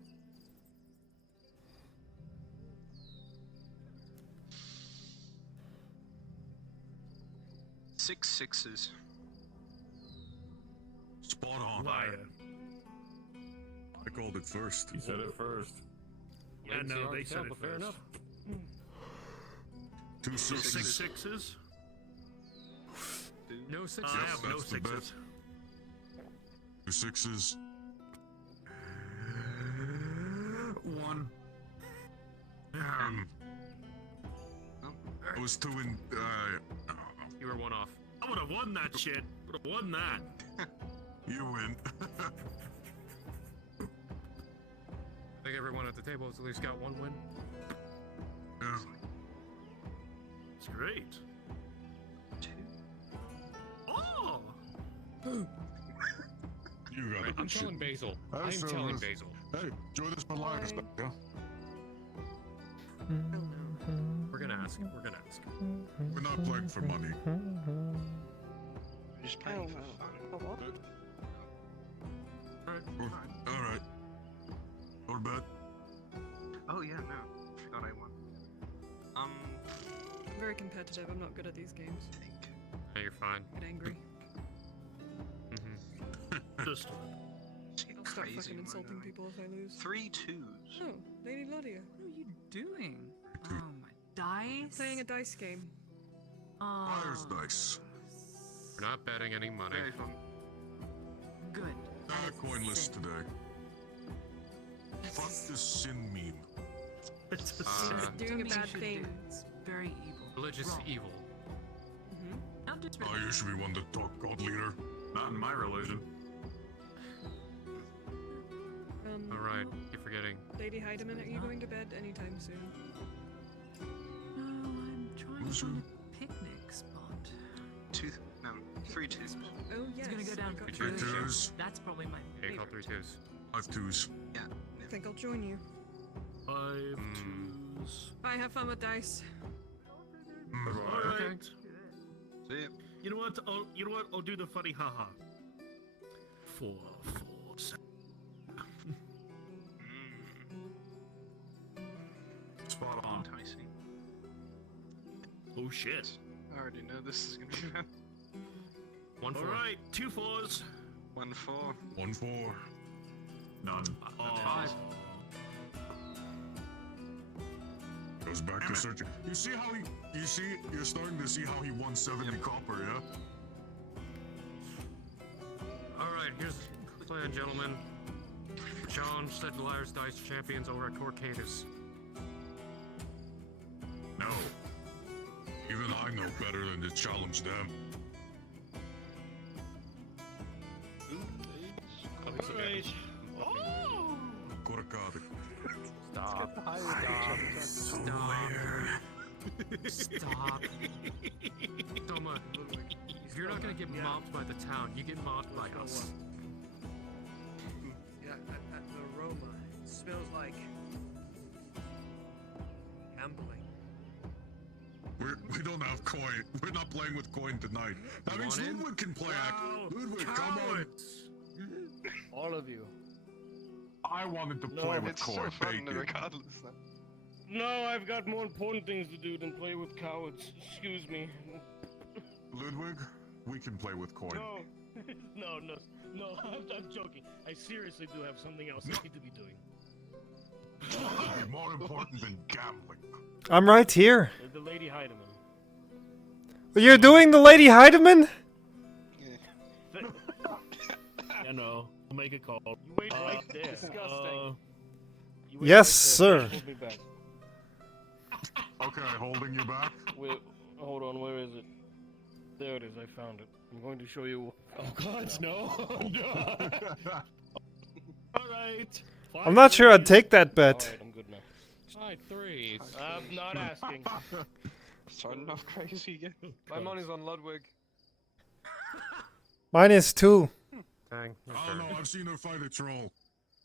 6 6s. Spot on. Liar. I called it first. You said it first. Yeah, no, they said it fair first. enough. 2 6 6s. 6s. No 6s. I have no that's the 6s. 2 6s. 1. I was 2 and You were 1 off. I would have won that shit. Would have won that. you win. I think everyone at the table has at least got 1 win. Yeah. It's great. 2. Oh! You got it. I'm telling Basil. Hey, I'm so telling is- Basil. Hey, enjoy this Malaga stuff, yeah? We're gonna ask. We're gonna ask. We're not playing for money. We're just playing for fun. Alright. Or bad. Oh yeah, no. Forgot I won. I'm very competitive. I'm not good at these games. Hey, you're fine. Get angry. Just I'll start fucking insulting people if I lose. 3 2s. Oh, Lady Ladia. What are you doing? Oh my dice. Playing a dice game. Fires dice. We're not betting any money. Very fun. Good. Coinless today. Fuck this sin meme. It's a Doing a bad thing. It's very evil. Religious Wrong. evil. Not just I usually one to talk God leader. Not in my religion. Alright, you're forgetting. Lady Heidemann, are you going to bed anytime soon? No, I'm trying to find a picnic spot. 2. No, 3 2s. Oh yes. It's gonna go down I got for you. 3 2s. That's probably my Yeah, you call favorite. 3 2s. 5 2s. Yeah. I think I'll join you. 5 2s. Bye, have fun with dice. Alright. Okay. See ya. You know what? I'll do the funny haha. 4 4s. Spot on. Enticing. Oh shit. I already know this is gonna be bad. 1 4. Alright, 2 4s. 1 4. 1 4. None. Oh. 5. Goes back to searching. You see how you're starting to see how he won 70 copper, yeah? Alright, here's the plan, gentlemen. Challenge said Liar's Dice champions over at Corcadus. No. Even I know better than to challenge them. Alright. Oh! Corcada. Stop. Stop. Stop. Toma, if you're not gonna get mobbed by the town, you get mobbed by us. Yeah, that aroma. It smells like gambling. We don't have coin. We're not playing with coin tonight. That means want in? Ludwig can play. Wow, Ludwig, come on. All of you. I wanted to play with coin. Thank you. regardless. No, I've got more important things to do than play with cowards. Excuse me. Ludwig, we can play with coin. No, I'm joking. I seriously do have something else I need to be doing. More important than gambling. I'm right here. The Lady Heidemann. You're doing the Lady Heidemann? I know. I'll make a call. You wait right there. Disgusting. Yes, sir. Hold me back. Okay, holding you back. Wait, hold on. Where is it? There it is. I found it. I'm going to show you. Oh God, no! No! All right. I'm not sure I'd take that bet. Alright, I'm good now. 5-3. I'm not asking. Starting off crazy again. My money's on Ludwig. Mine is 2. Dang. Oh no, I've seen her fight a troll.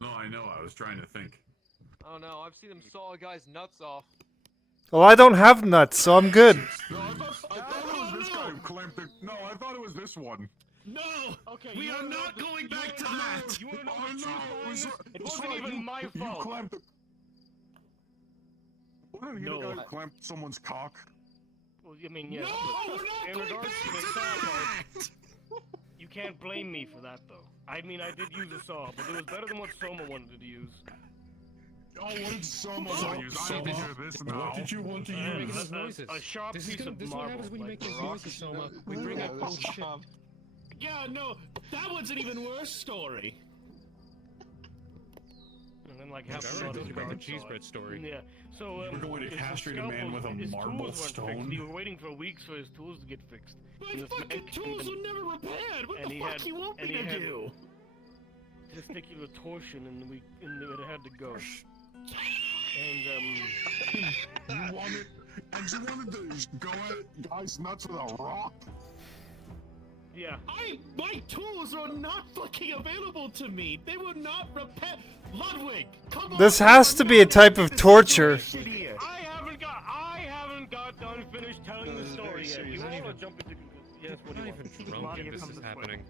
No, I know. I was trying to think. I don't know. I've seen him saw a guy's nuts off. Well, I don't have nuts, so I'm good. No, I thought it was this guy who clamped it. No, I thought it was this one. No! Okay, We are not going back to that! You wanna know Oh, what no, truth is? It it's wasn't right, even my You fault. clamped it. Wasn't he the guy who clamped someone's cock? Well, I mean, yes. No, but we're not in going regards back to the to saw part, that! you can't blame me for that, though. I mean, I did use a saw, but it was better than what Soma wanted to use. Oh, what did Soma So- want? I need to hear this now. What did you want to use? Making those noises. A sharp This is piece gonna- of this is what marble. happens when you like make those rock. noises, Soma. We bring up old shit. Yeah, no, that one's an even worse story. And then, like, Look, half I the already others told you about the guards saw cheese it. bread story. Yeah. So We're going to his castrate a man scalpel- with a his marble tools weren't stone? Fixed. He was waiting for weeks for his tools to get fixed. My And this fucking man- tools were never repaired. What and the he fuck had- you want and me he to had- do? Testicular torsion, and it had to go. And You wanted, and you wanted to go at guys nuts with a rock? yeah. My tools are not fucking available to me. They were not repaired. Ludwig, come on. This has to be a type of torture. I haven't got done finished telling the story yet. You want to jump into yes? What do you want? Drunk Maria, if this come is this way. happening.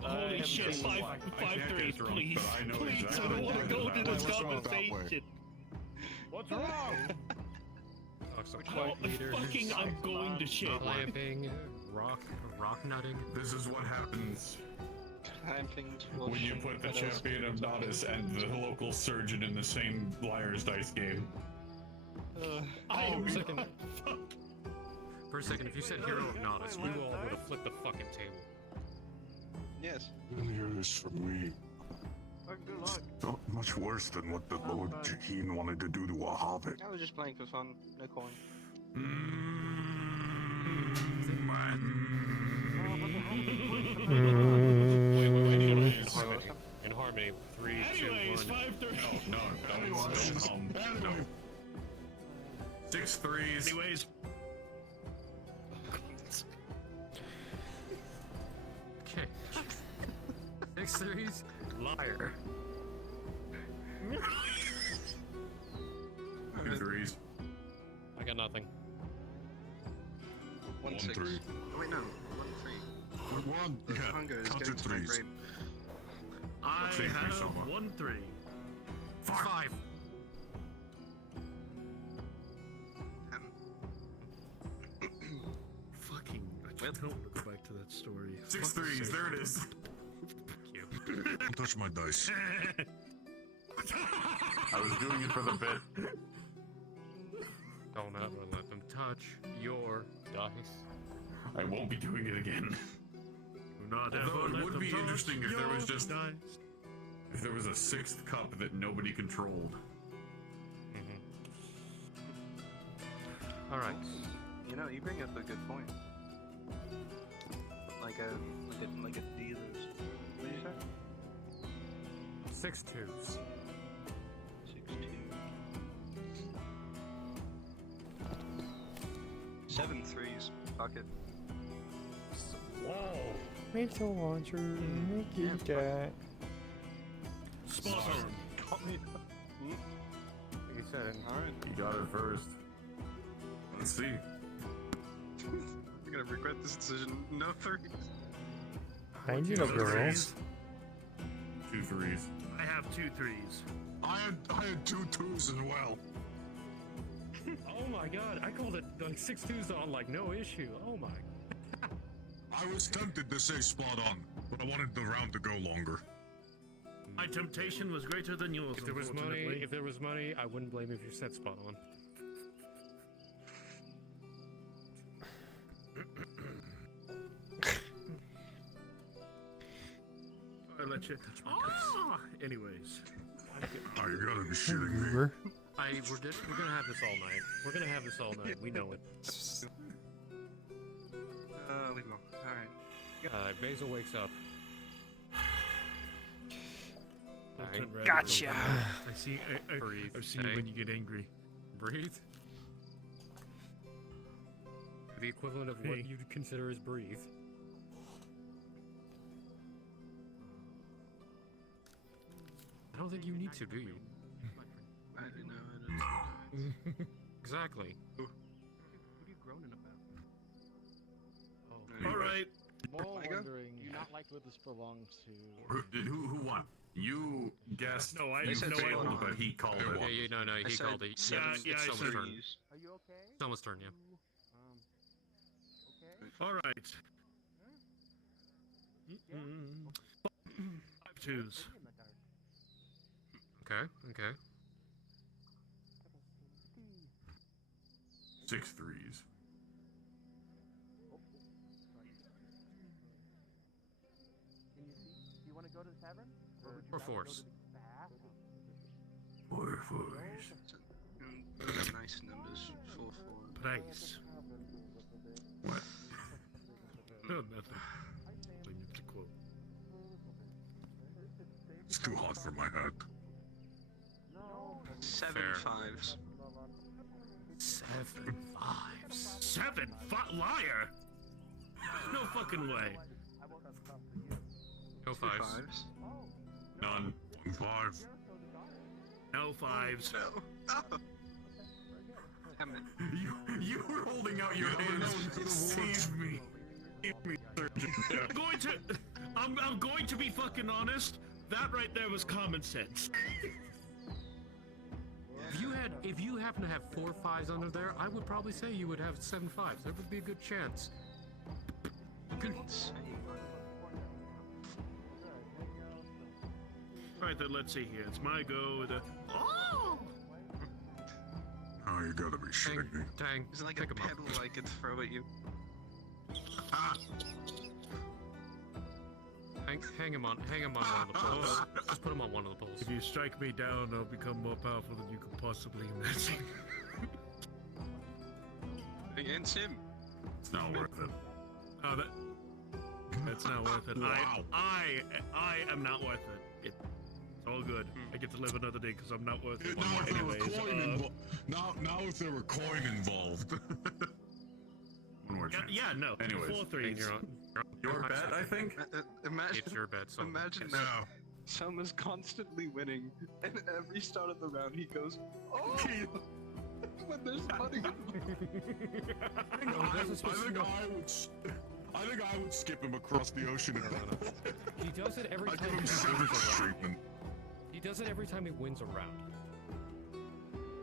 Holy haven't shit, seen the five wife. threes, please. but I know Please, I exactly don't want to go what into that this was. conversation. What's wrong? Talk some Oh, fight leaders. fucking, I'm going to shit. Clamping, rock nutting. This is what happens Clamping. when you put the champion of Nodus and the local surgeon in the same liar's dice game. For a second, if you said hero of Nodus, we all would have flipped the fucking table. Yes. You didn't hear this from me. Good luck. Not much worse than what the Lord Jaheen wanted to do to a hobbit. I was just playing for fun. No coin. In harmony. 3, 2, 1. Anyways, 5-3. No. 6 threes. Anyways. Okay. 6 threes. Liar. 2 threes. I got nothing. 1 6. three. Oh, wait, no. 1 3. We're on, Hunger is counted getting to my threes. brain. I Same for have Soma. 1 3. 5. Fucking. I don't want to go back to that story. 6 threes. There it is. Don't touch my dice. I was doing it for the bit. Don't ever let them touch your dice. I won't be doing it again. Do not ever Although it let would them be touch interesting if there was your just dice. if there was a 6th cup that nobody controlled. Alright. You know, you bring up a good point. Like a dealer's. What did you say? 6 twos. 6 2. 7 threes. Fuck it. Whoa. Make the launcher, make that. Spot on. Got me. He said. Alright. You got it first. Let's see. I'm gonna regret this decision. No threes. I need a girls. 2 threes. I have 2 threes. I had 2 twos as well. Oh my god, I called it like 6 twos on like no issue. Oh my. I was tempted to say spot on, but I wanted the round to go longer. My temptation was greater than yours. If there was money, unfortunately. I wouldn't blame you if you said spot on. I'll let you. Ah! Anyways. Oh, you gotta be shitting me. We're gonna have this all night. We're gonna have this all night. We know it. Leave him alone. Alright. Basil wakes up. Gotcha. I see. Breathe. I've seen you when you get angry. Breathe. The equivalent of what you'd consider as breathe. I don't think you need to, do you? I don't know. Exactly. What are you groaning about? All right. More I go? wondering, you not like what this belongs to. Who won? You guessed. No, I you said failed, won. but he called it. No, he called it. I Yeah, it's said Selma's turn. threes. Are you okay? Selma's turn, yeah. Okay? All right. 5 twos. Okay. 6 threes. Can you see? Do you want to go to the tavern? Or fours. 4 fours. Nice numbers. 4 4. Price. What? No, nothing. We need to quote. It's too hot for my head. 7 Fair. 5s. 7 5s. 7? Liar! No fucking way. No 2 5s. 5s. None. 5. No 5s. No. Oh. Damn it. You were holding out your hands. Save me. Save me, surgeon. I'm going to be fucking honest. That right there was common sense. If you happen to have 4 5s under there, I would probably say you would have 7 5s. There would be a good chance. Alright then, let's see here. It's my go. Oh! Oh, you gotta be shitting me. Dang. Is it like Pick a 'em up. pebble I could throw at you? Hang him on one of the poles. Just put him on one of the poles. If you strike me down, I'll become more powerful than you can possibly imagine. Against him? It's not worth it. Oh, that's not worth it. Wow. I am not worth it. It's all good. I get to live another day because I'm not worth it. Now if there were Anyways, coin involved. Now if there were coin involved. One more chance. yeah, no. Anyways, 4 3s. Your bet, I think. Imagine. It's your bet, so Imagine No. that. Selma's constantly winning, and every start of the round he goes, "Oh!" when there's money. I think I would skip him across the ocean at that point. He does it every I'd time give him he wins a service round. treatment. He does it every time he wins a round.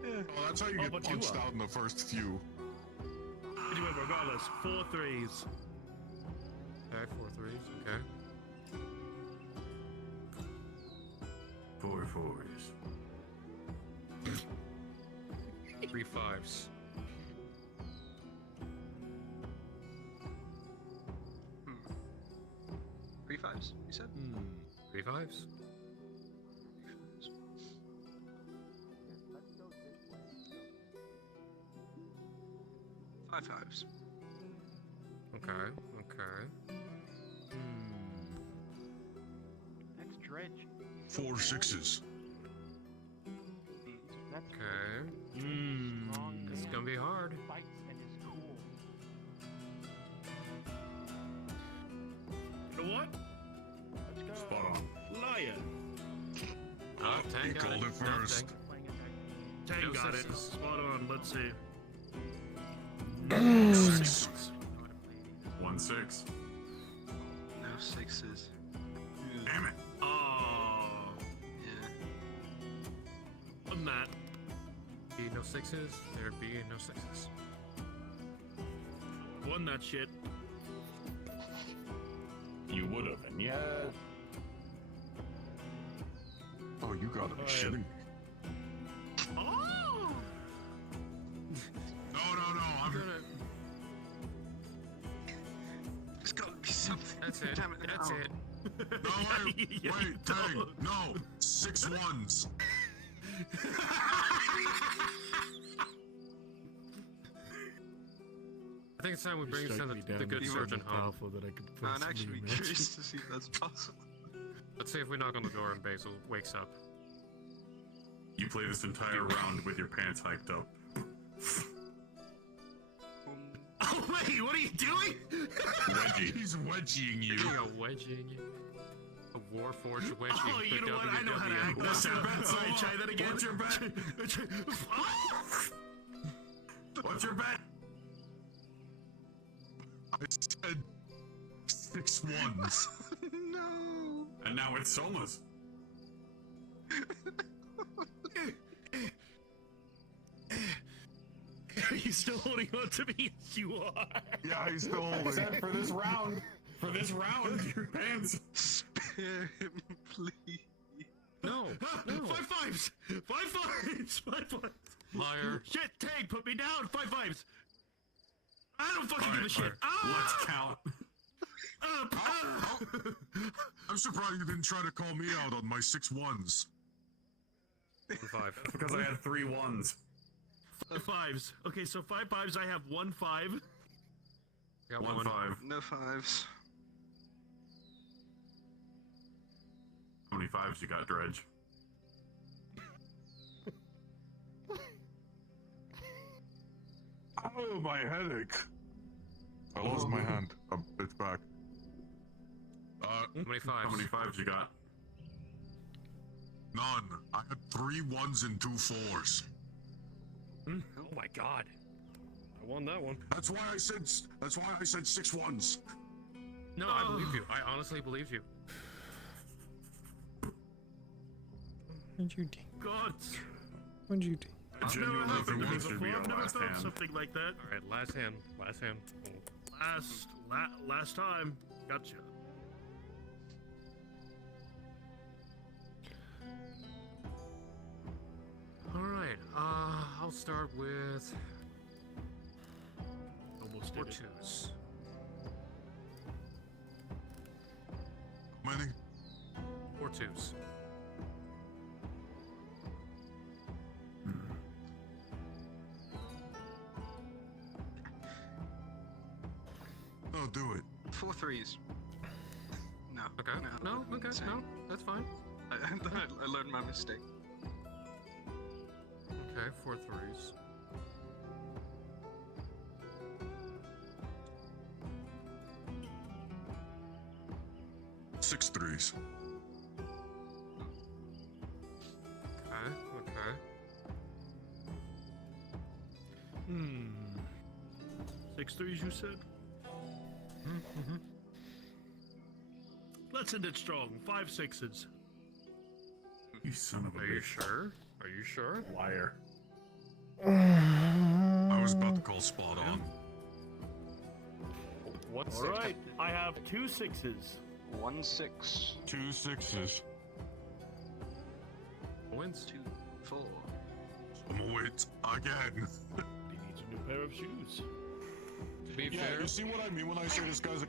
Oh, that's how you get but you punched are. out in the first few. Anyway, regardless, 4 3s. Okay, 4 3s. Okay. 4 fours. 3 5s. Three 5s, you said? 3 5s. 5 5s. Okay. Next dredge. 4 6s. Okay. It's gonna be hard. Fights and is cool. You know what? Let's go. Spot on. Liar. Oh, Tang He got called it No, first. Tang No got it. sixes. Spot on. Let's see. 6. 1 6. No 6s. Damn it. Oh. Yeah. I'm not. Be no 6s. There'd be no 6s. Won that shit. You would have, and yeah. Oh, you gotta be shitting me. Oh! No, I'm gonna. There's gotta be something. That's it. Damn it. That's it. No, wait, dang, no, 6 ones. I think it's time we bring the good surgeon home. I'm actually curious to see if that's possible. Let's see if we knock on the door and Basil wakes up. You play this entire round with your pants hiked up. Oh wait, what are you doing? Wedgie. He's wedging you. Doing a wedging. A Warforged wedging. Oh, you know what? I know how to act. What's your bet? Sorry, try that again. What's your bet? What's your bet? I said 6 ones. No. And now it's Soma's. Are you still holding on to me? Yes, you are. Yeah, he's still I holding. said for this round. For this round, your pants. Spare him, please. No. 5 fives. 5 fives. 5 fives. Liar. Shit, Tank, put me down. 5 fives. I don't fucking All give a right, shit. Let's count. I'm surprised you didn't try to call me out on my 6 ones. 5. Because I had 3 ones. 5 fives. Okay, so 5 fives. I have 1 5. Got 1 5. No fives. How many 5s you got, Dredge? Oh, my headache. I lost my hand. It's back. How many 5s? How many 5s you got? None. I had 3 1s and 2 4s. Oh my god. I won that one. That's why I said 6 1s. No, I believe you. I honestly believe you. What'd you do? God. What'd you do? I've never Genuinely happened to think me this should before. be I've our never last felt hand. something like that. Alright, last hand. Last hand. Last time. Gotcha. Alright, I'll start with Almost 4 did it. 2s. How many? 4 2s. Oh, do it. 4 3s. No. Okay. No, okay, insane. no, that's fine. I learned my mistake. Okay, 4 3s. Six 3s. Okay. 6 3s, you said? Mm-hmm. Let's end it strong. 5 6s. You son of a Are you bitch. sure? Are you sure? Liar. I was about to call spot on. What's All right, I have 2 6s. 1 6. 2 6s. Wins? 2 4. Wait, again. He needs a new pair of shoes. To be Yeah, fair, you see what I mean when I say this guy's a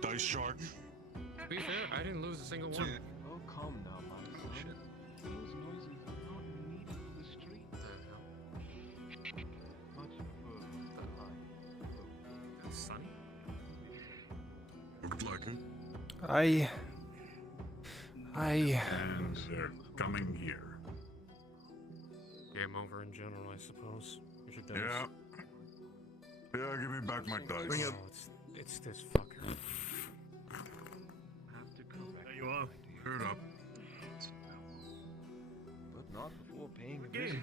dice shark? to be fair, I didn't lose a single one. Oh, calm now, my son. Those noises are not needed in the street. Much prefer the light. That's sunny. Looked like it. I And they're coming here. Game over in general, I suppose. We should dice. Yeah. Yeah, give me back my dice. Bring it. It's this fucker. Have to go back. There you are. Heard up. But not before paying a Okay. visit.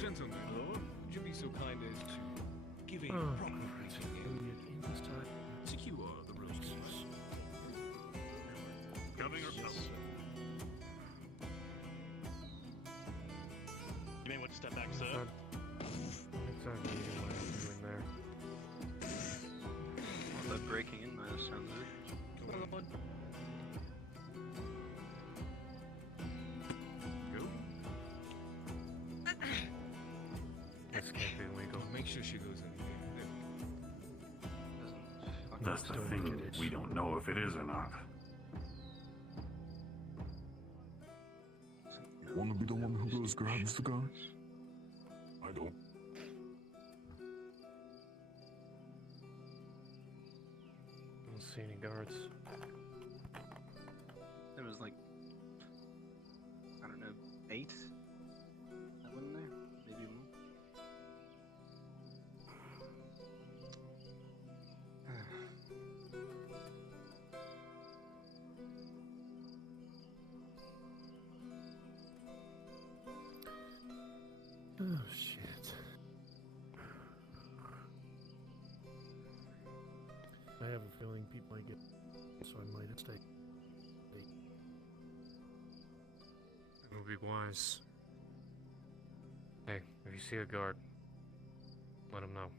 Gentlemen, would you be so kind as to give a proper greeting and secure the room Step back, sir. Exactly what I'm doing there. Well, that breaking in might have sounded good. This can't be illegal. Make sure she goes in. That's the thing. We don't know if it is or not. Wanna be the one who goes grabs the guards? I don't. I don't see any guards. There was like, I don't know, 8 that went in there? Maybe more. Oh shit. I have a feeling people might get, so I might have stayed. It would be wise. Hey, if you see a guard, let him know.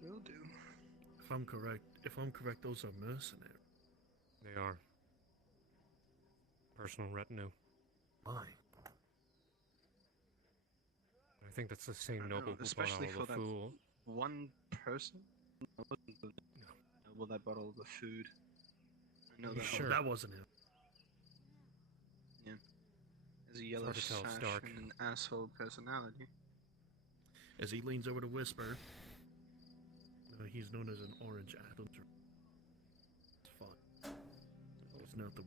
Will do. If I'm correct, those are mercenaries. They are. Personal retinue. Why? I think that's the same I don't know, noble who especially bought for all the that fool. one person. That wasn't the noble that bought all the food. I know that. Sure. That wasn't him. Yeah. There's a yellow hard to tell, it's sash dark. and an asshole personality. As he leans over to whisper, he's known as an orange Adams. It's fine. It's not the.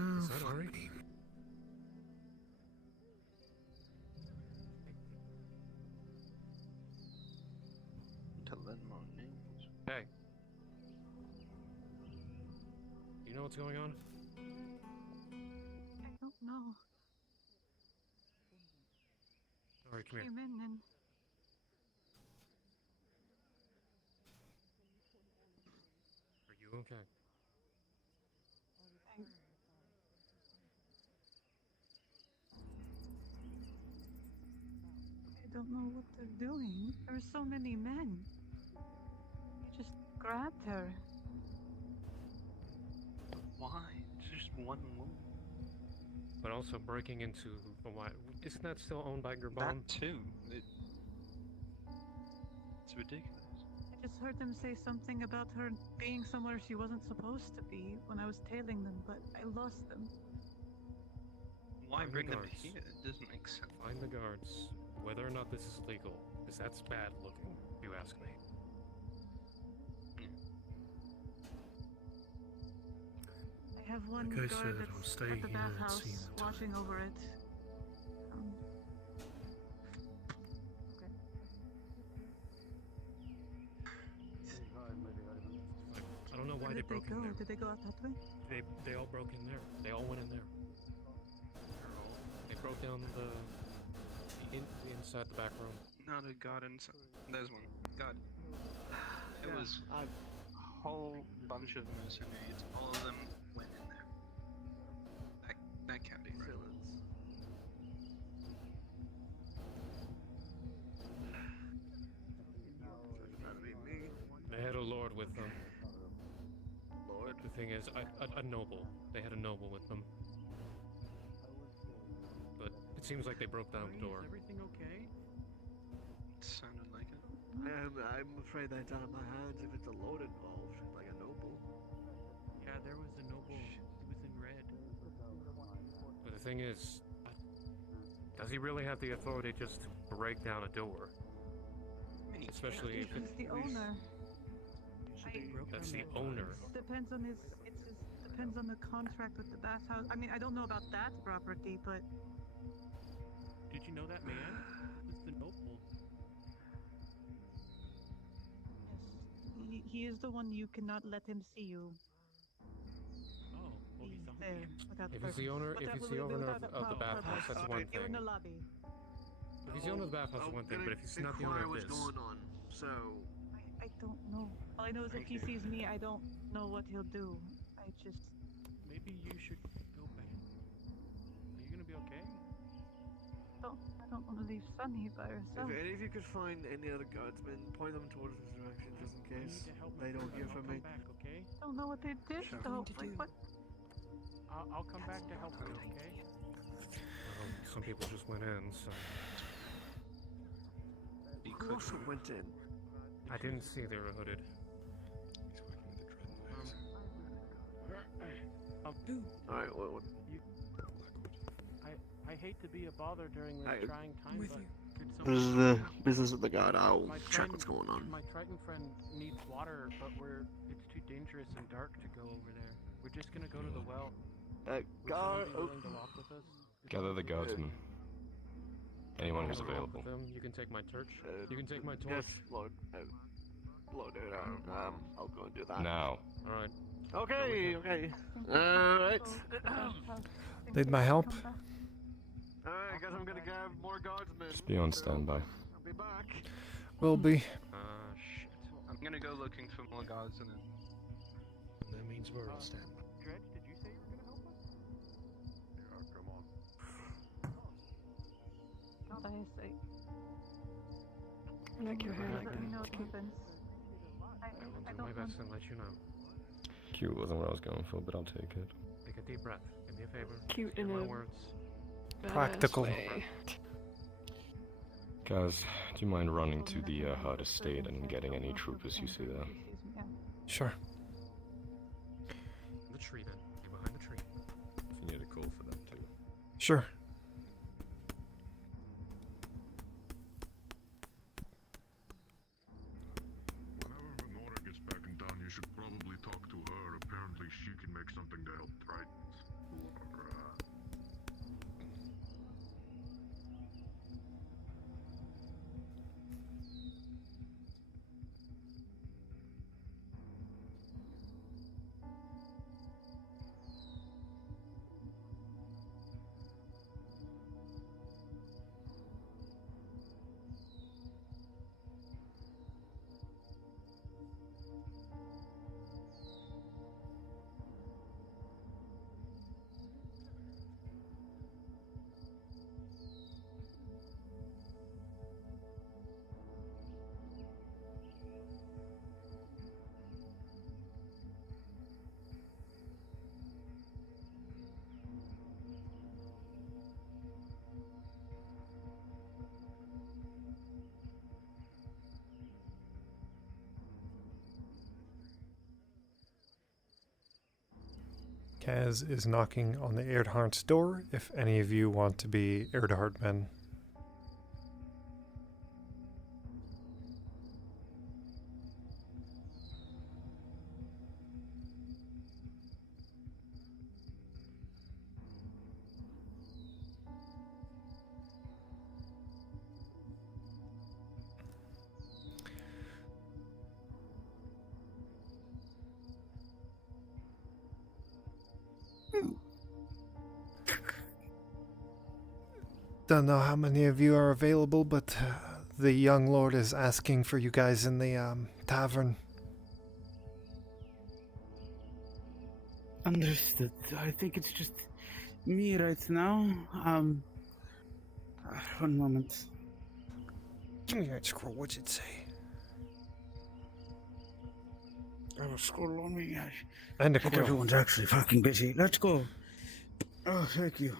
Is that Ari? To learn more names. Hey. You know what's going on? I don't know. Alright, come here. Came in and Are you okay? I don't know what they're doing. There are so many men. You just grabbed her. Why? It's just one woman. But also breaking into the white. Isn't that still owned by Gerbon? That too. It's ridiculous. I just heard them say something about her being somewhere she wasn't supposed to be when I was tailing them, but I lost them. Why Find bring the them guards. here? It doesn't make sense. Find the guards. Whether or not this is legal, because that's bad looking, if you ask me. I have one Like I guard said, I'll that's stay at the here and bathhouse see them watching over it. I don't know why Where they did broke they in go? there. Did they go out that way? They all broke in there. They all went in there. They broke down the inside the back room. Not a god inside. There's one. God. It was a whole bunch of mercenaries. All of them went in there. That can't be right. They had a lord with them. Lord? The thing is, a noble. They had a noble with them. But it seems like they broke down the door. Is everything okay? It sounded like it. I'm afraid that's out of my hands if it's a lord involved, like a noble. Yeah, there was a noble. He was in red. But the thing is, does he really have the authority just to break down a door? Especially if He's the owner. that's the owner. Depends on depends on the contract with the bathhouse. I mean, I don't know about that property, but Did you know that man was the noble? he is the one. You cannot let him see you. Oh, well, he's There, without If he's the owner, if he's the owner of the bathhouse, that's one You're in the thing. lobby. If he's the owner of the bathhouse, that's one thing. But if he's not the owner of what's this, going on. So, I I don't know. All I know is if he sees me, I don't know what he'll do. I just... Maybe you should go back. Are you gonna be okay? I don't want to leave Sunny by herself. If any of you could find any other guardsmen, point them towards this direction just in You case need to help me they don't first. hear I'll from come me. back, okay? I don't know what they did Sure. though. to Like do. what? I'll come back to help you, okay? Well, some people just went in, so Who also went in? I didn't see they were hooded. Alright, what? I hate to be a bother during this Hey, trying time, but could This is someone- the business of the god. I'll My check friend- what's going on. My Triton friend needs water, but it's too dangerous and dark to go over there. We're just gonna go to the well. Would someone be willing to walk with us? Gather the guardsmen. Anyone who's available. Them. You can take my torch. You can take my torch. Yes, Lord. Lord, I'll go and do that. Now. All right. Okay, okay. Alright. Need my help? Alright, I guess I'm gonna grab more guardsmen. Just be on standby. I'll be back. Will be. Shit. I'm gonna go looking for more guards and then... That means we're on standby. Dredge, did you say you were gonna help us? Yeah, come on. God, I say. Like your hair Let like me that. know what happens. I Do don't my best want... and let you know. Cute wasn't what I was going for, but I'll take it. Take a deep breath. Do me a favor. Cute Hear in my a words. badass Practical. way. Guys, do you mind running to the Hut estate and getting any troopers you see there? Sure. The tree then. You're behind the tree. If you need a call for them too. Sure. Whenever Nora gets back in town, you should probably talk to her. Apparently, she can make something to help Tritons. Kaz is knocking on the Erdhart's door if any of you want to be Erdhart men. Don't know how many of you are available, but the young lord is asking for you guys in the tavern. Understood. I think it's just me right now. One moment. Give me that scroll. What's it say? I have a scroll on me. And a I think quill. everyone's actually fucking busy. Let's go. Oh, thank you.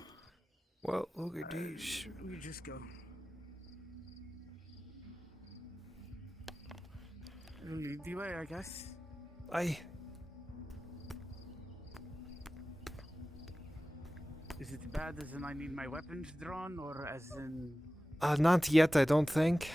Well, look at these. We just go. I'll lead the way, I guess. Aye. Is it bad as in I need my weapons drawn, or as in... Not yet, I don't think.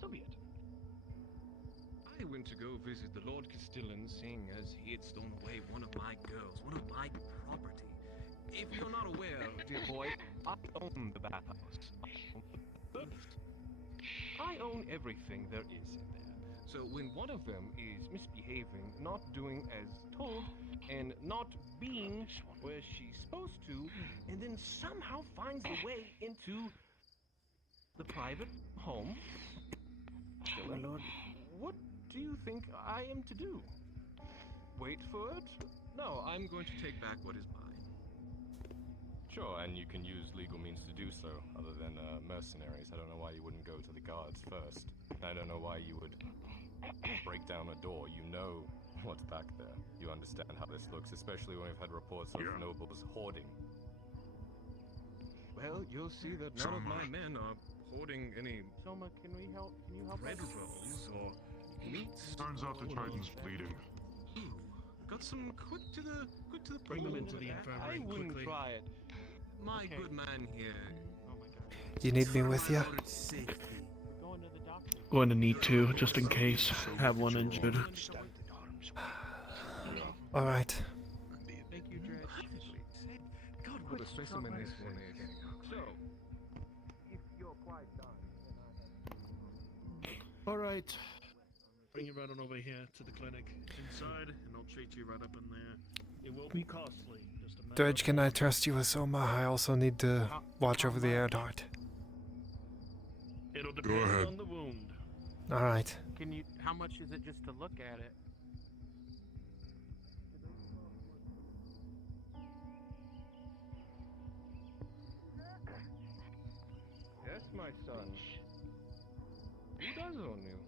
So be it. I went to go visit the Lord Castellan, seeing as he had stolen away one of my girls, one of my property. If you're not aware, dear boy, I own the bathhouse. I own the first. I own everything there is in there. So when one of them is misbehaving, not doing as told, and not being where she's supposed to, and then somehow finds the way into the private home, My lord. what do you think I am to do? Wait for it? No, I'm going to take back what is mine. Sure, and you can use legal means to do so, other than mercenaries. I don't know why you wouldn't go to the guards first. I don't know why you would break down a door. You know what's back there. You understand how this looks, especially when we've had reports of nobles hoarding. Well, you'll see that none of my men are hoarding any. Soma, can you help Bread us? rolls or meats? Turns out the Triton's bleeding. Got some quick to the Bring them point. into the infirmary I wouldn't quickly. try it. My good man here. Oh my god. You need me with you? Going to need to, just in case. Have one injured. Alright. Thank you, Dredge. God, what a specimen this one is. So, if you're quite done, All right. Bring you right on over here to the clinic. Inside, and I'll treat you right up in there. It will be costly. Just a matter Dredge, can I trust you with Soma? I also need to watch over the Erdheart. It'll depend on the wound. Alright. Can you? How much is it just to look at it? yes, my son. Who does own you?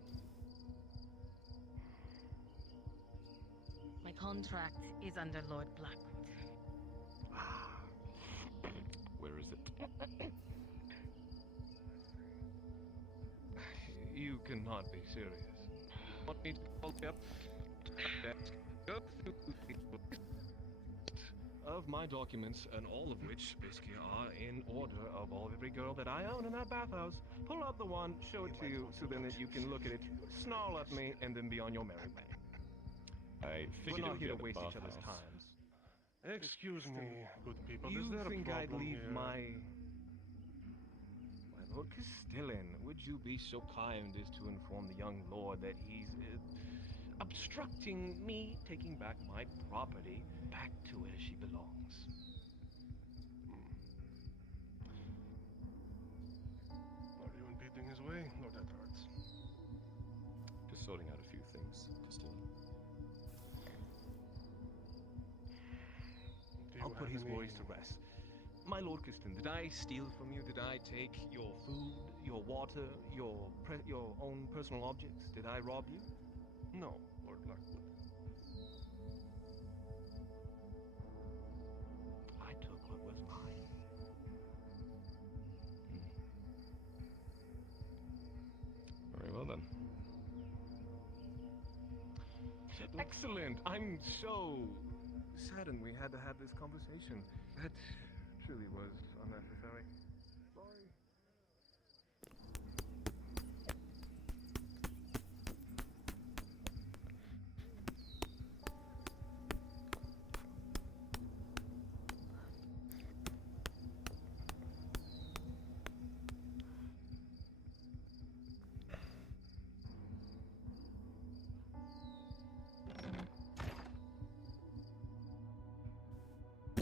My contract is under Lord Blackwood. Where is it? You cannot be serious. Want me to call you up? Go through the book of my documents, and all of which basically are in order of every girl that I own in that bathhouse. Pull out the one, show it to you, so then that you can look at it, snarl at me, and then be on your merry way. I We're figured it not would be here at to the waste each other's bathhouse. times. Excuse me, good people. You Is there think a I'd problem leave here? my Lord Castellan, would you be so kind as to inform the young lord that he's obstructing me taking back my property back to where she belongs? Are you impeding his way, Lord Edwards? Just sorting out a few things, Castellan. I'll put his worries to rest. My Lord Castellan, did I steal from you? Did I take your food, your water, your own personal objects? Did I rob you? No, Lord Blackwood. I took what was mine. Very well then. Excellent! I'm so saddened we had to have this conversation. That truly was unnecessary. Sorry.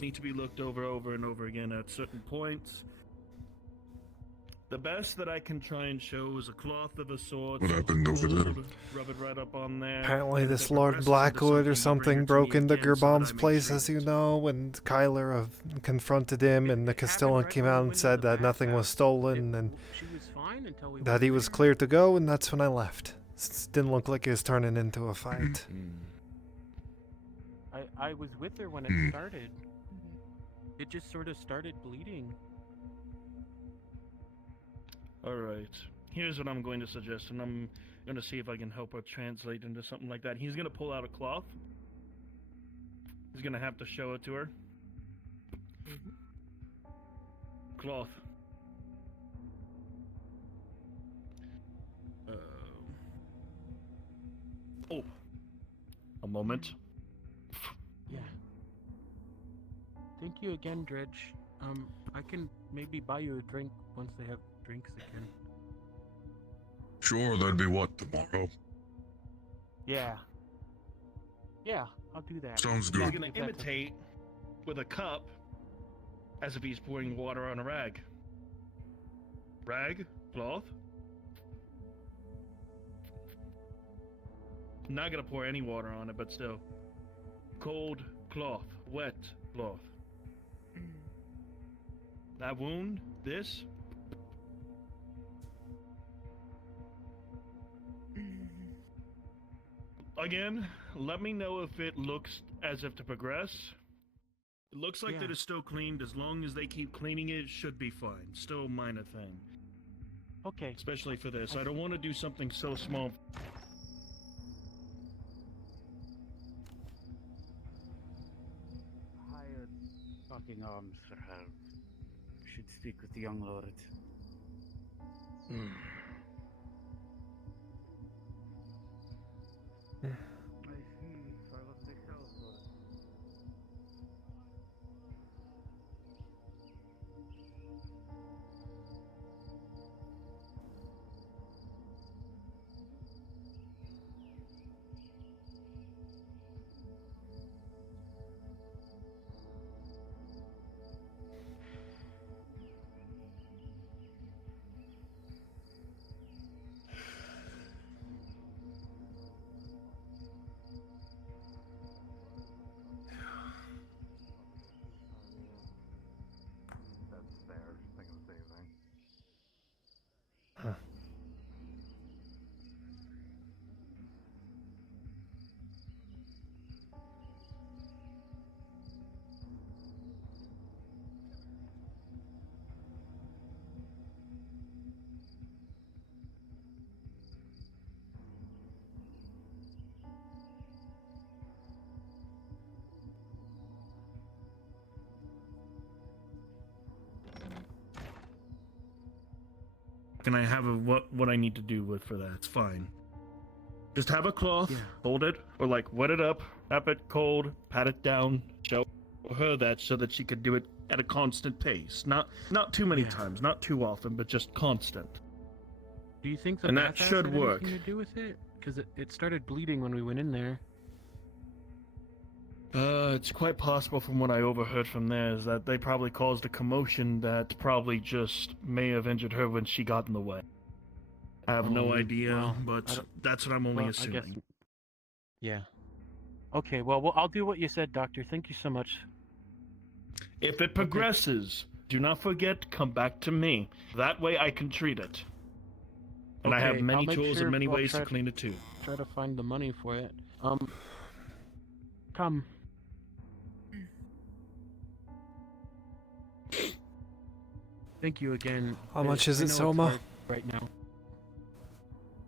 Need to be looked over and over again at certain points. The best that I can try and show is a cloth of a sort. What happened over there? Rub it right up on there. Apparently And this if it Lord progresses Blackwood into or something, you something bring it broke to me into again so that I Gerbom's make place, sure as you know, and Kyler confronted him, and the Castellan came out and said that nothing was stolen, and She was fine until we. that he was clear to go, and that's when I left. Didn't look like it was turning into a fight. I was with her when it started. It just sort of started bleeding. Alright. Here's what I'm going to suggest, and I'm going to see if I can help her translate into something like that. He's going to pull out a cloth. He's going to have to show it to her. Cloth. Oh. A moment. Yeah. Thank you again, Dredge. I can maybe buy you a drink once they have drinks again. Sure, that'd be what, tomorrow? Yeah. Yeah, I'll do that. Sounds He's good. gonna imitate with a cup as if he's pouring water on a rag. Rag? Cloth? Not gonna pour any water on it, but still. Cold cloth. Wet cloth. That wound? This? Again, let me know if it looks as if to progress. It looks like that it's still cleaned. As long as they keep cleaning it, it should be fine. Still a minor thing. Okay. Especially for this. I don't want to do something so small. Hired fucking arms for help. Should speak with the young lord. I see. Follow the hell. That's fair. Just thinking the same thing. Can I have what I need to do with for that? It's fine. Just have a cloth, hold it, or like wet it up, wrap it cold, pat it down, show her that so that she could do it at a constant pace. Not too many times, not too often, but just constant. Do you think the And that bath should had work. anything to do with it? Because it started bleeding when we went in there. It's quite possible from what I overheard from there is that they probably caused a commotion that probably just may have injured her when she got in the way. I have no idea, well, but that's what I'm only well, I guess- assuming. Yeah. Okay, well, I'll do what you said, Doctor. Thank you so much. If it progresses, do not forget, come back to me. That way I can treat it. And I have Okay, many I'll make tools sure and many I'll ways to try clean it too. Try to find the money for it. Come. Thank you again. How much is it, I know it's Soma? hard right now.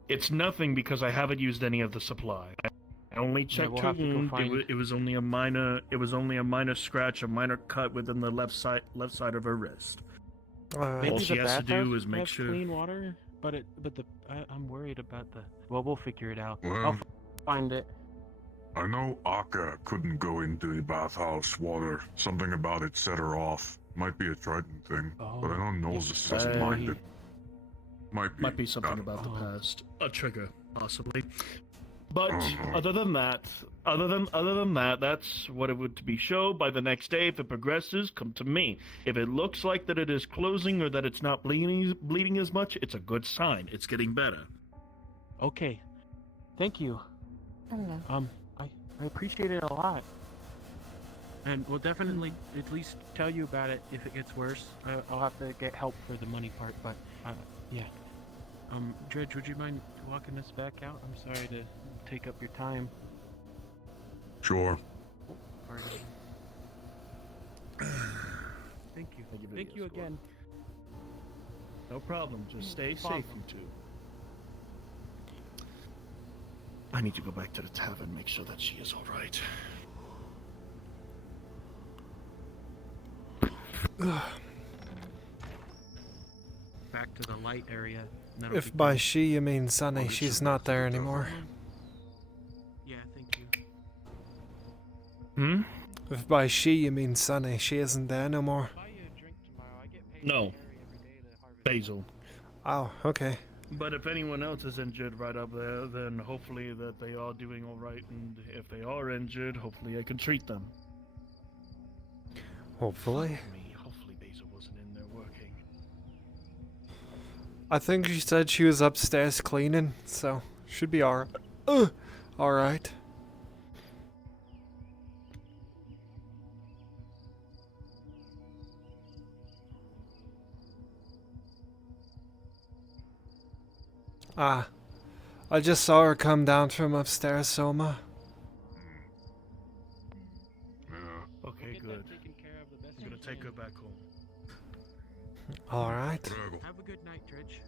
It's nothing because I haven't used any of the supply. I only checked we'll her have to go wound. find- It was only a minor. It was only a minor scratch, a minor cut within the left side of her wrist. Maybe All she the has to do bathhouse is make has sure. clean water, but I'm worried about the. Well, we'll figure it out. Well- I'll find it. I know Akka couldn't go into the bathhouse water. Something about it set her off. Might be a Triton thing, but I don't know if this doesn't mind it. Might be something about the past. A trigger, possibly. But other than that, that's what it would be shown. By the next day, if it progresses, come to me. If it looks like that it is closing or that it's not bleeding as much, it's a good sign. It's getting better. Okay. Thank you. I appreciate it a lot. And we'll definitely at least tell you about it if it gets worse. I'll have to get help for the money part, but yeah. Dredge, would you mind walking us back out? I'm sorry to take up your time. Sure. Pardon. Thank you. Thank you again. No problem. Just stay safe, Problem. you two. I need to go back to the tavern, make sure that she is all right. Back to the light area. That'll If be by good. she you mean Sunny, she's not there anymore. Yeah, thank you. Hmm? If by she you mean Sunny, she isn't there no more. No. Basil. Oh, okay. But if anyone else is injured right up there, then hopefully that they are doing all right, and if they are injured, hopefully I can treat them. Hopefully. Fuck me. Hopefully Basil wasn't in there working. I think she said she was upstairs cleaning, so should be alright. Alright. Ah, I just saw her come down from upstairs, Soma. Okay, good. I'm gonna take her back home. Alright. Have a good night, Dredge.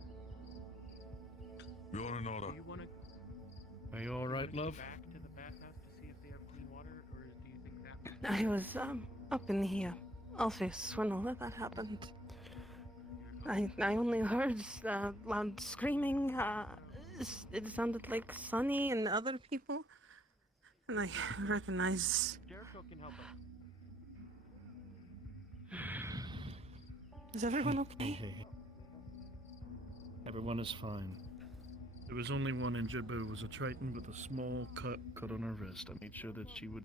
Yorinoda. Do you want to Are you alright, love? back to the bathhouse to see if they have clean water, or do you think that? I was up in the Alpheus when all of that happened. I only heard loud screaming. It sounded like Sunny and other people, and I recognized. Jericho can help us. Is everyone okay? Everyone is fine. There was only one injured, but it was a Triton with a small cut on her wrist. I made sure that she would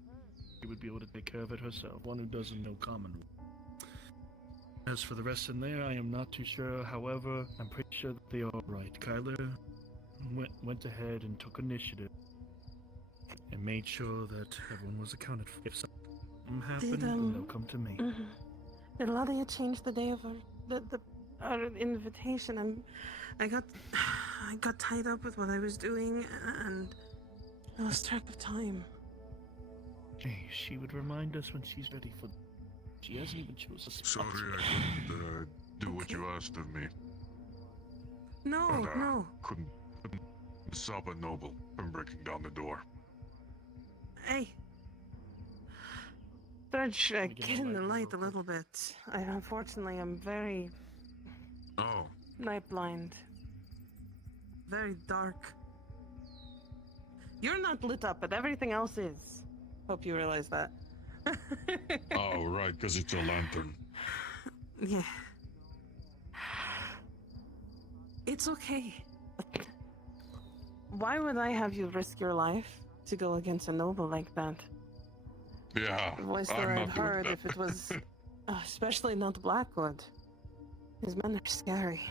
be able to take care of it herself. One who doesn't know common. As for the rest in there, I am not too sure. However, I'm pretty sure that they are all right. Kyler went ahead and took initiative and made sure that everyone was accounted for. If something happened, then they'll come to me. Did Ladia change the day of our invitation? I got tied up with what I was doing, and I lost track of time. Hey, she would remind us when she's ready for. She hasn't even chosen a spot. Sorry I couldn't do what you asked of me. No. Couldn't stop a noble from breaking down the door. Hey. Dredge, get in the light a little bit. Unfortunately, I'm very night blind. Very dark. You're not lit up, but everything else is. Hope you realize that. Oh, right, because it's a lantern. Yeah. It's okay. Why would I have you risk your life to go against a noble like that? Yeah, The voice that I'm I'd not doing heard that. if it was... especially not Blackwood. His men are scary.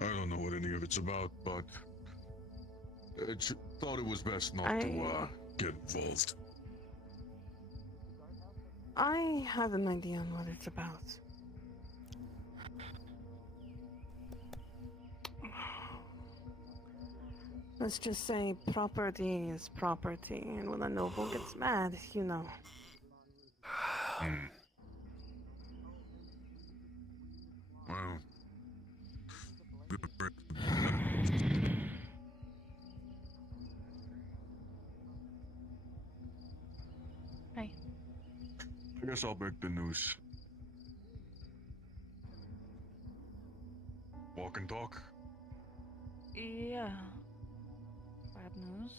I don't know what any of it's about, but I thought it was best not to get involved. I have an idea on what it's about. Let's just say property is property, and when a noble gets mad, you know. Well, Hey. I guess I'll break the news. Walk and talk. Yeah. Bad news.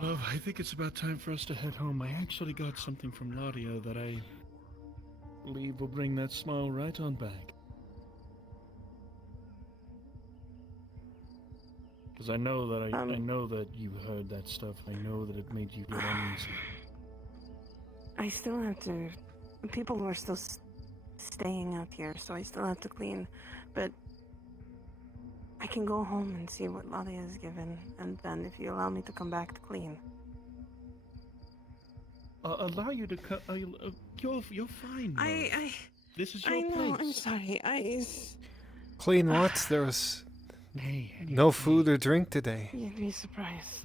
Love, I think it's about time for us to head home. I actually got something from Ladia that I believe will bring that smile right on back. Because I know that I know that you heard that stuff. I know that it made you feel uneasy. I still have to... People are still staying out here, so I still have to clean. But I can go home and see what Ladia has given, and then if you allow me to come back to clean. Allow you to cut. You're fine. Love. This is your I know. place. I'm sorry. Clean what? There was no food or drink today. You'd be surprised.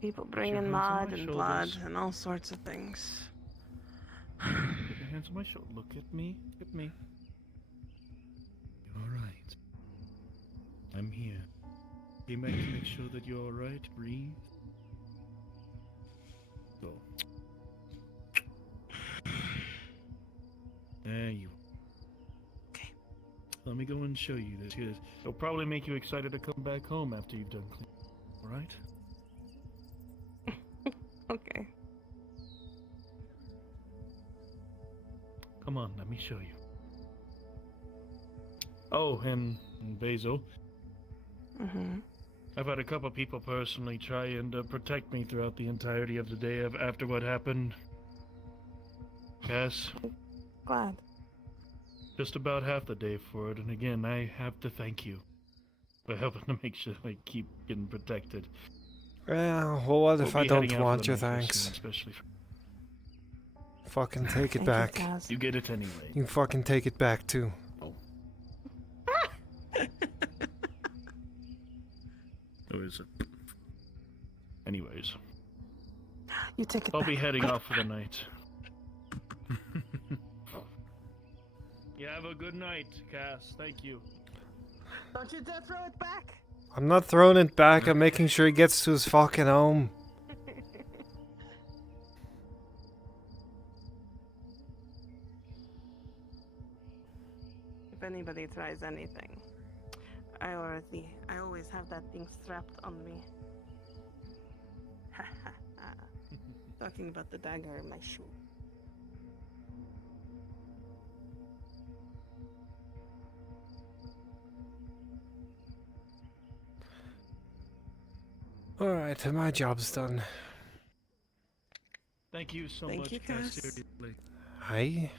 People bring your in hands on mud my and blood shoulders. and all sorts of things. Put your hands on my shoulder. Look at me. Look at me. You're all right. I'm here. Came back to make sure that you're all right. Breathe. Go. There you. Okay. Let me go and show you this. Here. It'll probably make you excited to come back home after you've done cleaning. All right? Okay. Come on, let me show you. Oh, and Basil. Mm-hmm. I've had a couple people personally try and protect me throughout the entirety of the day after what happened. Yes. Glad. Just about half the day for it, and again, I have to thank you for helping to make sure I keep getting protected. Yeah, well, what We'll if I be heading don't out for want the your night here thanks? soon, especially Fucking take it Thank back. you, Kaz. You get it anyway. You can fucking take it back too. Anyways, You take it I'll back. be heading off for the night. You have a good night, Cass. Thank you. Don't you dare throw it back! I'm not throwing it back, I'm making sure he gets to his fucking home. If anybody tries anything, I always have that thing strapped on me. Talking about the dagger in my shoe. Alright, my job's done. Thank you so Thank much, you, Cass. Cass. Seriously. Hi.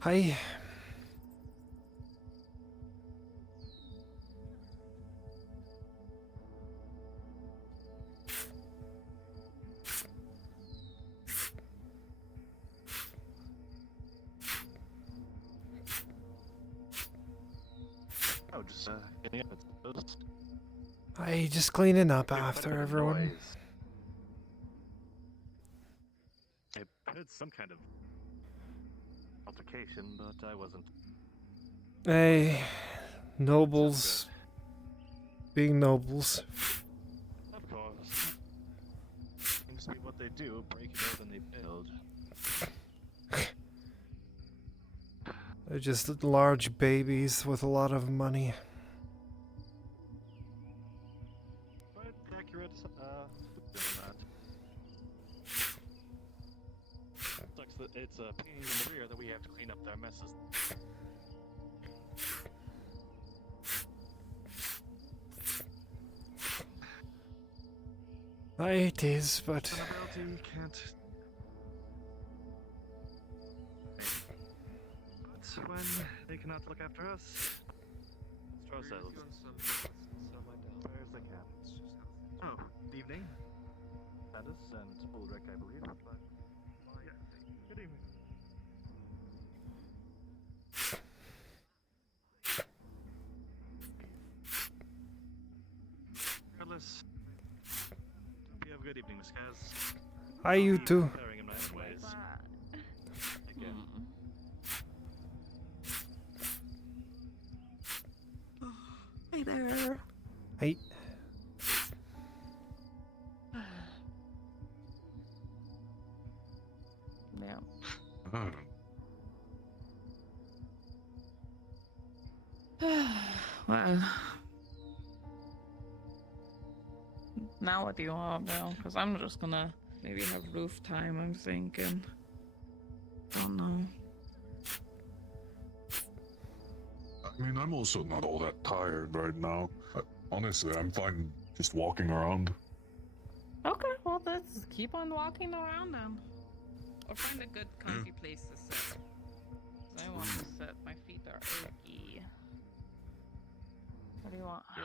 Hi. Oh, just getting up. It's Hi, just cleaning up Give after quite a bit of everyone. noise. I heard some kind of altercation, but I wasn't. Hey, nobles. Being nobles. Of course. Seems to be what they do, break it up and they build. They're just large babies with a lot of money. Quite accurate, on that. Sucks that it's a pain in the rear that we have to clean up their messes. It is, but Ability can't. But when they cannot look after us, it's ourselves. Where's the cat? Oh, evening. Candace and Ulrich, I believe. But yeah, good evening. Regardless, hope you have a good evening, Miss Kaz. hi, you too. Bearing in mind ways. Again. Hey there. Hey. Yeah. Well, now what do you want now? Because I'm just gonna maybe have roof time, I'm thinking. Don't know. I mean, I'm also not all that tired right now. Honestly, I'm fine just walking around. Okay, well, let's keep on walking around then. Or find a good comfy place to sit. 'Cause I want to sit. My feet are achy. What do you want? Yeah.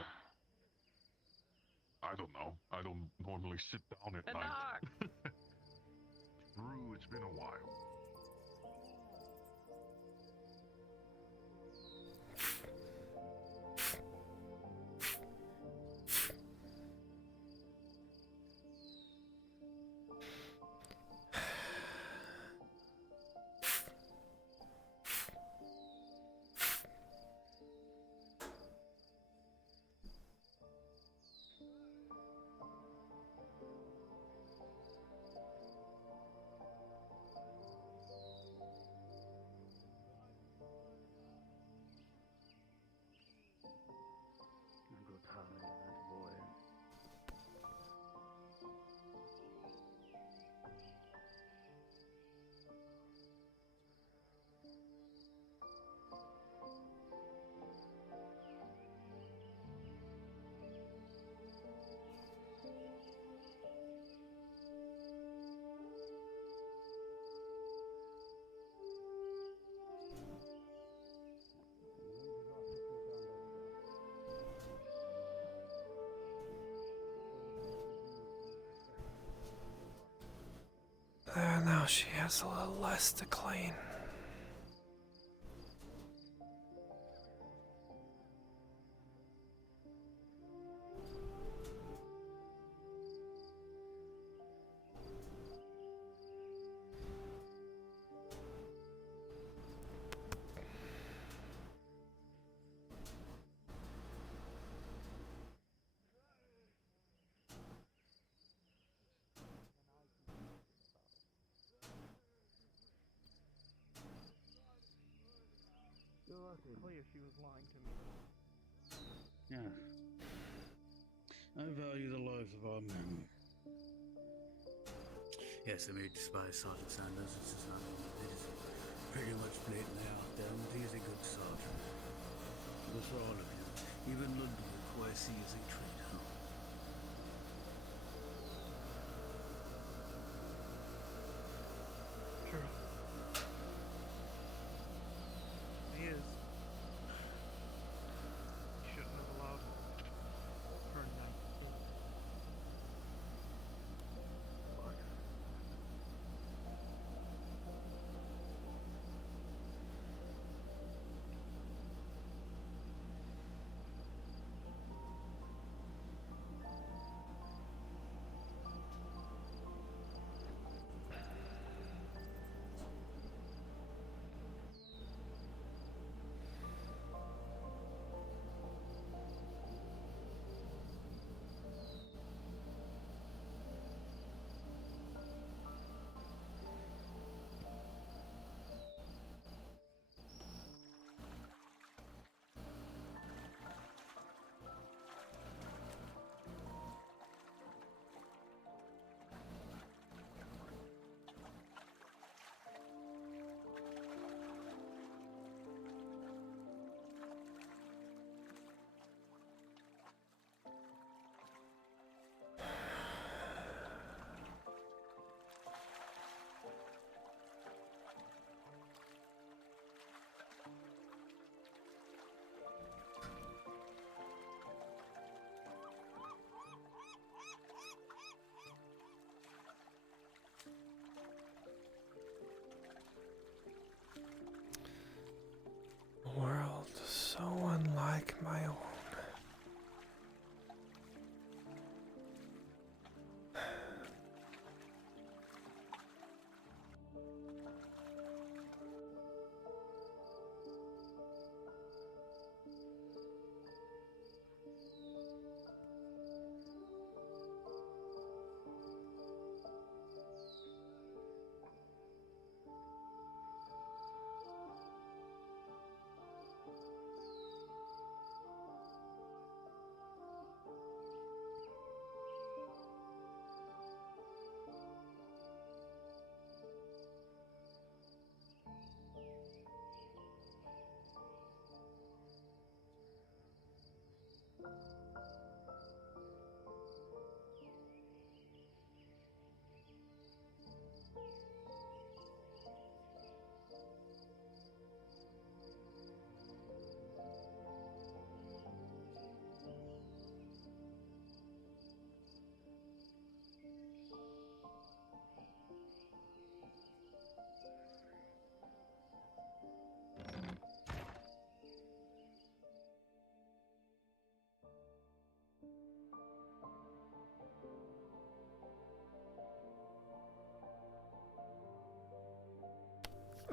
I don't know. I don't normally sit down at The night. dog! True, it's been a while. Now she has a little less to clean. Clear, she was lying to me. Yeah. I value the lives of our men. Yes, I may despise Sergeant Sanders. It's just not. It is pretty much blatantly out there, but he is a good sergeant. But for all of you, even Ludwig, who I see as a traitor. Sure.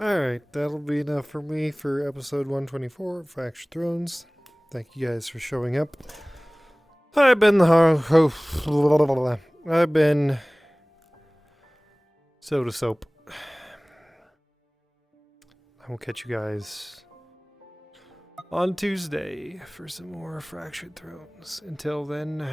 Alright, that'll be enough for me for episode 124 of Fractured Thrones. Thank you guys for showing up. I've been the I've been Soda Soap. I will catch you guys on Tuesday for some more Fractured Thrones. Until then,